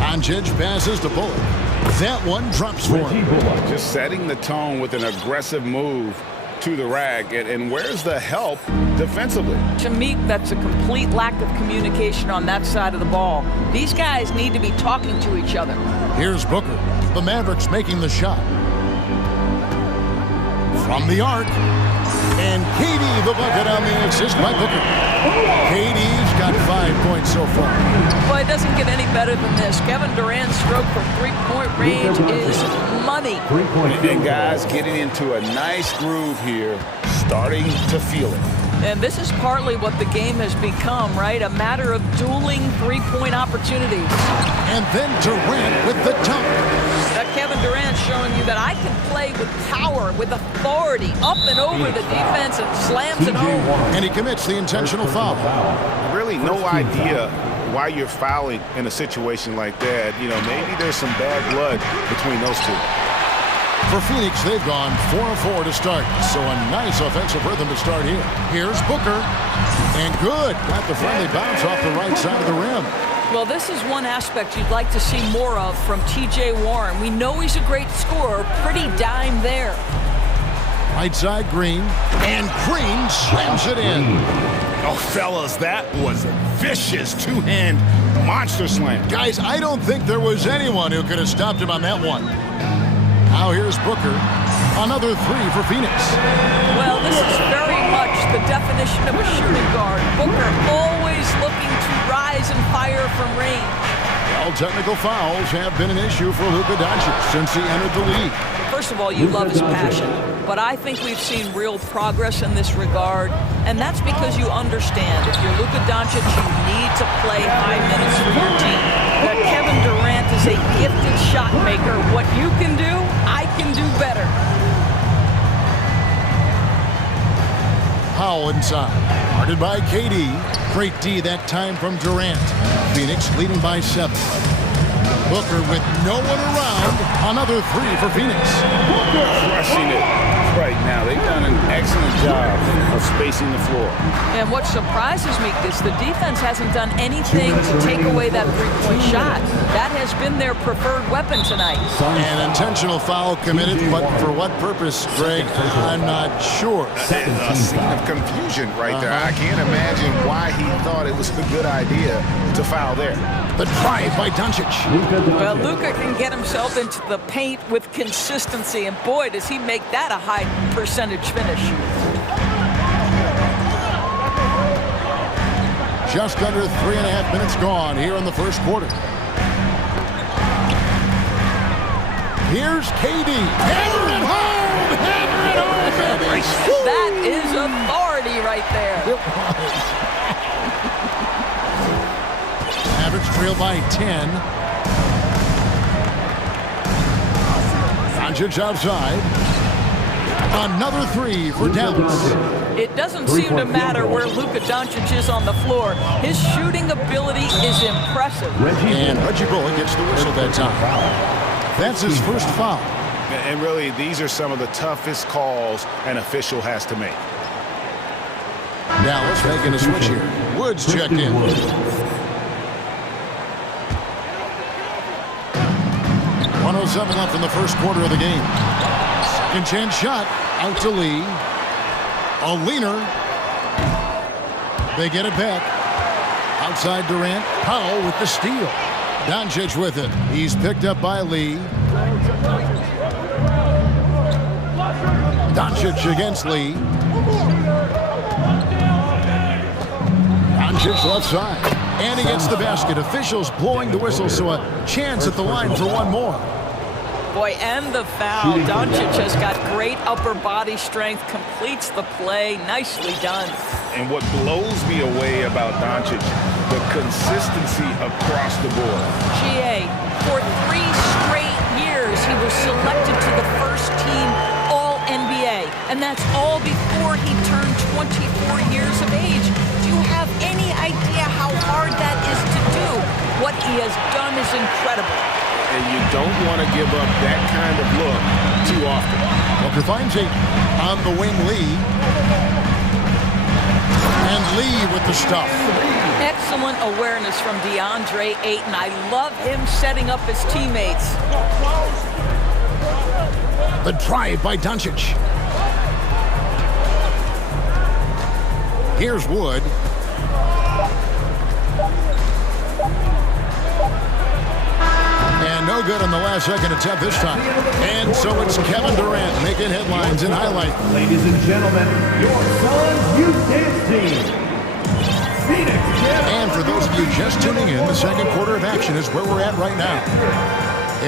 Doncic passes to Bullock. That one drops for him. Just setting the tone with an aggressive move to the rag. And where's the help defensively? To me, that's a complete lack of communication on that side of the ball. These guys need to be talking to each other. Here's Booker. The Mavericks making the shot. From the arc. And KD the bucket on the assist by Booker. KD's got 5 points so far. Well, it doesn't get any better than this. Kevin Durant's stroke from three-point range is money. And guys getting into a nice groove here, starting to feel it. And this is partly what the game has become, right? A matter of dueling three-point opportunities. And then Durant with the dunk. That Kevin Durant showing you that I can play with power, with authority, up and over the defense and slams it home. And he commits the intentional foul. Really no idea why you're fouling in a situation like that. You know, maybe there's some bad blood between those two. For Phoenix, they've gone 4-4 to start, so a nice offensive rhythm to start here. Here's Booker, and good. Got the friendly bounce off the right side of the rim. Well, this is one aspect you'd like to see more of from T.J. Warren. We know he's a great scorer, pretty dime there. Right side, Green, and Green slams it in. Oh, fellas, that was a vicious two-hand monster slam. Guys, I don't think there was anyone who could have stopped him on that one. Now here's Booker. Another 3 for Phoenix. Well, this is very much the definition of a shooting guard. Booker always looking to rise and fire from range. Well, technical fouls have been an issue for Luka Doncic since he entered the league. First of all, you love his passion, but I think we've seen real progress in this regard, and that's because you understand if you're Luka Doncic, you need to play high minutes for your team. That Kevin Durant is a gifted shot maker. What you can do, I can do better. Powell inside. Guarded by KD. Great D that time from Durant. Phoenix leading by 7. Booker with no one around. Another 3 for Phoenix. Crushing it right now. They've done an excellent job of spacing the floor. And what surprises me is the defense hasn't done anything to take away that three-point shot. That has been their preferred weapon tonight. An intentional foul committed, but for what purpose, Greg? I'm not sure. A scene of confusion right there. I can't imagine why he thought it was a good idea to foul there. The drive by Doncic. Well, Luka can get himself into the paint with consistency, and boy, does he make that a high percentage finish. Just under 3.5 minutes gone here in the first quarter. Here's KD. Hammer it home! Hammer it home, baby! That is authority right there. Mavericks trail by 10. Doncic outside. Another 3 for Dallas. It doesn't seem to matter where Luka Doncic is on the floor. His shooting ability is impressive. And Reggie Bullock gets the whistle that time. That's his first foul. And really, these are some of the toughest calls an official has to make. Dallas making a switch here. Woods checked in. 1:07 left in the first quarter of the game. Second chance shot out to Lee. A leaner. They get it back. Outside Durant. Powell with the steal. Doncic with it. He's picked up by Lee. Doncic against Lee. Doncic left side. And he gets the basket. Officials blowing the whistle, so a chance at the line for one more. Boy, and the foul. Doncic has got great upper body strength, completes the play. Nicely done. And what blows me away about Doncic, the consistency across the board. GA, for 3 straight years, he was selected to the first team All-NBA. And that's all before he turned 24 years of age. Do you have any idea how hard that is to do? What he has done is incredible. And you don't want to give up that kind of look too often. Booker finds it on the wing. Lee. And Lee with the stuff. Excellent awareness from DeAndre Ayton. I love him setting up his teammates. The drive by Doncic. Here's Wood. And no good on the last second attempt this time. And so it's Kevin Durant making headlines and highlights. Ladies and gentlemen, your Suns Youth Dance Team. Phoenix. And for those of you just tuning in, the second quarter of action is where we're at right now.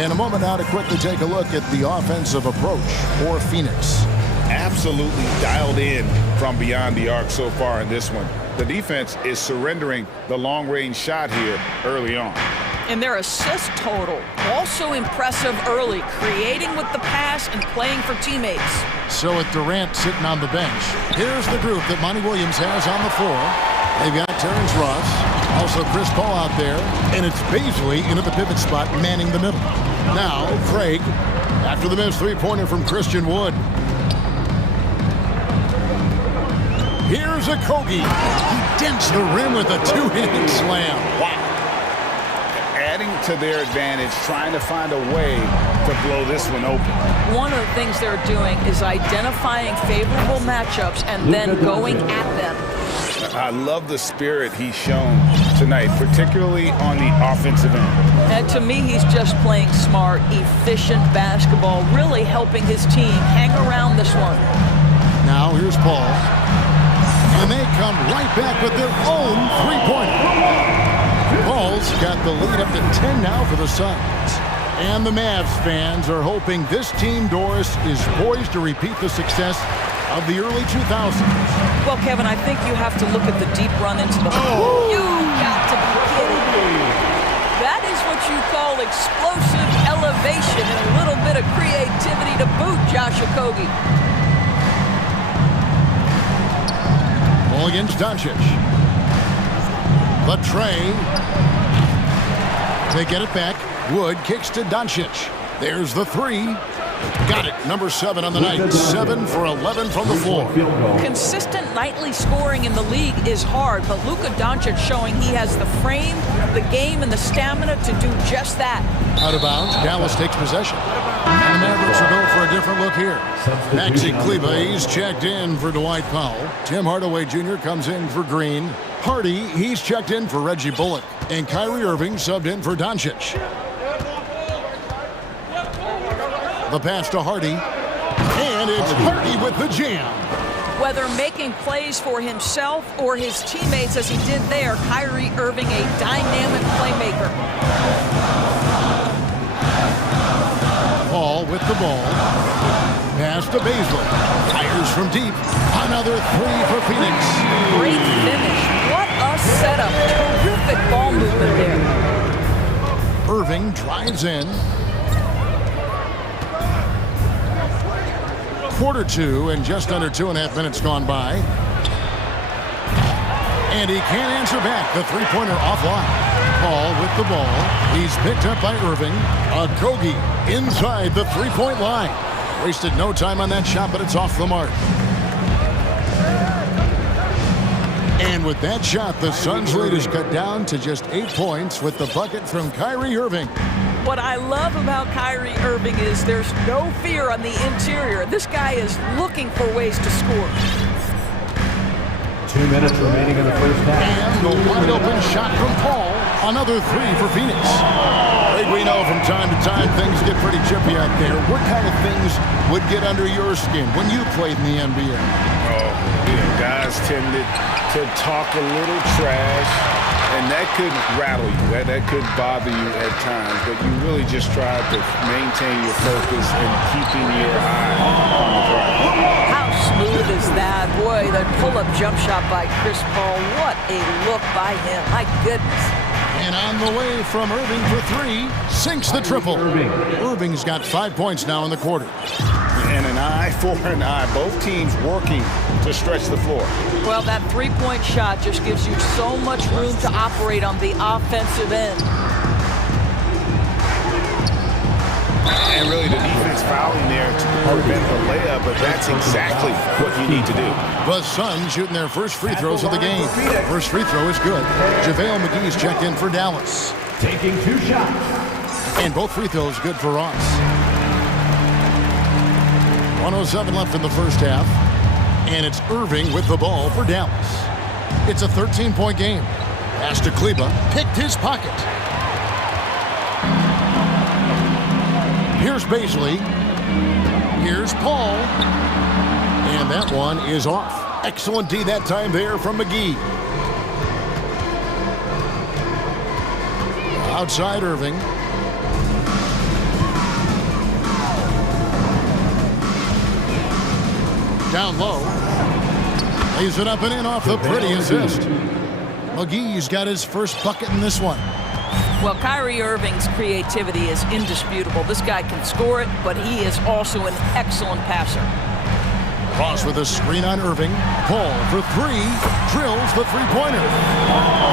In a moment now to quickly take a look at the offensive approach for Phoenix. Absolutely dialed in from beyond the arc so far in this one. The defense is surrendering the long-range shot here early on. And their assist total, also impressive early, creating with the pass and playing for teammates. So with Durant sitting on the bench, here's the group that Monty Williams has on the floor. They've got Terrence Ross, also Chris Paul out there, and it's Beasley in at the pivot spot, manning the middle. Now, Craig, after the missed three-pointer from Christian Wood. Here's Okogie. He dents the rim with a two-handed slam. Wow. Adding to their advantage, trying to find a way to blow this one open. One of the things they're doing is identifying favorable matchups and then going at them. I love the spirit he's shown tonight, particularly on the offensive end. And to me, he's just playing smart, efficient basketball, really helping his team hang around this one. Now here's Paul. And they come right back with their own three-pointer. Paul's got the lead up to 10 now for the Suns. And the Mavs fans are hoping this team, Doris, is poised to repeat the success of the early 2000s. Well, Kevin, I think you have to look at the deep run into the... Oh. You got to be kidding me. That is what you call explosive elevation and a little bit of creativity to boot, Josh Okogie. Ball against Doncic. But Trey, they get it back. Wood kicks to Doncic. There's the three. Got it. Number 7 on the night. 7 for 11 from the floor. Consistent nightly scoring in the league is hard, but Luka Doncic showing he has the frame, the game, and the stamina to do just that. Out of bounds. Dallas takes possession. And the Mavericks will go for a different look here. Maxi Kleber, he's checked in for Dwight Powell. Tim Hardaway Jr. comes in for Green. Hardy, he's checked in for Reggie Bullock. And Kyrie Irving subbed in for Doncic. The pass to Hardy. And it's Hardy with the jam. Whether making plays for himself or his teammates as he did there, Kyrie Irving a dynamic playmaker. Paul with the ball. Pass to Beasley. Fires from deep. Another three for Phoenix. Great finish. What a setup. Terrific ball movement there. Irving drives in. Quarter 2 and just under 2.5 minutes gone by. And he can't answer back. The three-pointer offline. Paul with the ball. He's picked up by Irving. Okogie inside the three-point line. Wasted no time on that shot, but it's off the mark. And with that shot, the Suns' lead is cut down to just 8 points with the bucket from Kyrie Irving. What I love about Kyrie Irving is there's no fear on the interior. This guy is looking for ways to score. 2 minutes remaining in the first half. And the wide open shot from Paul. Another three for Phoenix. Greg, we know from time to time things get pretty chippy out there. What kind of things would get under your skin when you played in the NBA? Oh, guys tended to talk a little trash, and that could rattle you. That could bother you at times, but you really just try to maintain your focus and keeping your eye on the prize. How smooth is that? Boy, that pull-up jump shot by Chris Paul. What a look by him. My goodness. And on the way from Irving for three, sinks the triple. Irving's got 5 points now in the quarter. And an eye for an eye. Both teams working to stretch the floor. Well, that three-point shot just gives you so much room to operate on the offensive end. And really the defense fouling there to prevent the layup, but that's exactly what you need to do. The Suns shooting their first free throws of the game. First free throw is good. JaVale McGee's checked in for Dallas. Taking 2 shots. And both free throws good for Ross. 1:07 left in the first half. And it's Irving with the ball for Dallas. It's a 13-point game. Pass to Kleba. Picked his pocket. Here's Baisley. Here's Paul. And that one is off. Excellent D that time there from McGee. Outside Irving. Down low. Lays it up and in off the pretty assist. McGee's got his first bucket in this one. Well, Kyrie Irving's creativity is indisputable. This guy can score it, but he is also an excellent passer. Ross with a screen on Irving. Paul for three. Drills the three-pointer.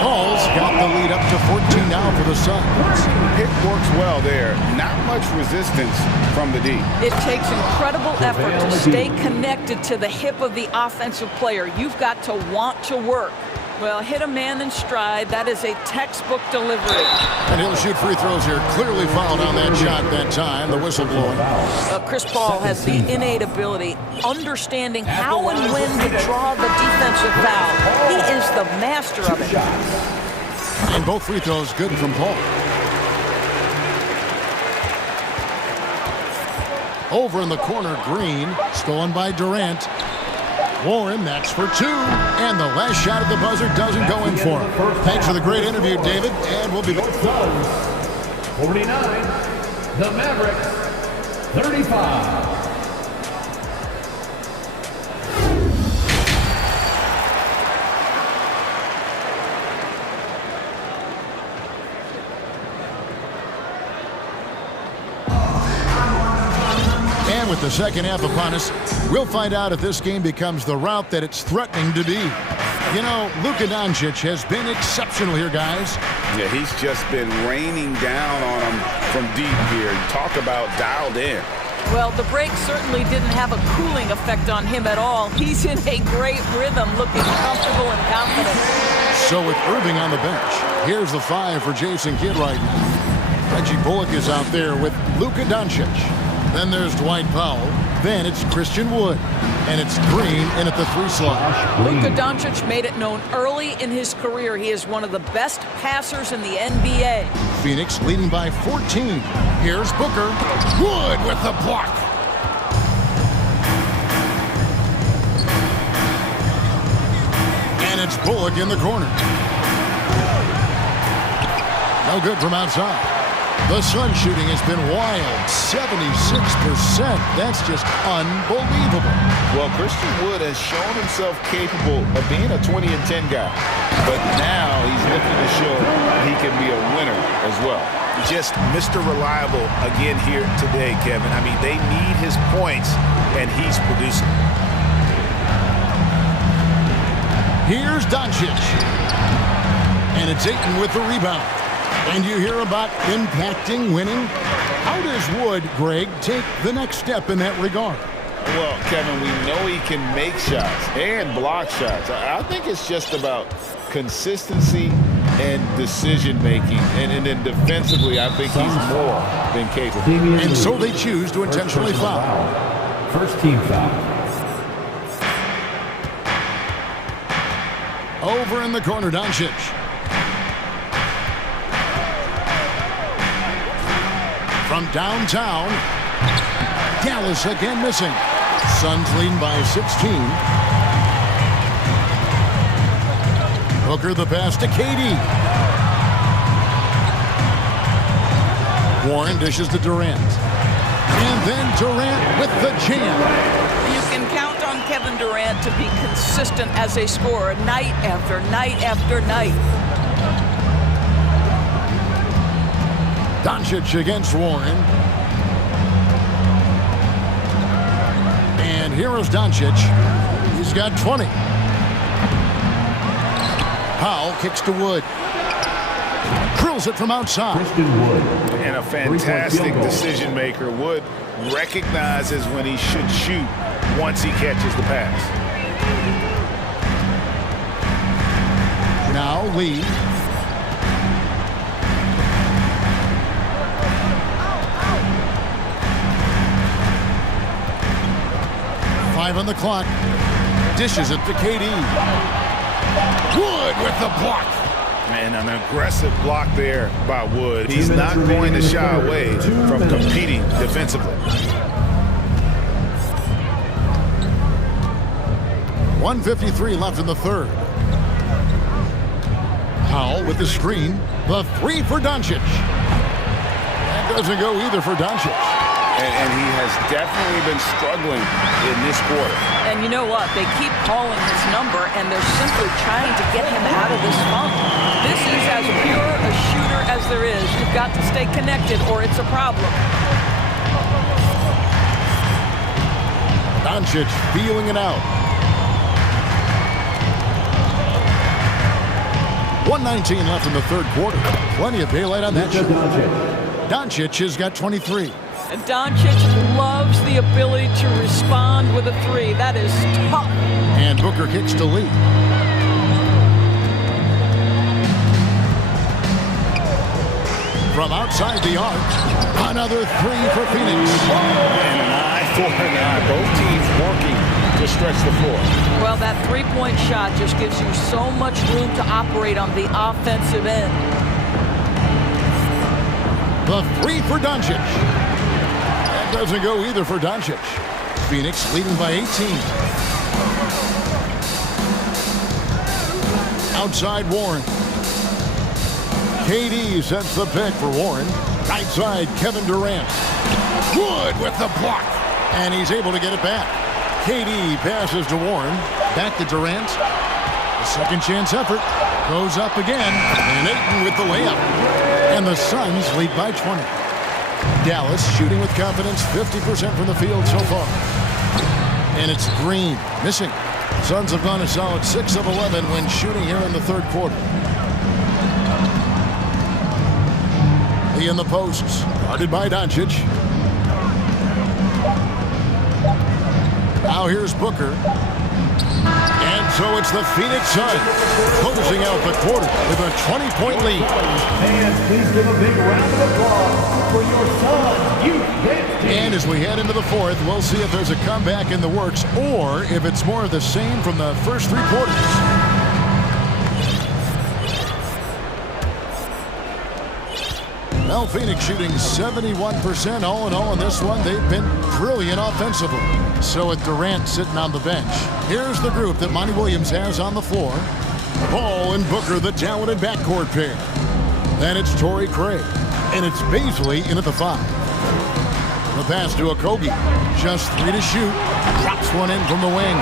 Paul's got the lead up to 14 now for the Suns. Pick works well there. Not much resistance from the D. It takes incredible effort to stay connected to the hip of the offensive player. You've got to want to work. Well, hit a man in stride. That is a textbook delivery. And he'll shoot free throws here. Clearly fouled on that shot that time. The whistle blowing. Chris Paul has the innate ability, understanding how and when to draw the defensive foul. He is the master of it. And both free throws good from Paul. Over in the corner, Green. Stolen by Durant. Warren, that's for two. And the last shot at the buzzer doesn't go in for him. Thanks for the great interview, David. And we'll be back. 49, the Mavericks, 35. With the second half upon us, we'll find out if this game becomes the route that it's threatening to be. You know, Luka Doncic has been exceptional here, guys. Yeah, he's just been raining down on him from deep here. Talk about dialed in. Well, the break certainly didn't have a cooling effect on him at all. He's in a great rhythm, looking comfortable and confident. So with Irving on the bench, here's the 5 for Jason Kidd right now. Reggie Bullock is out there with Luka Doncic. Then there's Dwight Powell. Then it's Christian Wood. And it's Green in at the 3 slot. Luka Doncic made it known early in his career he is one of the best passers in the NBA. Phoenix leading by 14. Here's Booker. Wood with the block. And it's Bullock in the corner. No good from outside. The Sun shooting has been wild, 76%. That's just unbelievable. Well, Christian Wood has shown himself capable of being a 20 and 10 guy. But now he's looking to show he can be a winner as well. Just Mr. Reliable again here today, Kevin. I mean, they need his points, and he's producing. Here's Doncic. And it's Ayton with the rebound. And you hear about impacting winning. How does Wood, Greg, take the next step in that regard? Well, Kevin, we know he can make shots and block shots. I think it's just about consistency and decision-making. And then defensively, I think he's more than capable. And so they choose to intentionally foul. First team foul. Over in the corner, Doncic. From downtown, Dallas again missing. Suns leading by 16. Booker the pass to KD. Warren dishes to Durant. And then Durant with the jam. You can count on Kevin Durant to be consistent as a scorer night after night after night. Doncic against Warren. And here is Doncic. He's got 20. Powell kicks to Wood. Drills it from outside. And a fantastic decision maker. Wood recognizes when he should shoot once he catches the pass. Now Lee. Five on the clock. Dishes it to KD. Wood with the block. Man, an aggressive block there by Wood. He's not going to shy away from competing defensively. 1:53 left in the third. Powell with the screen. The three for Doncic. That doesn't go either for Doncic. And he has definitely been struggling in this quarter. And you know what? They keep calling his number, and they're simply trying to get him out of this funk. This is as pure a shooter as there is. You've got to stay connected, or it's a problem. Doncic feeling it out. 1:19 left in the third quarter. Plenty of daylight on that shot. Doncic has got 23. And Doncic loves the ability to respond with a three. That is tough. And Booker kicks to Lee. From outside the arc, another three for Phoenix. And an eye for an eye. Both teams working to stretch the floor. Well, that three-point shot just gives you so much room to operate on the offensive end. The three for Doncic. That doesn't go either for Doncic. Phoenix leading by 18. Outside Warren. KD sets the pick for Warren. Right side, Kevin Durant. Wood with the block. And he's able to get it back. KD passes to Warren. Back to Durant. The second chance effort. Goes up again. And Ayton with the layup. And the Suns lead by 20. Dallas shooting with confidence, 50% from the field so far. And it's Green missing. Suns have gone a solid 6 of 11 when shooting here in the third quarter. Lee in the posts, guarded by Doncic. Now here's Booker. And so it's the Phoenix Suns closing out the quarter with a 20-point lead. And please give a big round of applause for your Suns youth bench team. And as we head into the fourth, we'll see if there's a comeback in the works or if it's more of the same from the first three quarters. Well, Phoenix shooting 71% all in all in this one. They've been brilliant offensively. So with Durant sitting on the bench, here's the group that Monty Williams has on the floor. Paul and Booker, the talented backcourt pair. Then it's Torrey Craig, and it's Baisley in at the 5. The pass to Okogie, just 3 to shoot, drops one in from the wing.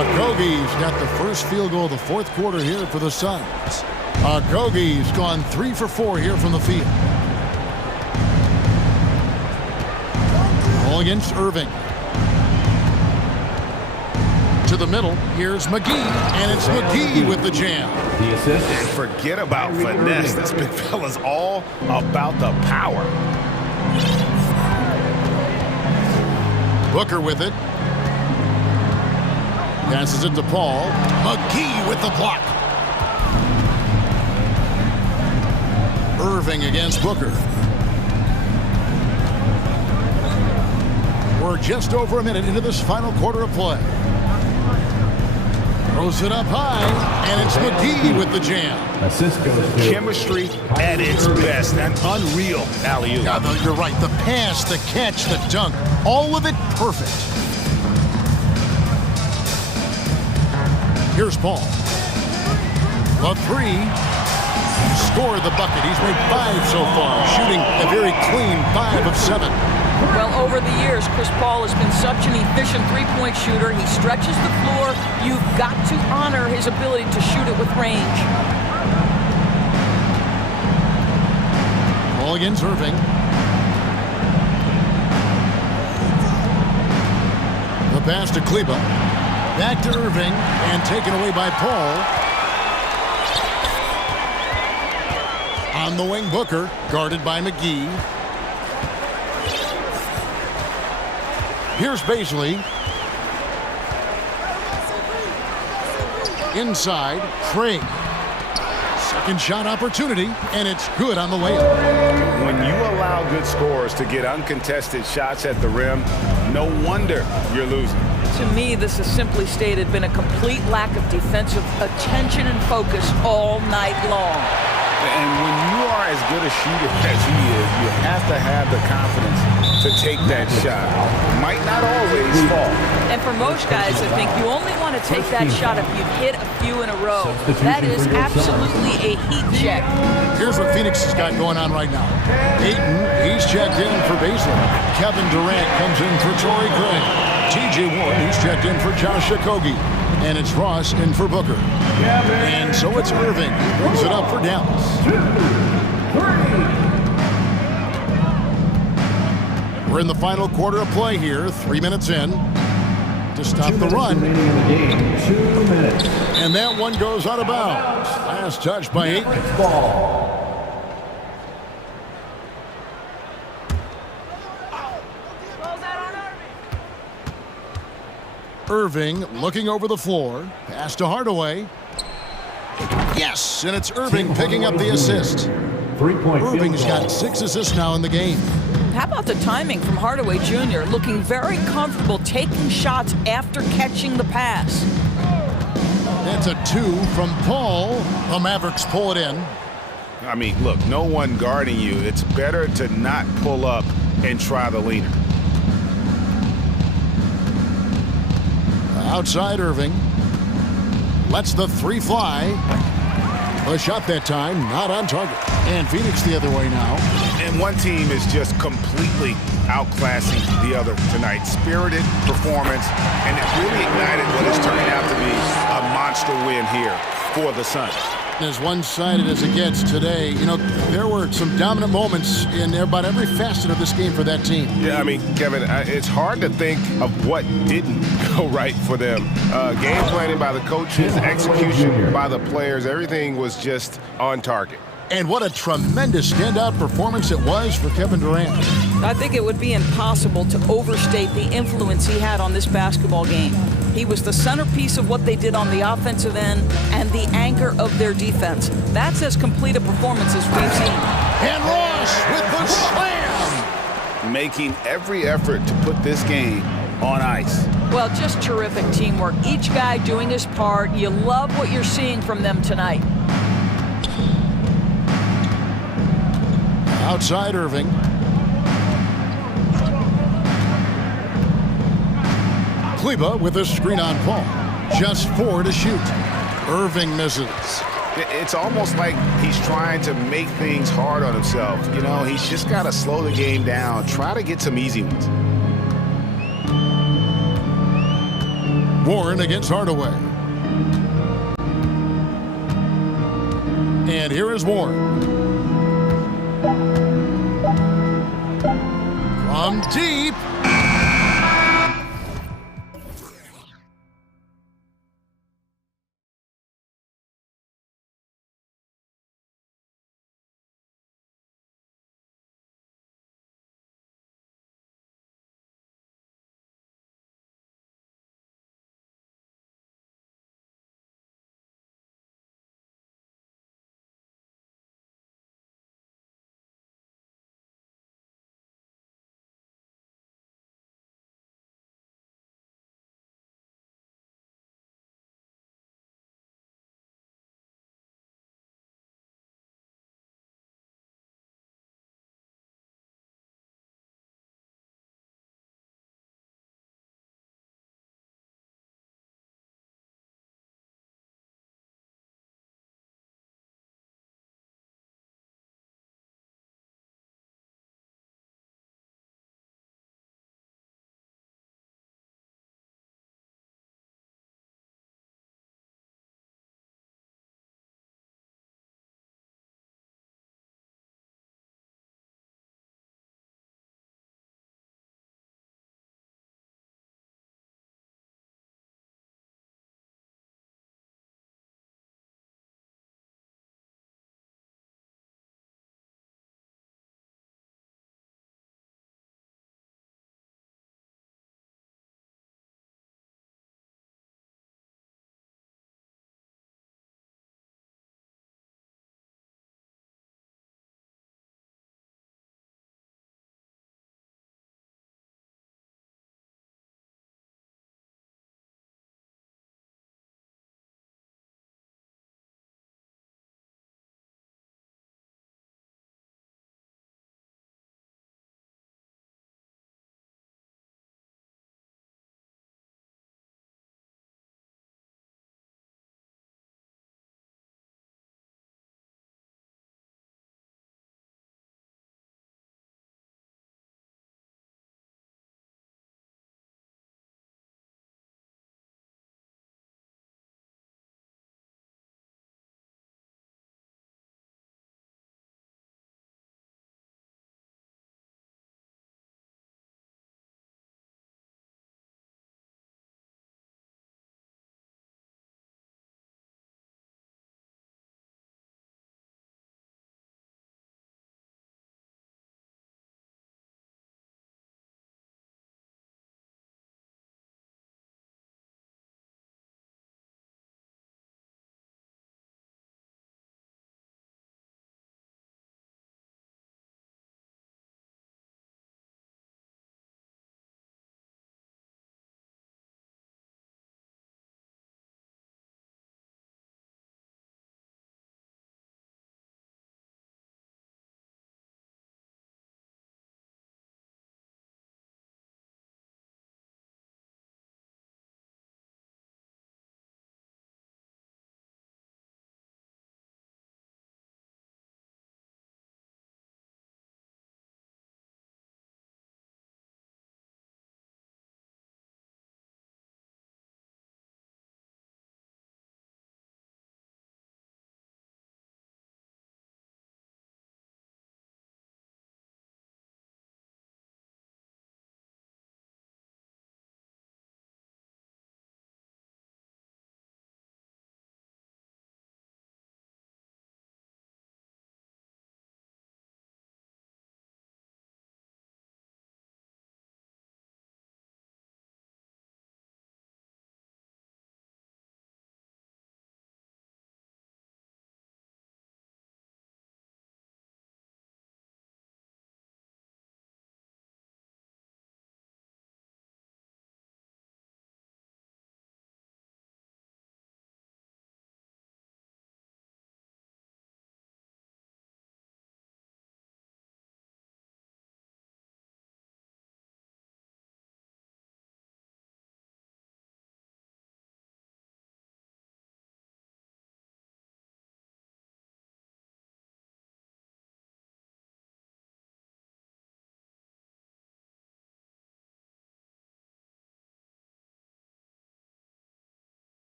Okogie's got the first field goal of the fourth quarter here for the Suns. Okogie's gone 3 for 4 here from the field. Ball against Irving. To the middle, here's McGee, and it's McGee with the jam. The assist. And forget about finesse. This big fella's all about the power. Booker with it. Passes it to Paul. McGee with the block. Irving against Booker. We're just over a minute into this final quarter of play. Throws it up high, and it's McGee with the jam. Assist goes to Chemistry at its best. An unreal alley-oop. Yeah, you're right. The pass, the catch, the dunk, all of it perfect. Here's Paul. A three. Scored the bucket. He's made 5 so far, shooting a very clean 5 of 7. Well, over the years, Chris Paul has been such an efficient three-point shooter. He stretches the floor. You've got to honor his ability to shoot it with range. Ball against Irving. The pass to Kleba. Back to Irving and taken away by Paul. On the wing, Booker, guarded by McGee. Here's Baisley. Inside, Craig. Second shot opportunity, and it's good on the layup. When you allow good scorers to get uncontested shots at the rim, no wonder you're losing. To me, this has simply stated been a complete lack of defensive attention and focus all night long. And when you are as good a shooter as he is, you have to have the confidence to take that shot. Might not always fall. And for most guys, I think you only want to take that shot if you've hit a few in a row. That is absolutely a heat check. Here's what Phoenix has got going on right now. Ayton, he's checked in for Baisley. Kevin Durant comes in for Torrey Craig. TJ Warren, he's checked in for Josh Okogie. And it's Ross in for Booker. And so it's Irving who brings it up for Dallas. 2, 3. We're in the final quarter of play here, 3 minutes in to stop the run. 2 minutes. And that one goes out of bounds. Last touch by Ayton. Irving looking over the floor. Pass to Hardaway. Yes, and it's Irving picking up the assist. Irving's got 6 assists now in the game. How about the timing from Hardaway Jr., looking very comfortable taking shots after catching the pass. That's a 2 from Paul. The Mavericks pull it in. I mean, look, no one guarding you. It's better to not pull up and try the leaner. Outside Irving. Lets the 3 fly. A shot that time, not on target. And Phoenix the other way now. And one team is just completely outclassing the other tonight. Spirited performance, and it really ignited what is turning out to be a monster win here for the Suns. As one-sided as it gets today, you know, there were some dominant moments in about every facet of this game for that team. Yeah, I mean, Kevin, it's hard to think of what didn't go right for them. Game planning by the coaches, execution by the players, everything was just on target. And what a tremendous standout performance it was for Kevin Durant. I think it would be impossible to overstate the influence he had on this basketball game. He was the centerpiece of what they did on the offensive end and the anchor of their defense. That's as complete a performance as we've seen. And Ross with the slam! Making every effort to put this game on ice. Well, just terrific teamwork. Each guy doing his part. You love what you're seeing from them tonight. Outside Irving. Kleba with a screen on Paul. Just 4 to shoot. Irving misses. It's almost like he's trying to make things hard on himself. You know, he's just got to slow the game down. Try to get some easy ones. Warren against Hardaway. And here is Warren. From deep.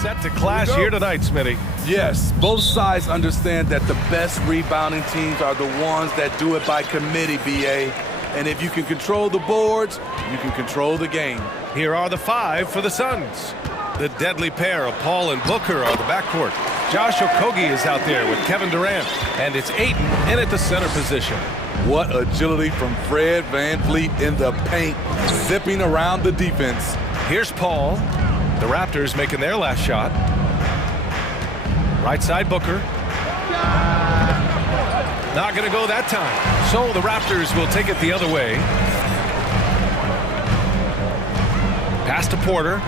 set to clash here tonight, Smitty. Yes, both sides understand that the best rebounding teams are the ones that do it by committee, BA. And if you can control the boards, you can control the game. Here are the 5 for the Suns. The deadly pair of Paul and Booker are the backcourt. Josh Okogie is out there with Kevin Durant, and it's Ayton in at the center position. What agility from Fred VanVleet in the paint, zipping around the defense. Here's Paul. The Raptors making their last shot. Right side Booker. Not going to go that time. So the Raptors will take it the other way. Pass to Porter.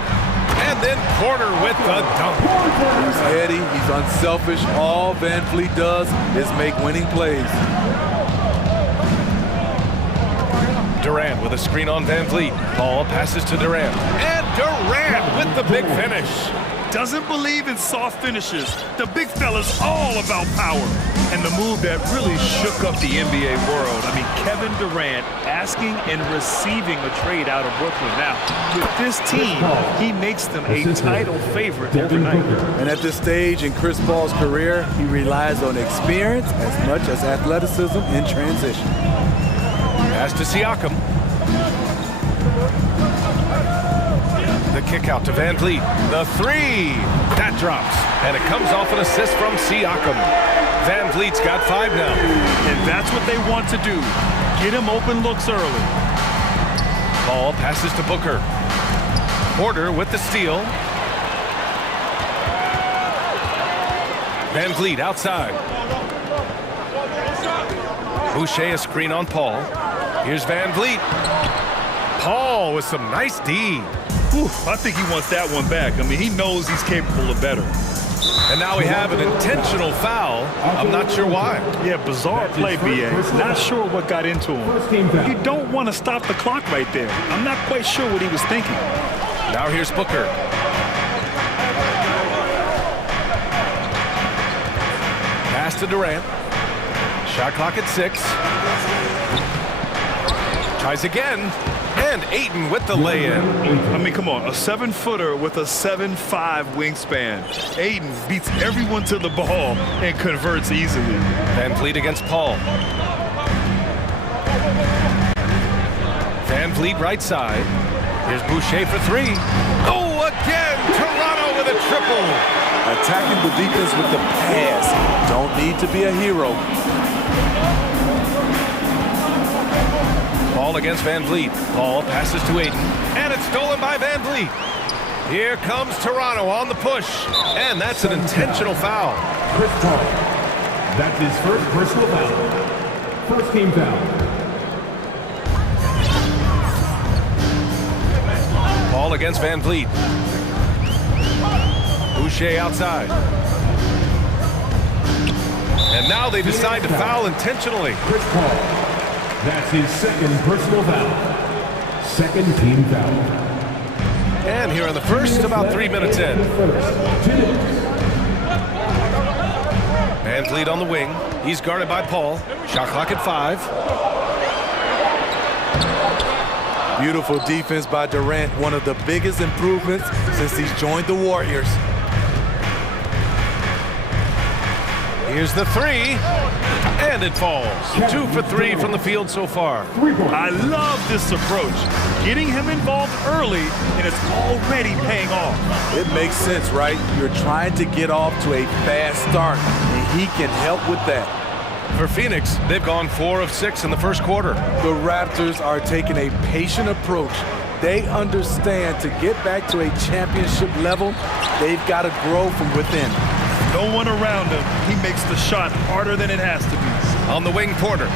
And then Porter with the dunk. He's heady, he's unselfish. All VanVleet does is make winning plays. Durant with a screen on VanVleet. Paul passes to Durant. And Durant with the big finish. Doesn't believe in soft finishes. The big fella's all about power. And the move that really shook up the NBA world. I mean, Kevin Durant asking and receiving a trade out of Brooklyn. Now, with this team, he makes them a title favorite overnight. And at this stage in Chris Paul's career, he relies on experience as much as athleticism in transition. Pass to Siakam. The kick out to VanVleet. The 3. That drops. And it comes off an assist from Siakam. VanVleet's got 5 now. And that's what they want to do. Get him open looks early. Paul passes to Booker. Porter with the steal. VanVleet outside. Boucher a screen on Paul. Here's VanVleet. Paul with some nice D. Whew, I think he wants that one back. I mean, he knows he's capable of better. And now we have an intentional foul. I'm not sure why. Yeah, bizarre play, BA. Not sure what got into him. You don't want to stop the clock right there. I'm not quite sure what he was thinking. Now here's Booker. Pass to Durant. Shot clock at 6. Tries again. And Ayton with the lay-in. I mean, come on. A 7-footer with a 7'5" wingspan. Ayton beats everyone to the ball and converts easily. VanVleet against Paul. VanVleet right side. Here's Boucher for 3. Oh, again! Toronto with a triple. Attacking the defense with the pass. Don't need to be a hero. Paul against VanVleet. Paul passes to Ayton. And it's stolen by VanVleet. Here comes Toronto on the push. And that's an intentional foul. Chris Paul. That's his first personal foul. First team foul. Paul against VanVleet. Boucher outside. And now they decide to foul intentionally. Chris Paul. That's his second personal foul. Second team foul. And here in the first, about 3 minutes in. VanVleet on the wing. He's guarded by Paul. Shot clock at 5. Beautiful defense by Durant. One of the biggest improvements since he's joined the Warriors. Here's the 3. And it falls. 2 for 3 from the field so far. I love this approach. Getting him involved early, and it's already paying off. It makes sense, right? You're trying to get off to a fast start, and he can help with that. For Phoenix, they've gone 4 of 6 in the first quarter. The Raptors are taking a patient approach. They understand to get back to a championship level, they've got to grow from within. No one around him. He makes the shot harder than it has to be. On the wing, Porter.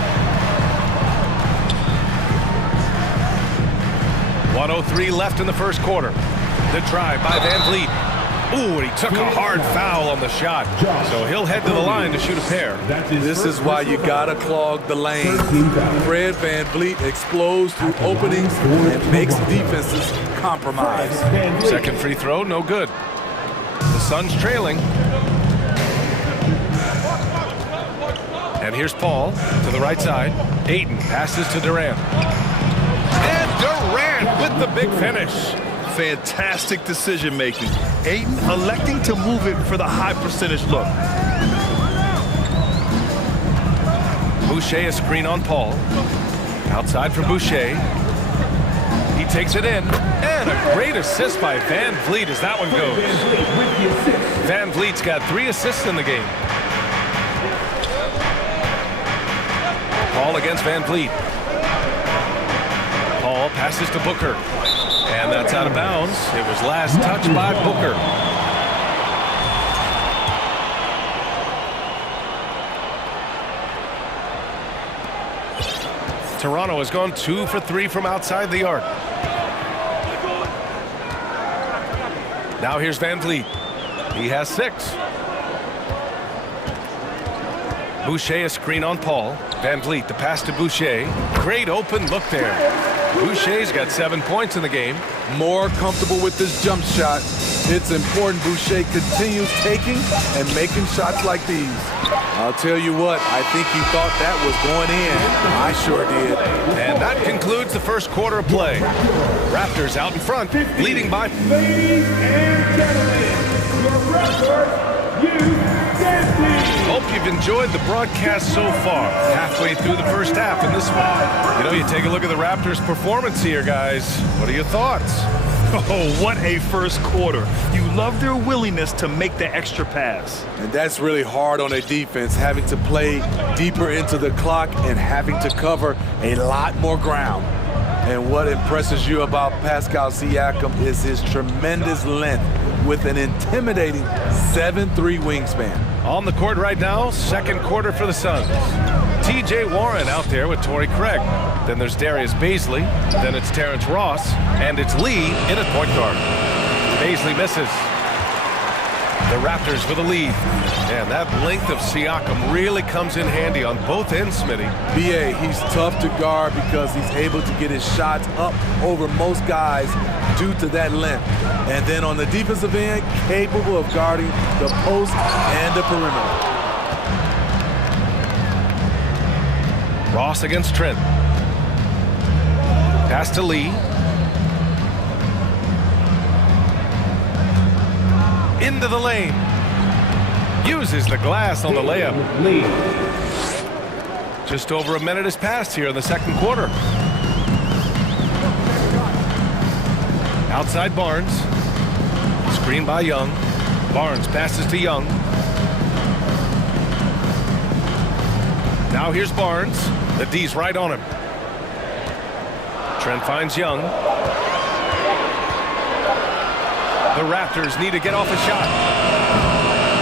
1:03 left in the first quarter. The drive by VanVleet. Ooh, and he took a hard foul on the shot. So he'll head to the line to shoot a pair. This is why you gotta clog the lane. Fred VanVleet explodes through openings and makes defenses compromise. Second free throw, no good. The Suns trailing. And here's Paul to the right side. Ayton passes to Durant. And Durant with the big finish. Fantastic decision-making. Ayton electing to move it for the high percentage look. Boucher, a screen on Paul. Outside for Boucher. He takes it in. And a great assist by Van Vliet as that one goes. Van Vliet's got 3 assists in the game. Paul against Van Vliet. Paul passes to Booker. And that's out of bounds. It was last touched by Booker. Toronto has gone 2 for 3 from outside the arc. Now here's Van Vliet. He has 6. Boucher, a screen on Paul. Van Vliet, the pass to Boucher. Great open look there. Boucher's got 7 points in the game. More comfortable with this jump shot. It's important Boucher continues taking and making shots like these. I'll tell you what, I think he thought that was going in. I sure did. And that concludes the first quarter of play. Raptors out in front, leading by... Ladies and gentlemen, your Hope you've enjoyed the broadcast so far. Halfway through the first half in this one. You know, you take a look at the Raptors' performance here, guys. What are your thoughts? Oh, what a first quarter. You love their willingness to make the extra pass. And that's really hard on a defense, having to play deeper into the clock and having to cover a lot more ground. And what impresses you about Pascal Siakam is his tremendous length with an intimidating 7'3" wingspan. On the court right now, second quarter for the Suns. T.J. Warren out there with Torrey Craig. Then there's Darius Bazley. Then it's Terrence Ross. And it's Lee in at point guard. Bazley misses. The Raptors with a lead. And that length of Siakam really comes in handy on both ends, Smitty. B.A., he's tough to guard because he's able to get his shots up over most guys due to that length. And then on the defensive end, capable of guarding the post and the perimeter. Ross against Trent. Pass to Lee. Into the lane. Uses the glass on the layup. Just over a minute has passed here in the second quarter. Outside Barnes. Screen by Young. Barnes passes to Young. Now here's Barnes. The D's right on him. Trent finds Young. The Raptors need to get off a shot.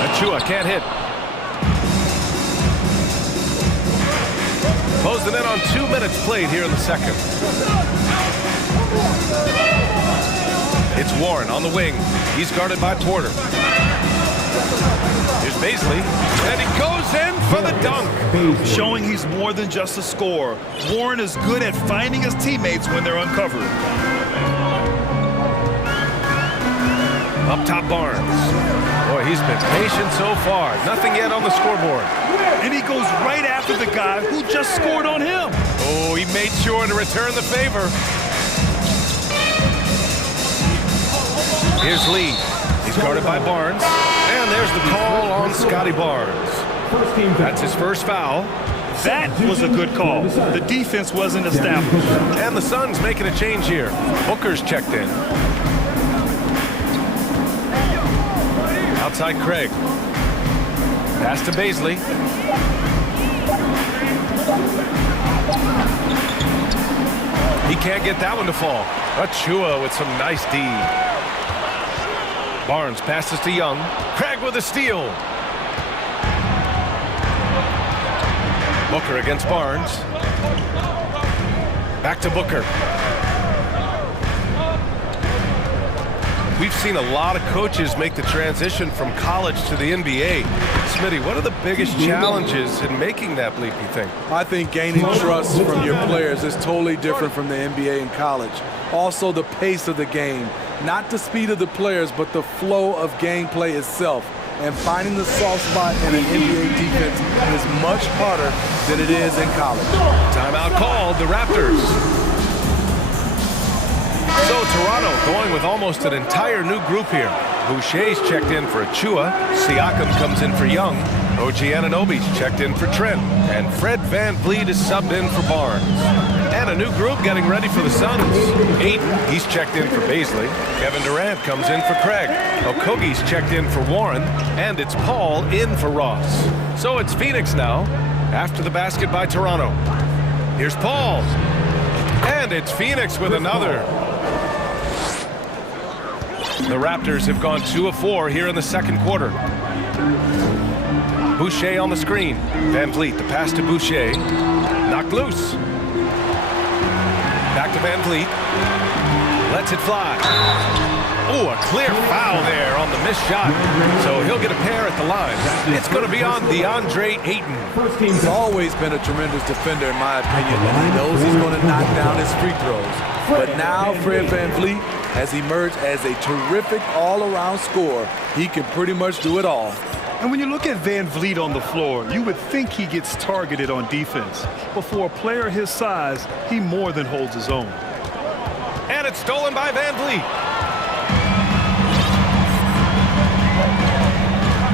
Achua can't hit. Closing in on 2 minutes played here in the second. It's Warren on the wing. He's guarded by Porter. Here's Bazley, and he goes in for the dunk. Showing he's more than just a scorer. Warren is good at finding his teammates when they're uncovered. Up top Barnes. Boy, he's been patient so far. Nothing yet on the scoreboard. And he goes right after the guy who just scored on him. Oh, he made sure to return the favor. Here's Lee. He's guarded by Barnes. And there's the call on Scotty Barnes. That's his first foul. That was a good call. The defense wasn't established. And the Suns making a change here. Booker's checked in. Outside Craig. Pass to Bazley. He can't get that one to fall. Achua with some nice D. Barnes passes to Young. Craig with a steal. Booker against Barnes. Back to Booker. We've seen a lot of coaches make the transition from college to the NBA. Smitty, what are the biggest challenges in making that leap, you think? I think gaining trust from your players is totally different from the NBA and college. Also, the pace of the game. Not the speed of the players, but the flow of gameplay itself. And finding the soft spot in an NBA defense is much harder than it is in college. Timeout called, the Raptors. So Toronto going with almost an entire new group here. Boucher's checked in for Achua. Siakam comes in for Young. OG Anunoby's checked in for Trent. And Fred VanVleet is subbed in for Barnes. And a new group getting ready for the Suns. Ayton, he's checked in for Baisley. Kevin Durant comes in for Craig. Okogie's checked in for Warren. And it's Paul in for Ross. So it's Phoenix now, after the basket by Toronto. Here's Paul. And it's Phoenix with another. The Raptors have gone 2 of 4 here in the second quarter. Boucher on the screen. VanVleet, the pass to Boucher. Knocked loose. Back to VanVleet. Lets it fly. Oh, a clear foul there on the missed shot. So he'll get a pair at the line. It's going to be on DeAndre Ayton. He's always been a tremendous defender, in my opinion, and he knows he's going to knock down his free throws. But now Fred VanVleet has emerged as a terrific all-around scorer. He can pretty much do it all. And when you look at VanVleet on the floor, you would think he gets targeted on defense. But for a player his size, he more than holds his own. And it's stolen by VanVleet.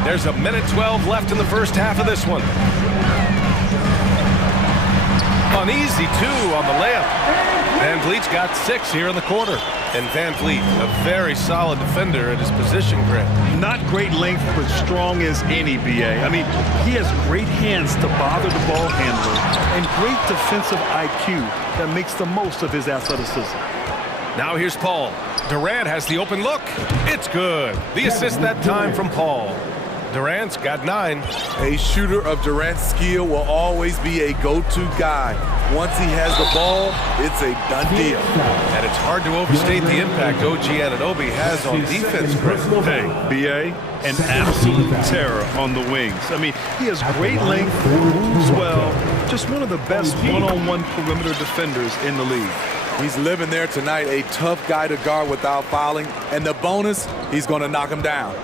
There's a minute 12 left in the first half of this one. Uneasy, too, on the layup. VanVleet's got 6 here in the quarter. And VanVleet, a very solid defender at his position grip. Not great length, but strong as any, BA. I mean, he has great hands to bother the ball handler and great defensive IQ that makes the most of his athleticism. Now here's Paul. Durant has the open look. It's good. The assist that time from Paul. Durant's got 9. A shooter of Durant's skill will always be a go-to guy. Once he has the ball, it's a done deal. And it's hard to overstate the impact OG Anunoby has on defense, Chris. Hey, BA, an absolute terror on the wings. I mean, he has great length, moves well, just one of the best one-on-one perimeter defenders in the league. He's living there tonight, a tough guy to guard without fouling. And the bonus, he's going to knock him down.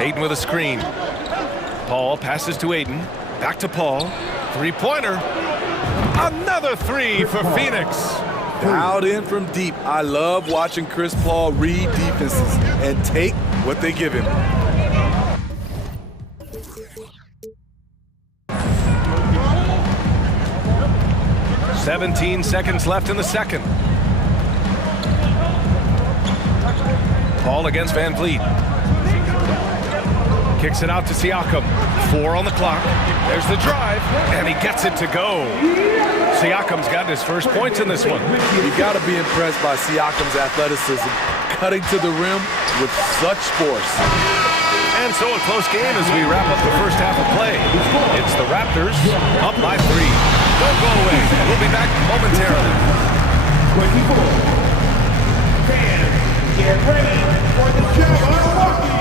Ayton with a screen. Paul passes to Ayton. Back to Paul. Three-pointer. Another 3 for Phoenix. Dialed in from deep. I love watching Chris Paul read defenses and take what they give him. "17 seconds left in the second. Paul against VanVleet. Kicks it out to Siakam. 4 on the clock. There's the drive, and he gets it to go. Siakam's gotten his first points in this one. You've got to be impressed by Siakam's athleticism, cutting to the rim with such force. And so a close game as we wrap up the first half of play. It's the Raptors up by 3. Don't go away. We'll be back momentarily. 24. Fans, get ready for the Jabberwockies.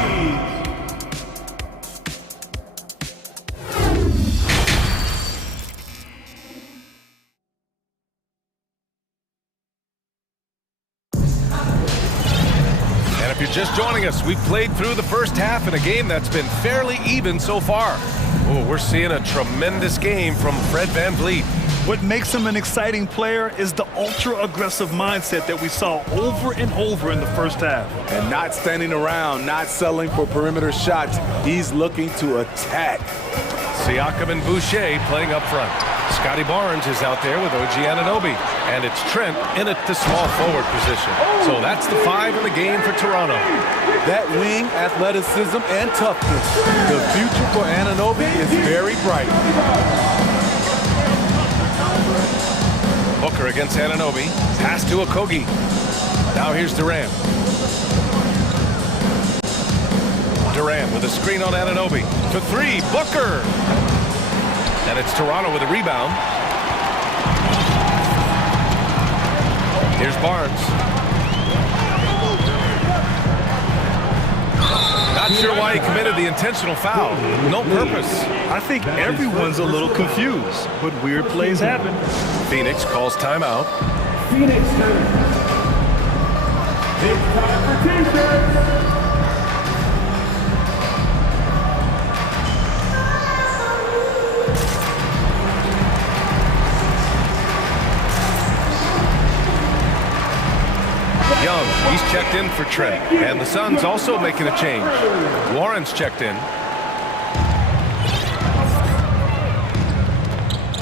If you're just joining us, we've played through the first half in a game that's been fairly even so far. Oh, we're seeing a tremendous game from Fred VanVleet. What makes him an exciting player is the ultra-aggressive mindset that we saw over and over in the first half. And not standing around, not settling for perimeter shots. He's looking to attack. Siakam and Boucher playing up front. Scotty Barnes is out there with OG Anunoby. And it's Trent in at the small forward position. So that's the 5 in the game for Toronto. That wing athleticism and toughness. The future for Anunoby is very bright. Booker against Anunoby. Pass to Okogie. Now here's Durant. Durant with a screen on Anunoby. For 3, Booker. And it's Toronto with a rebound. Here's Barnes. Not sure why he committed the intentional foul. No purpose. I think everyone's a little confused, but weird plays happen. Phoenix calls timeout. Phoenix turn. It's time for t-shirts. Young, he's checked in for Trent. And the Suns also making a change. Warren's checked in.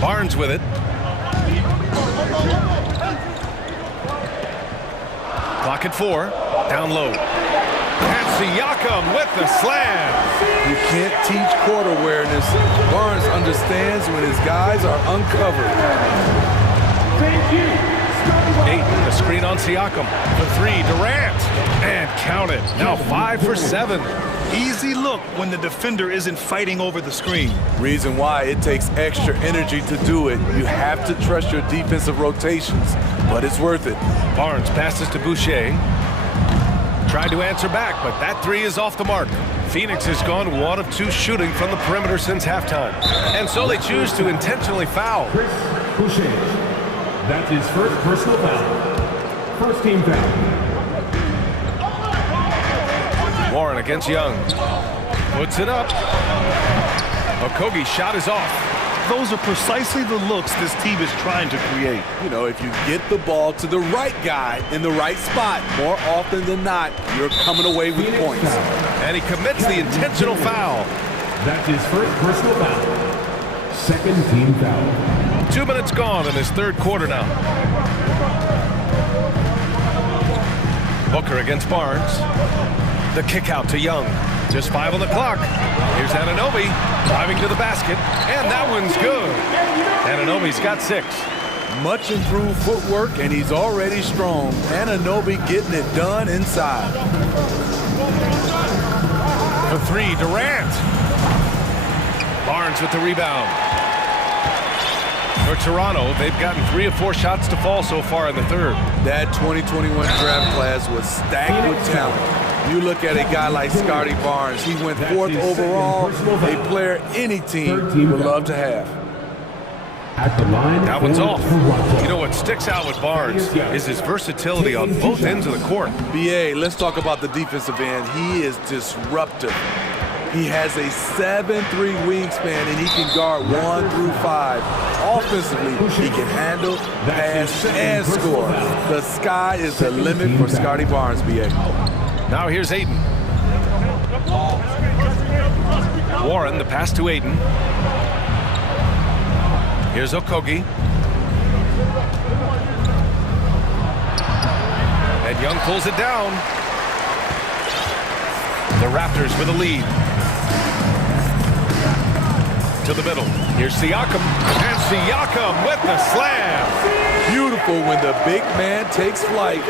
Barnes with it. Clock at 4. Down low. And Siakam with the slam. You can't teach court awareness. Barnes understands when his guys are uncovered. Ayton, the screen on Siakam. The 3, Durant. And count it. Now 5 for 7. Easy look when the defender isn't fighting over the screen. Reason why it takes extra energy to do it. You have to trust your defensive rotations, but it's worth it. Barnes passes to Boucher. Tried to answer back, but that 3 is off the mark. Phoenix has gone 1 of 2 shooting from the perimeter since halftime. And so they choose to intentionally foul. Boucher. That's his first personal foul. First team foul. Warren against Young. Puts it up. Okogie's shot is off. Those are precisely the looks this team is trying to create. You know, if you get the ball to the right guy in the right spot, more often than not, you're coming away with points. And he commits the intentional foul. That's his first personal foul. Second team foul. 2 minutes gone in this third quarter now. Booker against Barnes. The kick out to Young. Just 5 on the clock. Here's Anunoby driving to the basket, and that one's good. Anunoby's got 6. Much improved footwork, and he's already strong. Anunoby getting it done inside. The 3, Durant. Barnes with the rebound. For Toronto, they've gotten 3 of 4 shots to fall so far in the third. That 2021 draft class was stacked with talent. You look at a guy like Scotty Barnes, he went 4th overall, a player any team would love to have. That one's off. You know what sticks out with Barnes is his versatility on both ends of the court. BA, let's talk about the defensive end. He is disruptive. He has a 7'3" wingspan, and he can guard 1 through 5. Offensively, he can handle, pass, and score. The sky is the limit for Scotty Barnes, BA. Now here's Ayton. Warren, the pass to Ayton. Here's Okogie. And Young pulls it down. The Raptors with a lead. To the middle. Here's Siakam. And Siakam with the slam. Beautiful when the big man takes flight.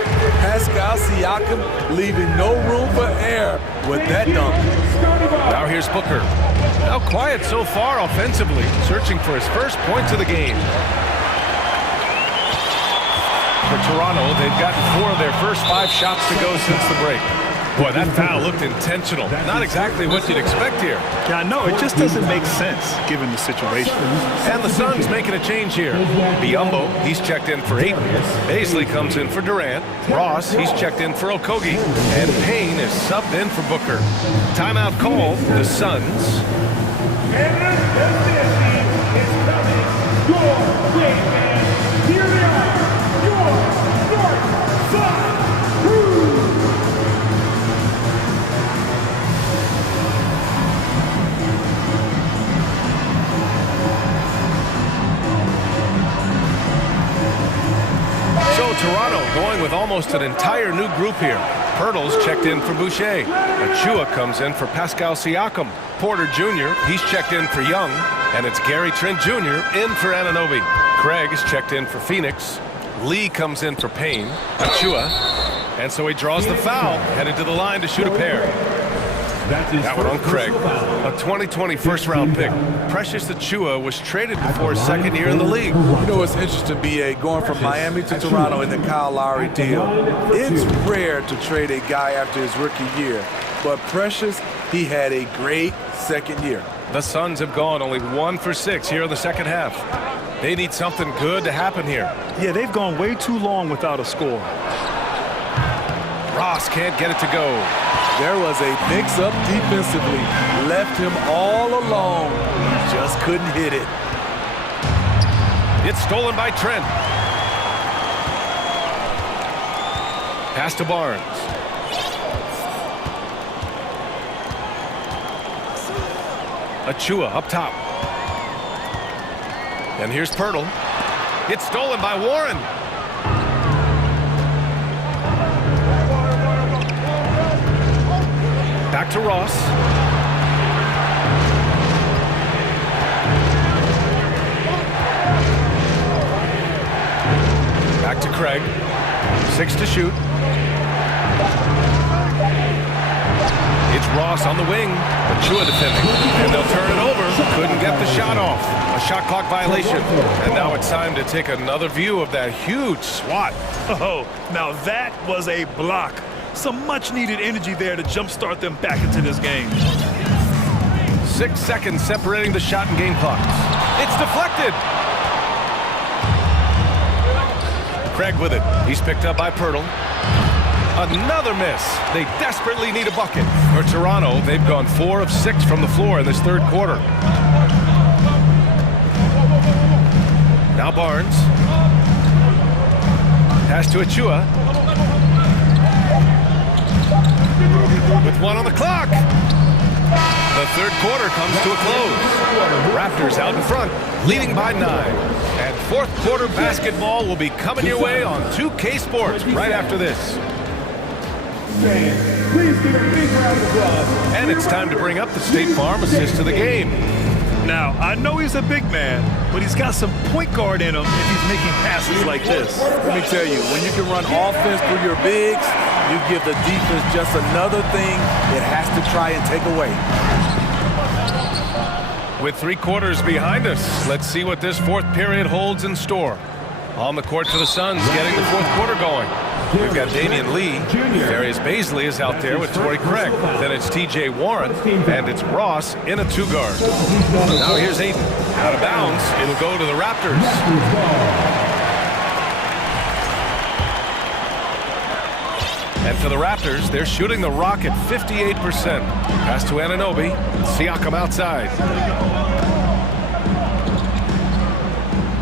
Pascal Siakam leaving no room for error with that dunk. Now here's Booker. Now quiet so far offensively, searching for his first points of the game. For Toronto, they've gotten 4 of their first 5 shots to go since the break. Boy, that foul looked intentional. Not exactly what you'd expect here. Yeah, I know. It just doesn't make sense given the situation. And the Suns making a change here. Biombo, he's checked in for Ayton. Baisley comes in for Durant. Ross, he's checked in for Okogie. And Payne is subbed in for Booker. Timeout call, the Suns. Here they are, your North Sun Crew. So Toronto going with almost an entire new group here. Pirtle's checked in for Boucher. Achua comes in for Pascal Siakam. Porter Jr., he's checked in for Young. And it's Gary Trent Jr. in for Anunoby. Craig is checked in for Phoenix. Lee comes in for Payne. Achua. And so he draws the foul, headed to the line to shoot a pair. That one on Craig. A 2020 first-round pick. Precious Achua was traded before his second year in the league. You know what's interesting, BA, going from Miami to Toronto in the Kyle Lowry deal. It's rare to trade a guy after his rookie year. But Precious, he had a great second year. The Suns have gone only 1 for 6 here in the second half. They need something good to happen here. Yeah, they've gone way too long without a score. Ross can't get it to go. There was a mix-up defensively. Left him all alone. He just couldn't hit it. It's stolen by Trent. Pass to Barnes. Achua up top. And here's Pirtle. It's stolen by Warren. Back to Ross. Back to Craig. 6 to shoot. It's Ross on the wing. Achua defending. And they'll turn it over. Couldn't get the shot off. A shot clock violation. And now it's time to take another view of that huge swat. Oh, now that was a block. Some much-needed energy there to jumpstart them back into this game. 6 seconds separating the shot and game clocks. It's deflected. Craig with it. He's picked up by Pirtle. Another miss. They desperately need a bucket. For Toronto, they've gone 4 of 6 from the floor in this third quarter. Now Barnes. Pass to Achua. With 1 on the clock. The third quarter comes to a close. Raptors out in front, leading by 9. And fourth quarter basketball will be coming your way on 2K Sports right after this. Please give a big round of applause. And it's time to bring up the State Farm assist to the game. Now, I know he's a big man, but he's got some point guard in him if he's making passes like this. Let me tell you, when you can run offense through your bigs, you give the defense just another thing it has to try and take away. With 3 quarters behind us, let's see what this fourth period holds in store. On the court for the Suns, getting the fourth quarter going. We've got Damian Lee. Darius Baisley is out there with Torrey Craig. Then it's TJ Warren, and it's Ross in a 2-guard. Now here's Aiden. Out of bounds, it'll go to the Raptors. And for the Raptors, they're shooting the rock at 58%. Pass to Anunoby. Siakam outside.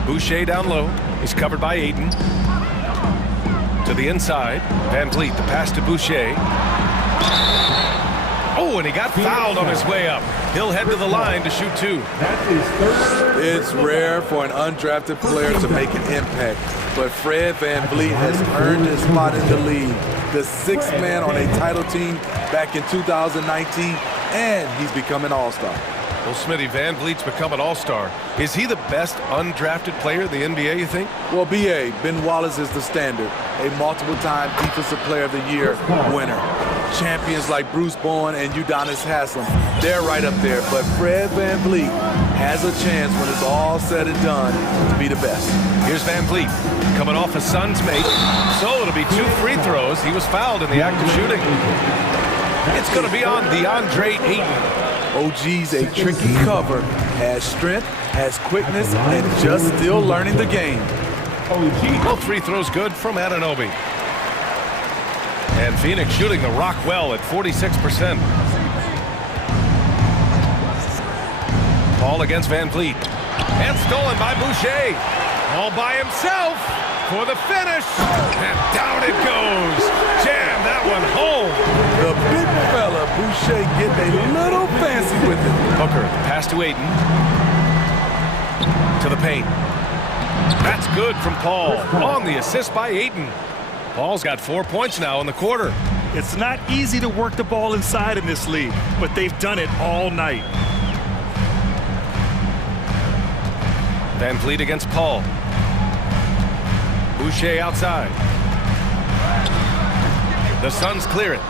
Boucher down low. He's covered by Aiden. To the inside. Van Vliet, the pass to Boucher. Oh, and he got fouled on his way up. He'll head to the line to shoot 2. It's rare for an undrafted player to make an impact, but Fred Van Vliet has earned his spot in the league. The 6th man on a title team back in 2019, and he's become an all-star. Well, Smitty, Van Vliet's become an all-star. Is he the best undrafted player in the NBA, you think? Well, B.A., Ben Wallace is the standard, a multiple-time Defensive Player of the Year winner. Champions like Bruce Bowen and Udonis Haslem, they're right up there. But Fred Van Vliet has a chance when it's all said and done to be the best. Here's Van Vliet coming off a Suns make. So it'll be 2 free throws. He was fouled in the act of shooting. It's going to be on DeAndre Ayton. OG's a tricky cover, has strength, has quickness, and just still learning the game. Both free throws good from Anunoby. And Phoenix shooting the rock well at 46%. Ball against Van Vliet. And stolen by Boucher. All by himself for the finish. And down it goes. Jam that one home. The big fella, Boucher, getting a little fancy with it. Hooker, pass to Aiden. To the paint. That's good from Paul. On the assist by Aiden. Paul's got 4 points now in the quarter. It's not easy to work the ball inside in this league, but they've done it all night. Van Vliet against Paul. Boucher outside. The Suns clear it.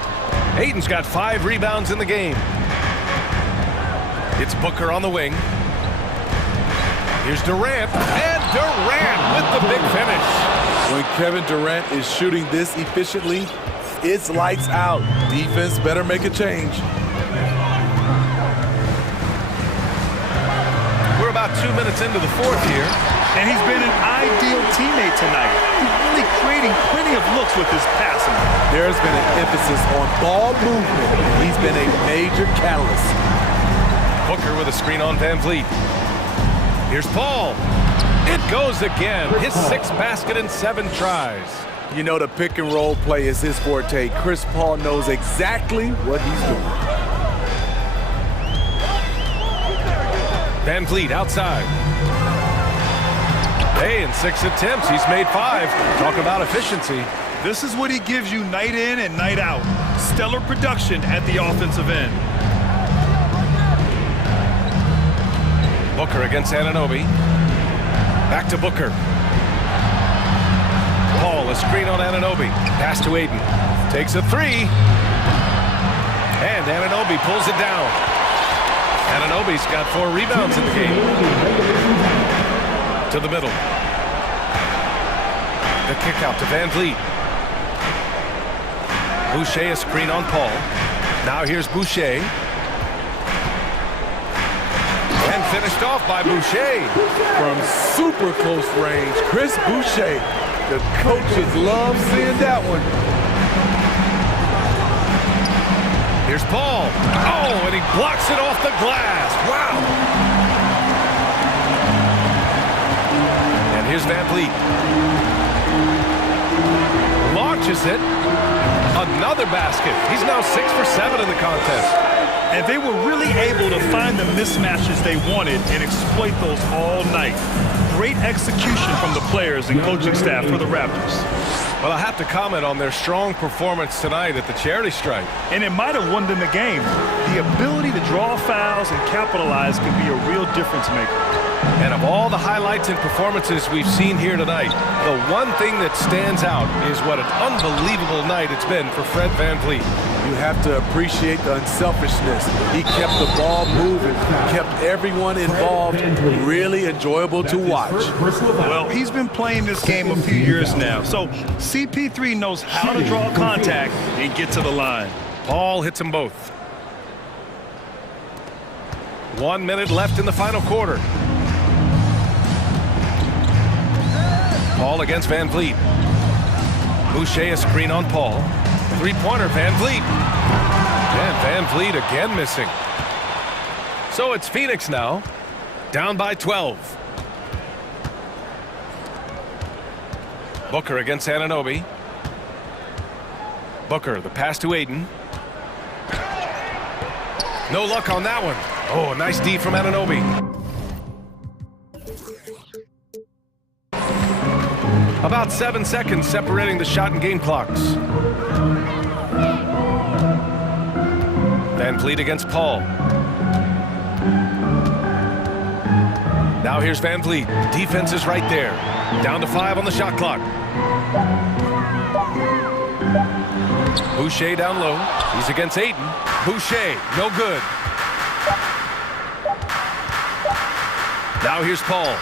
Aiden's got 5 rebounds in the game. It's Booker on the wing. Here's Durant, and Durant with the big finish. When Kevin Durant is shooting this efficiently, it's lights out. Defense better make a change. We're about 2 minutes into the fourth here. And he's been an ideal teammate tonight. He's really creating plenty of looks with his passing. There's been an emphasis on ball movement. He's been a major catalyst. Booker with a screen on Van Vliet. Here's Paul. It goes again. His 6th basket in 7 tries. You know, the pick and roll play is his forte. Chris Paul knows exactly what he's doing. Van Vliet outside. Hey, in 6 attempts, he's made 5. Talk about efficiency. This is what he gives you night in and night out. Stellar production at the offensive end. Booker against Anunoby. Back to Booker. Paul, a screen on Anunoby. Pass to Aiden. Takes a 3. And Anunoby pulls it down. Anunoby's got 4 rebounds in the game. To the middle. The kick out to Van Vliet. Boucher, a screen on Paul. Now here's Boucher. And finished off by Boucher. From super close range, Chris Boucher. The coaches love seeing that one. Here's Paul. Oh, and he blocks it off the glass. Wow. And here's Van Vliet. Launches it. Another basket. He's now 6 for 7 in the contest. And they were really able to find the mismatches they wanted and exploit those all night. Great execution from the players and coaching staff for the Raptors. Well, I have to comment on their strong performance tonight at the charity stripe. And it might have won them the game. The ability to draw fouls and capitalize can be a real difference maker. And of all the highlights and performances we've seen here tonight, the one thing that stands out is what an unbelievable night it's been for Fred Van Vliet. You have to appreciate the unselfishness. He kept the ball moving, kept everyone involved, really enjoyable to watch. Well, he's been playing this game a few years now, so CP3 knows how to draw contact and get to the line. Paul hits them both. 1 minute left in the final quarter. Paul against Van Vliet. Boucher, a screen on Paul. 3-pointer, Van Vliet. And Van Vliet again missing. So it's Phoenix now, down by 12. Booker against Anunoby. Booker, the pass to Aiden. No luck on that one. Oh, nice D from Anunoby. About 7 seconds separating the shot and game clocks. Van Vliet against Paul. Now here's Van Vliet. Defense is right there. Down to 5 on the shot clock. Boucher down low. He's against Aiden. Boucher, no good. Now here's Paul.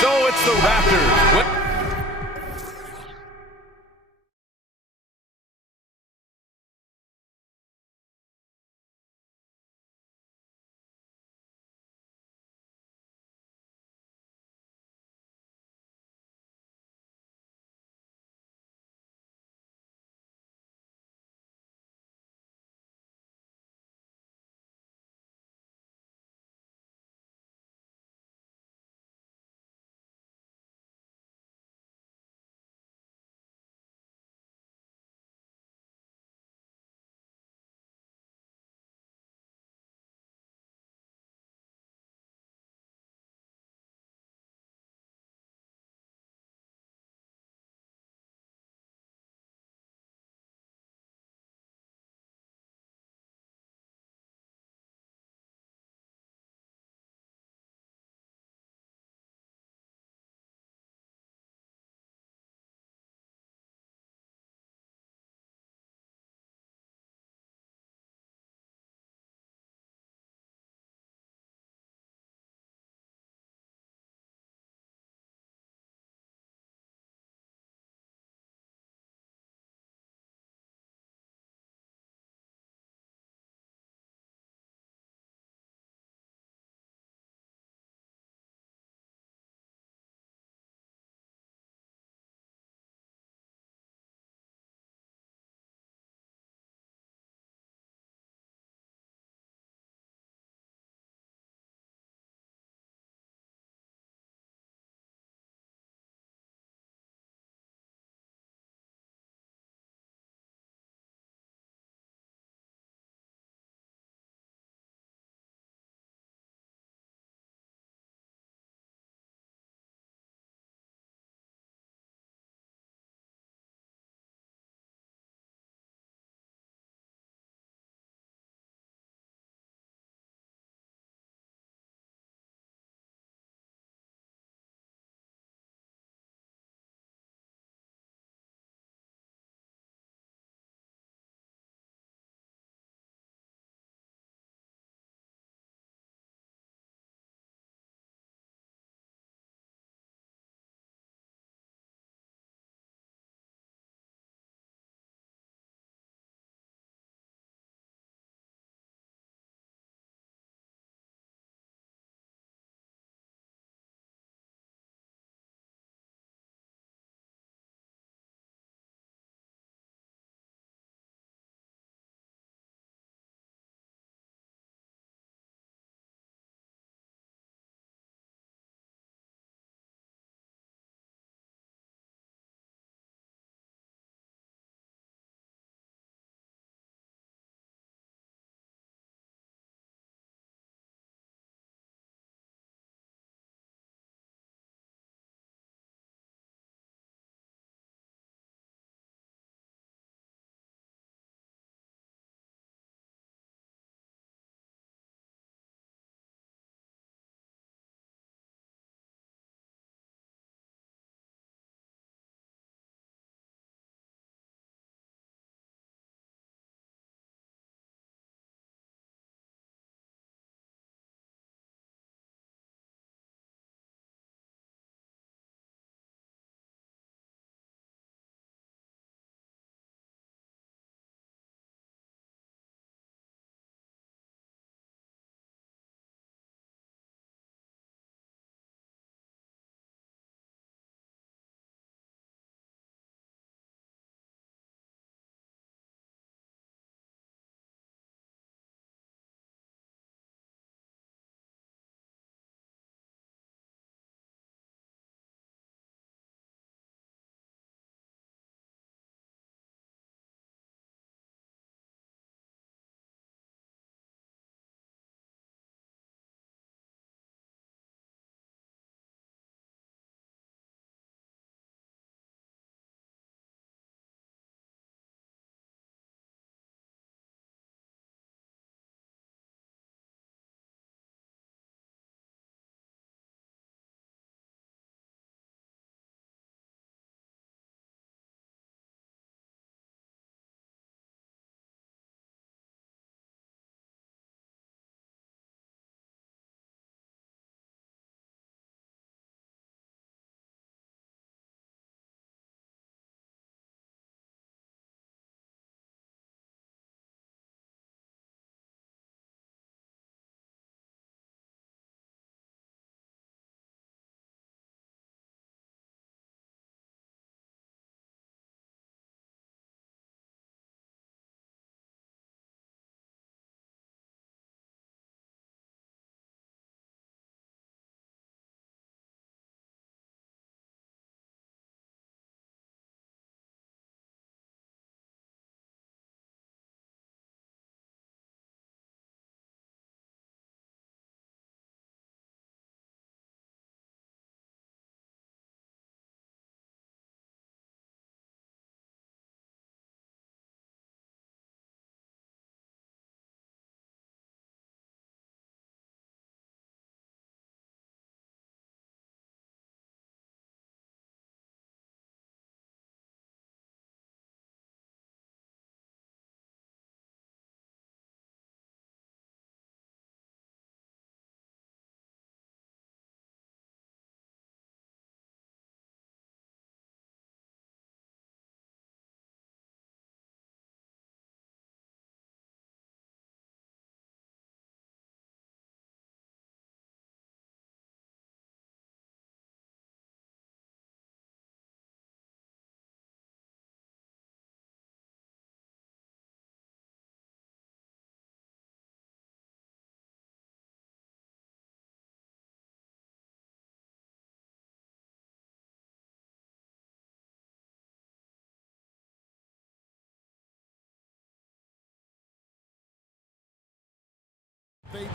So it's the Raptors.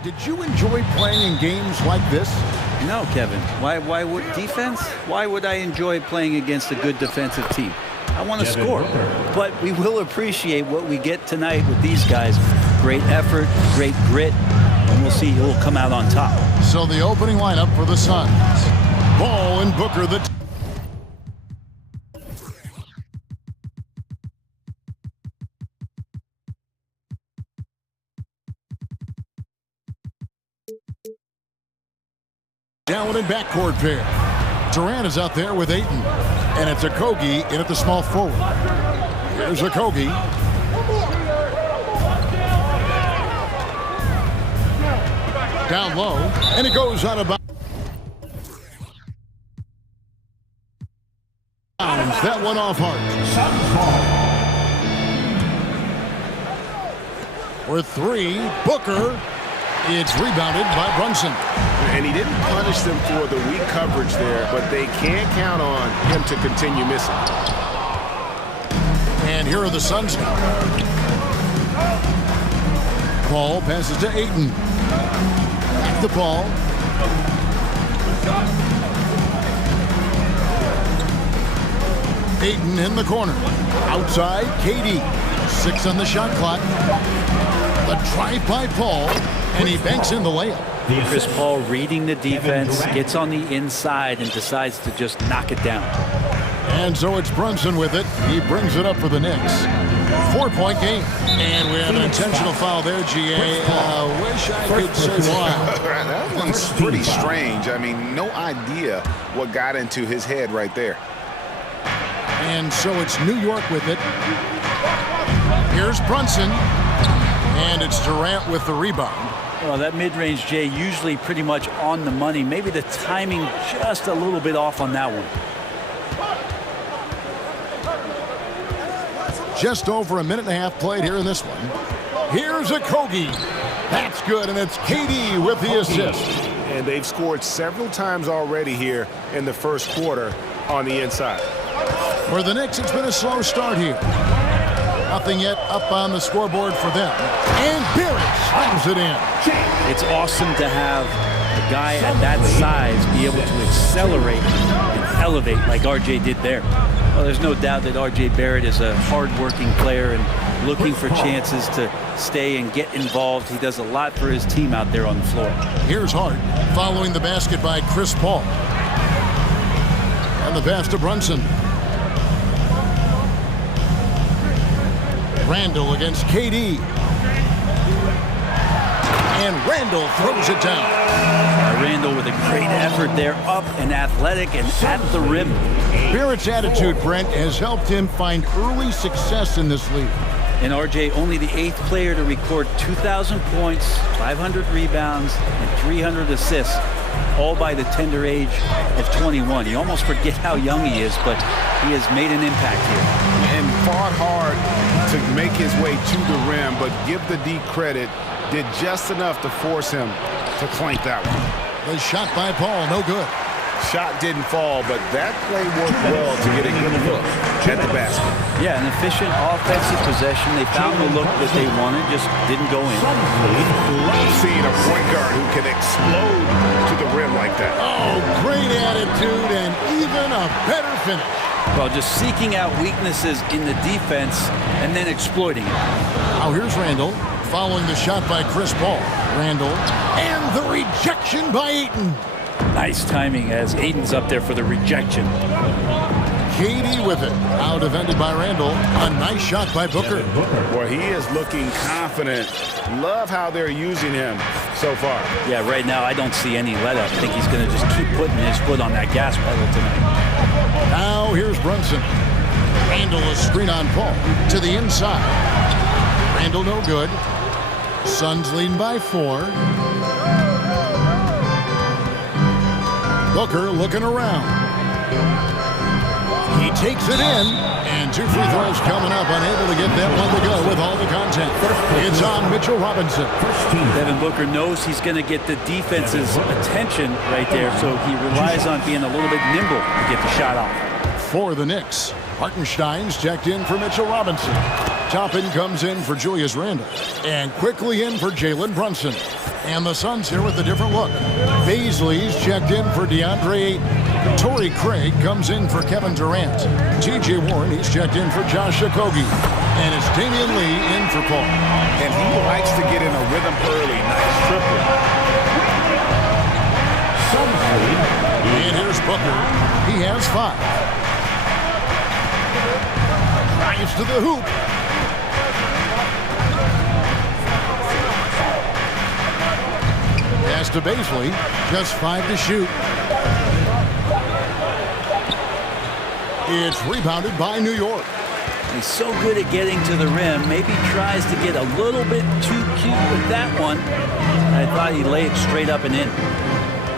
Did you enjoy playing in games like this? No, Kevin. Why would defense? Why would I enjoy playing against a good defensive team? I want to score. But we will appreciate what we get tonight with these guys. Great effort, great grit, and we'll see who will come out on top. So the opening lineup for the Suns. Ball and Booker the down and backcourt pair. Durant is out there with Ayton. And it's Okogie in at the small forward. Here's Okogie. Down low. And it goes out of bounds. That one off hard. For three, Booker. It's rebounded by Brunson. And he didn't punish them for the weak coverage there, but they can't count on him to continue missing. And here are the Suns now. Ball passes to Ayton. Back the ball. Ayton in the corner. Outside, KD. 6 on the shot clock. The drive by Paul, and he banks in the layup. Chris Paul reading the defense, gets on the inside and decides to just knock it down. And so it's Brunson with it. He brings it up for the Knicks. 4-point game. And we have an intentional foul there, GA. Wish I could say why. That one's pretty strange. I mean, no idea what got into his head right there. And so it's New York with it. Here's Brunson. And it's Durant with the rebound. Well, that mid-range, Jay, usually pretty much on the money. Maybe the timing just a little bit off on that one. Just over a minute and a half played here in this one. Here's Okogie. That's good, and it's KD with the assist. And they've scored several times already here in the first quarter on the inside. For the Knicks, it's been a slow start here. Nothing yet up on the scoreboard for them. And Barrett slams it in. It's awesome to have a guy at that size be able to accelerate and elevate like RJ did there. Well, there's no doubt that RJ Barrett is a hard-working player and looking for chances to stay and get involved. He does a lot for his team out there on the floor. Here's Hart following the basket by Chris Paul. And the pass to Brunson. Randall against KD. And Randall throws it down. Randall with a great effort there, up and athletic and at the rim. Barrett's attitude, Brent, has helped him find early success in this league. And RJ, only the 8th player to record 2,000 points, 500 rebounds, and 300 assists, all by the tender age of 21. You almost forget how young he is, but he has made an impact here. And fought hard to make his way to the rim, but give the D credit, did just enough to force him to clank that one. The shot by Paul, no good. Shot didn't fall, but that play worked well to get a good look at the basket. Yeah, an efficient offensive possession. They found the look that they wanted, just didn't go in. Love seeing a point guard who can explode to the rim like that. Oh, great attitude and even a better finish. Well, just seeking out weaknesses in the defense and then exploiting it. Now here's Randall following the shot by Chris Paul. Randall and the rejection by Ayton. Nice timing as Ayton's up there for the rejection. KD with it. Now defended by Randall. A nice shot by Booker. Well, he is looking confident. Love how they're using him so far. Yeah, right now I don't see any let up. I think he's going to just keep putting his foot on that gas pedal tonight. Now here's Brunson. Randall a screen on Paul to the inside. Randall no good. Suns leading by 4. Booker looking around. He takes it in, and 2 free throws coming up, unable to get that one to go with all the contact. It's on Mitchell Robinson. Devin Booker knows he's going to get the defense's attention right there, so he relies on being a little bit nimble to get the shot off. For the Knicks, Hartenstein's checked in for Mitchell Robinson. Toppin comes in for Julius Randle, and quickly in for Jalen Brunson. And the Suns here with a different look. Baisley's checked in for DeAndre Ayton. Torrey Craig comes in for Kevin Durant. T.J. Warren, he's checked in for Josh Okogie. And it's Damian Lee in for Paul. And he likes to get in a rhythm early. Nice triple. And here's Booker. He has 5. Drives to the hoop. Pass to Baisley. Just 5 to shoot. It's rebounded by New York. He's so good at getting to the rim. Maybe tries to get a little bit too cute with that one. I thought he laid it straight up and in.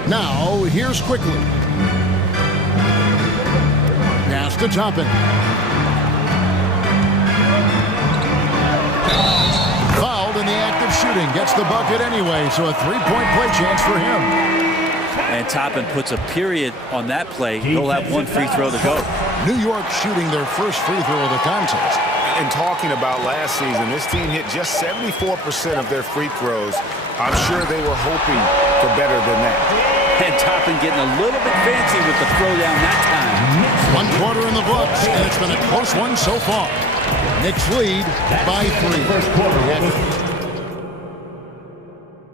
Now, here's Quickly. Pass to Toppin. Fouled in the act of shooting. Gets the bucket anyway, so a 3-point play chance for him. And Toppin puts a period on that play. He'll have 1 free throw to go. New York shooting their first free throw of the contest. And talking about last season, this team hit just 74% of their free throws. I'm sure they were hoping for better than that. And Toppin getting a little bit fancy with the throwdown that time. 1 quarter in the books, and it's been a close one so far. Knicks lead by 3. First quarter over.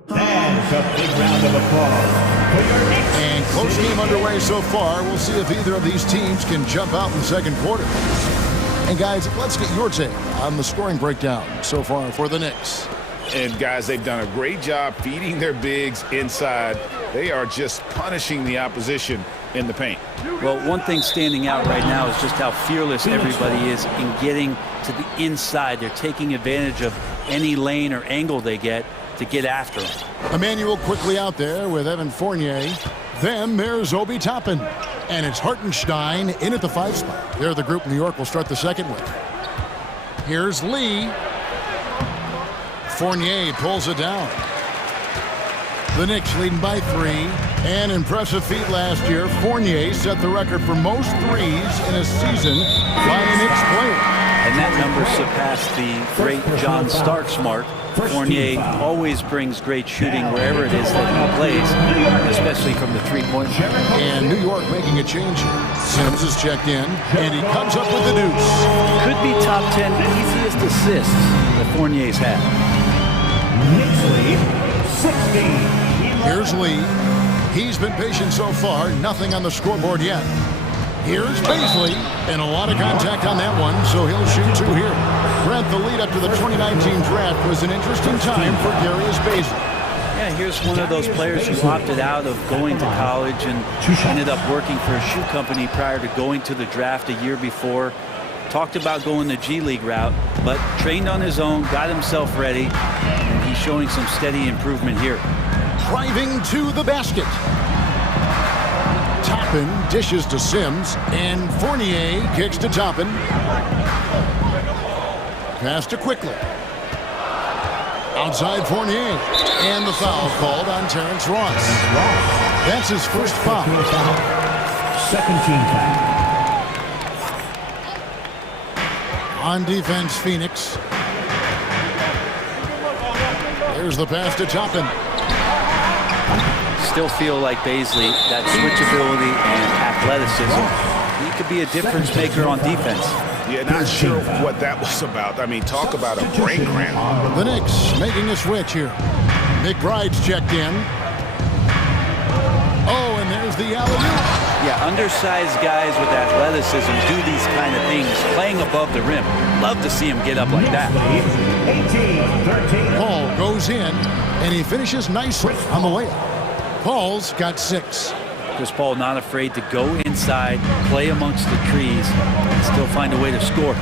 That's a big round of applause for your Knicks. And close game underway so far. We'll see if either of these teams can jump out in the second quarter. And guys, let's get your take on the scoring breakdown so far for the Knicks. And guys, they've done a great job feeding their bigs inside. They are just punishing the opposition in the paint. Well, one thing standing out right now is just how fearless everybody is in getting to the inside. They're taking advantage of any lane or angle they get to get after them. Emmanuel quickly out there with Evan Fournier. Then there's Obi Toppin. And it's Hartenstein in at the 5 spot. They're the group New York will start the second with. Here's Lee. Fournier pulls it down. The Knicks leading by 3. An impressive feat last year. Fournier set the record for most threes in a season by a Knicks player. And that number surpassed the great John Stark's mark. Fournier always brings great shooting wherever it is that he plays, especially from the 3-point line. And New York making a change here. Sims is checked in, and he comes up with the deuce. Could be top 10 easiest assists that Fournier's had. Knicks lead 16. Here's Lee. He's been patient so far. Nothing on the scoreboard yet. Here's Baisley, and a lot of contact on that one, so he'll shoot 2 here. Brent, the lead up to the 2019 draft was an interesting time for Darius Baisley. Yeah, here's one of those players who opted out of going to college and ended up working for a shoe company prior to going to the draft a year before. Talked about going the G League route, but trained on his own, got himself ready, and he's showing some steady improvement here. Driving to the basket. Toppin dishes to Sims, and Fournier kicks to Toppin. Pass to Quickly. Outside Fournier. And the foul called on Terrence Ross. That's his first foul. Second team foul. On defense, Phoenix. There's the pass to Toppin. Still feel like Baisley, that switchability and athleticism, he could be a difference maker on defense. Yeah, not sure what that was about. I mean, talk about a brain cramp. The Knicks making a switch here. McBride's checked in. Oh, and there's the alley-oop. Yeah, undersized guys with athleticism do these kind of things, playing above the rim. Love to see him get up like that. 18-13. Paul goes in, and he finishes nicely on the layup. Paul's got 6. Chris Paul not afraid to go inside, play amongst the trees, and still find a way to score.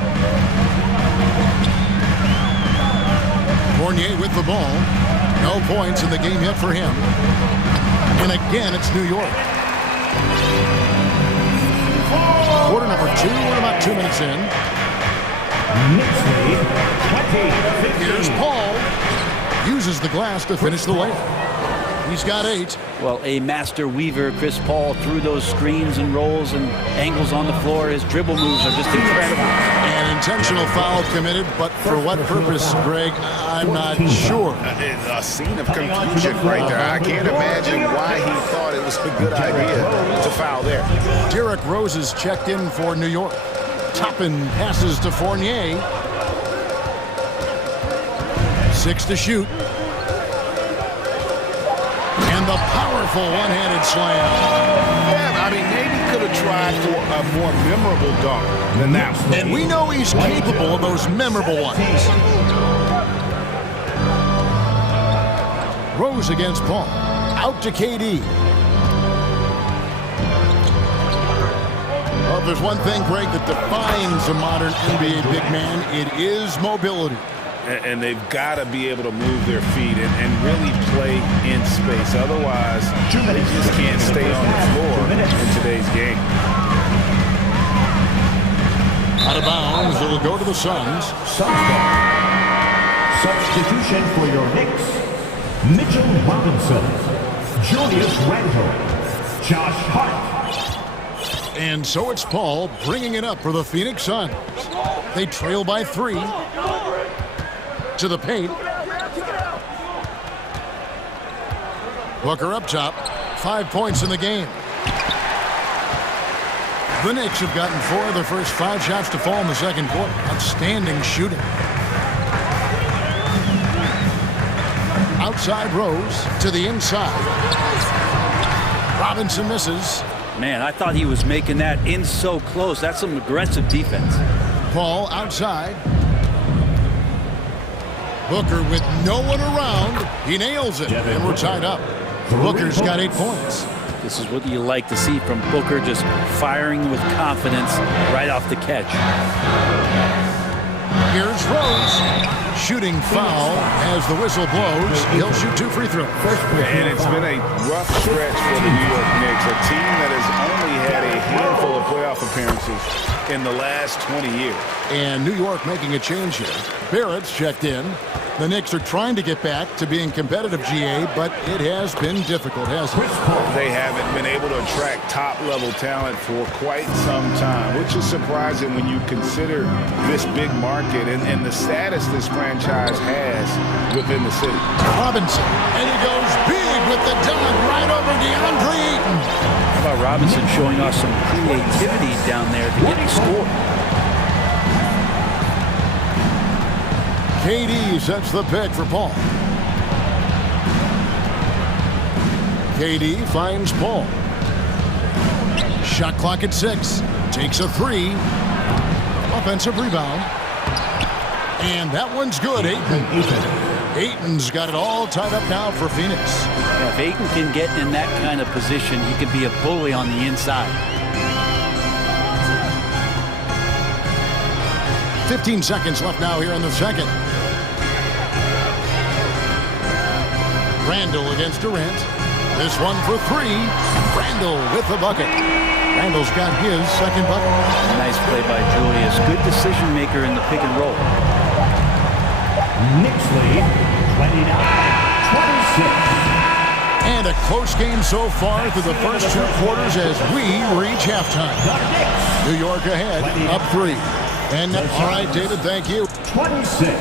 Fournier with the ball. No points in the game yet for him. And again, it's New York. Quarter number 2, we're about 2 minutes in. Here's Paul. Uses the glass to finish the layup. He's got 8. Well, a master weaver, Chris Paul, through those screens and rolls and angles on the floor. His dribble moves are just incredible. An intentional foul committed, but for what purpose, Greg? I'm not sure. A scene of confusion right there. I can't imagine why he thought it was a good idea to foul there. Derrick Rose is checked in for New York. Toppin passes to Fournier. 6 to shoot. And the powerful one-handed slam. Yeah, I mean, maybe could have tried for a more memorable dunk than that one. And we know he's capable of those memorable ones. Rose against Paul. Out to KD. Well, if there's one thing, Greg, that defines a modern NBA big man, it is mobility. And they've got to be able to move their feet and really play in space. Otherwise, they just can't stay on the floor in today's game. Out of bounds, it'll go to the Suns. Substitution for your Knicks: Mitchell Robinson, Julius Randle, Josh Hart. And so it's Paul bringing it up for the Phoenix Suns. They trail by 3. To the paint. Booker up top. 5 points in the game. The Knicks have gotten 4 of their first 5 shots to fall in the second quarter. Outstanding shooting. Outside Rose to the inside. Robinson misses. Man, I thought he was making that in so close. That's some aggressive defense. Paul outside. Booker with no one around. He nails it, and we're tied up. Booker's got 8 points. This is what you like to see from Booker, just firing with confidence right off the catch. Here's Rose. Shooting foul as the whistle blows. He'll shoot 2 free throws. And it's been a rough stretch for the New York Knicks, a team that has only had a handful of playoff appearances in the last 20 years. And New York making a change here. Barrett's checked in. The Knicks are trying to get back to being competitive, GA, but it has been difficult, hasn't it? They haven't been able to attract top-level talent for quite some time, which is surprising when you consider this big market and the status this franchise has within the city. Robinson, and he goes big with the dunk right over DeAndre Ayton. How about Robinson showing us some creativity down there to get the score? KD sets the pick for Paul. KD finds Paul. Shot clock at 6. Takes a 3. Offensive rebound. And that one's good. Ayton's got it all tied up now for Phoenix. Yeah, if Ayton can get in that kind of position, he can be a bully on the inside. 15 seconds left now here in the second. Randle against Durant. This one for 3. Randle with the bucket. Randle's got his second bucket. Nice play by Julius. Good decision maker in the pick and roll. Knicks lead 29-26. And a close game so far through the first 2 quarters as we reach halftime. New York ahead, up 3. And all right, David, thank you. 26.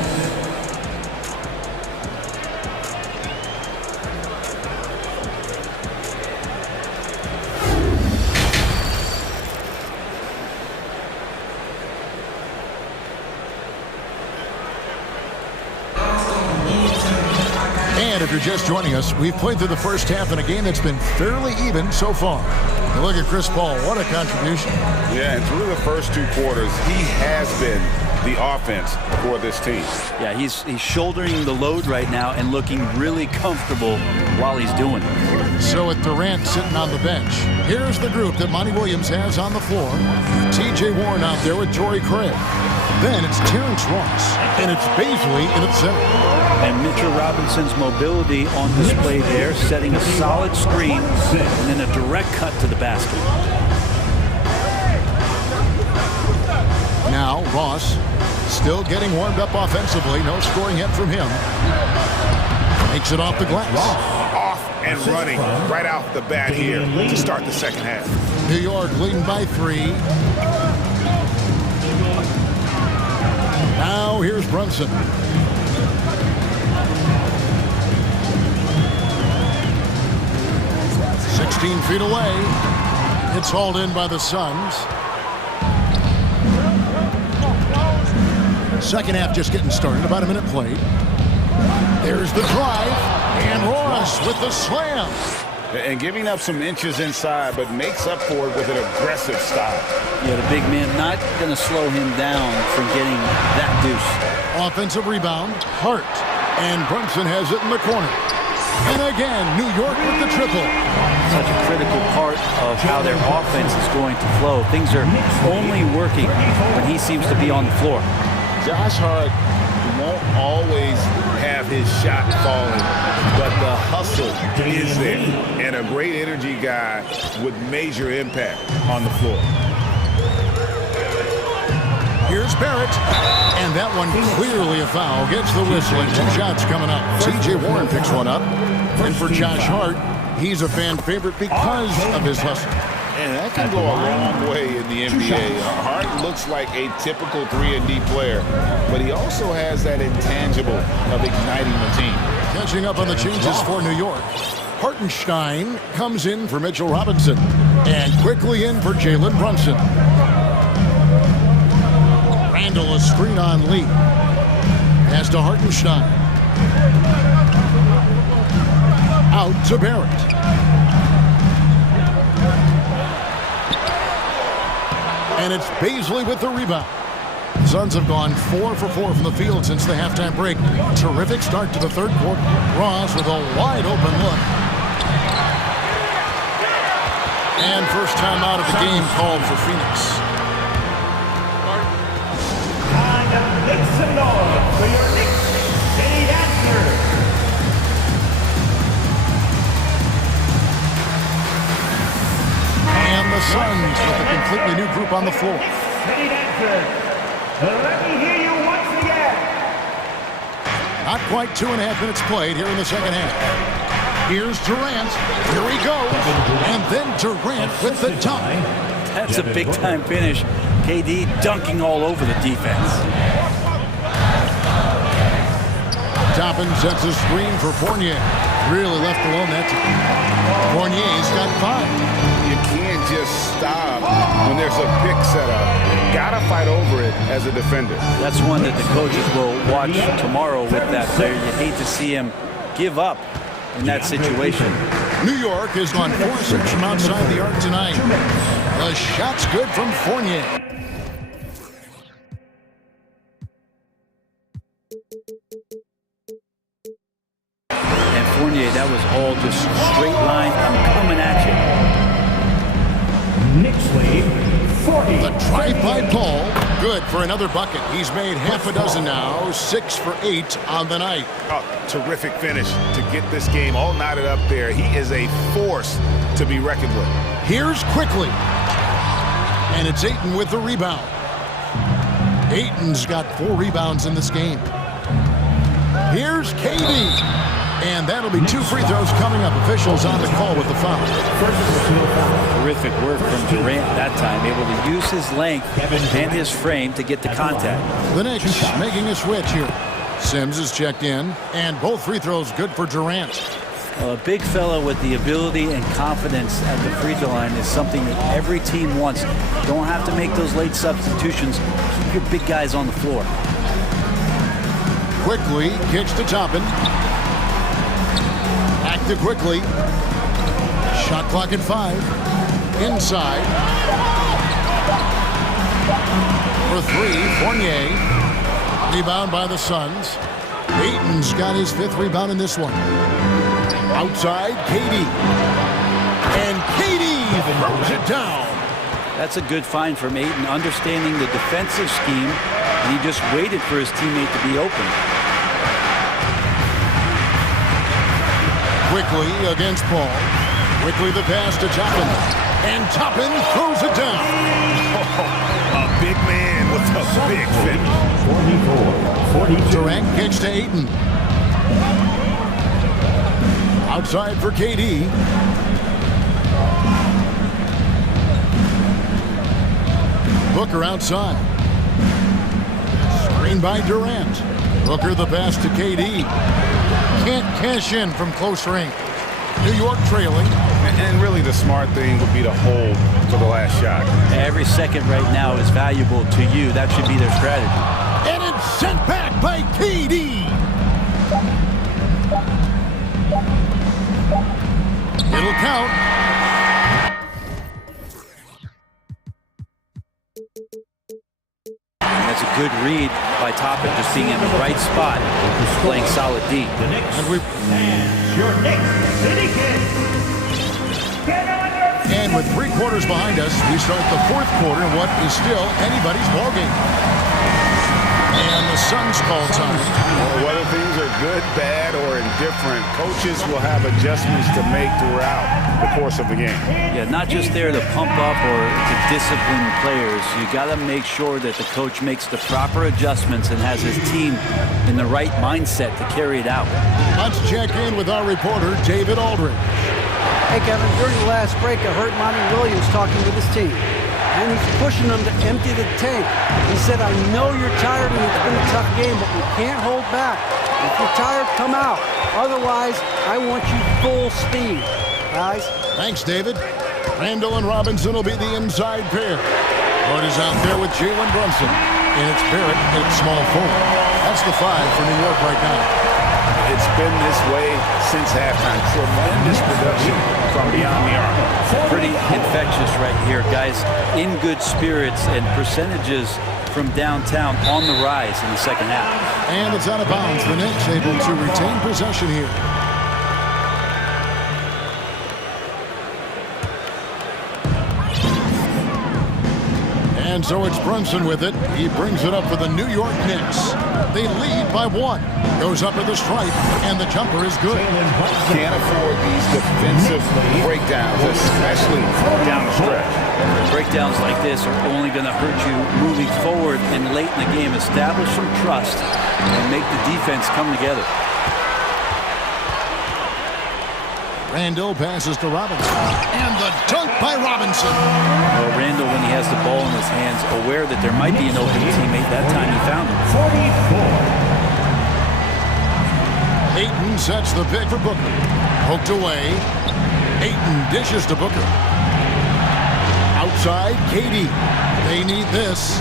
And if you're just joining us, we've played through the first half in a game that's been fairly even so far. And look at Chris Paul. What a contribution. Yeah, and through the first 2 quarters, he has been the offense for this team. Yeah, he's shouldering the load right now and looking really comfortable while he's doing it. So with Durant sitting on the bench, here's the group that Monty Williams has on the floor. T.J. Warren out there with Torrey Craig. Then it's Terrence Ross, and it's Baisley in its center. And Mitchell Robinson's mobility on display there, setting a solid screen and then a direct cut to the basket. Now Ross still getting warmed up offensively. No scoring yet from him. Makes it off the glass. Off and running right off the bat here to start the second half. New York leading by 3. Now here's Brunson. 16 feet away. It's hauled in by the Suns. Second half just getting started. About a minute played. There's the drive. And Ross with the slam. And giving up some inches inside, but makes up for it with an aggressive style. Yeah, the big man not going to slow him down from getting that deuce. Offensive rebound. Hart. And Brunson has it in the corner. And again, New York with the triple. Such a critical part of how their offense is going to flow. Things are only working when he seems to be on the floor. Josh Hart won't always have his shot falling, but the hustle is there. And a great energy guy with major impact on the floor. Here's Barrett. And that one clearly a foul. Gets the whistle and 2 shots coming up. TJ Warren picks one up. And for Josh Hart, he's a fan favorite because of his hustle. And that can go a long way in the NBA. Hart looks like a typical 3-and-D player, but he also has that intangible of igniting the team. Catching up on the changes for New York. Hartenstein comes in for Mitchell Robinson. And quickly in for Jalen Brunson. Randall a screen on Lee. Pass to Hartenstein. Out to Barrett. And it's Baisley with the rebound. The Suns have gone 4 for 4 from the field since the halftime break. Terrific start to the third quarter. Ross with a wide open look. And first time out of the game called for Phoenix. Make some noise for your Knicks City Dancers. And the Suns with a completely new group on the floor. City Dancers, let me hear you once again. Not quite 2.5 minutes played here in the second half. Here's Durant. Here he goes. And then Durant with the dunk. That's a big-time finish. KD dunking all over the defense. Toppin sets a screen for Fournier. Really left alone that time. Fournier's got 5. You can't just stop when there's a pick set up. Gotta fight over it as a defender. That's one that the coaches will watch tomorrow with that player. You hate to see him give up in that situation. New York has gone 4-6 from outside the arc tonight. The shot's good from Fournier. And Fournier, that was all just straight line. I'm coming at you. Knicks lead 40. The drive by Paul. Good for another bucket. He's made half a dozen now. 6 for 8 on the night. Oh, terrific finish to get this game all knotted up there. He is a force to be reckoned with. Here's Quickly. And it's Ayton with the rebound. Ayton's got 4 rebounds in this game. Here's KD. And that'll be 2 free throws coming up. Officials on the call with the foul. Terrific work from Durant that time, able to use his length and his frame to get the contact. The Knicks making a switch here. Sims is checked in, and both free throws good for Durant. Well, a big fella with the ability and confidence at the free throw line is something that every team wants. Don't have to make those late substitutions. Keep your big guys on the floor. Quickly kicks to Toppin. Back to Quickly. Shot clock at 5. Inside. For 3, Fournier. Rebound by the Suns. Ayton's got his 5th rebound in this one. Outside, KD. And KD throws it down. That's a good find from Ayton, understanding the defensive scheme, and he just waited for his teammate to be open. Quickly against Paul. Quickly the pass to Toppin. And Toppin throws it down. A big man with a big finish. 44. Durant kicks to Ayton. Outside for KD. Booker outside. Screen by Durant. Booker the pass to KD. Can't cash in from close range. New York trailing. And really the smart thing would be to hold for the last shot. Every second right now is valuable to you. That should be their strategy. And it's sent back by KD. It'll count. And that's a good read by Toppin, just being in the right spot, playing solid D. And with 3 quarters behind us, we start the 4th quarter in what is still anybody's ballgame. And the Suns call time. Whether things are good, bad, or indifferent, coaches will have adjustments to make throughout the course of the game. Yeah, not just there to pump up or to discipline players. You got to make sure that the coach makes the proper adjustments and has his team in the right mindset to carry it out. Let's check in with our reporter, David Aldridge. Hey, Kevin, during the last break, I heard Monty Williams talking with his team. And he's pushing them to empty the tank. He said, I know you're tired and it's been a tough game, but we can't hold back. If you're tired, come out. Otherwise, I want you full speed. Guys? Thanks, David. Randall and Robinson will be the inside pair. Hart is out there with Jalen Brunson. And it's Barrett at small forward. That's the 5 for New York right now. It's been this way since halftime. Tremendous production from beyond the arc. Pretty infectious right here, guys. In good spirits and percentages from downtown on the rise in the second half. And it's out of bounds. The Knicks able to retain possession here. And so it's Brunson with it. He brings it up for the New York Knicks. They lead by 1. Goes up to the stripe, and the jumper is good. Can't afford these defensive breakdowns, especially down the stretch. Breakdowns like this are only going to hurt you moving forward and late in the game. Establish some trust and make the defense come together. Randall passes to Robinson. And the dunk by Robinson. Well, Randall, when he has the ball in his hands, aware that there might be an open teammate, that time he found him. 44. Ayton sets the pick for Booker. Poked away. Ayton dishes to Booker. Outside, KD. They need this.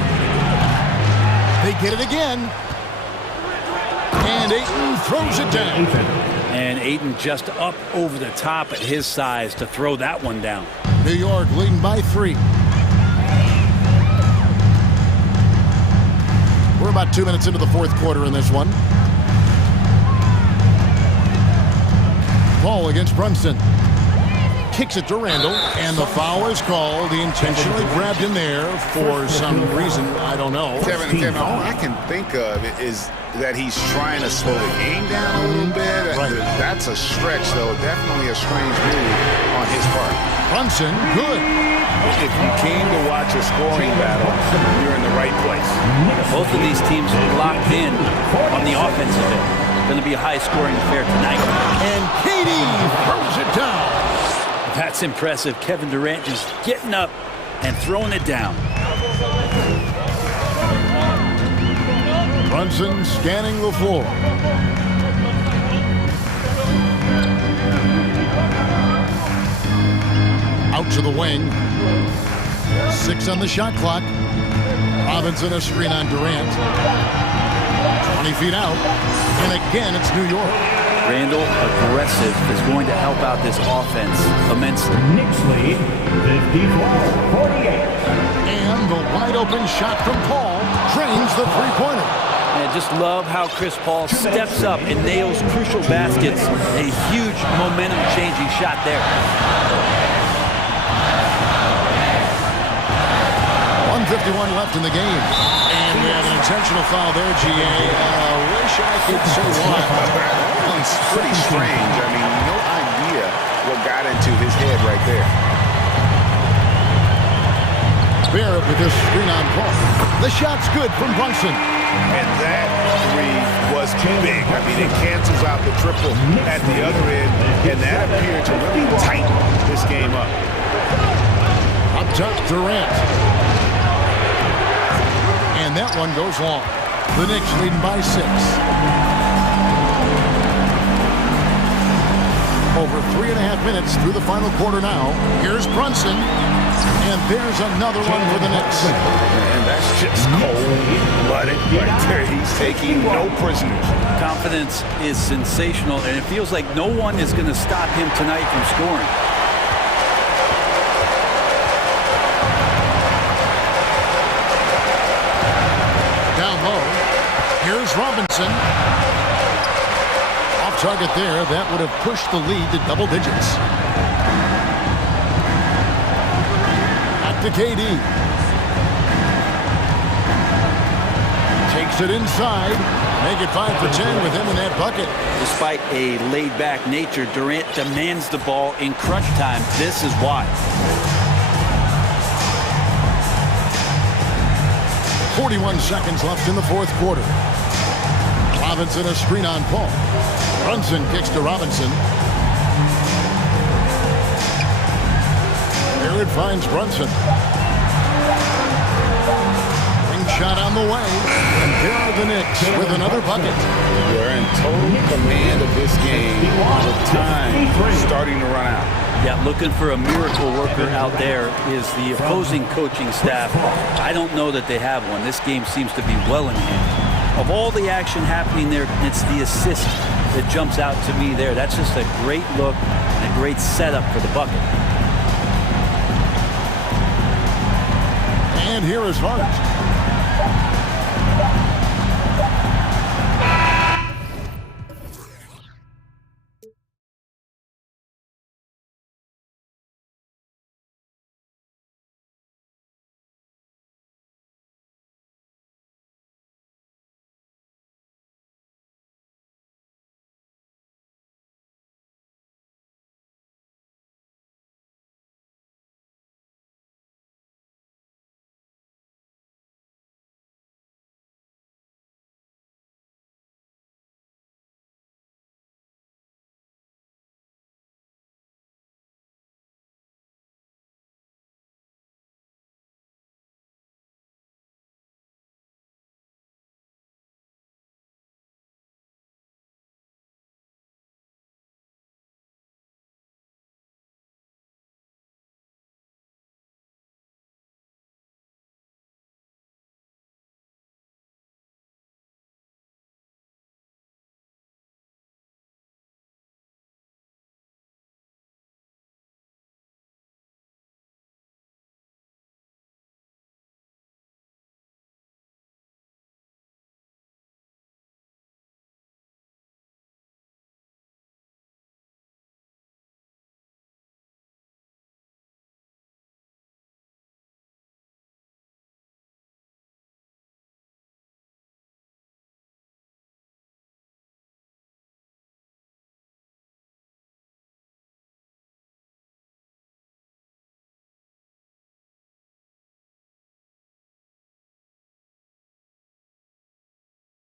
They get it again. And Ayton throws it down. And Ayton just up over the top at his size to throw that one down. New York leading by 3. We're about 2 minutes into the 4th quarter in this one. Ball against Brunson. Kicks it to Randall, and the foul is called. He intentionally grabbed him there for some reason, I don't know. Kevin, all I can think of is that he's trying to slow the game down a little bit. Right. That's a stretch, though. Definitely a strange move on his part. Brunson, good. If you came to watch a scoring battle, you're in the right place. Both of these teams are locked in on the offensive end. Going to be a high-scoring affair tonight. And KD throws it down. That's impressive. Kevin Durant just getting up and throwing it down. Brunson scanning the floor. Out to the wing. 6 on the shot clock. Robinson a screen on Durant. 20 feet out. And again, it's New York. Randall, aggressive, is going to help out this offense immensely. Knicks lead, 54-48. And the wide open shot from Paul drains the three-pointer. And just love how Chris Paul steps up and nails crucial baskets. A huge momentum-changing shot there. 1:51 left in the game. And we have an intentional foul there, GA. Wish I could say why. It's pretty strange. I mean, no idea what got into his head right there. Barrett with this screen on Paul. The shot's good from Brunson. And that 3 was big. I mean, it cancels out the triple at the other end, and that appeared to really tighten this game up. Up top, Durant. And that one goes long. The Knicks leading by 6. Over 3.5 minutes through the final quarter now. Here's Brunson. And there's another one for the Knicks. And that's just cold-blooded right there. He's taking no prisoners. Confidence is sensational, and it feels like no one is going to stop him tonight from scoring. Down low. Here's Robinson. Off target there. That would have pushed the lead to double digits. Back to KD. Takes it inside. Make it 5 for 10 with him in that bucket. Despite a laid-back nature, Durant demands the ball in crunch time. This is why. 41 seconds left in the fourth quarter. Robinson a screen on Paul. Brunson kicks to Robinson. There it finds Brunson. Ring shot on the way. And there are the Knicks with another bucket. They're in total command of this game with time starting to run out. Yeah, looking for a miracle worker out there is the opposing coaching staff. I don't know that they have one. This game seems to be well in hand. Of all the action happening there, it's the assist that jumps out to me there. That's just a great look and a great setup for the bucket. And here is Hart.